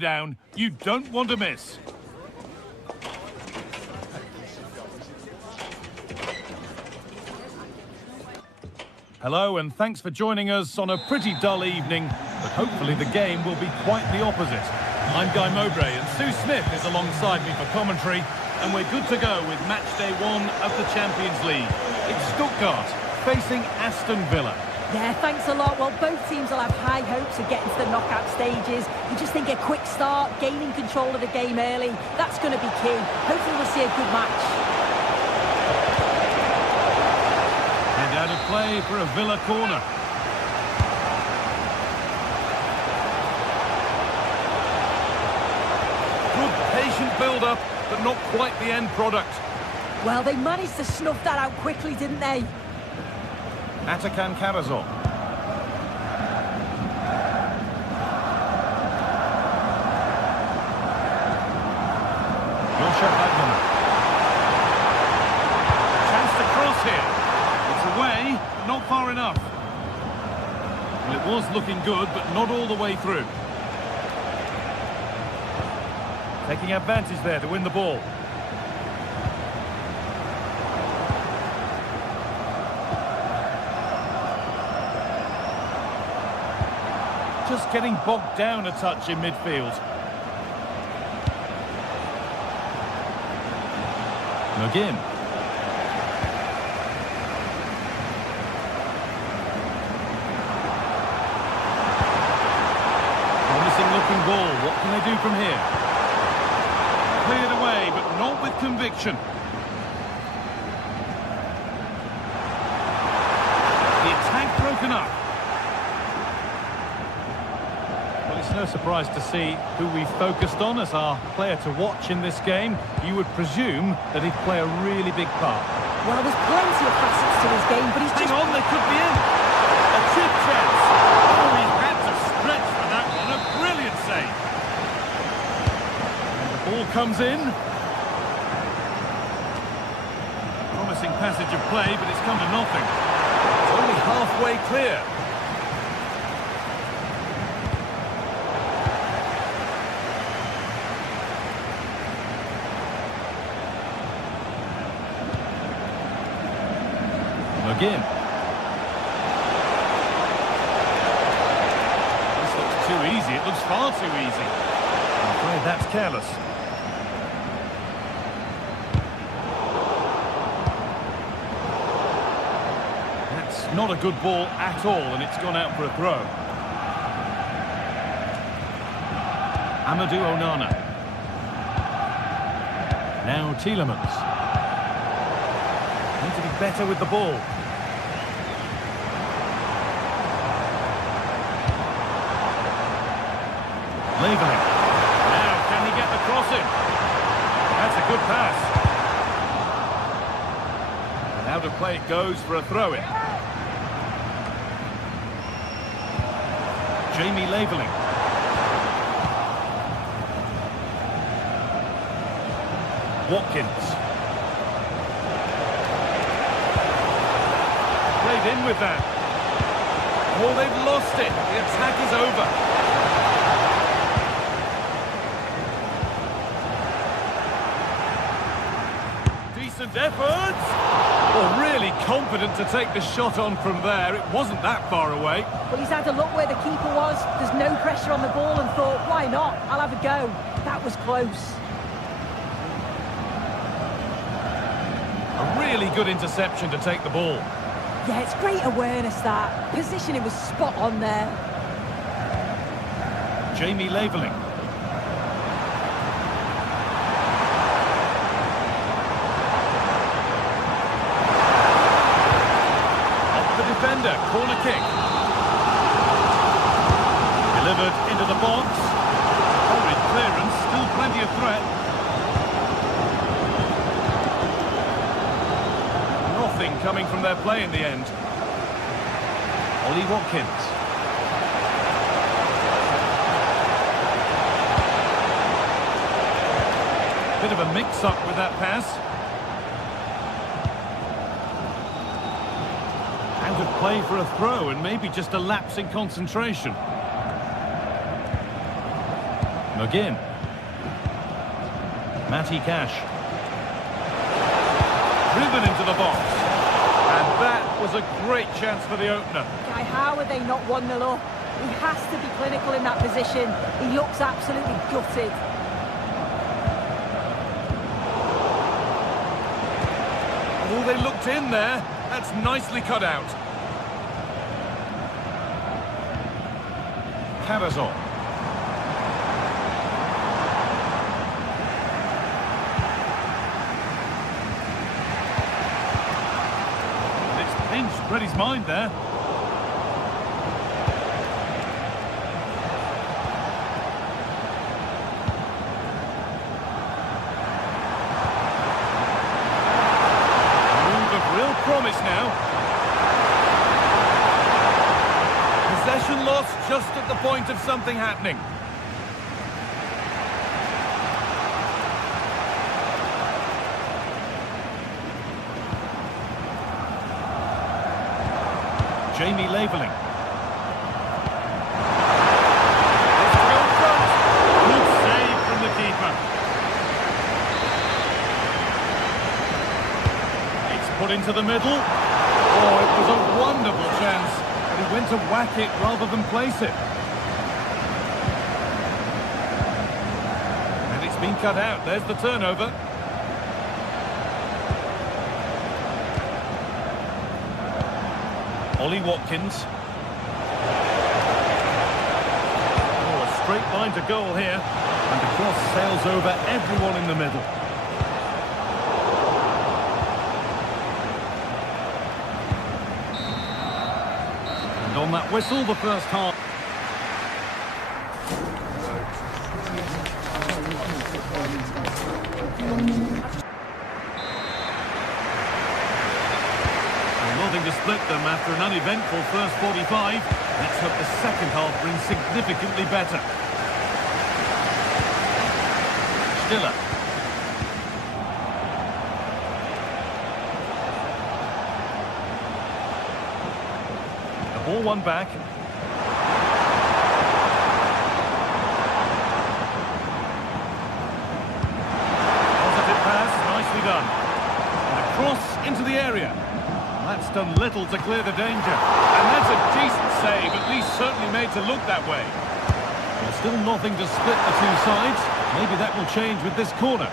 showdown you don't want to miss. Hello and thanks for joining us on a pretty dull evening, but hopefully the game will be quite the opposite. I'm Guy Mowbray and Sue Smith is alongside me for commentary, and we're good to go with match day 1 of the Champions League. It's Stuttgart facing Aston Villa. Yeah, thanks a lot. Well, both teams will have high hopes of getting to the knockout stages. You just think a quick start, gaining control of the game early, that's going to be key. Hopefully we'll see a good match. And out of play for a Villa corner. Good patient build-up, but not quite the end product. Well, they managed to snuff that out quickly, didn't they? Atakan Karazor. Chance to cross here. It's away, but not far enough. Well, it was looking good, but not all the way through. Taking advantage there to win the ball. Just getting bogged down a touch in midfield. McGinn. Promising looking ball. What can they do from here? Cleared away, but not with conviction. The attack broken up. Well, it's no surprise to see who we focused on as our player to watch in this game. You would presume that he'd play a really big part. Well, there's plenty of facets to his game, but he's Hang just... on, they could be in. A chip chance. Oh, he had to stretch for that one. A brilliant save. And the ball comes in. Promising passage of play, but it's come to nothing. It's only halfway clear. McGinn. This looks too easy. It looks far too easy. I'm afraid that's careless. That's not a good ball at all, and it's gone out for a throw. Amadou Onana. Now Tielemans. Need to be better with the ball. Leveling. Now, can he get the cross in? That's a good pass. And out of play it goes for a throw-in. Jamie Leveling. Watkins. Played in with that. Oh, they've lost it. The attack is over. Decent efforts. Well, really confident to take the shot on from there. It wasn't that far away. Well, he's had a look where the keeper was. There's no pressure on the ball and thought, why not? I'll have a go. That was close. A really good interception to take the ball. Yeah, it's great awareness, that. Positioning was spot on there. Jamie Leveling. Off the defender, corner kick. Delivered into the box. Horrid clearance, still plenty of threat. Coming from their play in the end. Ollie Watkins. Bit of a mix-up with that pass. Out of play for a throw and maybe just a lapse in concentration. McGinn. Matty Cash. Driven into the box. And that was a great chance for the opener. Guy, how are they not 1-0 up? He has to be clinical in that position. He looks absolutely gutted. Oh, they looked in there. That's nicely cut out. Cavazol. It's pinched Reddy's mind there. Promise now. Possession lost just at the point of something happening. Jamie labelling. Good save from the keeper. Put into the middle. Oh, it was a wonderful chance, but he went to whack it rather than place it. And it's been cut out. There's the turnover. Ollie Watkins. Oh, a straight line to goal here. And the cross sails over everyone in the middle. On that whistle, the first half. Well, nothing to split them after an uneventful first 45. Let's hope the second half brings significantly better. Stiller. Ball one back. Positive pass, nicely done. And a cross into the area. That's done little to clear the danger. And that's a decent save, at least certainly made to look that way. Well, still nothing to split the two sides. Maybe that will change with this corner.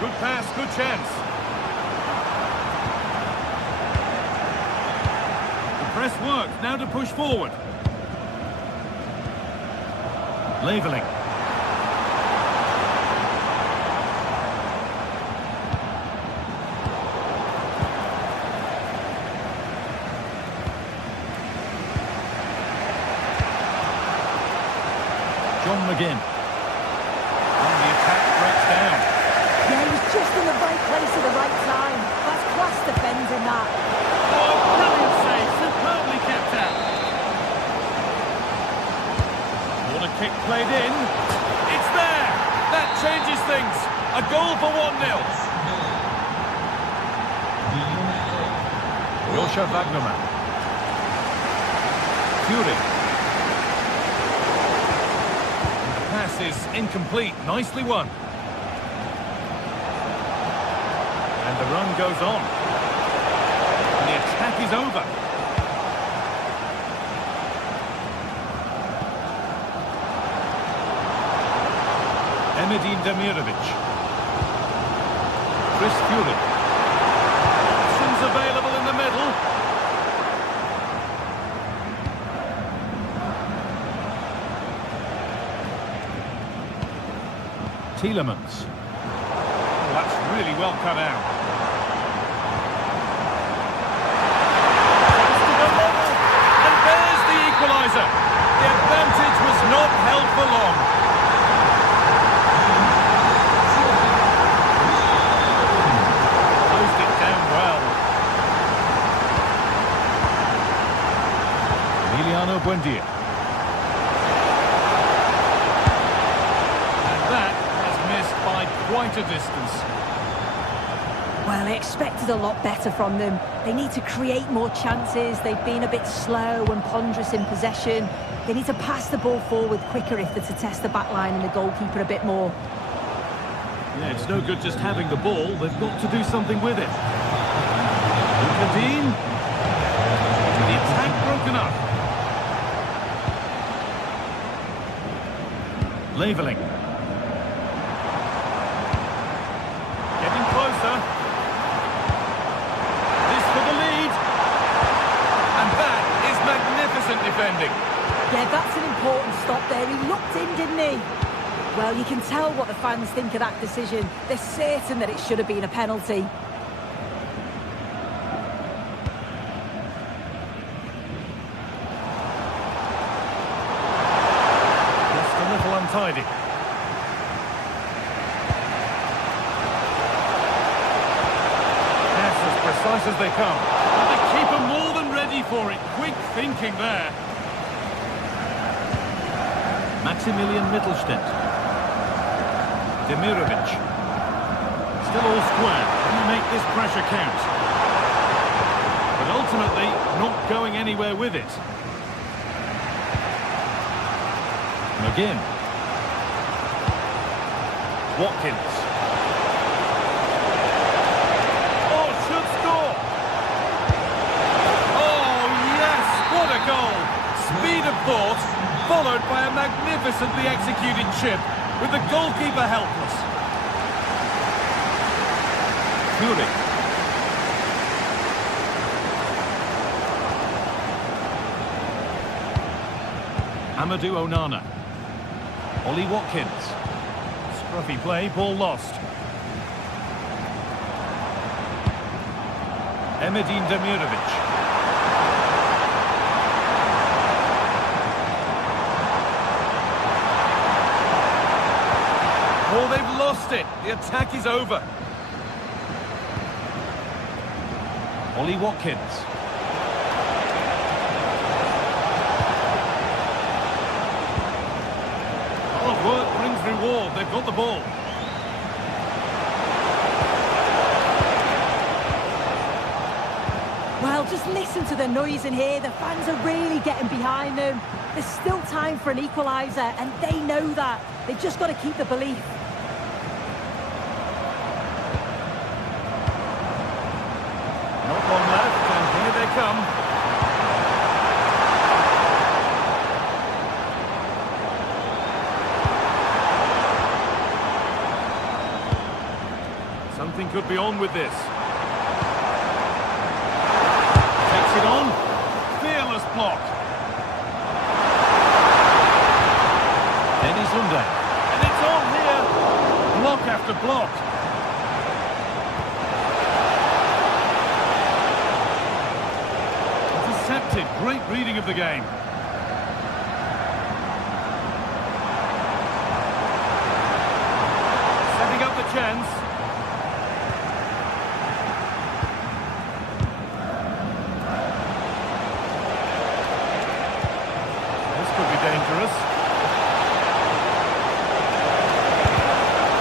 Good pass, good chance. Press work, now to push forward. Labelling. John McGinn. And the attack breaks down. Yeah, he was just in the right place at the right time. That's class defending that. Oh, brilliant save, superbly kept out. Corner kick played in. It's there! That changes things. A goal for 1-0. Joscha Wagnerman. Fury. The pass is incomplete. Nicely won. And the run goes on. And the attack is over. Emedin Demirovic. Chris Fury. Options available in the middle. Tielemans. Oh, that's really well cut out. Chance to go level. And there's the equaliser. The advantage was not held for long. Closed it down well. Emiliano Buendia. By quite a distance. Well, I expected a lot better from them. They need to create more chances. They've been a bit slow and ponderous in possession. They need to pass the ball forward quicker if they're to test the back line and the goalkeeper a bit more. Yeah, it's no good just having the ball. They've got to do something with it. Kadeen. The attack broken up. Labelling. Closer. This for the lead. And that is magnificent defending. Yeah, that's an important stop there. He looked in, didn't he? Well, you can tell what the fans think of that decision. They're certain that it should have been a penalty. Just a little untidy. Yes, as precise as they come. And the keeper more than ready for it. Quick thinking there. Maximilian Mittelstädt. Demirovic. Still all square. Can he make this pressure count? But ultimately, not going anywhere with it. McGinn. Watkins. Oh, should score! Oh, yes! What a goal! Speed of thought, followed by a magnificently executed chip, with the goalkeeper helpless. Fury. Amadou Onana. Ollie Watkins. Scruffy play, ball lost. Emedin Demirovic. Oh, they've lost it. The attack is over. Ollie Watkins. Hard work brings reward. They've got the ball. Well, just listen to the noise in here. The fans are really getting behind them. There's still time for an equaliser, and they know that. They've just got to keep the belief. Not long left, and here they come. Something could be on with this. Takes it on. Fearless block. Dennis Sunday. And it's on here. Block after block. Intercepted. Great reading of the game. Setting up the chance. This could be dangerous.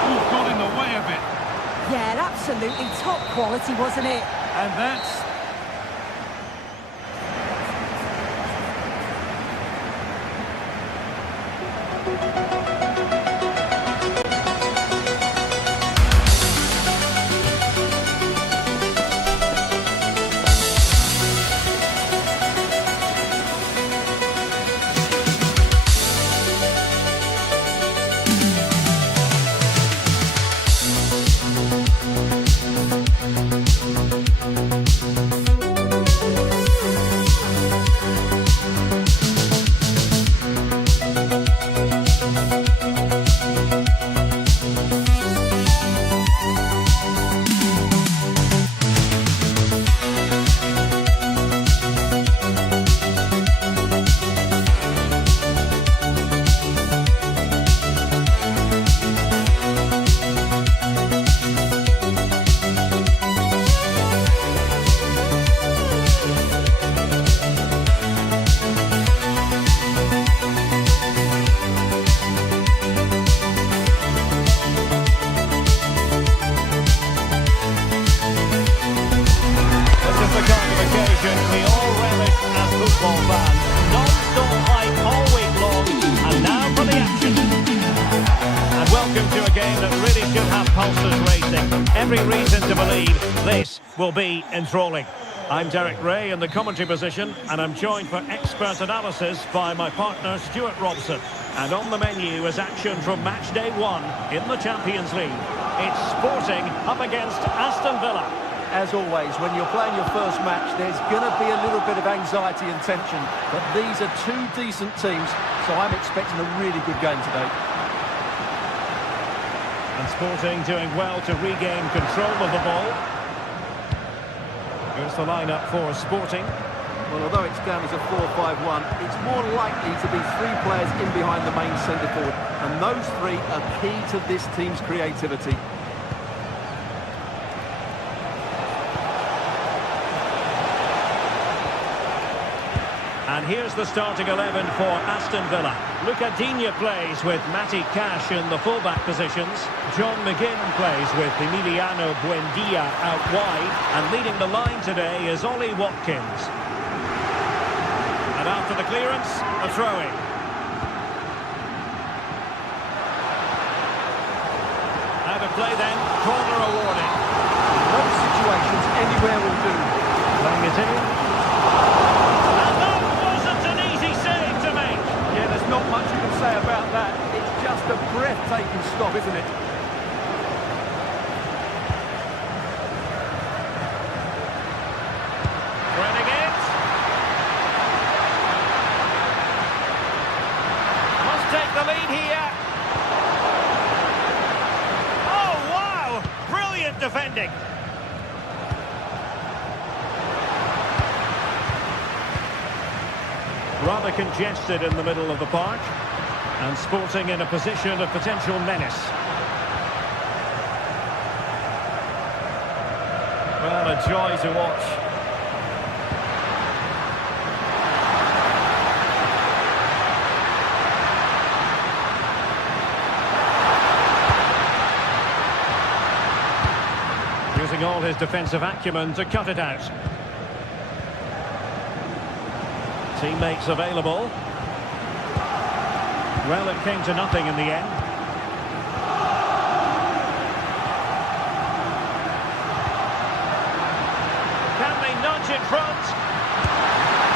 Ooh, got in the way of it. Yeah, absolutely top quality, wasn't it? And that's... We all relish as football fans. Non-stop hype all week long. And now for the action. And welcome to a game that really should have pulses racing. Every reason to believe this will be enthralling. I'm Derek Ray in the commentary position, and I'm joined for expert analysis by my partner Stuart Robson. And on the menu is action from match day 1 in the Champions League. It's Sporting up against Aston Villa. as always, when you're playing your first match, there's going to be a little bit of anxiety and tension. But these are two decent teams, so I'm expecting a really good game today. And Sporting doing well to regain control of the ball. Here's the lineup for Sporting. Well, although it's down as a 4-5-1, it's more likely to be three players in behind the main centre forward. And those three are key to this team's creativity. And here's the starting 11 for Aston Villa. Luca Digne plays with Matty Cash in the fullback positions. John McGinn plays with Emiliano Buendia out wide. And leading the line today is Ollie Watkins. And after the clearance, a throw-in. Out of play then, corner awarded. Those situations anywhere will do. Playing it in. Not much you can say about that. It's just a breathtaking stop, isn't it? Running it. Must take the lead here. Oh, wow! Brilliant defending. Rather congested in the middle of the park, and Sporting in a position of potential menace. Well, a joy to watch. Using all his defensive acumen to cut it out. Teammates available. Well, it came to nothing in the end. Can they nudge in front?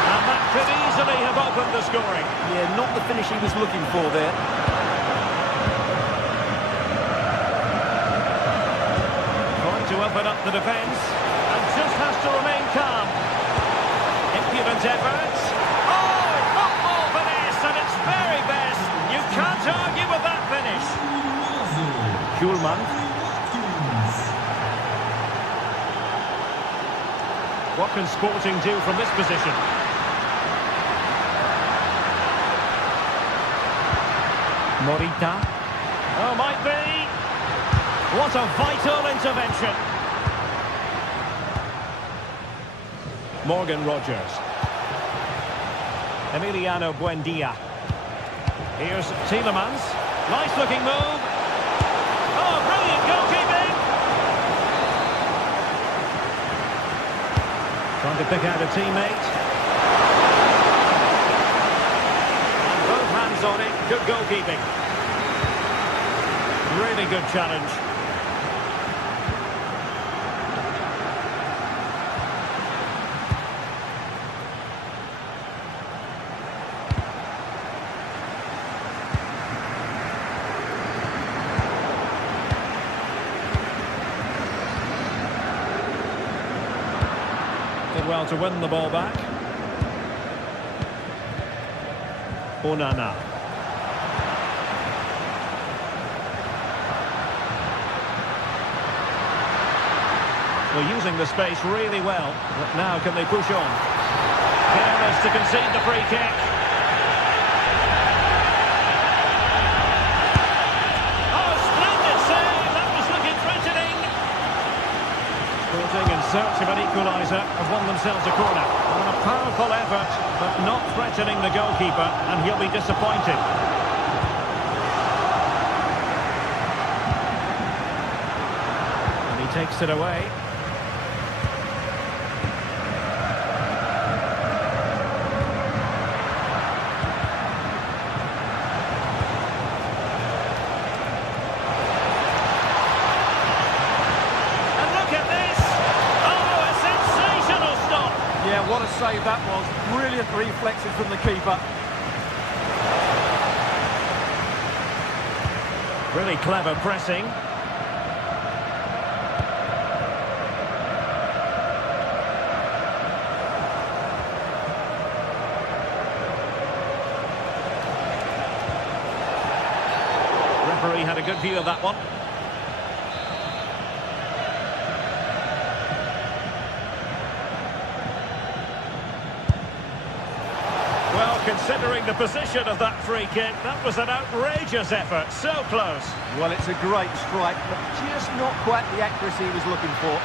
And that could easily have opened the scoring. Yeah, not the finish he was looking for there. Trying to open up the defence, and just has to remain calm. Impudent efforts. Very best. You can't argue with that finish. Schulman. What can Sporting do from this position? Morita. Oh, might be. What a vital intervention. Morgan Rogers. Emiliano Buendia. Here's Tielemans. Nice looking move. Oh, brilliant goalkeeping. Trying to pick out a teammate. And both hands on it. Good goalkeeping. Really good challenge. Well to win the ball back. Onana. Well, using the space really well, but now can they push on? Careless to concede the free kick. Oh, splendid save! That was looking threatening. Sporting in search of an equaliser have won themselves a corner. And a powerful effort, but not threatening the goalkeeper, and he'll be disappointed. And he takes it away. What a save that was. Brilliant reflexes from the keeper. Really clever pressing. referee had a good view of that one. Well, considering the position of that free kick, that was an outrageous effort. So close. Well, it's a great strike, but just not quite the accuracy he was looking for.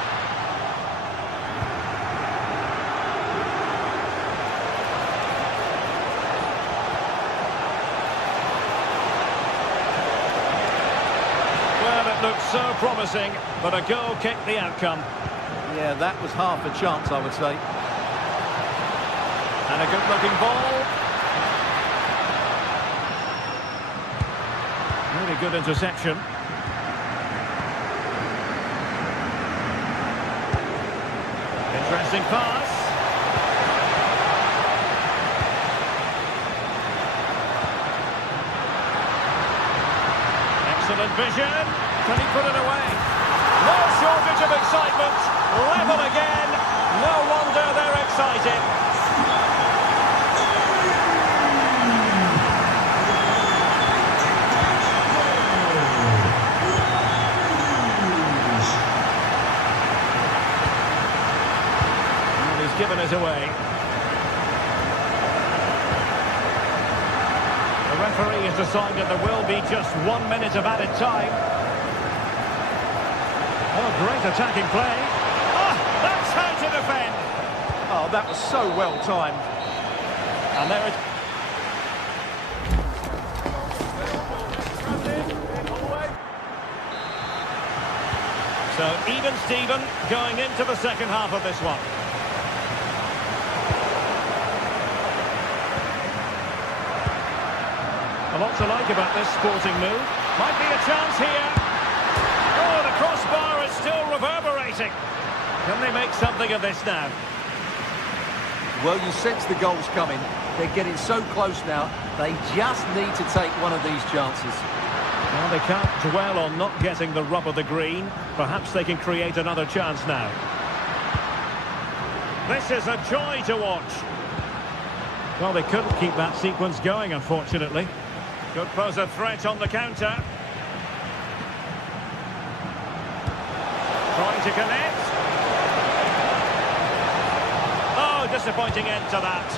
Well, it looked so promising, but a goal kicked the outcome. Yeah, that was half a chance, I would say. And a good-looking ball. Really good interception. Interesting pass. Excellent vision. Can he put it away? No shortage of excitement. Level again. No wonder they're excited. Given it away. The referee has decided there will be just 1 minute of added time. Oh, great attacking play. Ah, that's how to defend. Oh, that was so well timed. And there it... So even Steven going into the second half of this one. A lot to like about this sporting move. Might be a chance here. Oh, the crossbar is still reverberating. Can they make something of this now? Well, you sense the goals coming. They're getting so close now. They just need to take one of these chances. Well, they can't dwell on not getting the rub of the green. Perhaps they can create another chance now. This is a joy to watch. Well, they couldn't keep that sequence going, unfortunately. Could pose a threat on the counter. Trying to connect. Oh, disappointing end to that.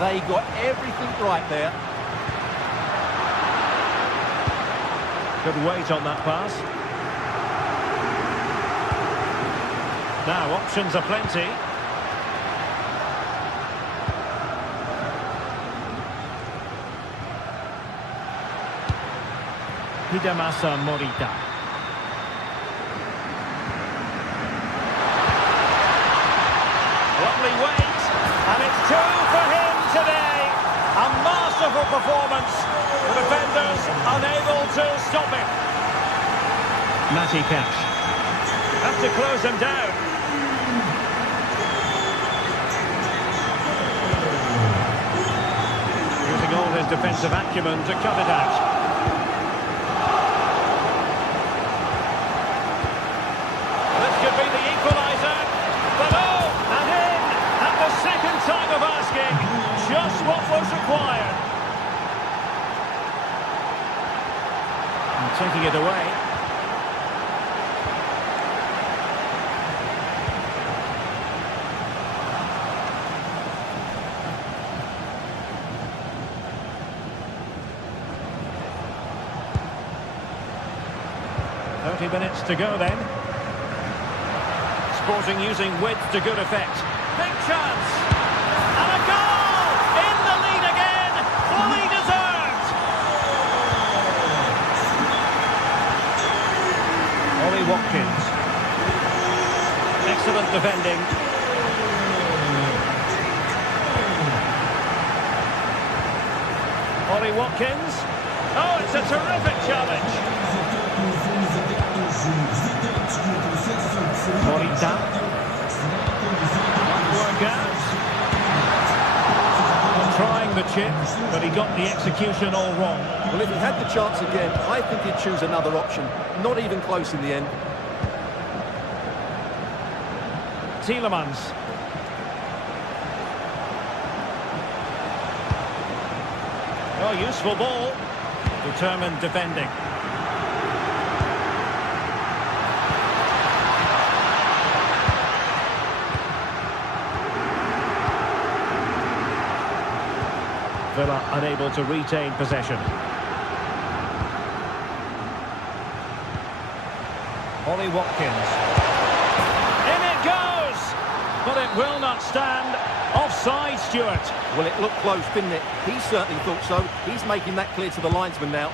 They got everything right there. Good weight on that pass. Now, options are plenty. Hidemasa Morita. Lovely weight, and it's two for him today. A masterful performance. The defenders unable to stop him. Matty Cash. Have to close him down. Using all his defensive acumen to cut it out. Could be the equaliser, but oh, and in at the second time of asking, just what was required. And taking it away. Minutes to go then. Sporting using width to good effect. Big chance! And a goal! In the lead again! Fully deserved! Ollie Watkins. Excellent defending. Ollie Watkins. Oh, it's a terrific challenge! Morita. Work out. Trying the chip, but he got the execution all wrong. Well, if he had the chance again, I think he'd choose another option. Not even close in the end. Tielemans. Oh, useful ball. Determined defending. Villa unable to retain possession. Ollie Watkins. In it goes! But it will not stand. Offside, Stuart. Well, it looked close, didn't it? He certainly thought so. He's making that clear to the linesman now.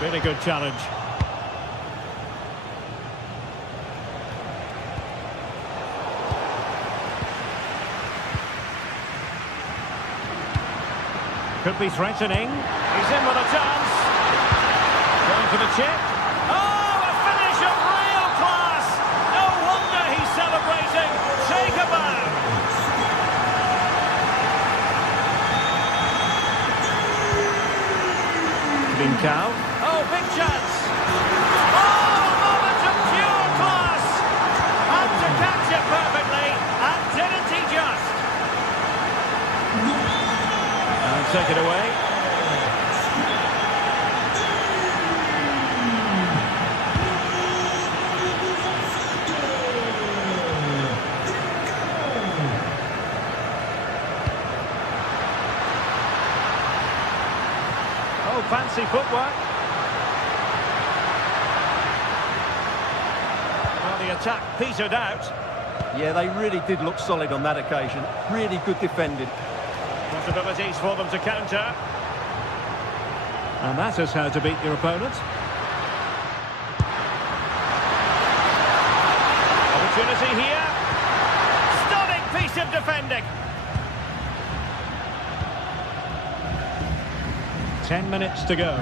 Really good challenge. Could be threatening. He's in with a chance. Going for the chip. Oh, a finish of real class! No wonder he's celebrating. Take a bow. Trincao. Oh, big chance. Oh, a moment of pure class. Had to catch it perfectly, and didn't he just? And take it away. Oh, fancy footwork. Well, the attack petered out. Yeah, they really did look solid on that occasion. Really good defending. Possibilities for them to counter. And that is how to beat your opponent. Opportunity here. Stunning piece of defending. 10 minutes to go.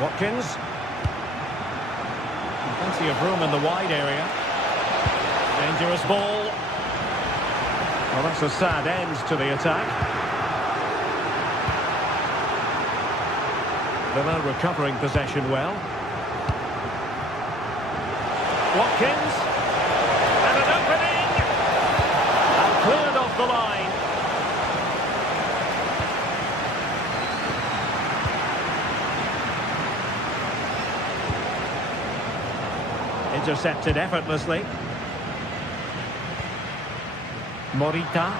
Watkins. Plenty of room in the wide area. Dangerous ball. Well, that's a sad end to the attack. Villa recovering possession well. Watkins. And an opening. And cleared off the line. Intercepted effortlessly. Morita.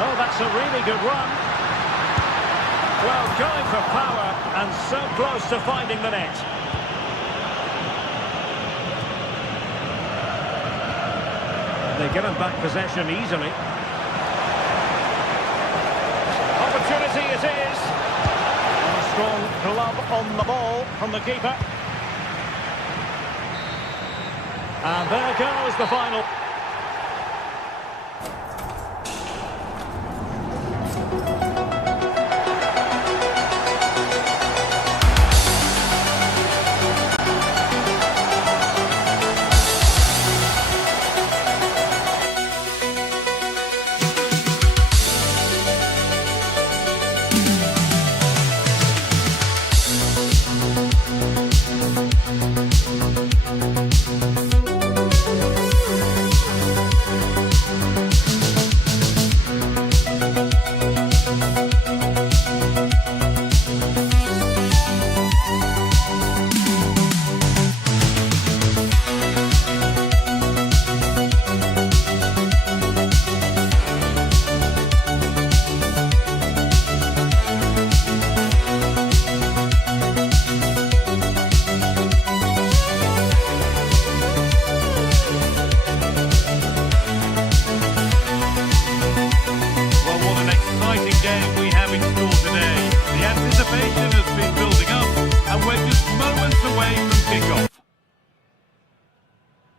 Oh, that's a really good run. Well, going for power and so close to finding the net. They give him back possession easily. Opportunity it is. And a strong glove on the ball from the keeper. And there goes the final.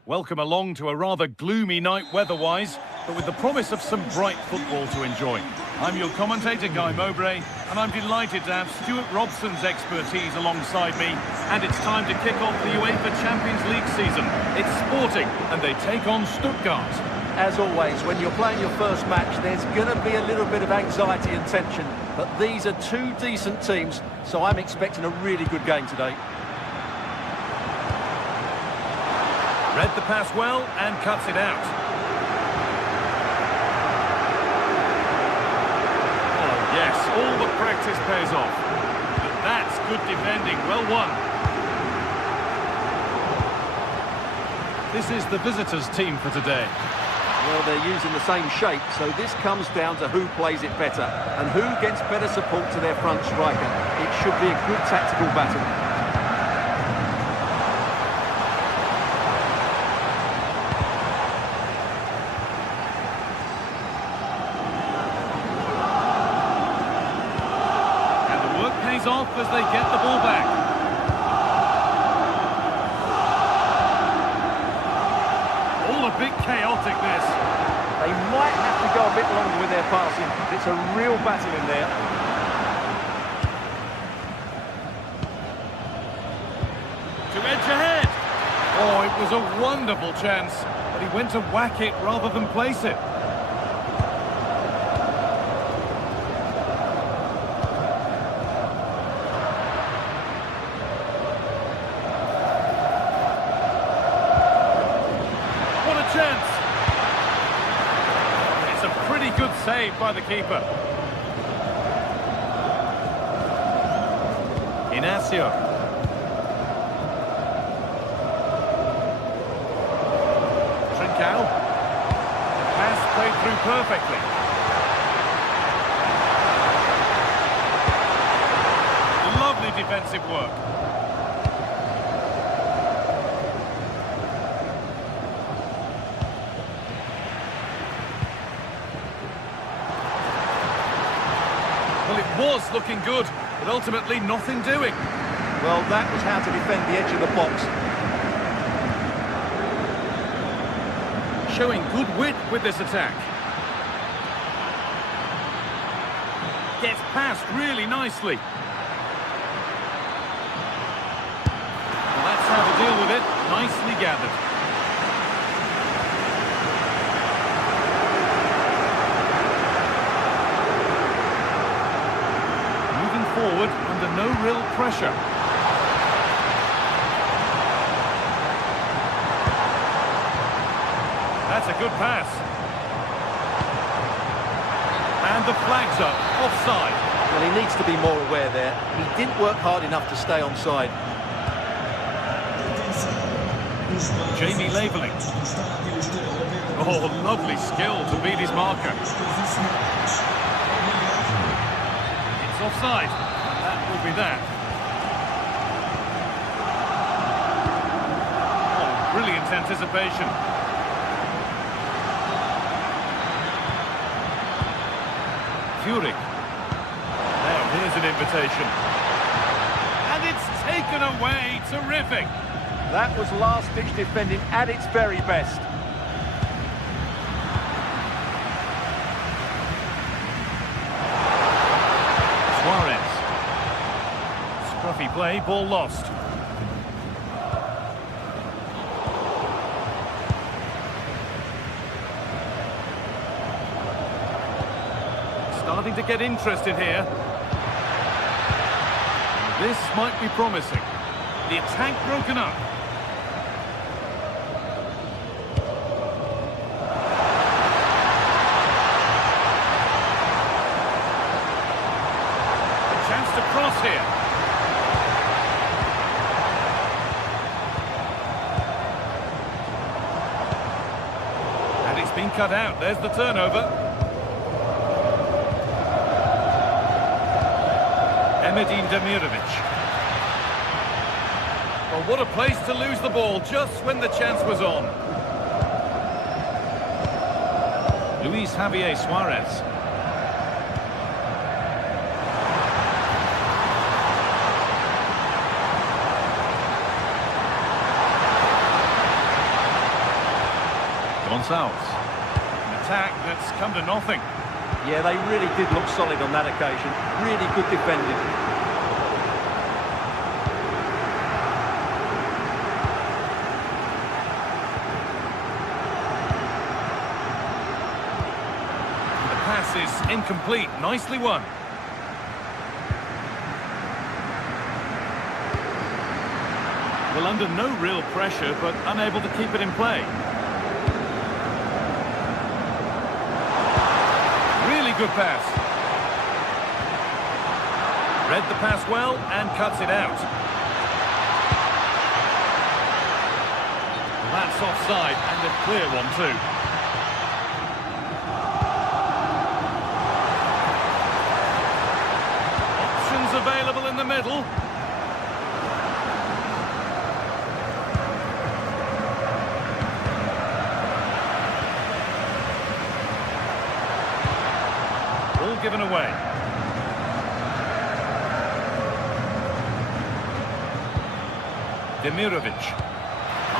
Welcome along to a rather gloomy night weather-wise, but with the promise of some bright football to enjoy. I'm your commentator, Guy Mowbray, and I'm delighted to have Stuart Robson's expertise alongside me. And it's time to kick off the UEFA Champions League season. It's Sporting, and they take on Stuttgart. As always, when you're playing your first match, there's going to be a little bit of anxiety and tension. But these are two decent teams, so I'm expecting a really good game today. Read the pass well and cuts it out. Yes, all the practice pays off. But that's good defending. Well won. This is the visitors' team for today. Well, they're using the same shape, so this comes down to who plays it better and who gets better support to their front striker. It should be a good tactical battle. And the work pays off as they get the ball back. All a bit chaotic, this. They might have to go a bit longer with their passing. It's a real battle in there. To edge ahead. Oh, it was a wonderful chance, but he went to whack it rather than place it. What a chance! It's a pretty good save by the keeper. Inacio. Trincao. Pass played through perfectly. Lovely defensive work. Well, it was looking good, but ultimately nothing doing. Well, that was how to defend the edge of the box. Showing good wit with this attack. Gets past really nicely. Well, that's how to deal with it. Nicely gathered. Moving forward under no real pressure. That's a good pass. And the flag's up. Offside. Well, he needs to be more aware there. He didn't work hard enough to stay onside. Jamie labelling. Oh, lovely skill to beat his marker. It's offside. That will be that. Oh, brilliant anticipation. Fury. Now, here's an invitation. And it's taken away. Terrific. That was last-ditch defending at its very best. Suarez. Scruffy play, ball lost. Starting to get interested here. This might be promising. The attack broken up. A chance to cross here. And it's been cut out. There's the turnover. Emedin Demirovic. Well, what a place to lose the ball just when the chance was on. Luis Javier Suarez. Gonçalves. An attack that's come to nothing. Yeah, they really did look solid on that occasion. Really good defending. The pass is incomplete. Nicely won. Well, under no real pressure, but unable to keep it in play. Really good pass. Read the pass well and cuts it out. Well, that's offside, and a clear one too. Options available in the middle. All given away. Demirovic.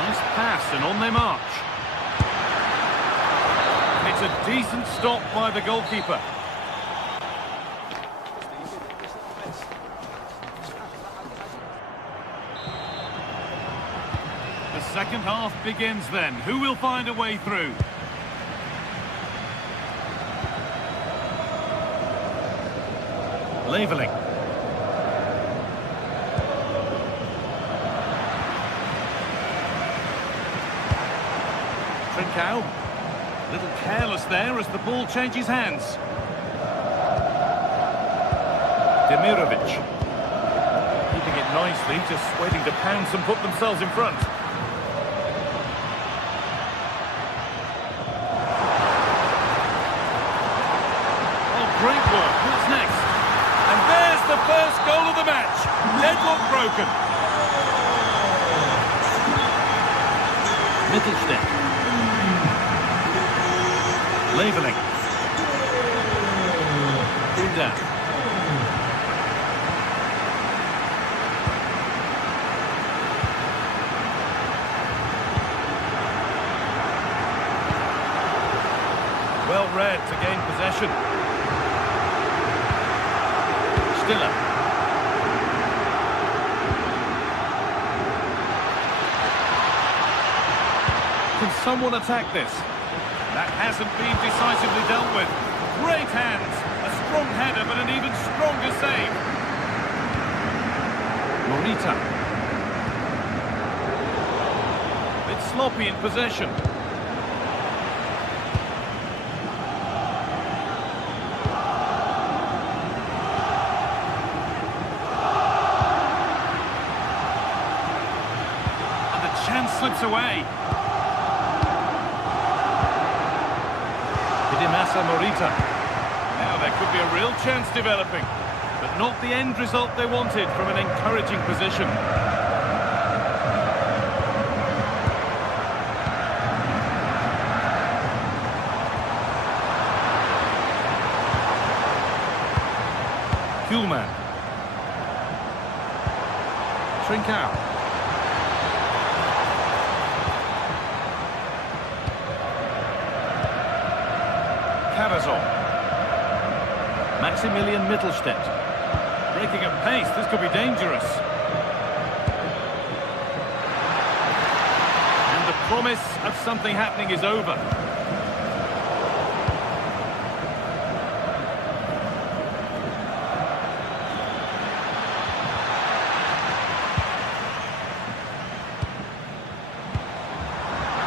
Nice pass and on they march. It's a decent stop by the goalkeeper. The second half begins then. Who will find a way through? Leveling. Trincao. A little careless there as the ball changes hands. Demirovic. Keeping it nicely, just waiting to pounce and put themselves in front. Oh, great work. What's next? And there's the first goal of the match. Deadlock broken. Mittelstädt. Leveling. Down. Well read to gain possession. Stiller. Can someone attack this? That hasn't been decisively dealt with. Great hands. A strong header, but an even stronger save. Morita. It's sloppy in possession. And the chance slips away. Massa Morita. Now there could be a real chance developing, but not the end result they wanted from an encouraging position. Kuhlmann. Trincao. Maximilian Mittelstädt. Breaking at pace, this could be dangerous. And the promise of something happening is over.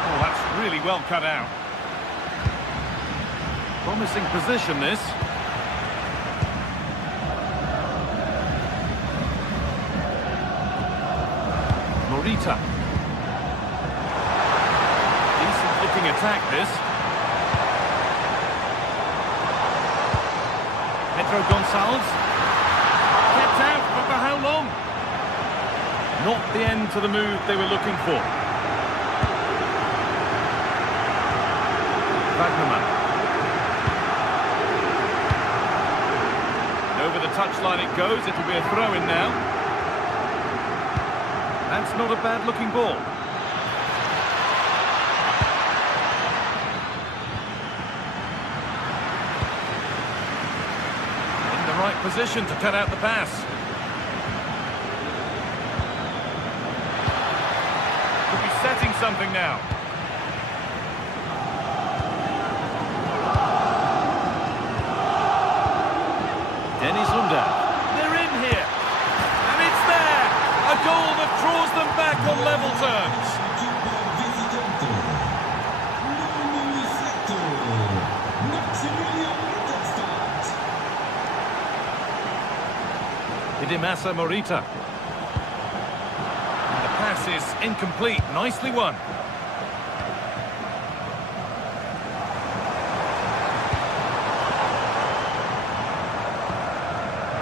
Oh, that's really well cut out. Promising position, this. Morita. Decent looking attack, this. Pedro Gonçalves. Kept out, but for how long? Not the end to the move they were looking for. Wagnerman. Over the touchline it goes, it'll be a throw-in now. That's not a bad-looking ball. In the right position to cut out the pass. Could be setting something now. Dennis Under. They're in here. And it's there. A goal that draws them back on level terms. Hidemasa Morita. And the pass is incomplete. Nicely won.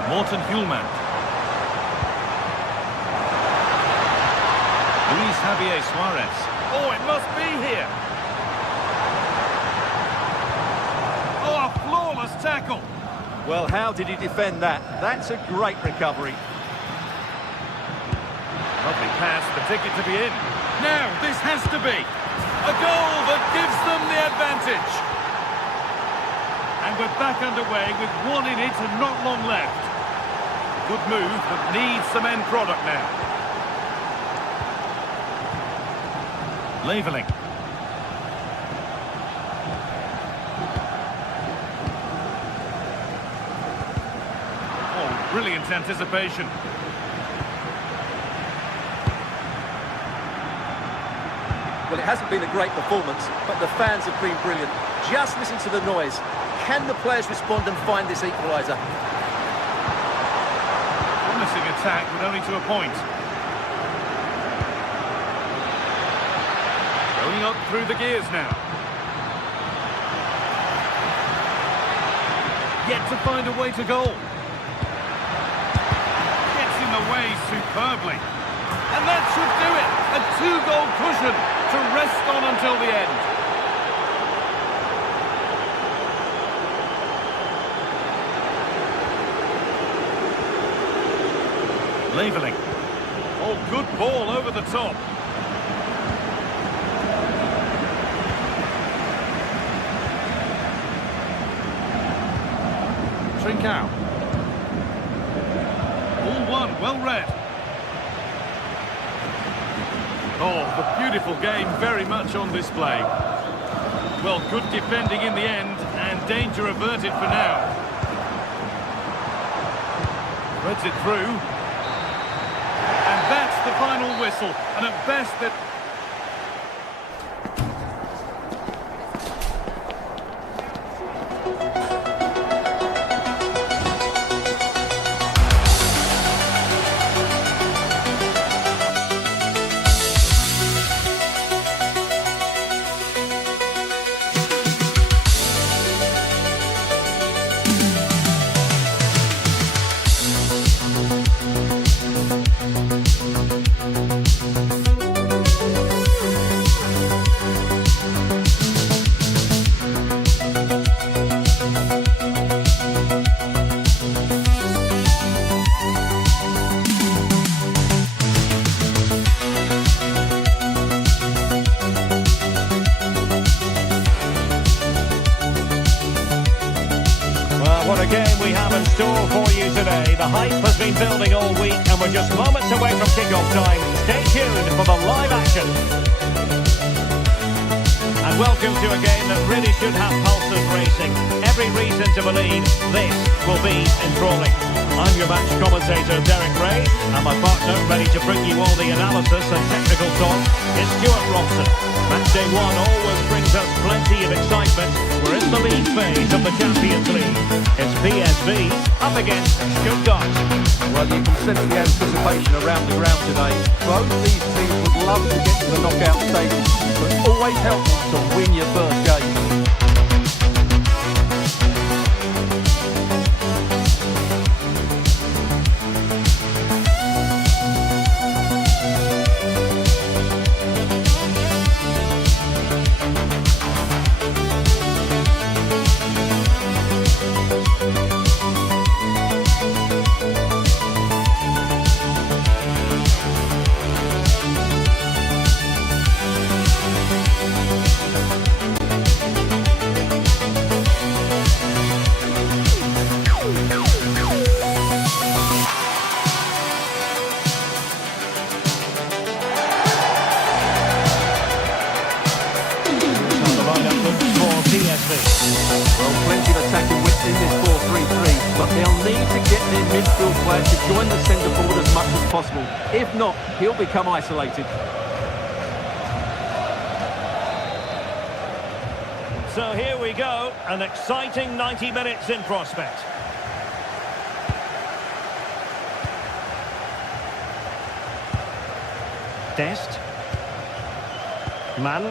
Morten Hjulmand. Luis Javier Suarez. Oh, it must be here. Oh, a flawless tackle. Well, how did he defend that? That's a great recovery. Lovely pass, the ticket to be in. Now, this has to be a goal that gives them the advantage. And we're back underway with one in it and not long left. Good move, but needs some end product now. Leveling. Oh, brilliant anticipation. Well, it hasn't been a great performance, but the fans have been brilliant. Just listen to the noise. Can the players respond and find this equaliser? Promising attack, but only to a point. Going up through the gears now. Yet to find a way to goal. Gets in the way superbly. And that should do it. A two-goal cushion to rest on until the end. Leveling. Oh, good ball over the top. Trincao. All one, well read. Oh, the beautiful game very much on display. Well, good defending in the end, and danger averted for now. Threads it through. And that's the final whistle, and at best that... What a game we have in store for you today. The hype has been building all week and we're just moments away from kick-off time. Stay tuned for the live action. And welcome to a game that really should have pulses racing. Every reason to believe this will be enthralling. I'm your match commentator, Derek Ray, and my partner, ready to bring you all the analysis and technical talk, is Stuart Robson. Match day one always brings us plenty of excitement. We're in the league phase of the Champions League. It's PSV up against Stuttgart. Well, you can sense the anticipation around the ground today. Both these teams would love to get to the knockout stage, but it's always helpful to win your first game. Well, plenty of attacking width in this 4-3-3, but they'll need to get their midfield players to join the centre forward as much as possible. If not, he'll become isolated. So here we go, an exciting 90 minutes in prospect. Dest. Man.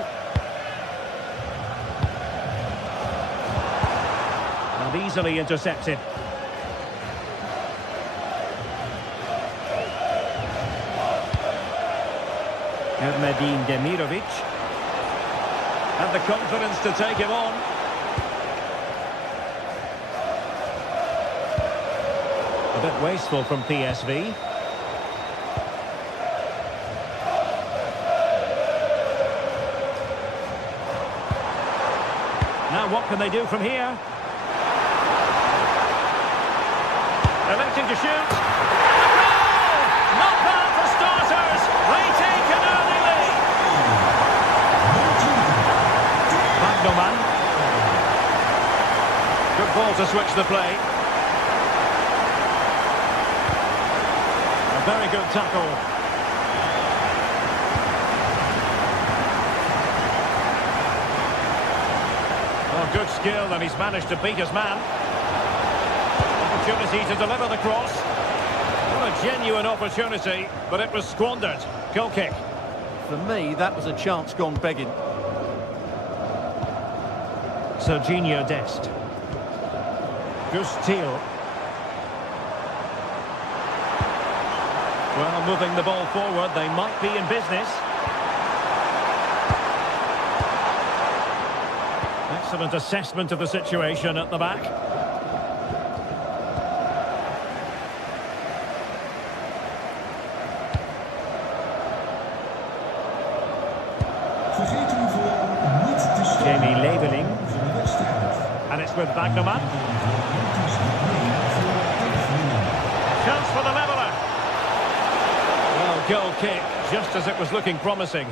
Not easily intercepted. Medin Demirovic. Had the confidence to take him on. A bit wasteful from PSV. Now what can they do from here? Electing to shoot. And a goal! Not bad for starters. They take an early lead. Magnoman. Good ball to switch the play. A very good tackle. Good skill, and he's managed to beat his man. Opportunity to deliver the cross. What a genuine opportunity, but it was squandered. Goal kick. For me, that was a chance gone begging. Serginho Dest. Gustil. Well, moving the ball forward, they might be in business. Excellent assessment of the situation at the back. Jamie Leveling. And it's with Bagnoman. Chance for the leveller. Well, goal kick, just as it was looking promising.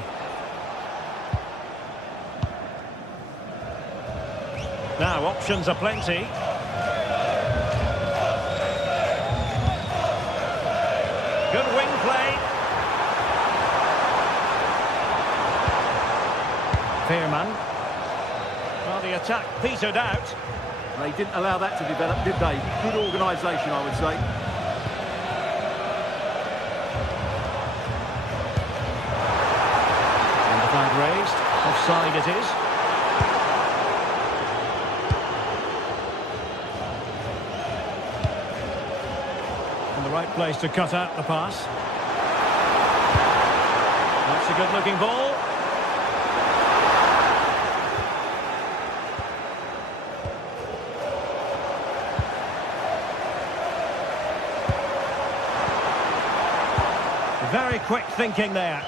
Now, options are plenty. Good wing play. Fairman. Well, the attack petered out. They didn't allow that to develop, did they? Good organisation, I would say. And the flag raised. Offside it is. The right place to cut out the pass. That's a good-looking ball. Very quick thinking there.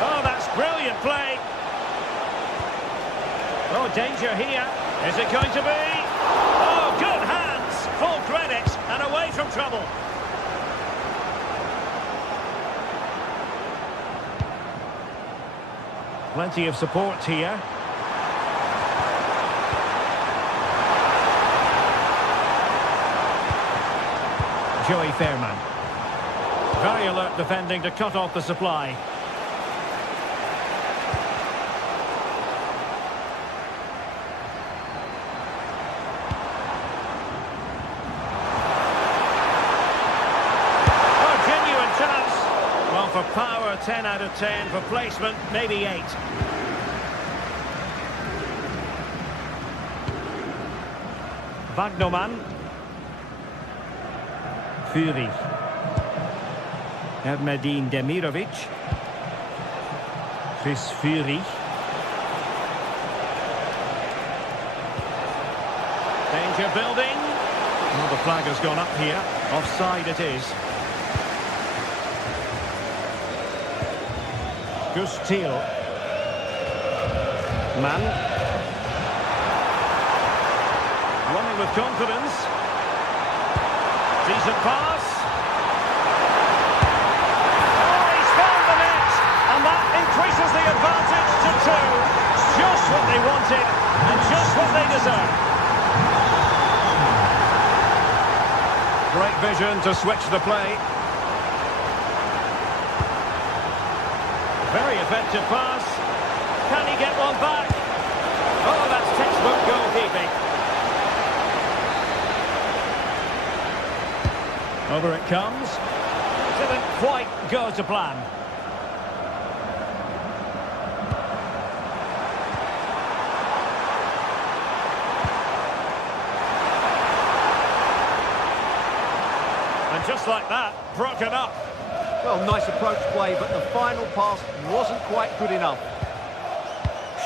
Oh, that's brilliant play. Oh, danger here. Is it going to be? Oh, good hands. Full credit and away from trouble. Plenty of support here. Joey Fairman. Very alert defending to cut off the supply. For power, 10 out of 10. For placement, maybe 8. Bagnoman. Fury. Medin Demirovic. Chris Fury. Danger building. Well, the flag has gone up here. Offside it is. Gustil. Man. Running with confidence. Decent pass. Oh, he's found the net. And that increases the advantage to 2. Just what they wanted and just what they deserve. Great vision to switch the play. Very effective pass. Can he get one back? Oh, that's textbook goalkeeping. Over it comes. Didn't quite go to plan. And just like that, broken up. Well, nice approach play, but the final pass wasn't quite good enough.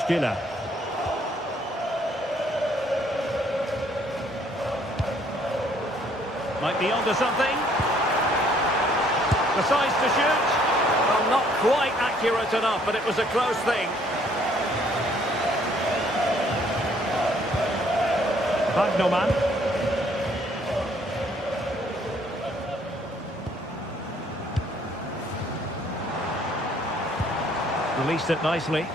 Stiller. Might be onto something. Decides to shoot. Well, not quite accurate enough, but it was a close thing. Wagnerman. Released it nicely.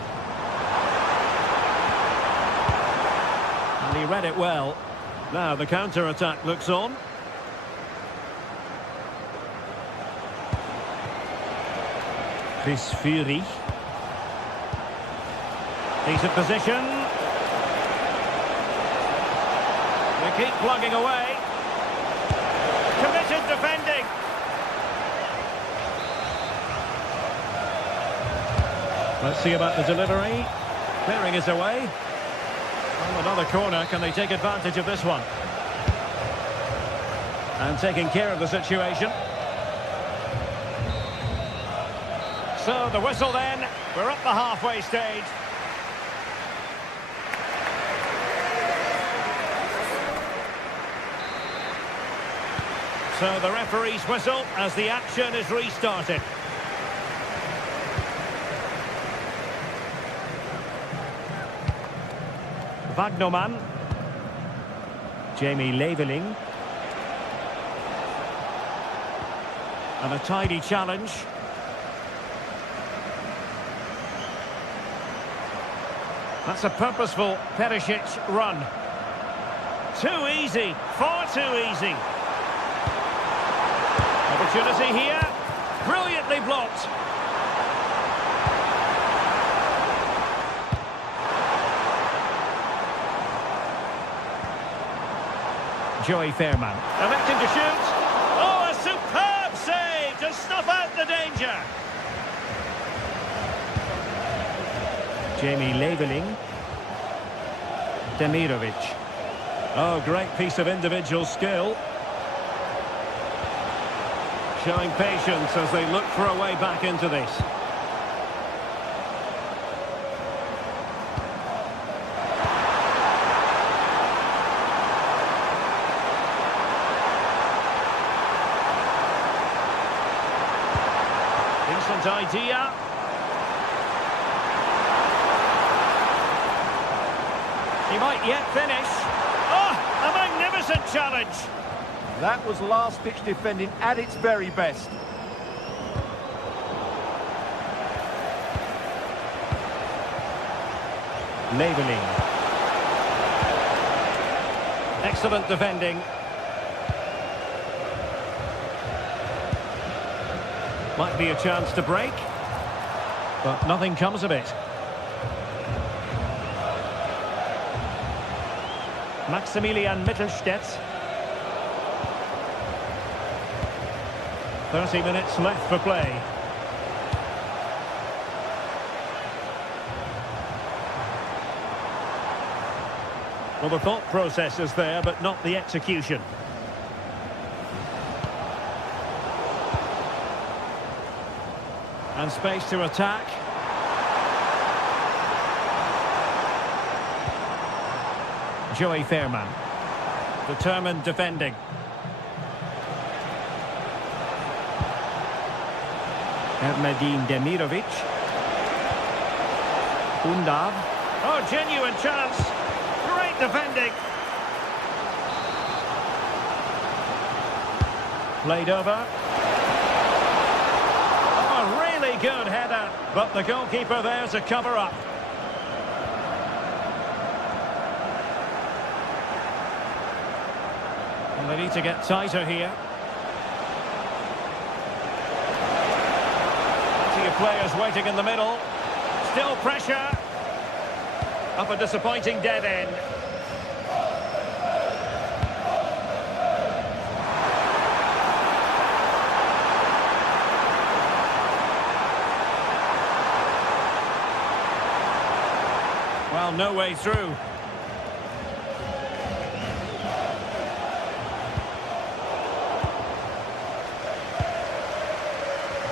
And he read it well. Now the counter-attack looks on. Chris Fury. Decent position. They keep plugging away. Committed defending. Let's see about the delivery. Clearing is away. Well, another corner. Can they take advantage of this one? And taking care of the situation. So the whistle then. We're at the halfway stage. So the referee's whistle as the action is restarted. Wagnerman. Jamie Leveling. And a tidy challenge. That's a purposeful Perisic run. Too easy, far too easy. Opportunity here, brilliantly blocked. Joey Fairman, electing to shoot. Oh, a superb save to snuff out the danger. Jamie Leveling. Demirovic. Oh, great piece of individual skill. Showing patience as they look for a way back into this. Decent idea. He might yet finish. Oh, a magnificent challenge. That was last-ditch defending at its very best. Leveling. Excellent defending. Might be a chance to break, but nothing comes of it. Maximilian Mittelstädt. 30 minutes left for play. Well, the thought process is there, but not the execution. And space to attack. Joey Fairman. Determined defending. Erdmedin Demirovic. Undav. Oh, genuine chance. Great defending. Played over. Oh, really good header. But the goalkeeper there to cover up. And they need to get tighter here. Players waiting in the middle. Still pressure. Up a disappointing dead end. Well, no way through.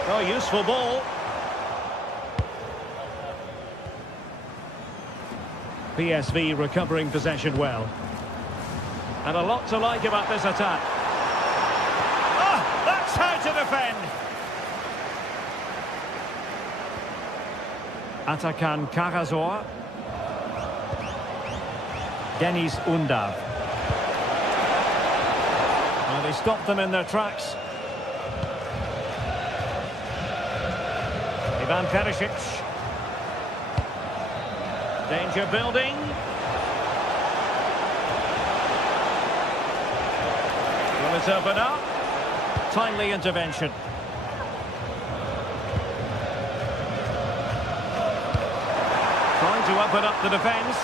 Oh, useful ball. PSV recovering possession well. And a lot to like about this attack. Oh, that's how to defend. Atakan Karazor. Deniz Undav. Well, they stopped them in their tracks. Ivan Perisic. Danger building. Will it open up? Timely intervention. Trying to open up the defence.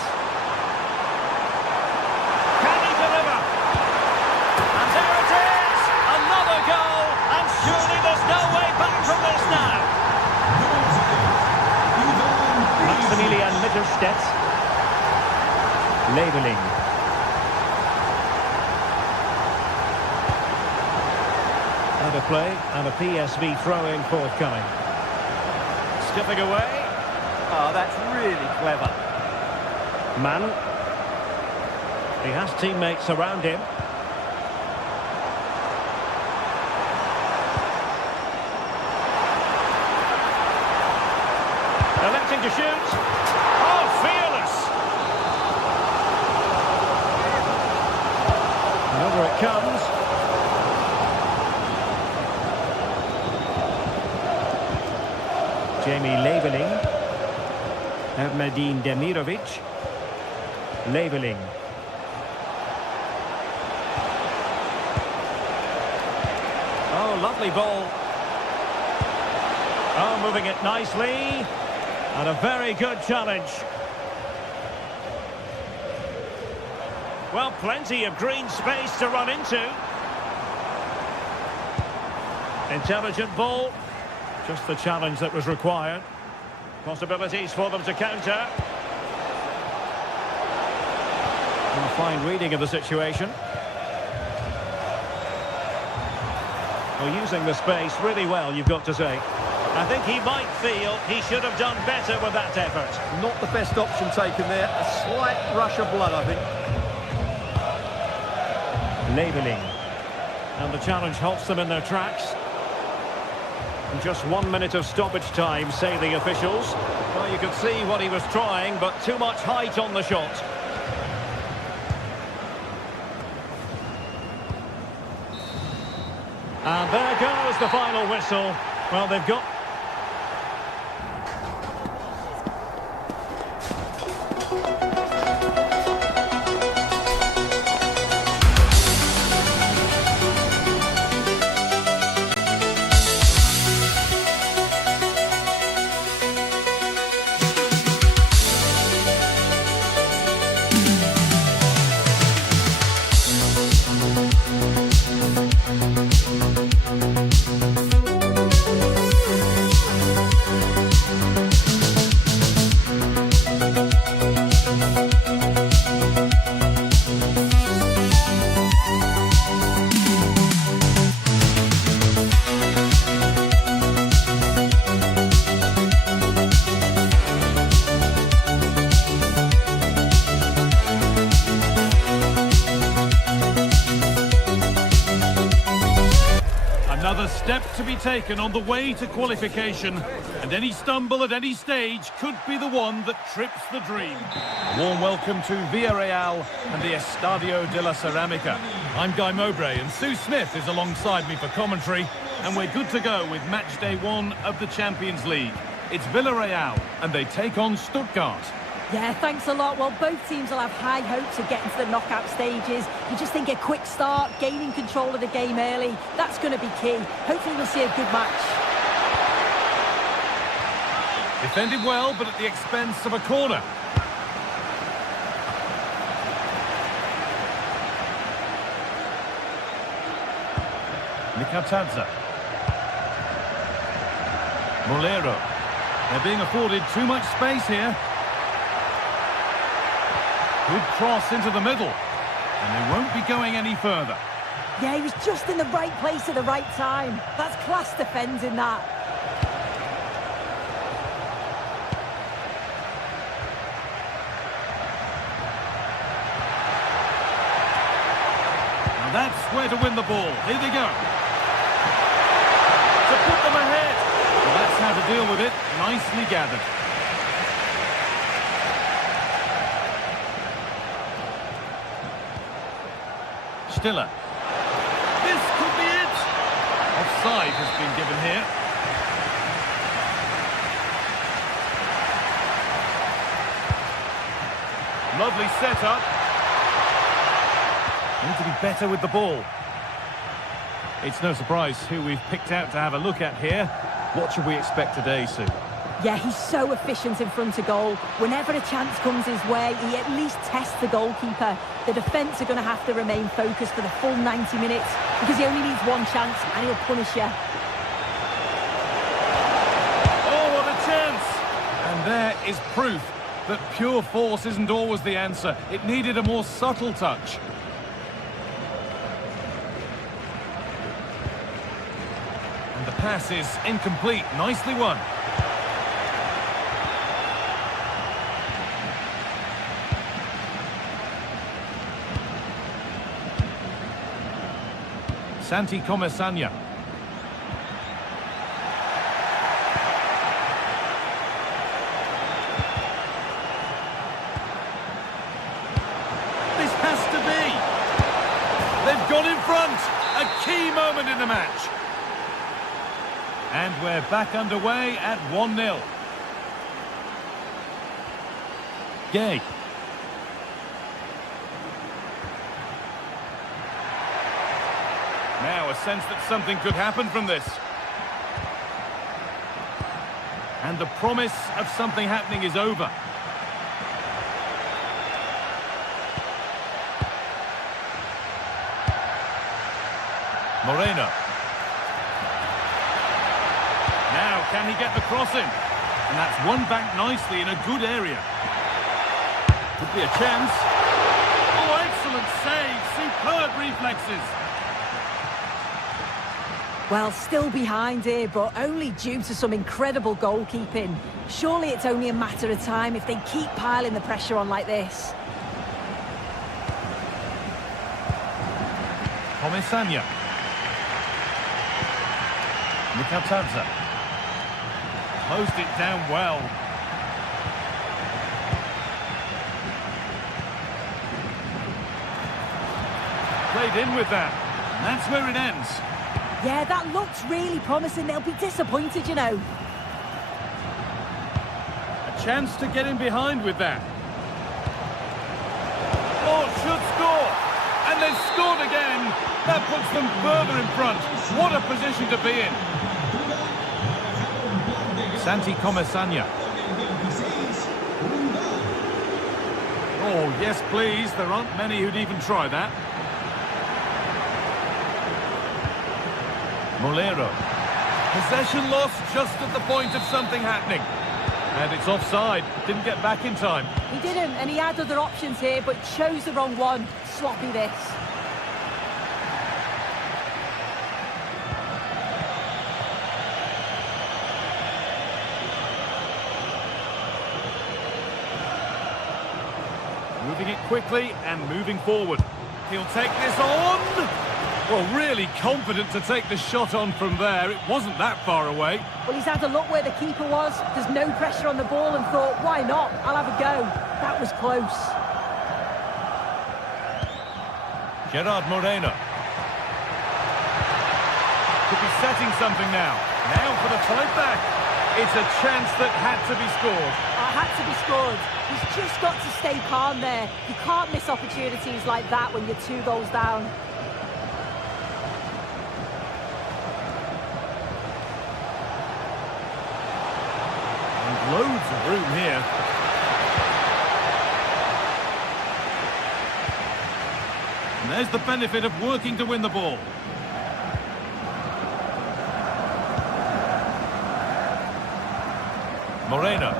Can he deliver? And there it is! Another goal! And surely there's no way back from this now. Maximilian Mittelstädt. Labeling. Out of play and a PSV throw-in forthcoming. Skipping away. Oh, that's really clever. Mann. He has teammates around him. Electing to shoot. Oh, fearless. And over it comes. Jamie Labeling. Ermedin Demirovic. Labeling. Oh, lovely ball. Oh, moving it nicely. And a very good challenge. Well, plenty of green space to run into. Intelligent ball. Just the challenge that was required. Possibilities for them to counter. And a fine reading of the situation. Well, using the space really well, you've got to say. I think he might feel he should have done better with that effort. Not the best option taken there. A slight rush of blood, I think. Labeling. And the challenge halts them in their tracks. And just 1 minute of stoppage time, say the officials. Well, you could see what he was trying, but too much height on the shot. And there goes the final whistle. Well, they've got... Another step to be taken on the way to qualification, and any stumble at any stage could be the one that trips the dream. Warm welcome to Villarreal and the Estadio de la Ceramica. I'm Guy Mowbray, and Sue Smith is alongside me for commentary, and we're good to go with match day 1 of the Champions League. It's Villarreal, and they take on Stuttgart. Yeah, thanks a lot. Well, both teams will have high hopes of getting to the knockout stages. You just think a quick start, gaining control of the game early, that's going to be key. Hopefully we'll see a good match. Defended well, but at the expense of a corner. Mikatadze. Molero. They're being afforded too much space here. Good cross into the middle. And they won't be going any further. Yeah, he was just in the right place at the right time. That's class defending, that. Now that's where to win the ball. Here they go. To put them ahead. Well, that's how to deal with it. Nicely gathered. Stiller. This could be it. Offside has been given here. Lovely setup. Need to be better with the ball. It's no surprise who we've picked out to have a look at here. What should we expect today, Sue? Yeah, he's so efficient in front of goal. Whenever a chance comes his way, he at least tests the goalkeeper. The defence are going to have to remain focused for the full 90 minutes because he only needs one chance and he'll punish you. Oh, what a chance! And there is proof that pure force isn't always the answer. It needed a more subtle touch. And the pass is incomplete. Nicely won. Santi Comesanya. This has to be. They've gone in front. A key moment in the match. And we're back underway at 1-0. Gay. Now a sense that something could happen from this. And the promise of something happening is over. Moreno. Now can he get the cross in? And that's won back nicely in a good area. Could be a chance. Oh, excellent save. Superb reflexes. Well, still behind here, but only due to some incredible goalkeeping. Surely it's only a matter of time if they keep piling the pressure on like this. Comesanya. Mikatadze. Closed it down well. Played in with that. And that's where it ends. Yeah, that looks really promising. They'll be disappointed, you know. A chance to get in behind with that. Oh, should score. And they've scored again. That puts them further in front. What a position to be in. Santi Comesanya. Oh, yes, please. There aren't many who'd even try that. Molero. Possession lost just at the point of something happening. And it's offside. Didn't get back in time. He didn't, and he had other options here, but chose the wrong one. Sloppy this. Moving it quickly and moving forward. He'll take this on. Well, really confident to take the shot on from there. It wasn't that far away. Well, he's had a look where the keeper was. There's no pressure on the ball and thought, why not? I'll have a go. That was close. Gerard Moreno. Could be setting something now. Now for the fight back. It's a chance that had to be scored. Had to be scored. He's just got to stay calm there. You can't miss opportunities like that when you're 2 goals down. And loads of room here. And there's the benefit of working to win the ball. Moreno.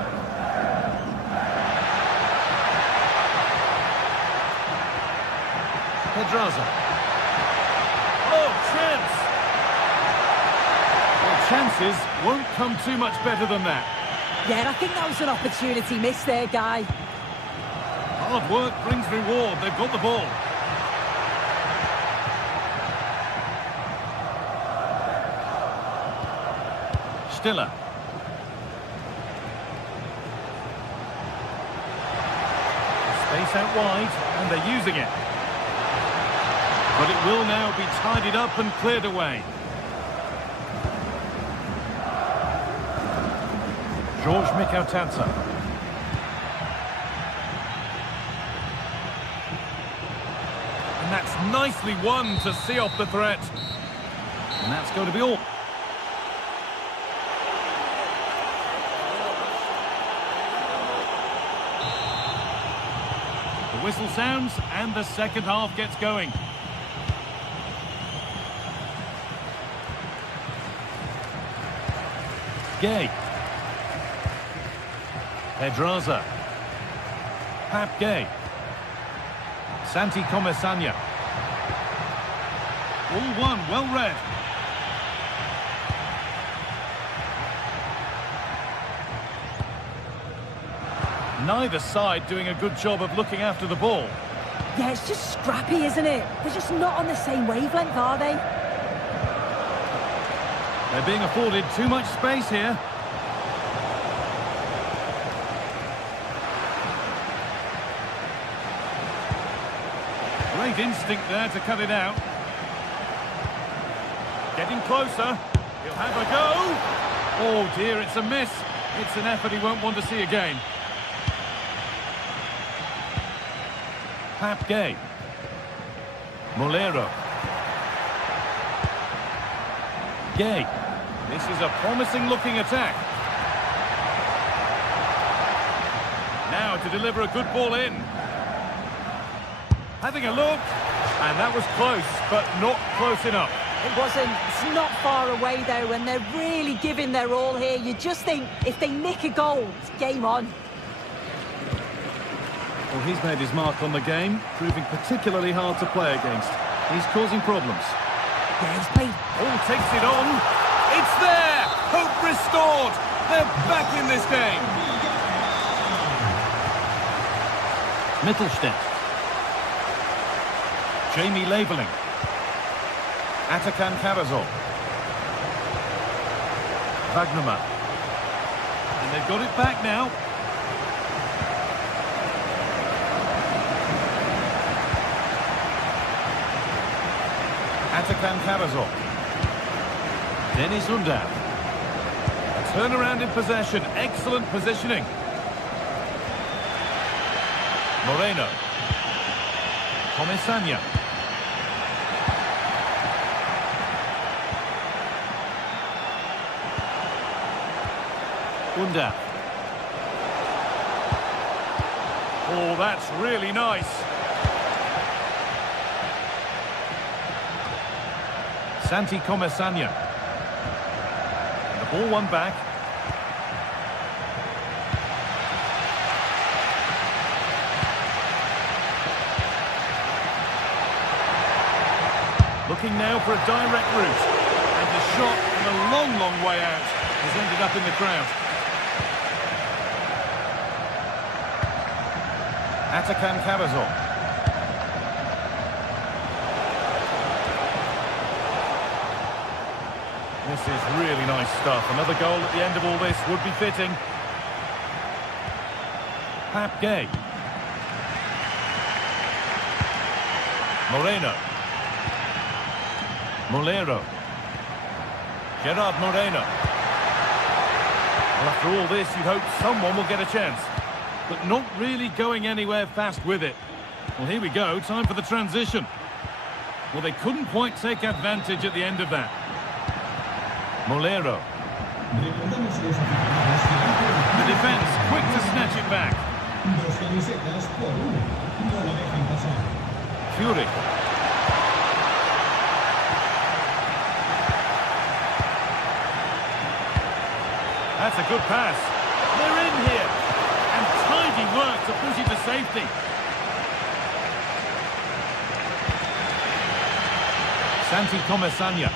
Pedraza. Oh, chance! Well, chances won't come too much better than that. Yeah, I think that was an opportunity missed there, Guy. Hard work brings reward. They've got the ball. Stiller. Space out wide, and they're using it. But it will now be tidied up and cleared away. George Mikautanza. And that's nicely won to see off the threat. And that's going to be all. The whistle sounds and the second half gets going. Gay. Pedraza. Pap Gay. Santi Comesanya. All one, well read. Neither side doing a good job of looking after the ball. Yeah, it's just scrappy, isn't it? They're just not on the same wavelength, are they? They're being afforded too much space here. Great instinct there to cut it out. Getting closer. He'll have a go. Oh dear, it's a miss. It's an effort he won't want to see again. Pap Gay. Molero. Gay. This is a promising looking attack. Now to deliver a good ball in. Having a look. And that was close, but not close enough. It wasn't. It's not far away, though, and they're really giving their all here. You just think, if they nick a goal, it's game on. Well, he's made his mark on the game, proving particularly hard to play against. He's causing problems. Yeah, he's played. Oh, takes it on. It's there! Hope restored! They're back in this game! Mittelstedt. Jamie Labeling. Atakan Karazor. Wagnerman. And they've got it back now. Atakan Karazor. Dennis Undav. A turnaround in possession. Excellent positioning. Moreno. Comesanya. Undav. Oh, that's really nice. Santi Comesanya. The ball won back. Looking now for a direct route. And the shot from a long, long way out has ended up in the crowd. Atakan Karazor. This is really nice stuff. Another goal at the end of all this would be fitting. Pap Gay. Moreno. Molero. Gerard Moreno. Well, after all this, you'd hope someone will get a chance. But not really going anywhere fast with it. Well, here we go. Time for the transition. Well, they couldn't quite take advantage at the end of that. Molero. The defence quick to snatch it back. Fury. That's a good pass. They're in here. And tidy work to push it to safety. Santi Comesaña.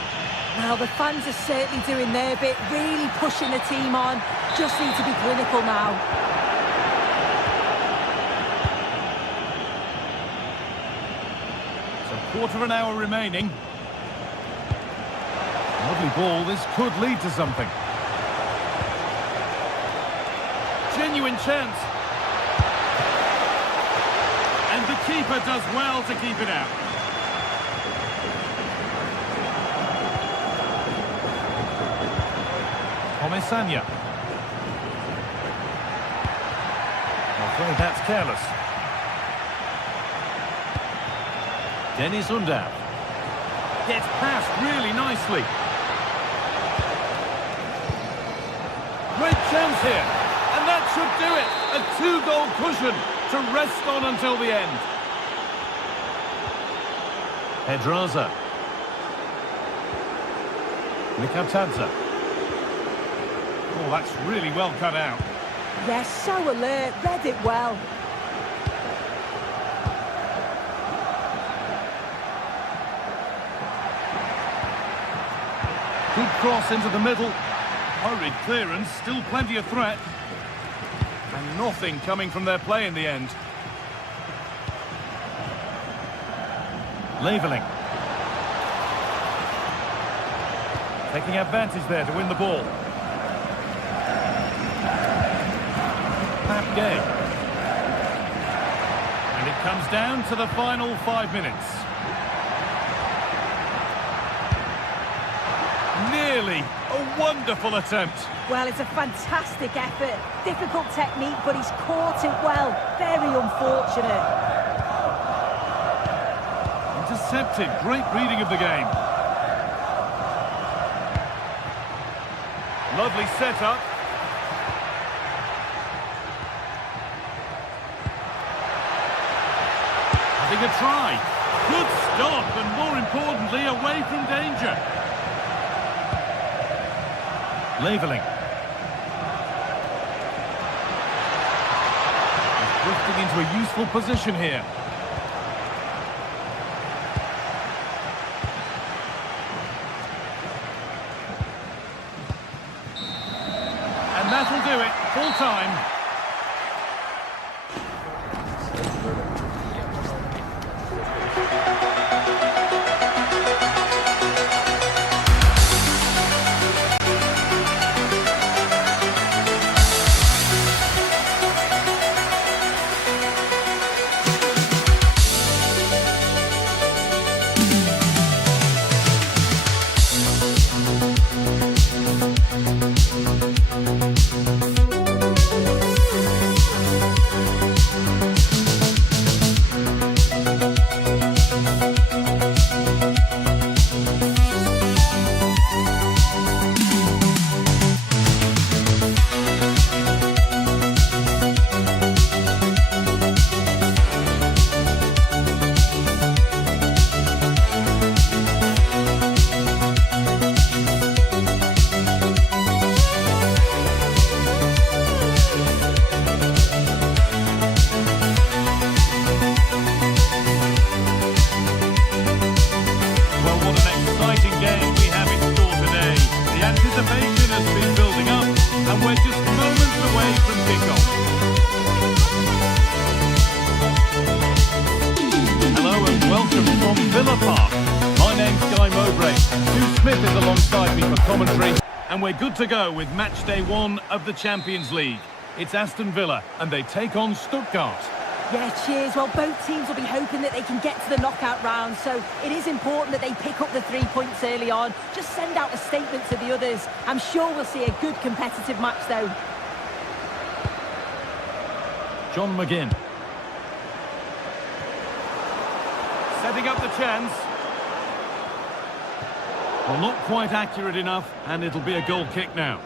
Well, the fans are certainly doing their bit, really pushing the team on. Just need to be clinical now. So quarter of an hour remaining. Lovely ball, this could lead to something. Genuine chance. And the keeper does well to keep it out. Comesaña. I'm afraid that's careless. Dennis Undav. Gets past really nicely. Great chance here. And that should do it. A two-goal cushion to rest on until the end. Pedraza. Mikatadze. Oh, that's really well cut out. Yes, so alert, read it well. Good cross into the middle. Hurried clearance, still plenty of threat. And nothing coming from their play in the end. Leveling. Taking advantage there to win the ball. Pat Gay. And it comes down to the final 5 minutes. Nearly a wonderful attempt. Well, it's a fantastic effort. Difficult technique, but he's caught it well. Very unfortunate. Intercepted. Great reading of the game. Lovely setup. Having a try. Good stop, and more importantly, away from danger. Leveling. He's drifting into a useful position here. And that'll do it. Full time. And we're good to go with match day 1 of the Champions League. It's Aston Villa, and they take on Stuttgart. Yeah, cheers. Well, both teams will be hoping that they can get to the knockout round, so it is important that they pick up the 3 points early on. Just send out a statement to the others. I'm sure we'll see a good competitive match, though. John McGinn. Setting up the chance. Well, not quite accurate enough, and it'll be a goal kick now.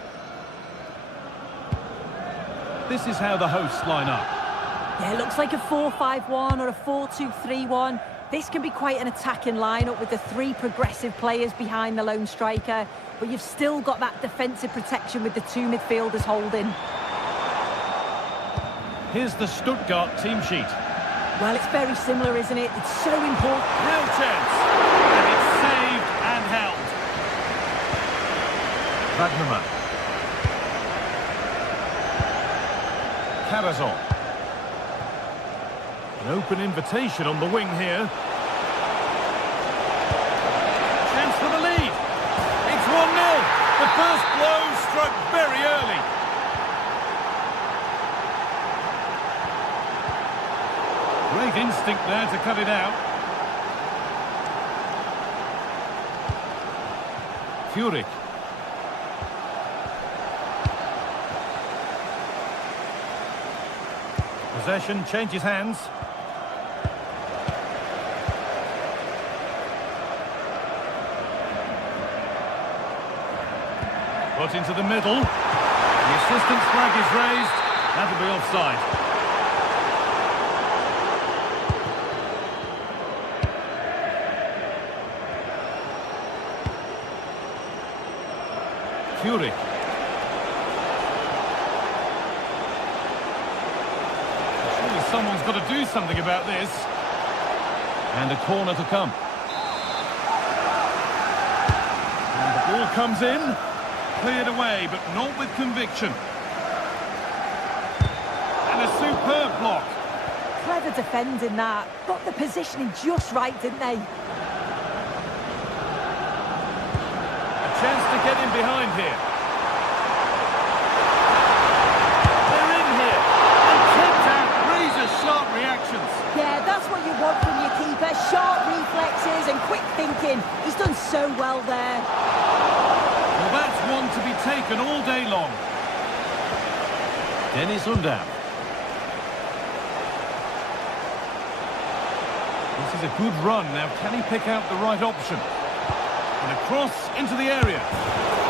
This is how the hosts line up. Yeah, it looks like a 4-5-1 or a 4-2-3-1. This can be quite an attacking lineup with the 3 progressive players behind the lone striker, but you've still got that defensive protection with the 2 midfielders holding. Here's the Stuttgart team sheet. Well, it's very similar, isn't it? It's so important. Real chance. And it's saved Wagnerman. Carazon. An open invitation on the wing here. Chance for the lead. It's 1-0. The first blow struck very early. Great instinct there to cut it out. Furyk. Possession changes hands. Put into the middle. The assistant's flag is raised. That'll be offside. Furyk. Surely someone's got to do something about this. And a corner to come. And the ball comes in. Cleared away, but not with conviction. And a superb block. Clever defending that. Got the positioning just right, didn't they? Chance to get in behind here. They're in here. And tipped out. Razor sharp reactions. Yeah, that's what you want from your keeper. Sharp reflexes and quick thinking. He's done so well there. Well, that's one to be taken all day long. Dennis Undav. This is a good run. Now, can he pick out the right option? And a cross into the area.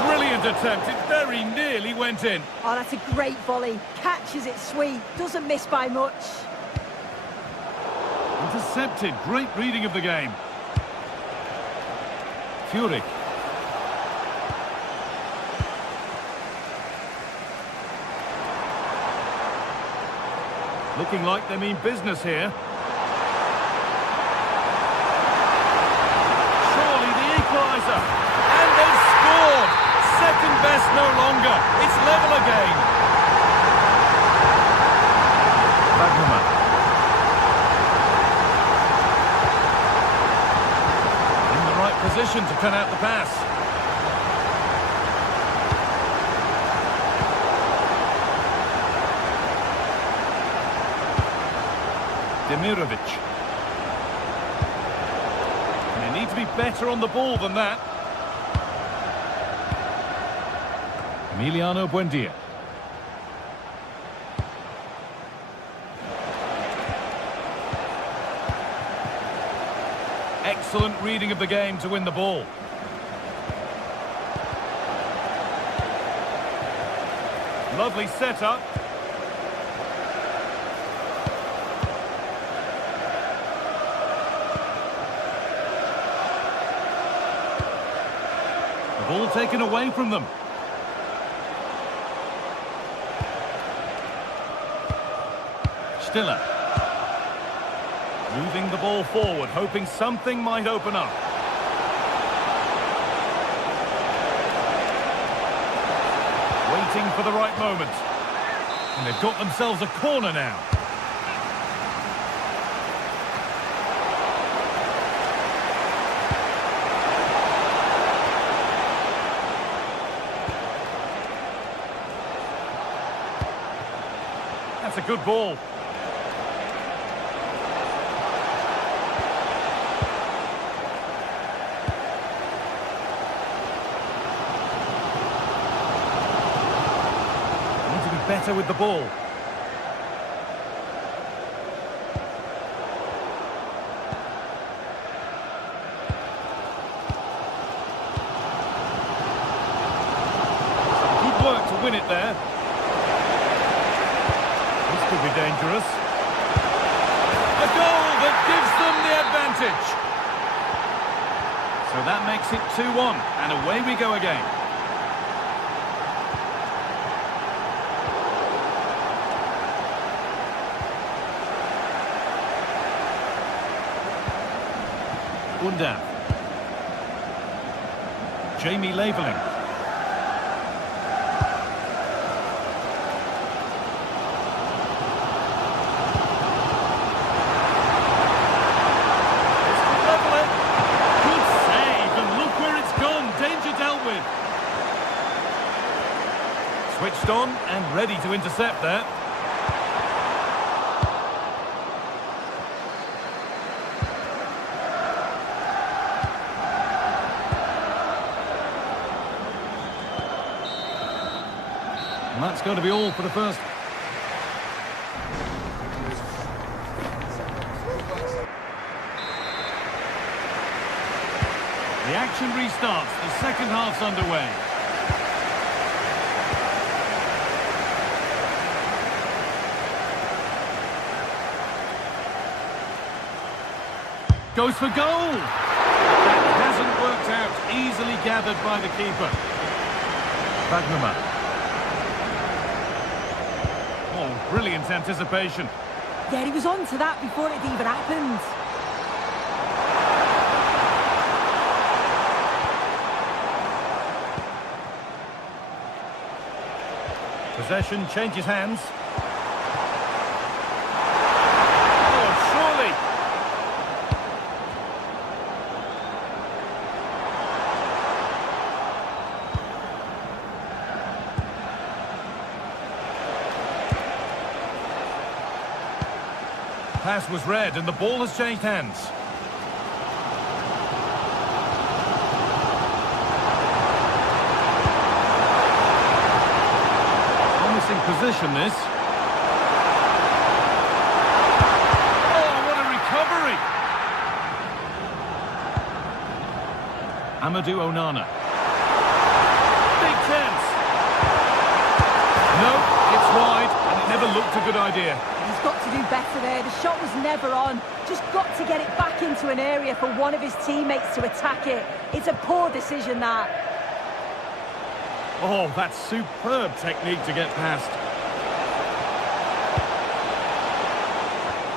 Brilliant attempt. It very nearly went in. Oh, that's a great volley. Catches it sweet. Doesn't miss by much. Intercepted. Great reading of the game. Furyk. Looking like they mean business here. And they've scored! Second best no longer. It's level again. Wagnerman. In the right position to cut out the pass. Demirovic. Need to be better on the ball than that. Emiliano Buendia. Excellent reading of the game to win the ball. Lovely setup. Ball taken away from them. Stiller. Moving the ball forward, hoping something might open up. Waiting for the right moment. And they've got themselves a corner now. That's a good ball. Need to be better with the ball. Some good work to win it there. Could be dangerous. A goal that gives them the advantage. So that makes it 2-1, and away we go again. Undav. Jamie Laveling. ready to intercept there. And that's going to be all for the first. The action restarts. The second half's underway. Goes for goal! That hasn't worked out. Easily gathered by the keeper. Bagnama. Oh, brilliant anticipation. Yeah, he was on to that before it even happened. Possession changes hands. Oh, surely! Pass was read and the ball has changed hands. Position this. Oh, what a recovery! Amadou Onana. Big chance. No, it's wide, and it never looked a good idea. He's got to do better there. The shot was never on. Just got to get it back into an area for one of his teammates to attack it. It's a poor decision, that. Oh, that's superb technique to get past.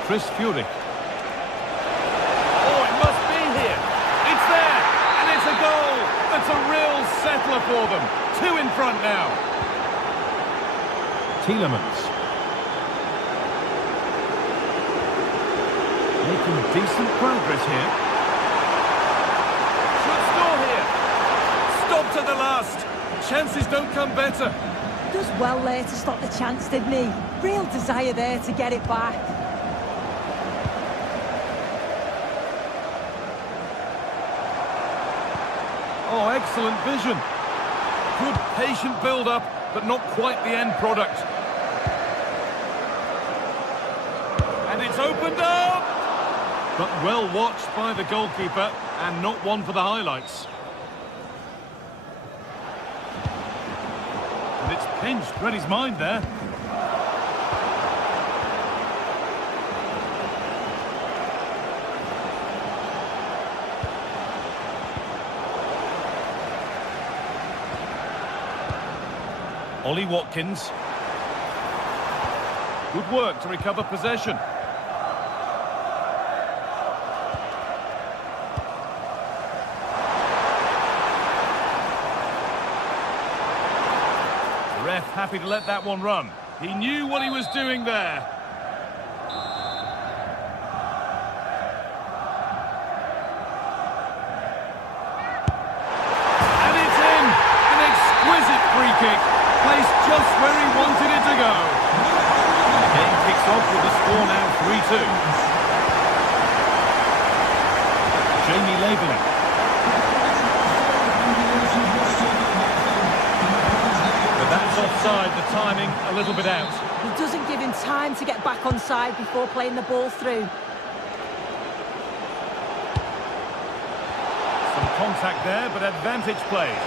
Chris Fury. Oh, it must be here. It's there, and it's a goal. That's a real settler for them. 2 in front now. Tielemans. Making decent progress here. Should score here. Stop to the last. Chances don't come better. Does well there to stop the chance, didn't he? Real desire there to get it back. Oh, excellent vision. Good patient build-up, but not quite the end product. And it's opened up! But well watched by the goalkeeper, and not one for the highlights. And it's pinched, read his mind there. Ollie Watkins. Good work to recover possession. The ref happy to let that one run. He knew what he was doing there. And it's in! An exquisite free kick. Placed just where he wanted it to go. The game kicks off with the score now 3-2. Jamie Laveling. But that's offside, the timing a little bit out. He doesn't give him time to get back on side before playing the ball through. Some contact there, but advantage played.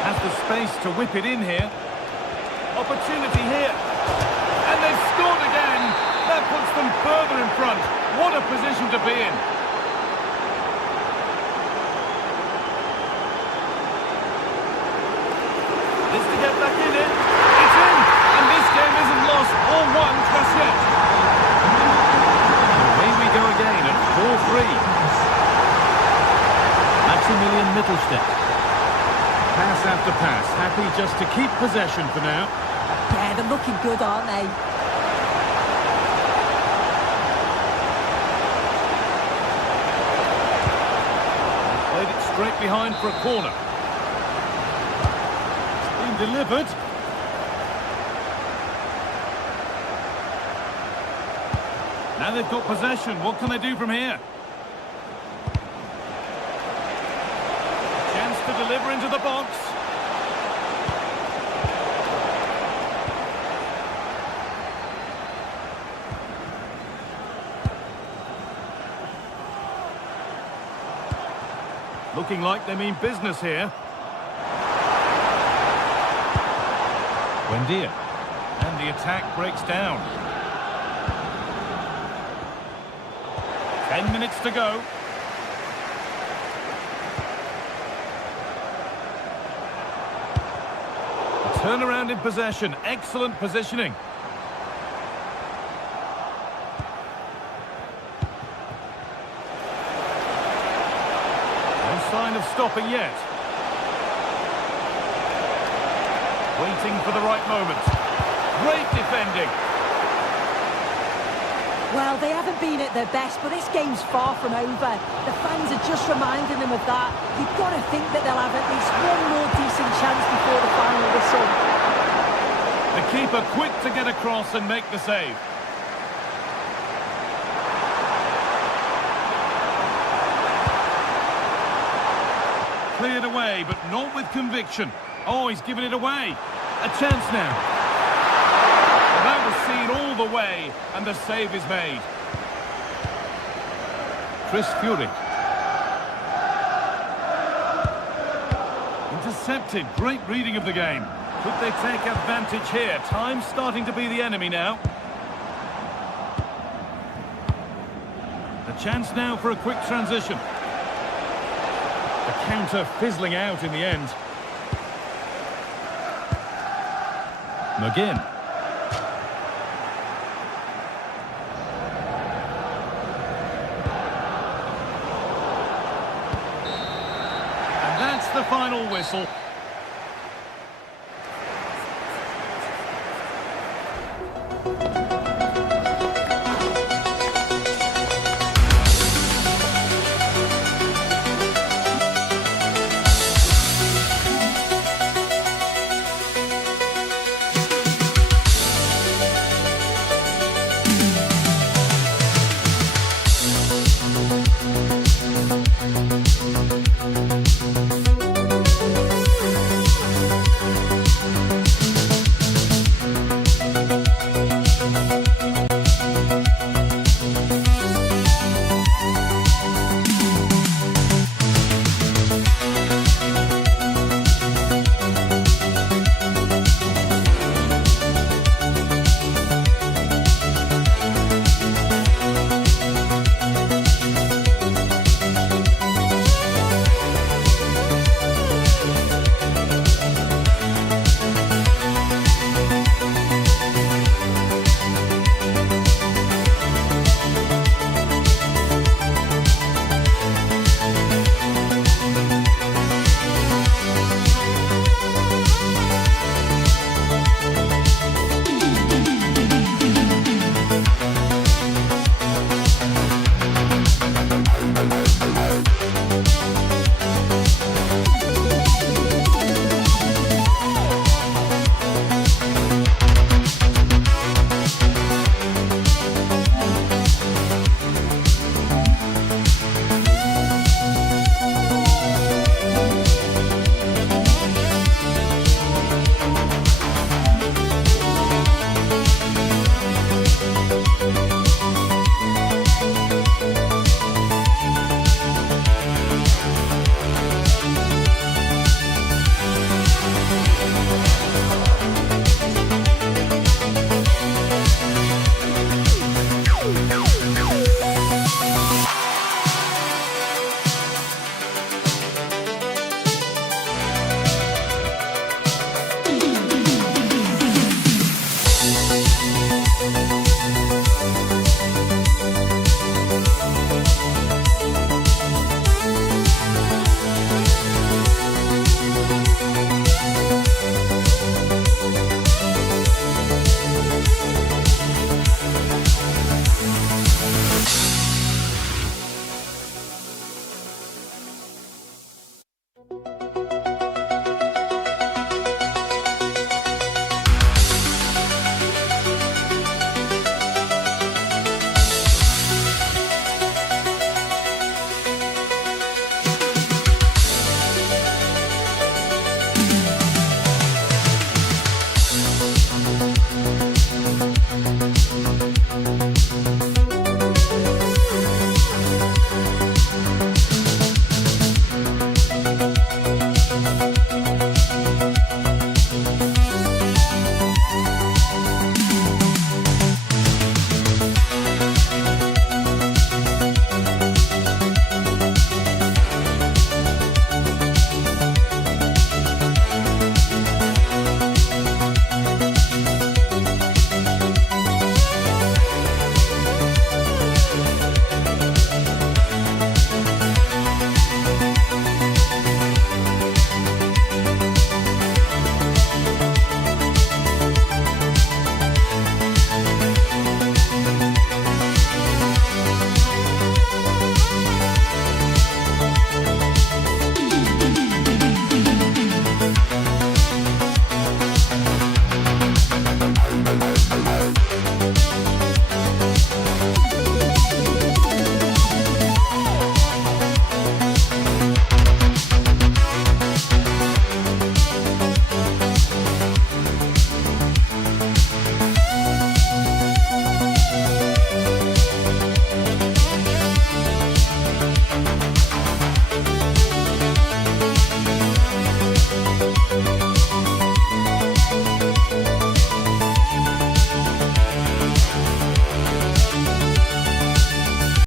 Has the space to whip it in here. Opportunity here. And they've scored again. That puts them further in front. What a position to be in. This to get back in it. It's in. And this game isn't lost or won just yet. Away we go again at 4-3. Maximilian Mittelstädt. Pass after pass, happy just to keep possession for now. Yeah, they're looking good, aren't they? Played it straight behind for a corner. It's been Delivered. Now they've got possession. What can they do from here? Chance to deliver into the box. Looking like they mean business here. Wendia. And the attack breaks down. 10 minutes to go. A turnaround in possession. Excellent positioning. No sign of stopping yet. Waiting for the right moment. Great defending. Well, they haven't been at their best, but this game's far from over. The fans are just reminding them of that. You've got to think that they'll have at least one more decent chance before the final whistle. The keeper quick to get across and make the save. Cleared away, but not with conviction. Oh, he's given it away. A chance now. That was seen all the way, and the save is made. Chris Furyk. Intercepted. Great reading of the game. Could they take advantage here? Time's starting to be the enemy now. A chance now for a quick transition. The counter fizzling out in the end. McGinn. And that's the final whistle.